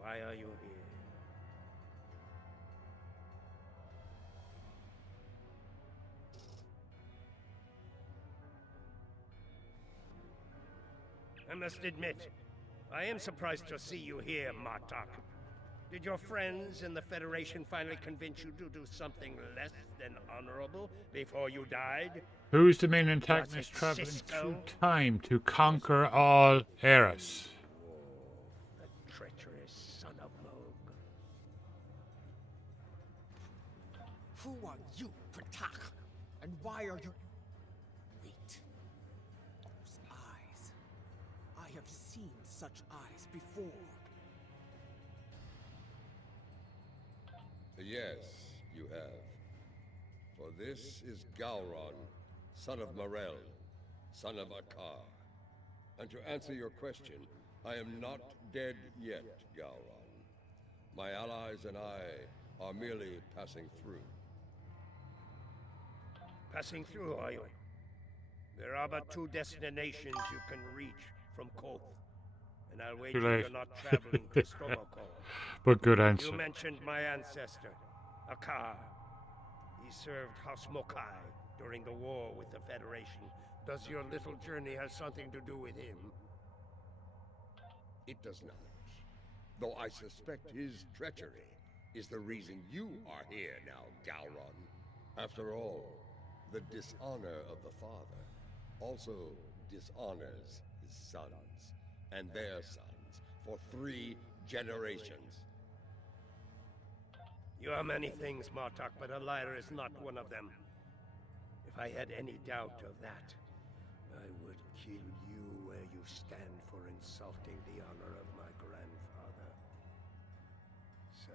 Why are you here? I must admit, I am surprised to see you here, Martok. Did your friends in the Federation finally convince you to do something less than honorable before you died? Who's the main antagonist traveling through time to conquer all Eris? The treacherous son of Moog. Who are you, Pratak? And why are you... Wait. Those eyes. I have seen such eyes before. Yes, you have. For this is Gowron, son of Morel, son of Akar. And to answer your question, I am not dead yet, Gowron. My allies and I are merely passing through. Passing through, are you? There are but 2 destinations you can reach from Koth. And I'll wager you're not traveling to Stovokor. But good answer. You mentioned my ancestor, Akar. He served House Mokai during the war with the Federation. Does your little journey have something to do with him? It does not. Though I suspect his treachery is the reason you are here now, Gowron. After all, the dishonor of the father also dishonors his sons and their sons for 3 generations. You are many things, Martok, but a liar is not one of them. If I had any doubt of that, I would kill you where you stand for insulting the honor of my grandfather. So,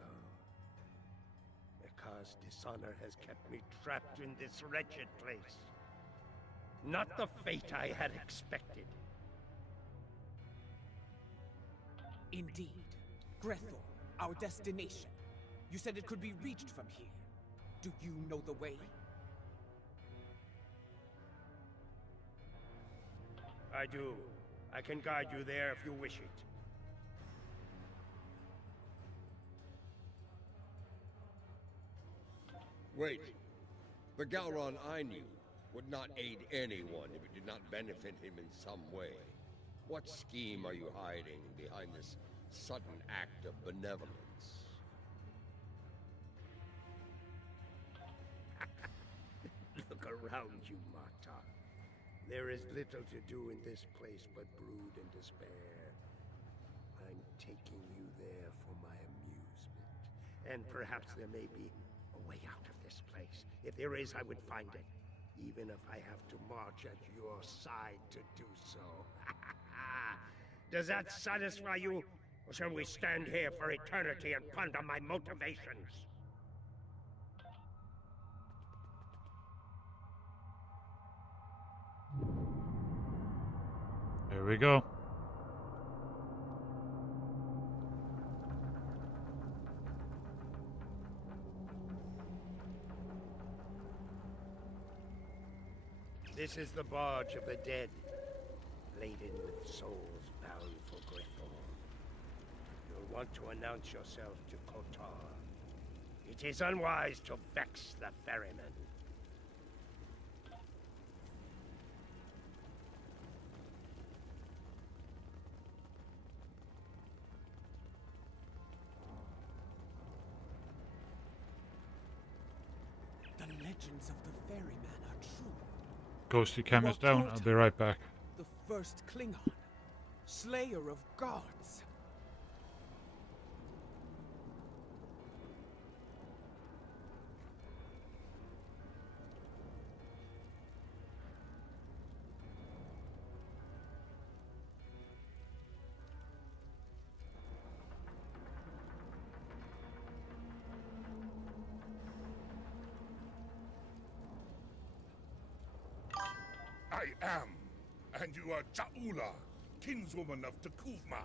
Akar's dishonor has kept me trapped in this wretched place. Not the fate I had expected. Indeed. Grethor, our destination. You said it could be reached from here. Do you know the way? I do. I can guide you there if you wish it. Wait. The Gowron I knew would not aid anyone if it did not benefit him in some way. What scheme are you hiding behind this sudden act of benevolence? Look around you, Martok. There is little to do in this place but brood and despair. I'm taking you there for my amusement. And perhaps there may be a way out of this place. If there is, I would find it. Even if I have to march at your side to do so. Does that satisfy you? Or shall we stand here for eternity and ponder my motivations? There we go. This is the barge of the dead, laden with souls bound for Grethor. You'll want to announce yourself to Kotar. It is unwise to vex the ferryman. The legends of the ferryman are true. Ghostly camera's down. I'll be right back. The first Klingon, slayer of gods. I am, and you are Ja'ula, kinswoman of Takuvma,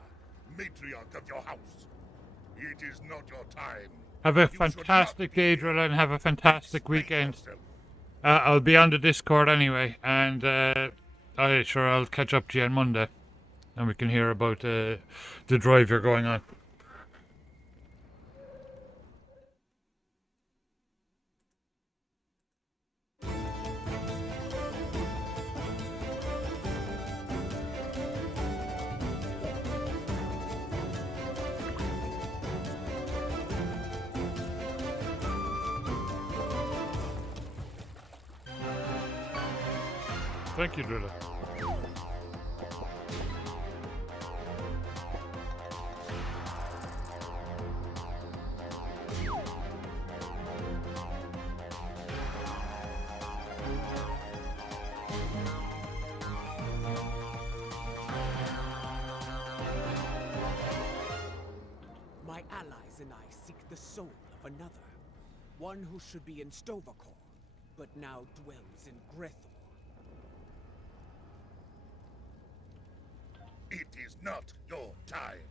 matriarch of your house. It is not your time. Have a fantastic day, Drill, and have a fantastic weekend. I'll be on the Discord anyway, and I'll catch up to you on Monday, and we can hear about the drive you're going on. Thank you, Drilla. My allies and I seek the soul of another. One who should be in Sto-vo-kor, but now dwells in Grethor. It is not your time.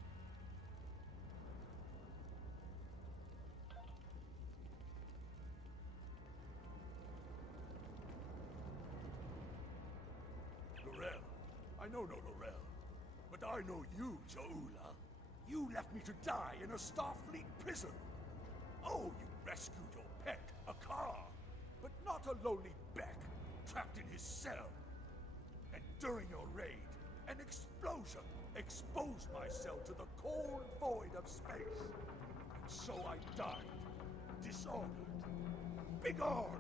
Lorel. I know no Lorel. But I know you, Jaula. You left me to die in a Starfleet prison. Oh, you rescued your pet, a car. But not a lowly Beck, trapped in his cell. And during your raid, an explosion exposed my cell to the cold void of space. And so I died, dishonored. Begone!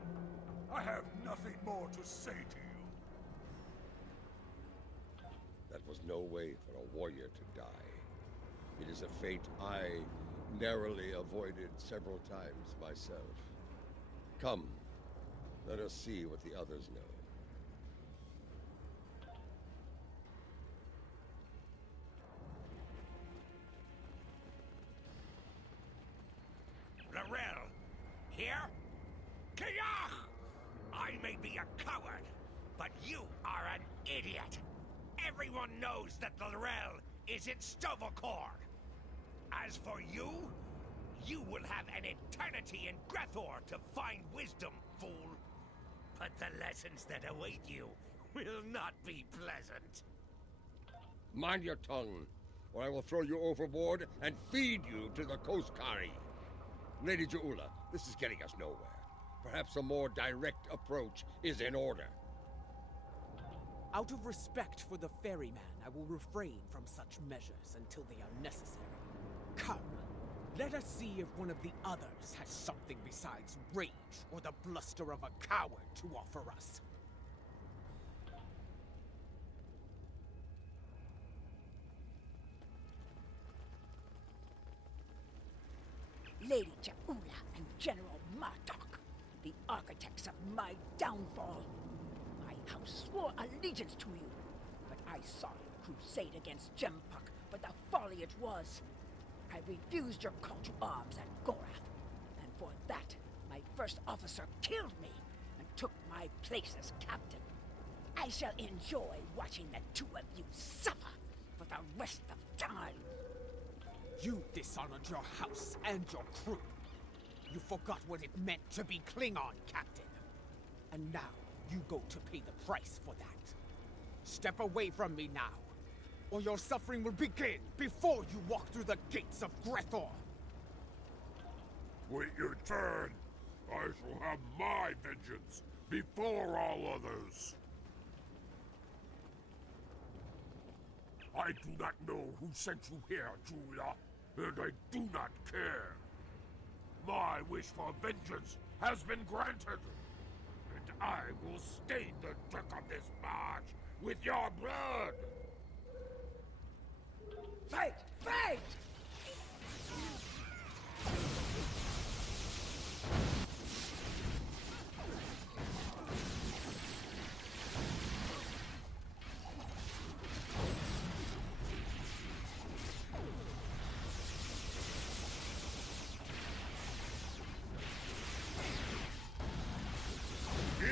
I have nothing more to say to you. That was no way for a warrior to die. It is a fate I narrowly avoided several times myself. Come, let us see what the others know. Lorel, here? Kiyach! I may be a coward, but you are an idiot. Everyone knows that Lorel is in Sto-vo-kor. As for you, you will have an eternity in Grethor to find wisdom, fool. But the lessons that await you will not be pleasant. Mind your tongue, or I will throw you overboard and feed you to the Koskari. Lady Jaula, this is getting us nowhere. Perhaps a more direct approach is in order. Out of respect for the ferryman, I will refrain from such measures until they are necessary. Come, let us see if one of the others has something besides rage or the bluster of a coward to offer us. Lady Jaula and General Martok, the architects of my downfall. My house swore allegiance to you, but I saw your crusade against Jempuk for the folly it was. I refused your call to arms at Gorath, and for that, my first officer killed me and took my place as captain. I shall enjoy watching the two of you suffer for the rest of time. You dishonored your house and your crew. You forgot what it meant to be Klingon, Captain. And now, you go to pay the price for that. Step away from me now, or your suffering will begin before you walk through the gates of Grethor. Wait your turn. I shall have my vengeance before all others. I do not know who sent you here, Julia, and I do not care. My wish for vengeance has been granted, and I will stain the deck of this barge with your blood! Fight! Fight!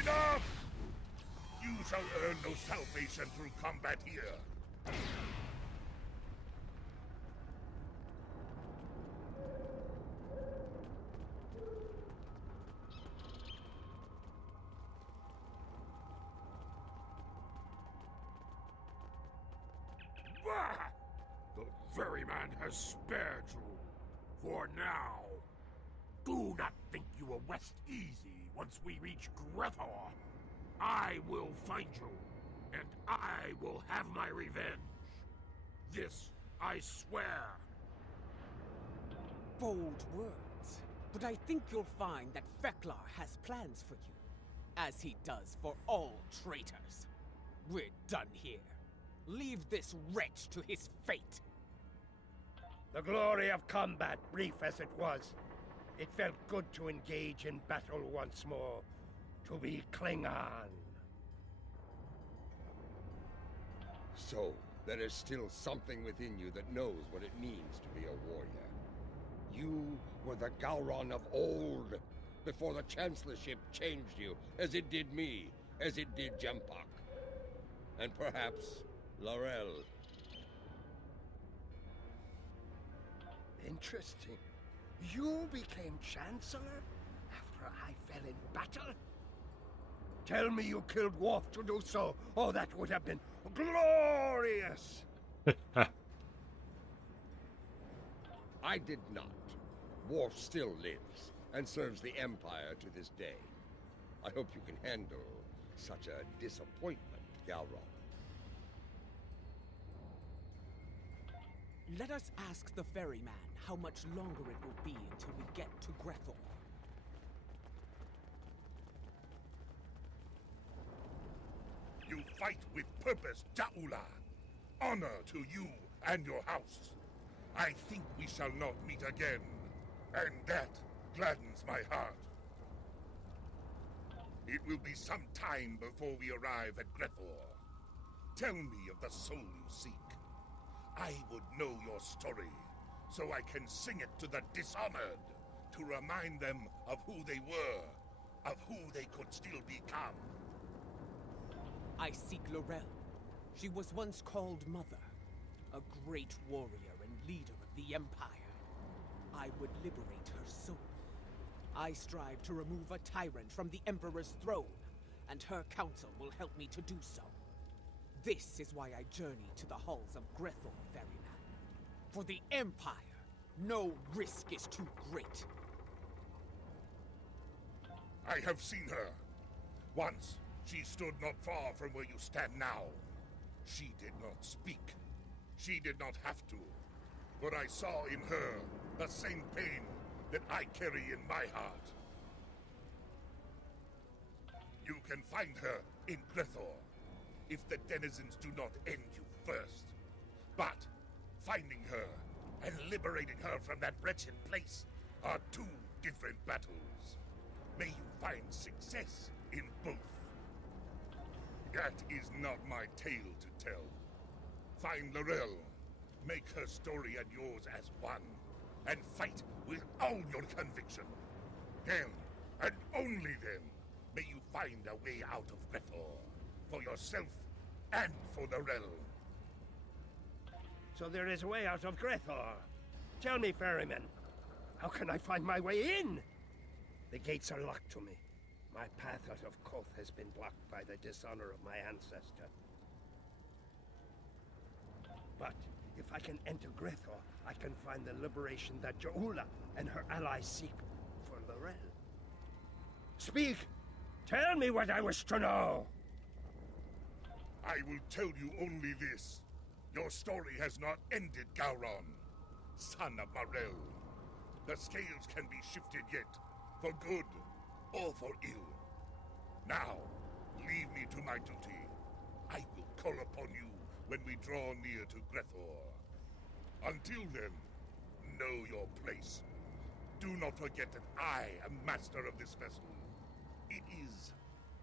Enough! You shall earn no salvation through combat here. Bah! The ferryman has spared you. For now. Do not think you will rest easy once we reach Grethor. I will find you, and I will have my revenge. This I swear. Bold words, but I think you'll find that Feklar has plans for you, as he does for all traitors. We're done here. Leave this wretch to his fate. The glory of combat, brief as it was. It felt good to engage in battle once more. To be Klingon. So, there is still something within you that knows what it means to be a warrior. You were the Gowron of old, before the Chancellorship changed you, as it did me, as it did Jempak. And perhaps Laurel. Interesting. You became Chancellor after I fell in battle? Tell me you killed Worf to do so. Oh, that would have been glorious! I did not. Worf still lives, and serves the Empire to this day. I hope you can handle such a disappointment, Gowron. Let us ask the ferryman how much longer it will be until we get to Grethor. You fight with purpose, Ja'ula. Honor to you and your house. I think we shall not meet again, and that gladdens my heart. It will be some time before we arrive at Grethor. Tell me of the soul you seek. I would know your story, so I can sing it to the dishonored, to remind them of who they were, of who they could still become. I seek Laurel. She was once called Mother, a great warrior and leader of the Empire. I would liberate her soul. I strive to remove a tyrant from the Emperor's throne, and her council will help me to do so. This is why I journey to the halls of Grethor, ferryman. For the Empire, no risk is too great. I have seen her. Once, she stood not far from where you stand now. She did not speak. She did not have to. But I saw in her the same pain that I carry in my heart. You can find her in Grethor, if the denizens do not end you first. But finding her and liberating her from that wretched place are two different battles. May you find success in both. That is not my tale to tell. Find Laurel, make her story and yours as one, and fight with all your conviction. Then, and only then, may you find a way out of Grethor, for yourself and for Laurel. So there is a way out of Grethor. Tell me, ferryman, how can I find my way in? The gates are locked to me. My path out of Koth has been blocked by the dishonor of my ancestor. But if I can enter Grethor, I can find the liberation that Ja'ula and her allies seek for Laurel. Speak! Tell me what I wish to know! I will tell you only this. Your story has not ended, Gowron, son of Marel. The scales can be shifted yet, for good or for ill. Now, leave me to my duty. I will call upon you when we draw near to Grethor. Until then, know your place. Do not forget that I am master of this vessel. It is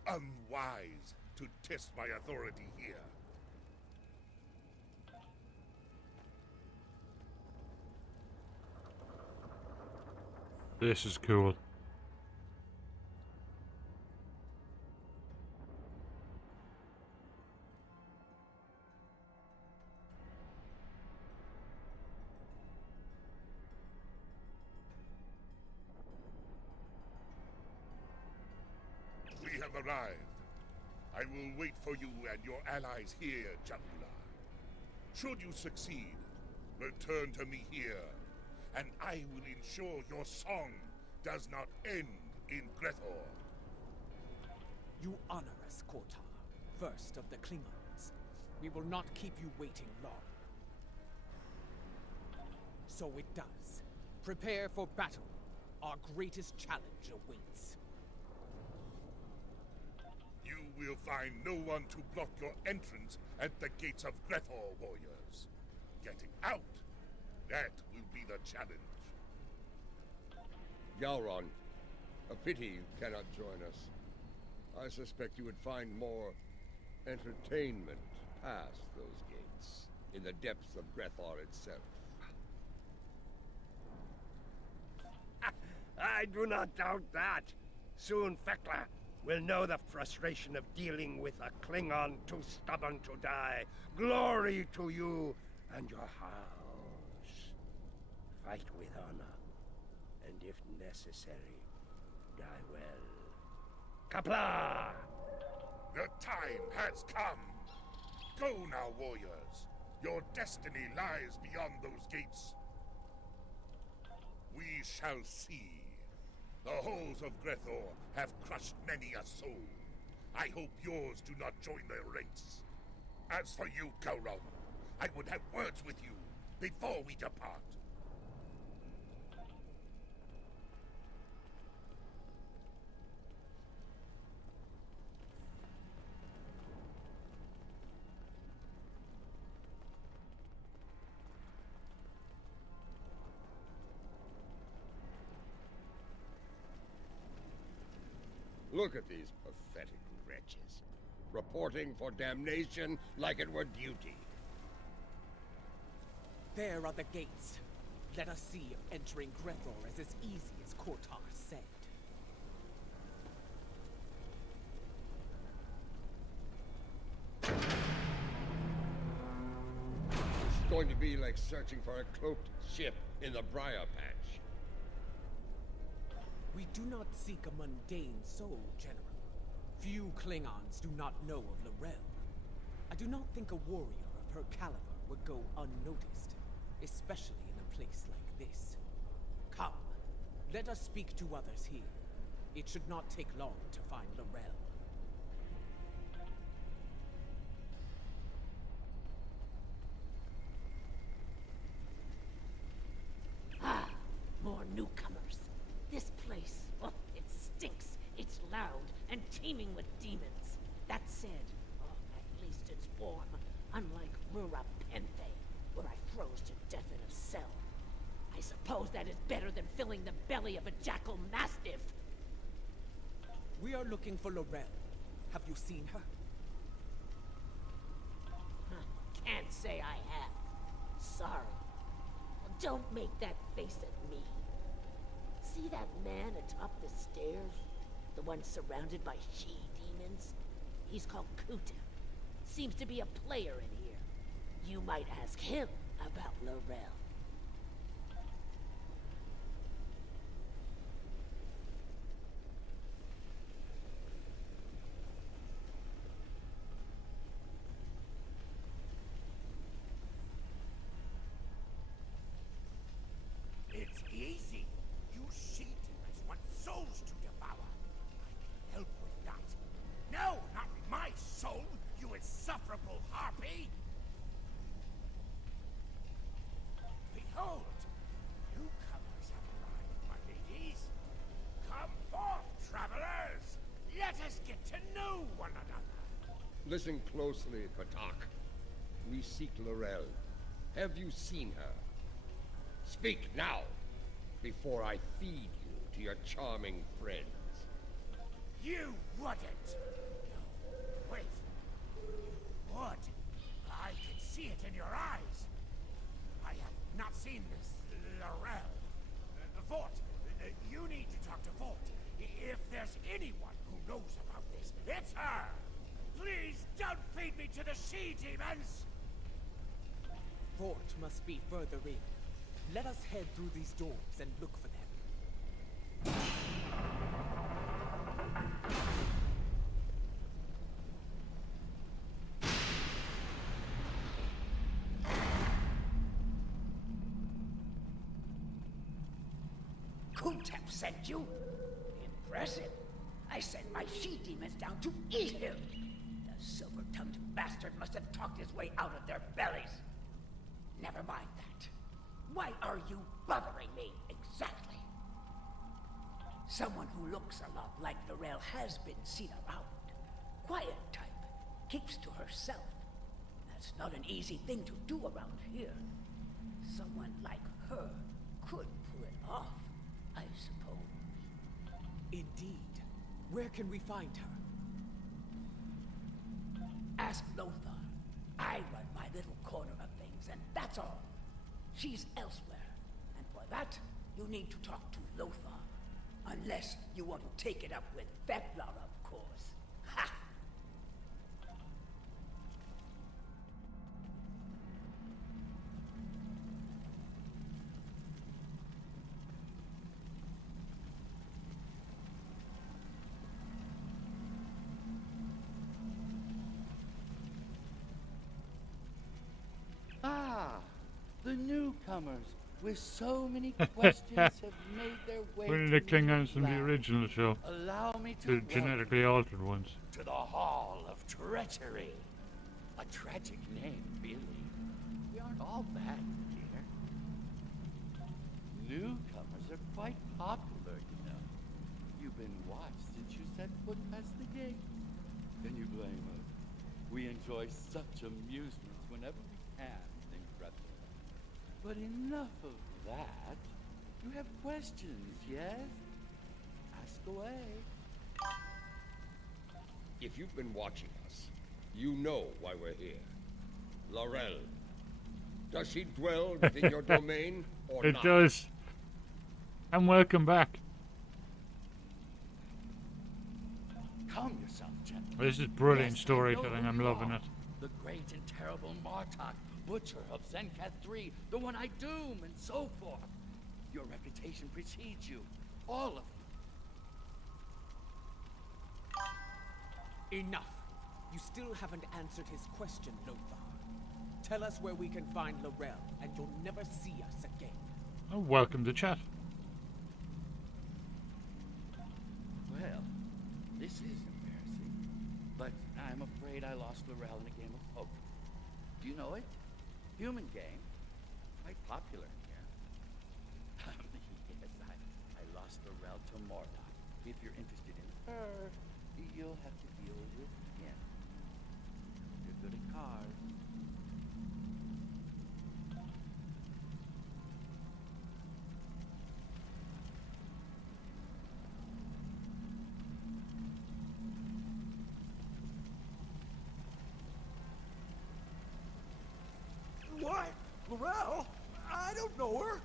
unwise to test my authority here. This is cool. We have arrived. I will wait for you and your allies here, Ja'ula. Should you succeed, return to me here, and I will ensure your song does not end in Grethor. You honor us, Kotar, first of the Klingons. We will not keep you waiting long. So it does. Prepare for battle. Our greatest challenge awaits. You We'll find no one to block your entrance at the gates of Grethor, warriors. Getting out, that will be the challenge. Galron, a pity you cannot join us. I suspect you would find more entertainment past those gates, in the depths of Grethor itself. I do not doubt that. Soon Fekla will know the frustration of dealing with a Klingon too stubborn to die. Glory to you and your house. Fight with honor, and if necessary, die well. Kapla! The time has come. Go now, warriors. Your destiny lies beyond those gates. We shall see. The halls of Grethor have crushed many a soul. I hope yours do not join their ranks. As for you, Gowron, I would have words with you before we depart. Look at these pathetic wretches, reporting for damnation like it were duty. There are the gates. Let us see if entering Grethor is as easy as Kortar said. It's going to be like searching for a cloaked ship in the Briar Patch. We do not seek a mundane soul, General. Few Klingons do not know of L'Rell. I do not think a warrior of her caliber would go unnoticed, especially in a place like this. Come, let us speak to others here. It should not take long to find L'Rell. Ah, more newcomers. This place, oh, it stinks. It's loud and teeming with demons. That said, oh, at least it's warm. Unlike Rura Penthe, where I froze to death in a cell. I suppose that is better than filling the belly of a jackal mastiff. We are looking for L'Rell. Have you seen her? Can't say I have. Sorry. Don't make that face at me. See that man atop the stairs? The one surrounded by she-demons? He's called Kuta. Seems to be a player in here. You might ask him about L'Rell. It's easy. You she-demons want souls to devour. I can help with that. No, not my soul, you insufferable harpy! Behold, newcomers have arrived, my ladies. Come forth, travelers! Let us get to know one another. Listen closely, Patak. We seek L'Rell. Have you seen her? Speak now, before I feed you to your charming friends. You wouldn't! No, wait. You would. I can see it in your eyes. I have not seen this L'Rell. Vought, you need to talk to Vought. If there's anyone who knows about this, it's her! Please don't feed me to the she-demons! Vought must be further in. Let us head through these doors and look for them. Kuntep sent you? Impressive. I sent my she-demons down to eat him. The silver-tongued bastard must have talked his way out of their bellies. Never mind that. Why are you bothering me, exactly? Someone who looks a lot like L'Rell has been seen around. quiet type, keeps to herself. That's not an easy thing to do around here. Someone like her could pull it off, I suppose. Indeed. Where can we find her? Ask Lothar. I run my little corner of things, and that's all. She's elsewhere, and for that, you need to talk to Lothar. Unless you want to take it up with Veklar, of course. Ha! Ah, the newcomers with so many questions have made their way Where did to the Klingons from the Newland. original show? Allow me to The welcome genetically altered ones. to the Hall of Treachery. A tragic name, really. We aren't all bad here. Newcomers are quite popular, you know. You've been watched since you set foot past the gates. Can you blame us? We enjoy such amusements whenever we can, Ingrepid. But enough of that. You have questions, yes? Ask away. If you've been watching us, you know why we're here. Laurel. Does she dwell within your domain or It not? does. And welcome back. Calm yourself, gentlemen. This is brilliant Yes, I storytelling. know I'm who you loving are. it. The great and terrible Martok, Butcher of Zenkath 3, the one I doom, and so forth. Your reputation precedes you. All of you. Enough. You still haven't answered his question, Lothar. Tell us where we can find Laurel, and you'll never see us again. Oh, welcome to chat. Well, this is embarrassing, but I'm afraid I lost Laurel in a game of poker. Do you know it? Human game. Quite popular here. Yes, I lost Laurel to Mordok. If you're interested in her, you'll have to deal with him. You're good at cards. What? Laurel? I don't know her.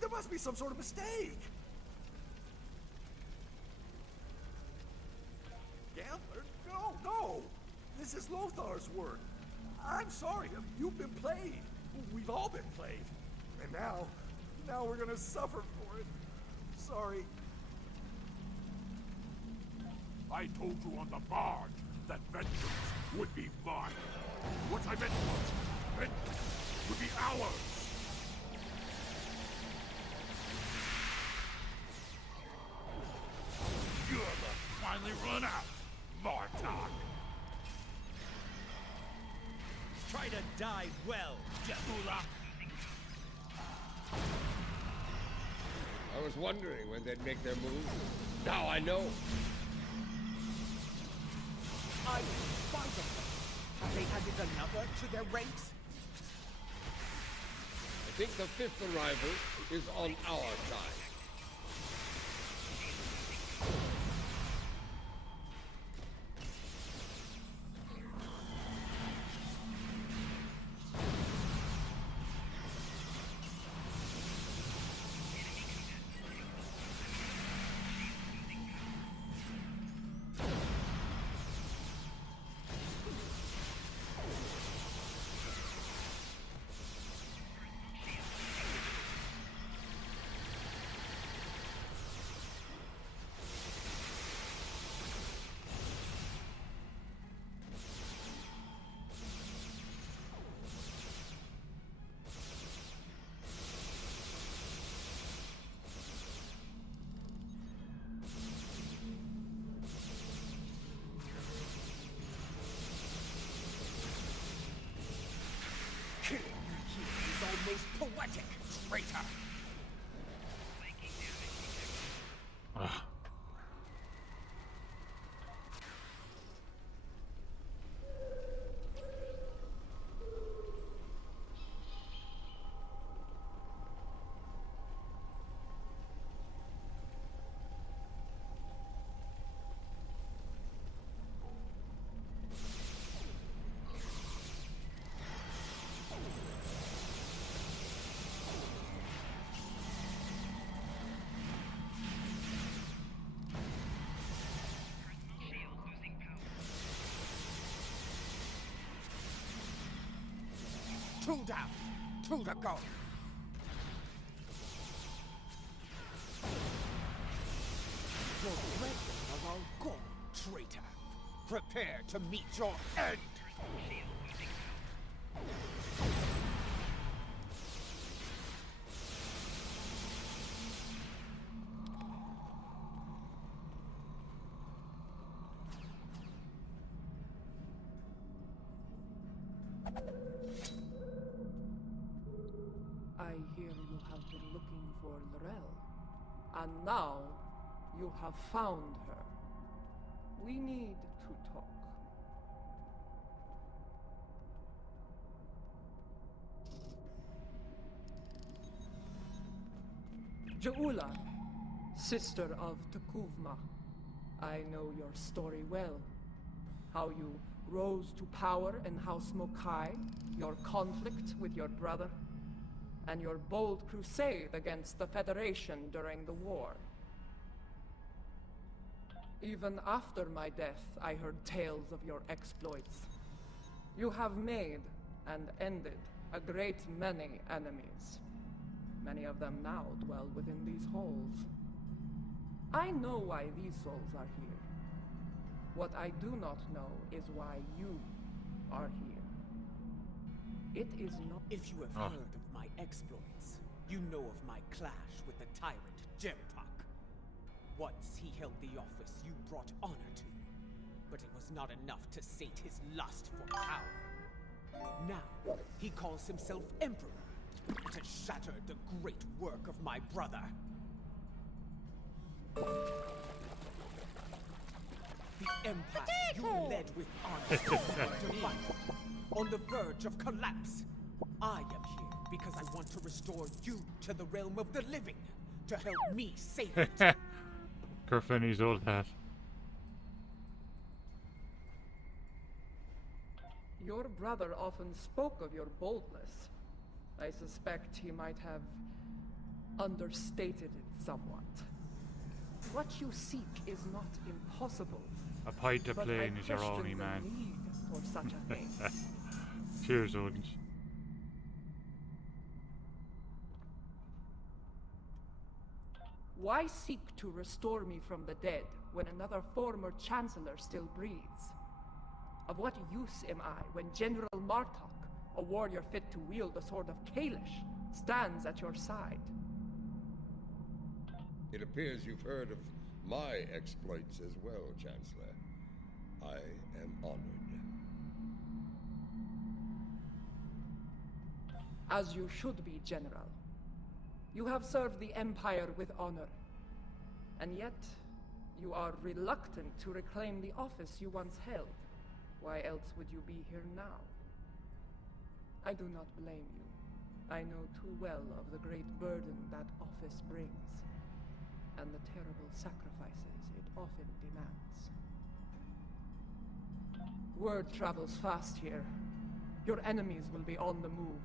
There must be some sort of mistake. Gambler? No, no. This is Lothar's work. I'm sorry. You've been played. We've all been played. And now we're gonna suffer for it. Sorry. I told you on the barge that vengeance would be mine. What I meant was, vengeance would be ours. Your luck finally run out, Martok. Try to die well, Jahula. I was wondering when they'd make their move. Now I know. I'm spite of them. Have they added another to their ranks? I think the fifth arrival is on our side. Killing you is almost poetic, traitor. Pull down! To the goal! You're breaking of our goal, traitor. Prepare to meet your end! I hear you have been looking for Lorel, and now you have found her. We need to talk. Jaula, sister of Takuvma, I know your story well. How you rose to power in House Mokai, your conflict with your brother, and your bold crusade against the Federation during the war. Even after my death, I heard tales of your exploits. You have made and ended a great many enemies. Many of them now dwell within these halls. I know why these souls are here. What I do not know is why you are here. It is not... If you have heard of my exploits, you know of my clash with the tyrant, Jempak. Once he held the office you brought honor to, but it was not enough to sate his lust for power. Now, he calls himself Emperor, to shatter the great work of my brother. The Empire you led with honor is divided, on the verge of collapse. I am here because I want to restore you to the realm of the living, to help me save it. Kerfini's old hat. Your brother often spoke of your boldness. I suspect he might have understated it somewhat. What you seek is not impossible. A pint of but plane I is your question only the man. need for such a thing. Cheers, Odin. Why seek to restore me from the dead when another former chancellor still breathes? Of what use am I when General Martok, a warrior fit to wield the sword of Kalish, stands at your side? It appears you've heard of my exploits as well, Chancellor. I am honored. As you should be, General. You have served the Empire with honor. And yet, you are reluctant to reclaim the office you once held. Why else would you be here now? I do not blame you. I know too well of the great burden that office brings, and the terrible sacrifices it often demands. Word travels fast here. Your enemies will be on the move.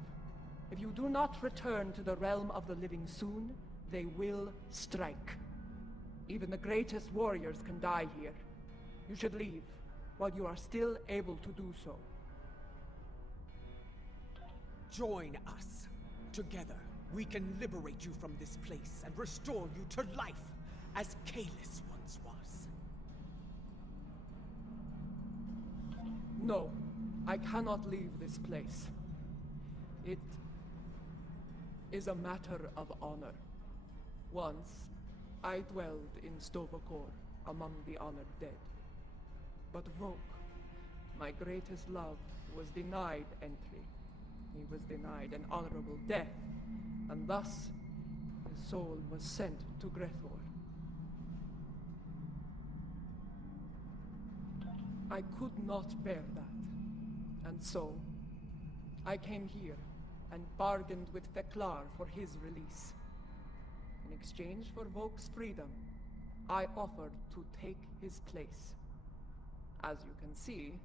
If you do not return to the realm of the living soon, they will strike. Even the greatest warriors can die here. You should leave, while you are still able to do so. Join us. Together, we can liberate you from this place and restore you to life, as Kalis once was. No, I cannot leave this place. It is a matter of honor. Once, I dwelled in Stovokor among the honored dead. But Vok, my greatest love, was denied entry. He was denied an honorable death, and thus his soul was sent to Grethor. I could not bear that, and so I came here and bargained with Theklar for his release. In exchange for Vok's freedom, I offered to take his place. As you can see,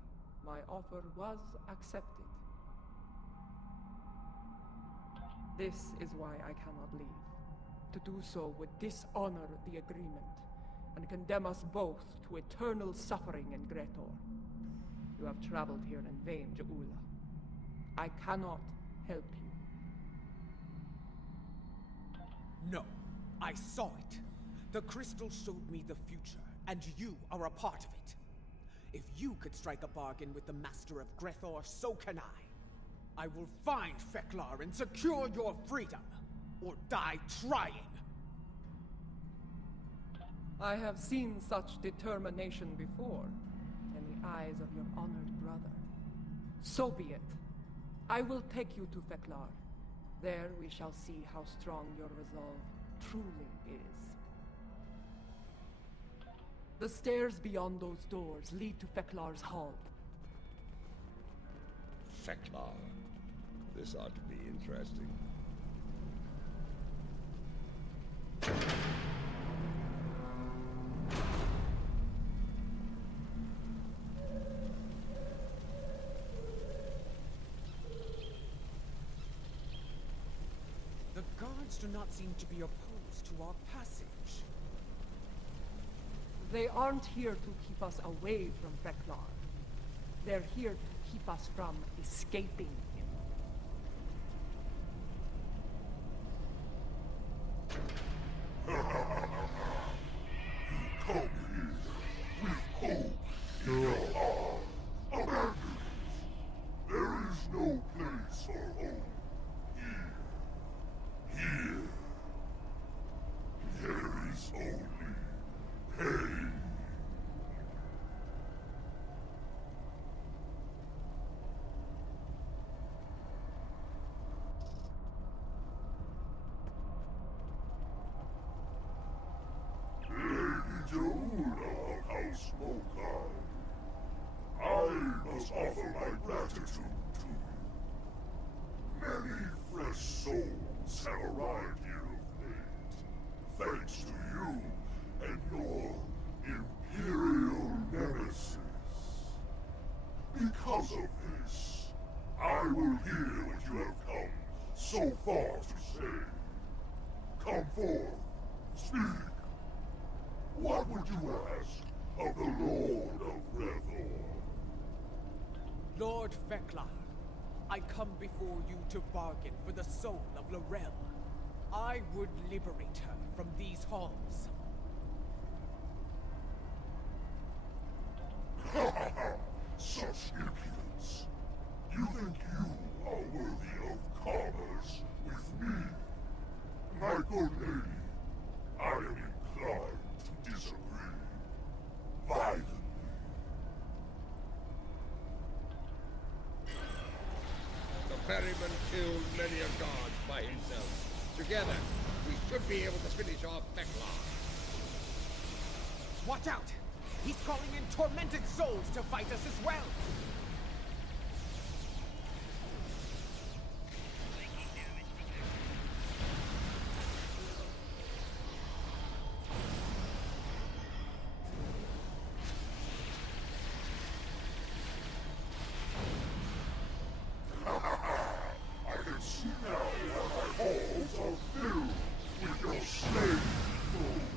my offer was accepted. This is why I cannot leave. To do so would dishonor the agreement, and condemn us both to eternal suffering in Grethor. You have traveled here in vain, Jaula. I cannot help you. No, I saw it. The crystal showed me the future, and you are a part of it. If you could strike a bargain with the Master of Grethor, so can I. I will find Feklar and secure your freedom, or die trying. I have seen such determination before, in the eyes of your honored brother. So be it. I will take you to Feklar. There we shall see how strong your resolve truly is. The stairs beyond those doors lead to Feklar's hall. Feklar. This ought to be interesting. The guards do not seem to be opposed to our passage. They aren't here to keep us away from Feklar. They're here to keep us from escaping him. Come here with hope in your heart. Abandoned. There is no place for hope here. Here. There is only pain. Jaula of House Mokai, I must offer my gratitude to you. Many fresh souls have arrived here of late, thanks to you and your Imperial nemesis. Because of this, I will hear what you have come so far to say. Come forth, speak. What would you ask of the Lord of Grethor? Lord Feklar, I come before you to bargain for the soul of Lorelle. I would liberate her from these halls. Such impudence! You think you are worthy of commerce with me? My good lady, I am inclined to disagree. Violently. The ferryman killed many a guard by himself. Together, we should be able to finish off Feklar. Watch out! He's calling in tormented souls to fight us as well! I can see now why my halls are filled with your slain foes.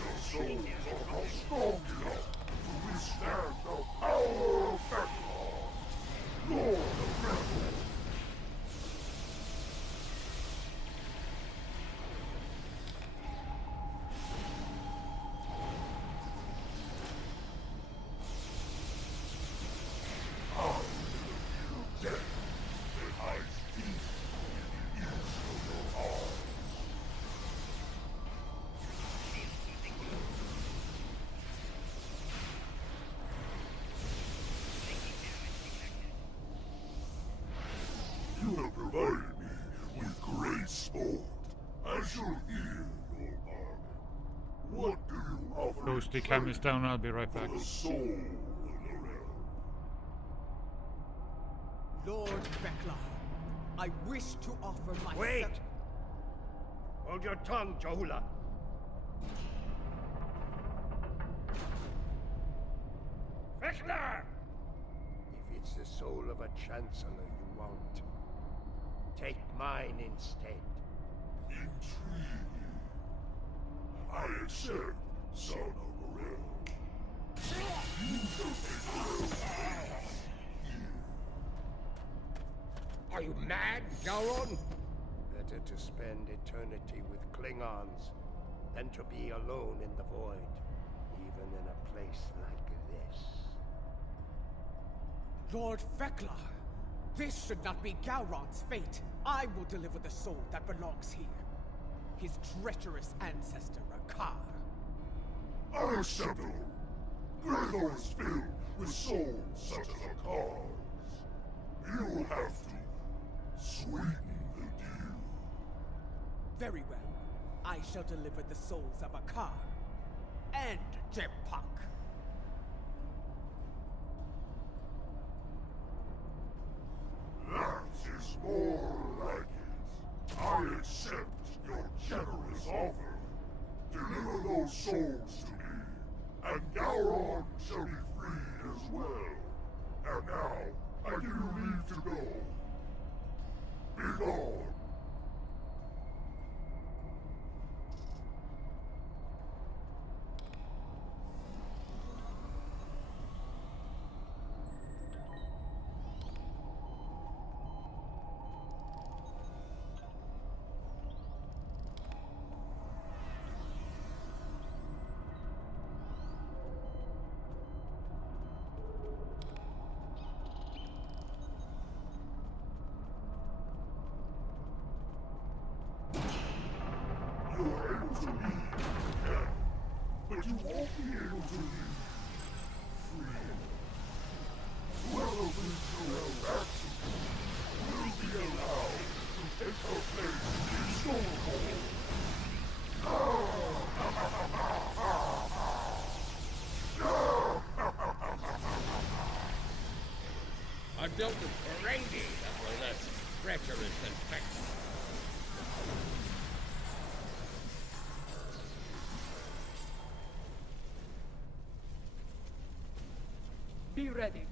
Your souls are not strong enough to withstand the power of Feklar, Lord of Grethor. You have provided me with great sport. I shall hear your bargain. What do you offer? Ghostly cameras down, I'll be right back. For the soul of Lorelle. Lord Feklar, I wish to offer my Wait! Hold your tongue, Jaula. Feklar! If it's the soul of a Chancellor you want, take mine instead. Intriguing. I accept, son of Morel. Are you mad, Gowron? Better to spend eternity with Klingons than to be alone in the void, even in a place like this. Lord Vekla, this should not be Gowron's fate. I will deliver the soul that belongs here. His treacherous ancestor, Akar. Unacceptable! Greythor is filled with souls such as Akar's. You have to sweeten the deal. Very well. I shall deliver the souls of Akar and Jempak. That is more like it. I accept your generous offer. Deliver those souls to me, and Gowron shall be free as well. And now, I give you leave to go. Be gone. You're able to leave, yeah, but you won't be able to leave free. Whoever brings Noel back to you will be allowed to take her place in Stonecold. I've dealt with Ferengi that were less treacherous than Vekla. Be ready.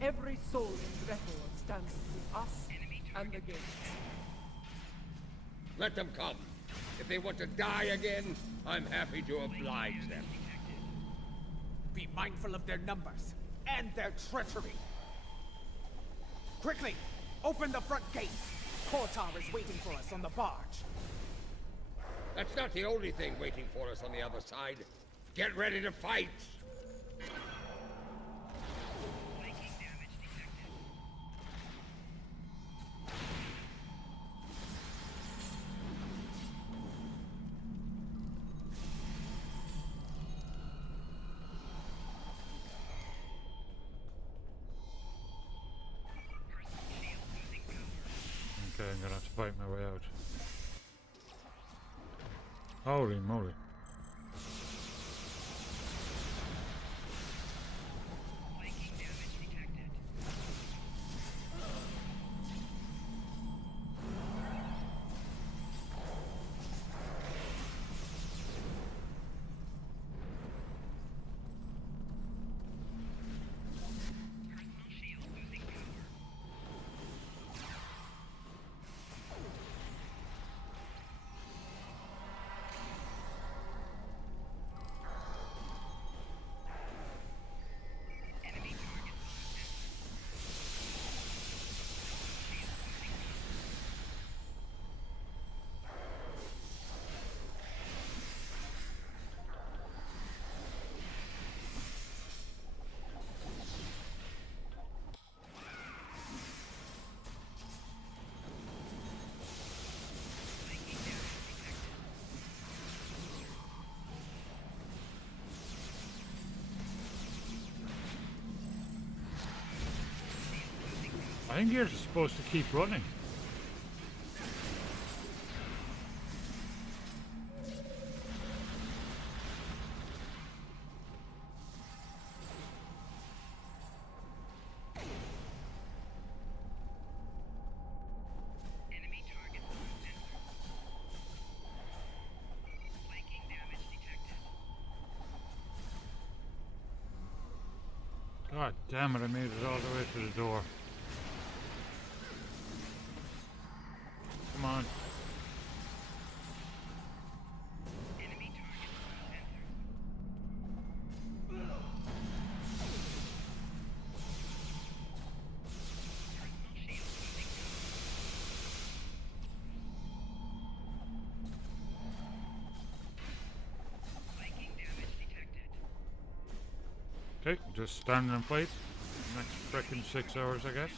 Every soul in Grethor stands between us and the gates. Let them come. If they want to die again, I'm happy to oblige them. Be mindful of their numbers and their treachery. Quickly, open the front gates. Kotar is waiting for us on the barge. That's not the only thing waiting for us on the other side. Get ready to fight! Okay, I'm gonna have to fight my way out. Holy moly. I think you're just supposed to keep running. God damn it, I made it all the way to the door. Come on. Okay, just stand and fight. Next frickin' 6 hours, I guess.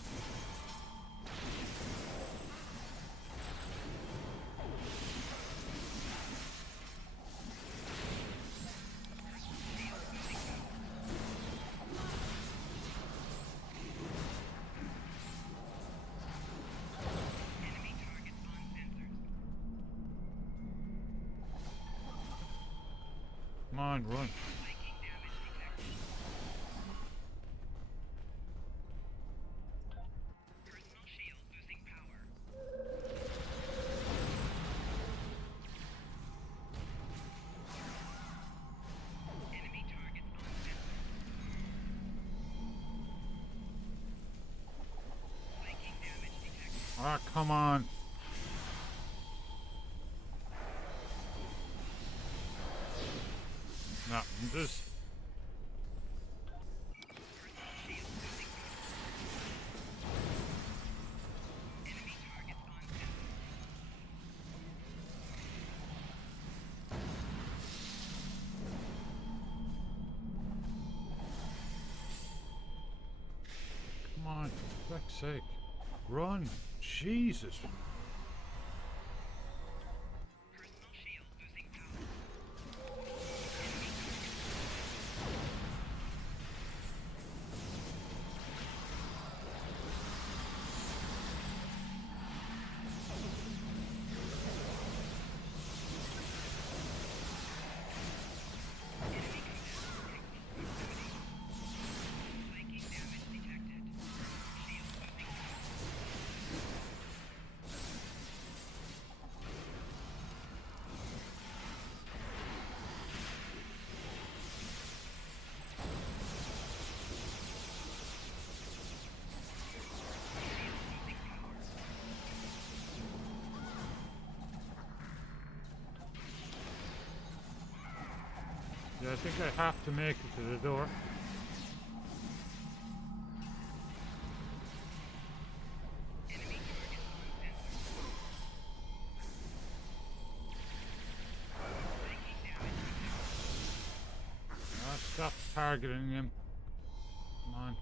Come on, run. Ah, come on. No, just... Come on, for fuck's sake. Run. Jesus. Yeah, I think I have to make it to the door. Oh, stop targeting him. Come on.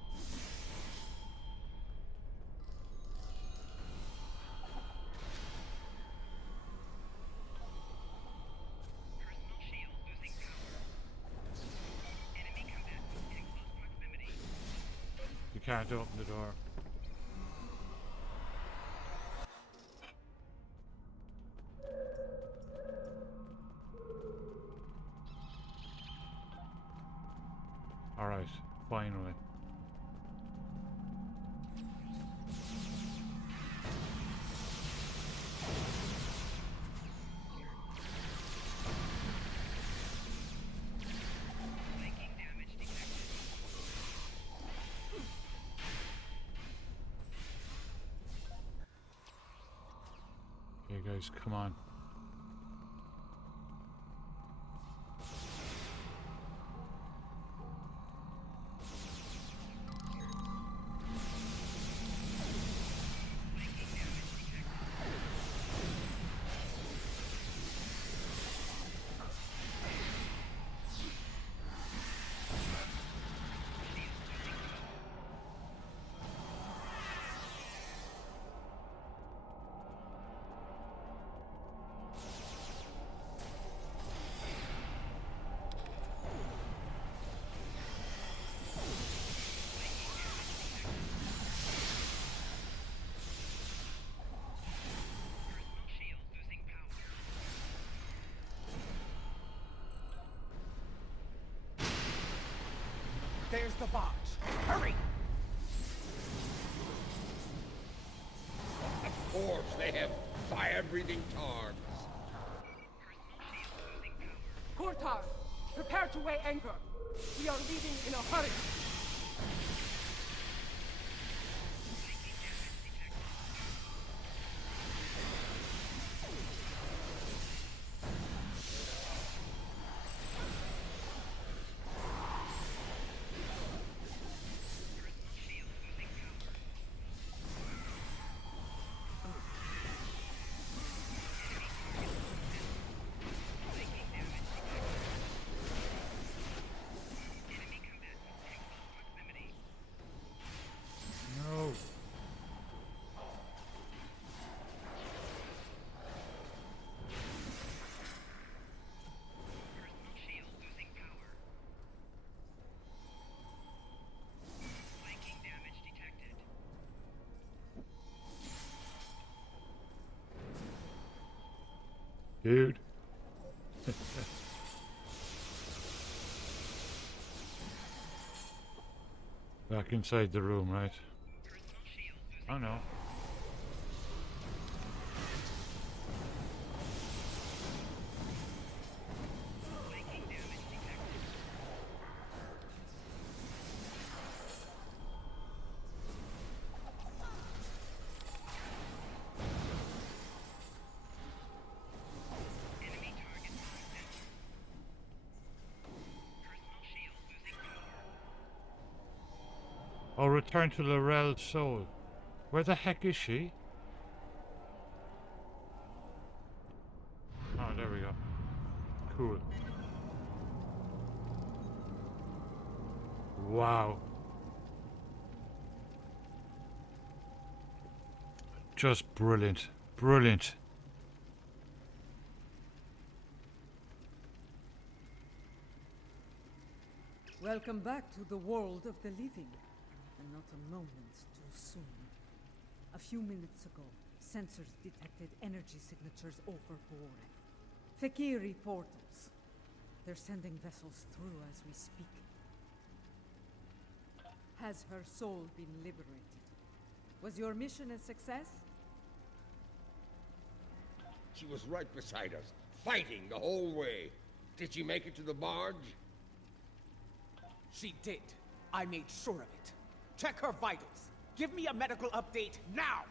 You can't open the door. Alright, finally. Okay guys, come on. There's the barge. Hurry! Of course, they have fire-breathing targs. Kurtar, prepare to weigh anchor. We are leaving in a hurry. Dude. Back inside the room, right? Oh no. Or return to Laurel's soul. Where the heck is she? Oh, there we go. Cool. Wow. Just brilliant. Brilliant. Welcome back to the world of the living. And not a moment too soon. A few minutes ago, sensors detected energy signatures over Boreth. Fekiri portals. They're sending vessels through as we speak. Has her soul been liberated? Was your mission a success? She was right beside us, fighting the whole way. Did she make it to the barge? She did. I made sure of it. Check her vitals. Give me a medical update now!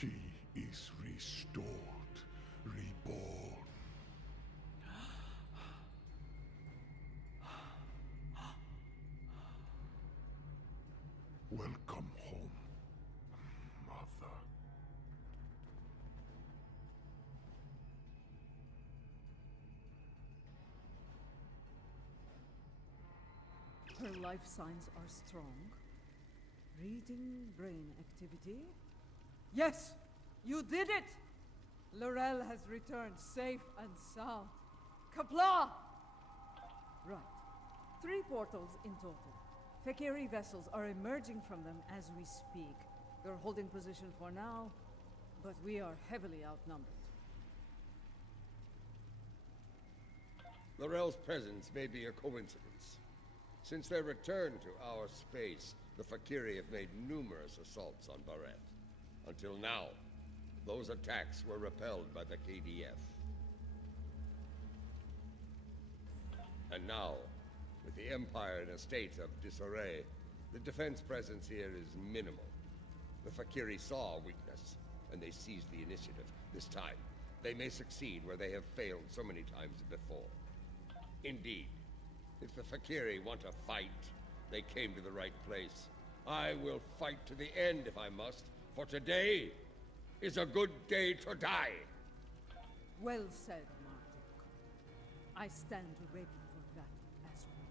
She is restored, reborn. Welcome home, Mother. Her life signs are strong. Reading brain activity. Yes! You did it! Laurel has returned safe and sound. Qapla'! Right. 3 portals in total. Fekiri vessels are emerging from them as we speak. They're holding position for now, but we are heavily outnumbered. Laurel's presence may be a coincidence. Since their return to our space, the Fekiri have made numerous assaults on Boreth. Until now, those attacks were repelled by the KDF. And now, with the Empire in a state of disarray, the defense presence here is minimal. The Fekiri saw a weakness, and they seized the initiative. This time, they may succeed where they have failed so many times before. Indeed, if the Fekiri want to fight, they came to the right place. I will fight to the end if I must, for today is a good day to die. Well said, Marduk. I stand ready for battle as well.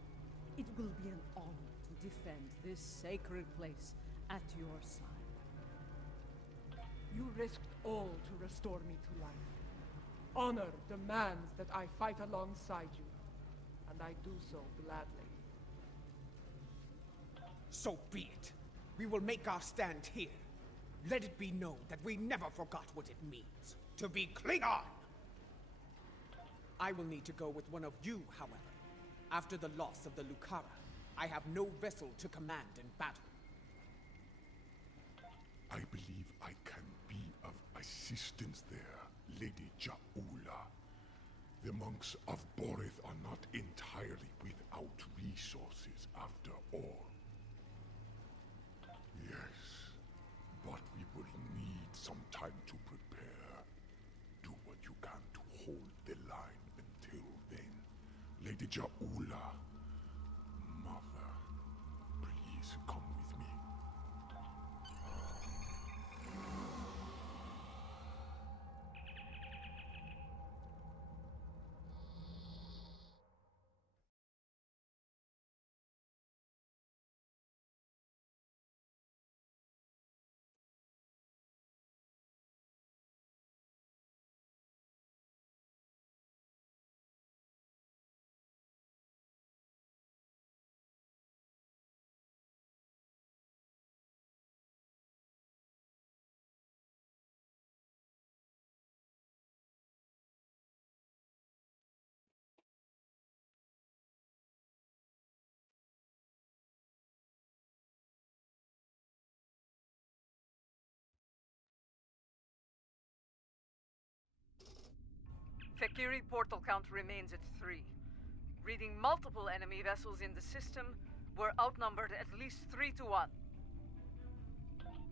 It will be an honor to defend this sacred place at your side. You risked all to restore me to life. Honor demands that I fight alongside you, and I do so gladly. So be it. We will make our stand here. Let it be known that we never forgot what it means to be Klingon! I will need to go with one of you, however. After the loss of the Lucara, I have no vessel to command in battle. I believe I can be of assistance there, Lady Ja'ula. The monks of Boreth are not entirely without resources after all. Yes, but we will need some time to prepare. Do what you can to hold the line until then. Lady Ja'ula, Mother, please come with me. Fakiri portal count remains at 3. Reading multiple enemy vessels in the system, we're outnumbered at least 3 to 1.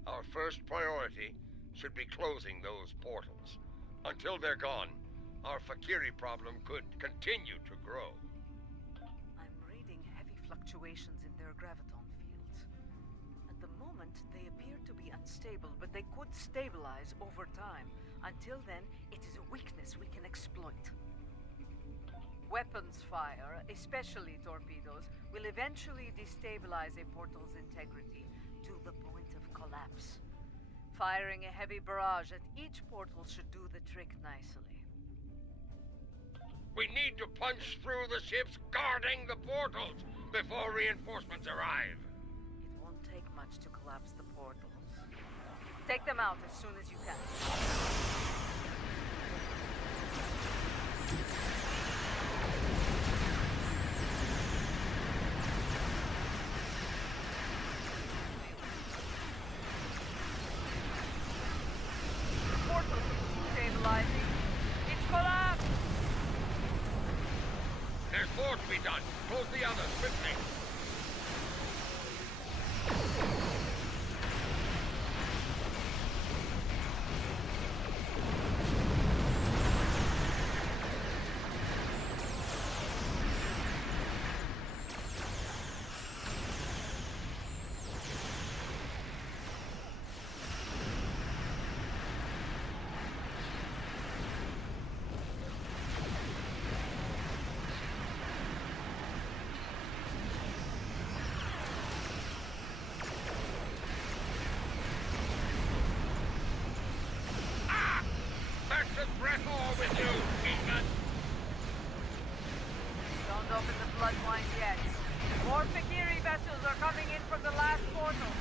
Our first priority should be closing those portals. Until they're gone, our Fakiri problem could continue to grow. I'm reading heavy fluctuations in their graviton fields. At the moment, they appear to be unstable, but they could stabilize over time. Until then, it is a weakness we can exploit. Weapons fire, especially torpedoes, will eventually destabilize a portal's integrity to the point of collapse. Firing a heavy barrage at each portal should do the trick nicely. We need to punch through the ships guarding the portals before reinforcements arrive. It won't take much to collapse the portals. Take them out as soon as you can. Portal stabilizing. It's collapsed! There's more to be done. Close the others quickly. With you, Ethan. Don't open the bloodline yet. More Fakiri vessels are coming in from the last portal.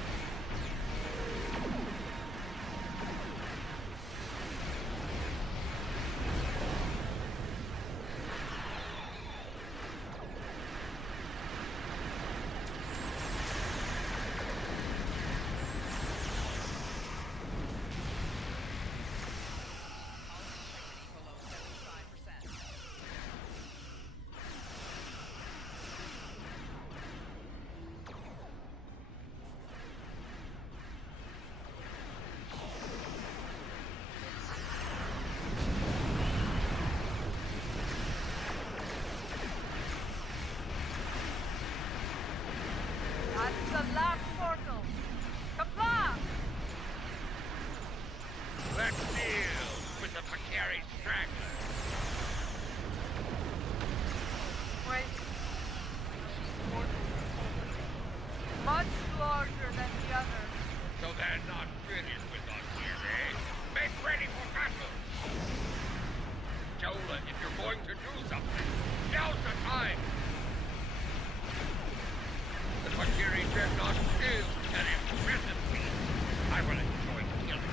That's the last portal. Kapla! Let's deal with the Fakiri straggler. Wait. Much larger than the others. So they're not finished with us yet, eh? Make ready for battle! Jola, if you're going to do something, now's the time! The Fakiri Dreadnought is an impressive feat. I will enjoy killing it.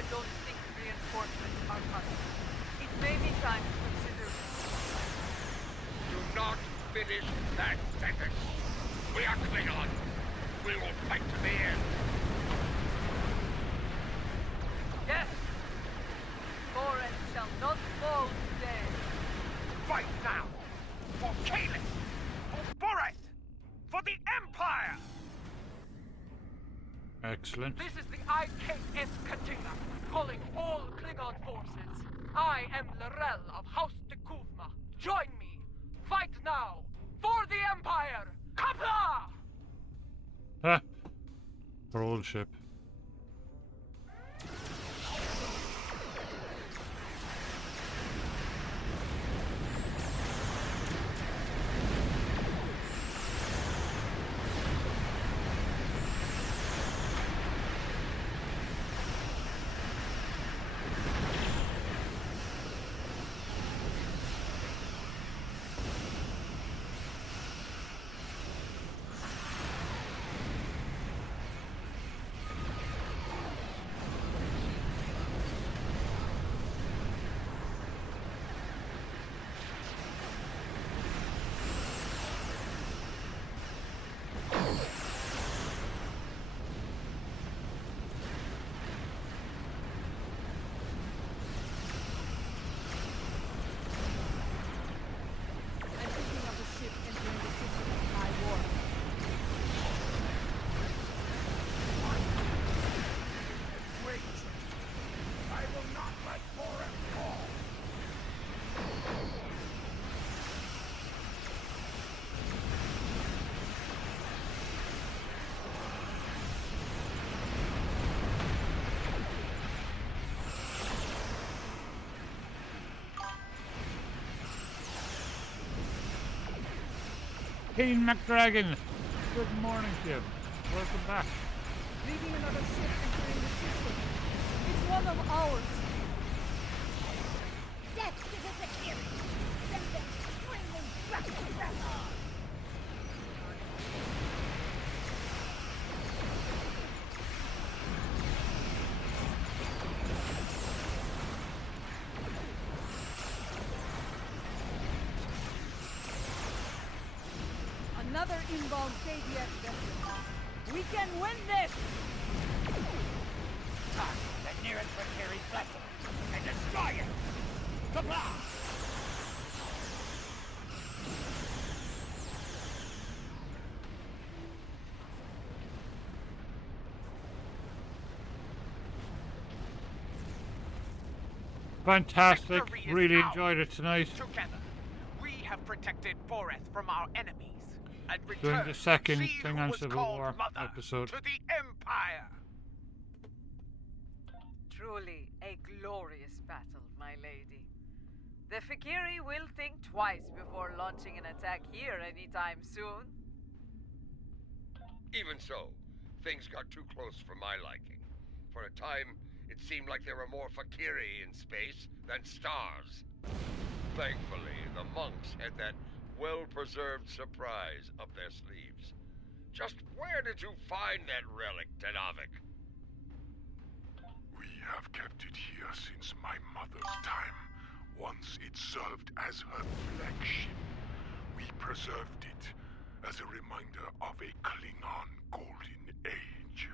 I don't think reinforcements are coming. It may be time to consider... Do not finish that sentence. We are Klingon. We will fight to the end. Yes! Forest shall not fall today. Fight now! For Kalis! For Boris! For the Empire! Excellent. This is the IKS Katinga, calling all Klingon forces. I am Lorel of House de Kuvma. Join me. Fight now. For the Empire. Kapla! Ha! Our old ship. Keen McDragon, good morning to you. Welcome back. Leaving another ship entering the system. It's one of ours. Death to the Zakiri! Send them screaming back to Bethel! Another inbound KDS vessel. We can win this! Target the nearest Valkyrie vessel and destroy it! Kapla! Fantastic. Victory is Really ours. enjoyed it tonight. Together, we have protected Boreth from our enemies and During returned the second she who Klingon was Civil called War Mother episode. to the Empire. Truly a glorious battle, my lady. The Fikiri will think twice before launching an attack here anytime soon. Even so, things got too close for my liking. For a time, it seemed like there were more Fakiri in space than stars. Thankfully, the monks had that well-preserved surprise up their sleeves. Just where did you find that relic, Tenavik? We have kept it here since my mother's time. Once it served as her flagship. We preserved it as a reminder of a Klingon golden age.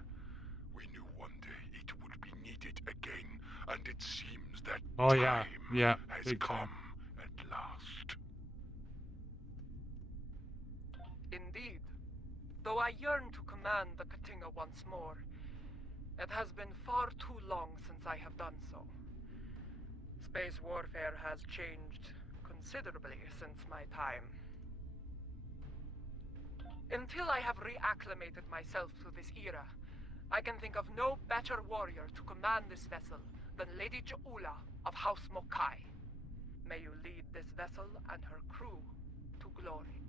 We knew one day it would be needed again, and it seems that time has big come time. at last. Indeed. Though I yearn to command the Katinga once more, it has been far too long since I have done so. Space warfare has changed considerably since my time. Until I have reacclimated myself to this era, I can think of no better warrior to command this vessel than Lady Ja'ula of House Mokai. May you lead this vessel and her crew to glory.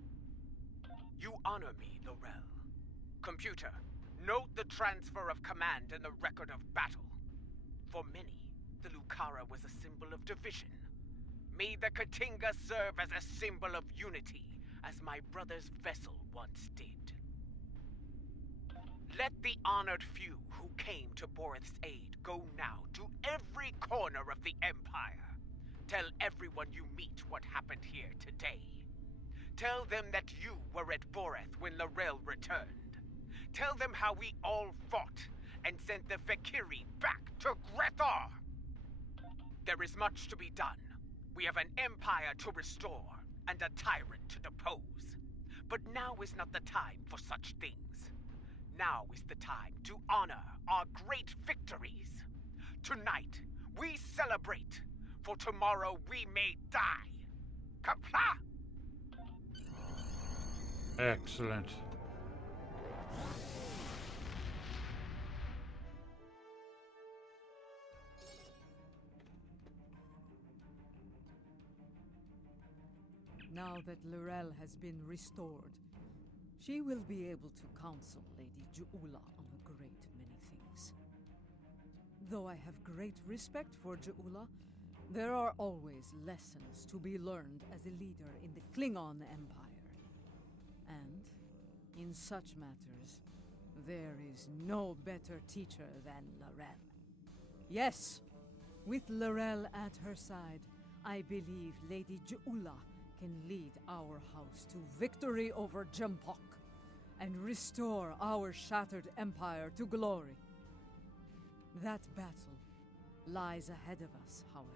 You honor me, Lorel. Computer, note the transfer of command in the record of battle. For many, the Lucara was a symbol of division. May the Katinga serve as a symbol of unity, as my brother's vessel once did. Let the honored few who came to Boreth's aid go now to every corner of the Empire. Tell everyone you meet what happened here today. Tell them that you were at Boreth when Lorel returned. Tell them how we all fought and sent the Fekiri back to Grethar. There is much to be done. We have an empire to restore and a tyrant to depose. But now is not the time for such things. Now is the time to honor our great victories. Tonight, we celebrate, for tomorrow we may die. Kapla! Excellent. Now that Lorel has been restored, she will be able to counsel Lady Ju'ula on a great many things. Though I have great respect for Ju'ula, there are always lessons to be learned as a leader in the Klingon Empire. And, in such matters, there is no better teacher than Lorel. Yes, with Lorel at her side, I believe Lady Ju'ula can lead our house to victory over Jempok and restore our shattered empire to glory. That battle lies ahead of us, however.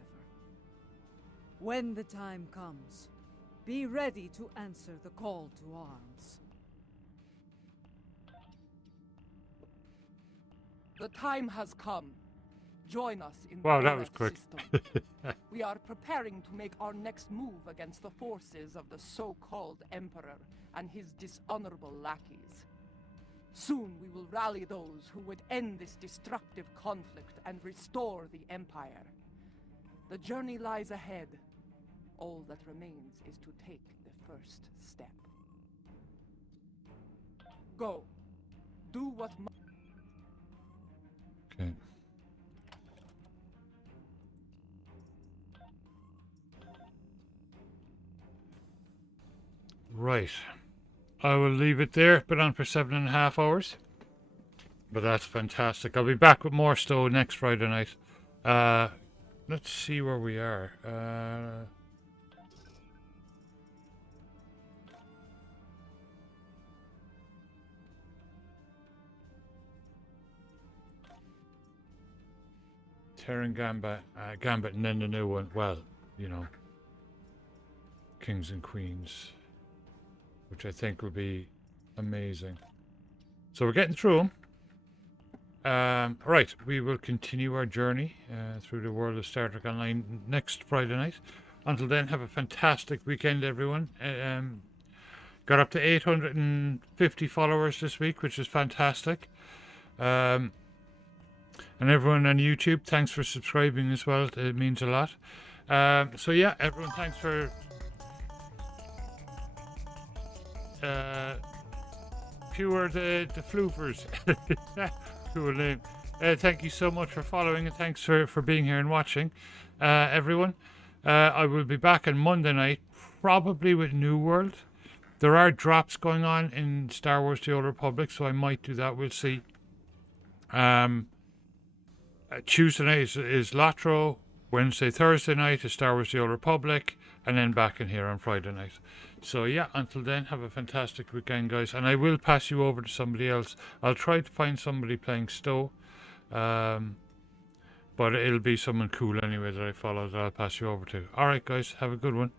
When the time comes, be ready to answer the call to arms. The time has come. Join us in Wow, the that was Boreth quick. system. We are preparing to make our next move against the forces of the so-called Emperor and his dishonorable lackeys. Soon we will rally those who would end this destructive conflict and restore the Empire. The journey lies ahead. All that remains is to take the first step. Go. Do what Okay. Right. I will leave it there. Been on for 7.5 hours. But that's fantastic. I'll be back with more Stowe next Friday night. Let's see where we are. Terran Gambit and then the new one. Well, you know, Kings and Queens, which I think will be amazing. So we're getting through them. Right, we will continue our journey through the world of Star Trek Online next Friday night. Until then, have a fantastic weekend, everyone. Got up to 850 followers this week, which is fantastic. And everyone on YouTube, thanks for subscribing as well. It means a lot. So yeah, everyone, thanks for fewer the floofers. Cool name. Thank you so much for following, and thanks for being here and watching, everyone. I will be back on Monday night, probably with New World. There are drops going on in Star Wars The Old Republic, so I might do that. We'll see. Tuesday night is Latro. Wednesday, Thursday night is Star Wars The Old Republic. And then back in here on Friday night. So yeah, until then, have a fantastic weekend, guys. And I will pass you over to somebody else. I'll try to find somebody playing Stowe. But it'll be someone cool anyway that I follow that I'll pass you over to. Alright, guys, have a good one.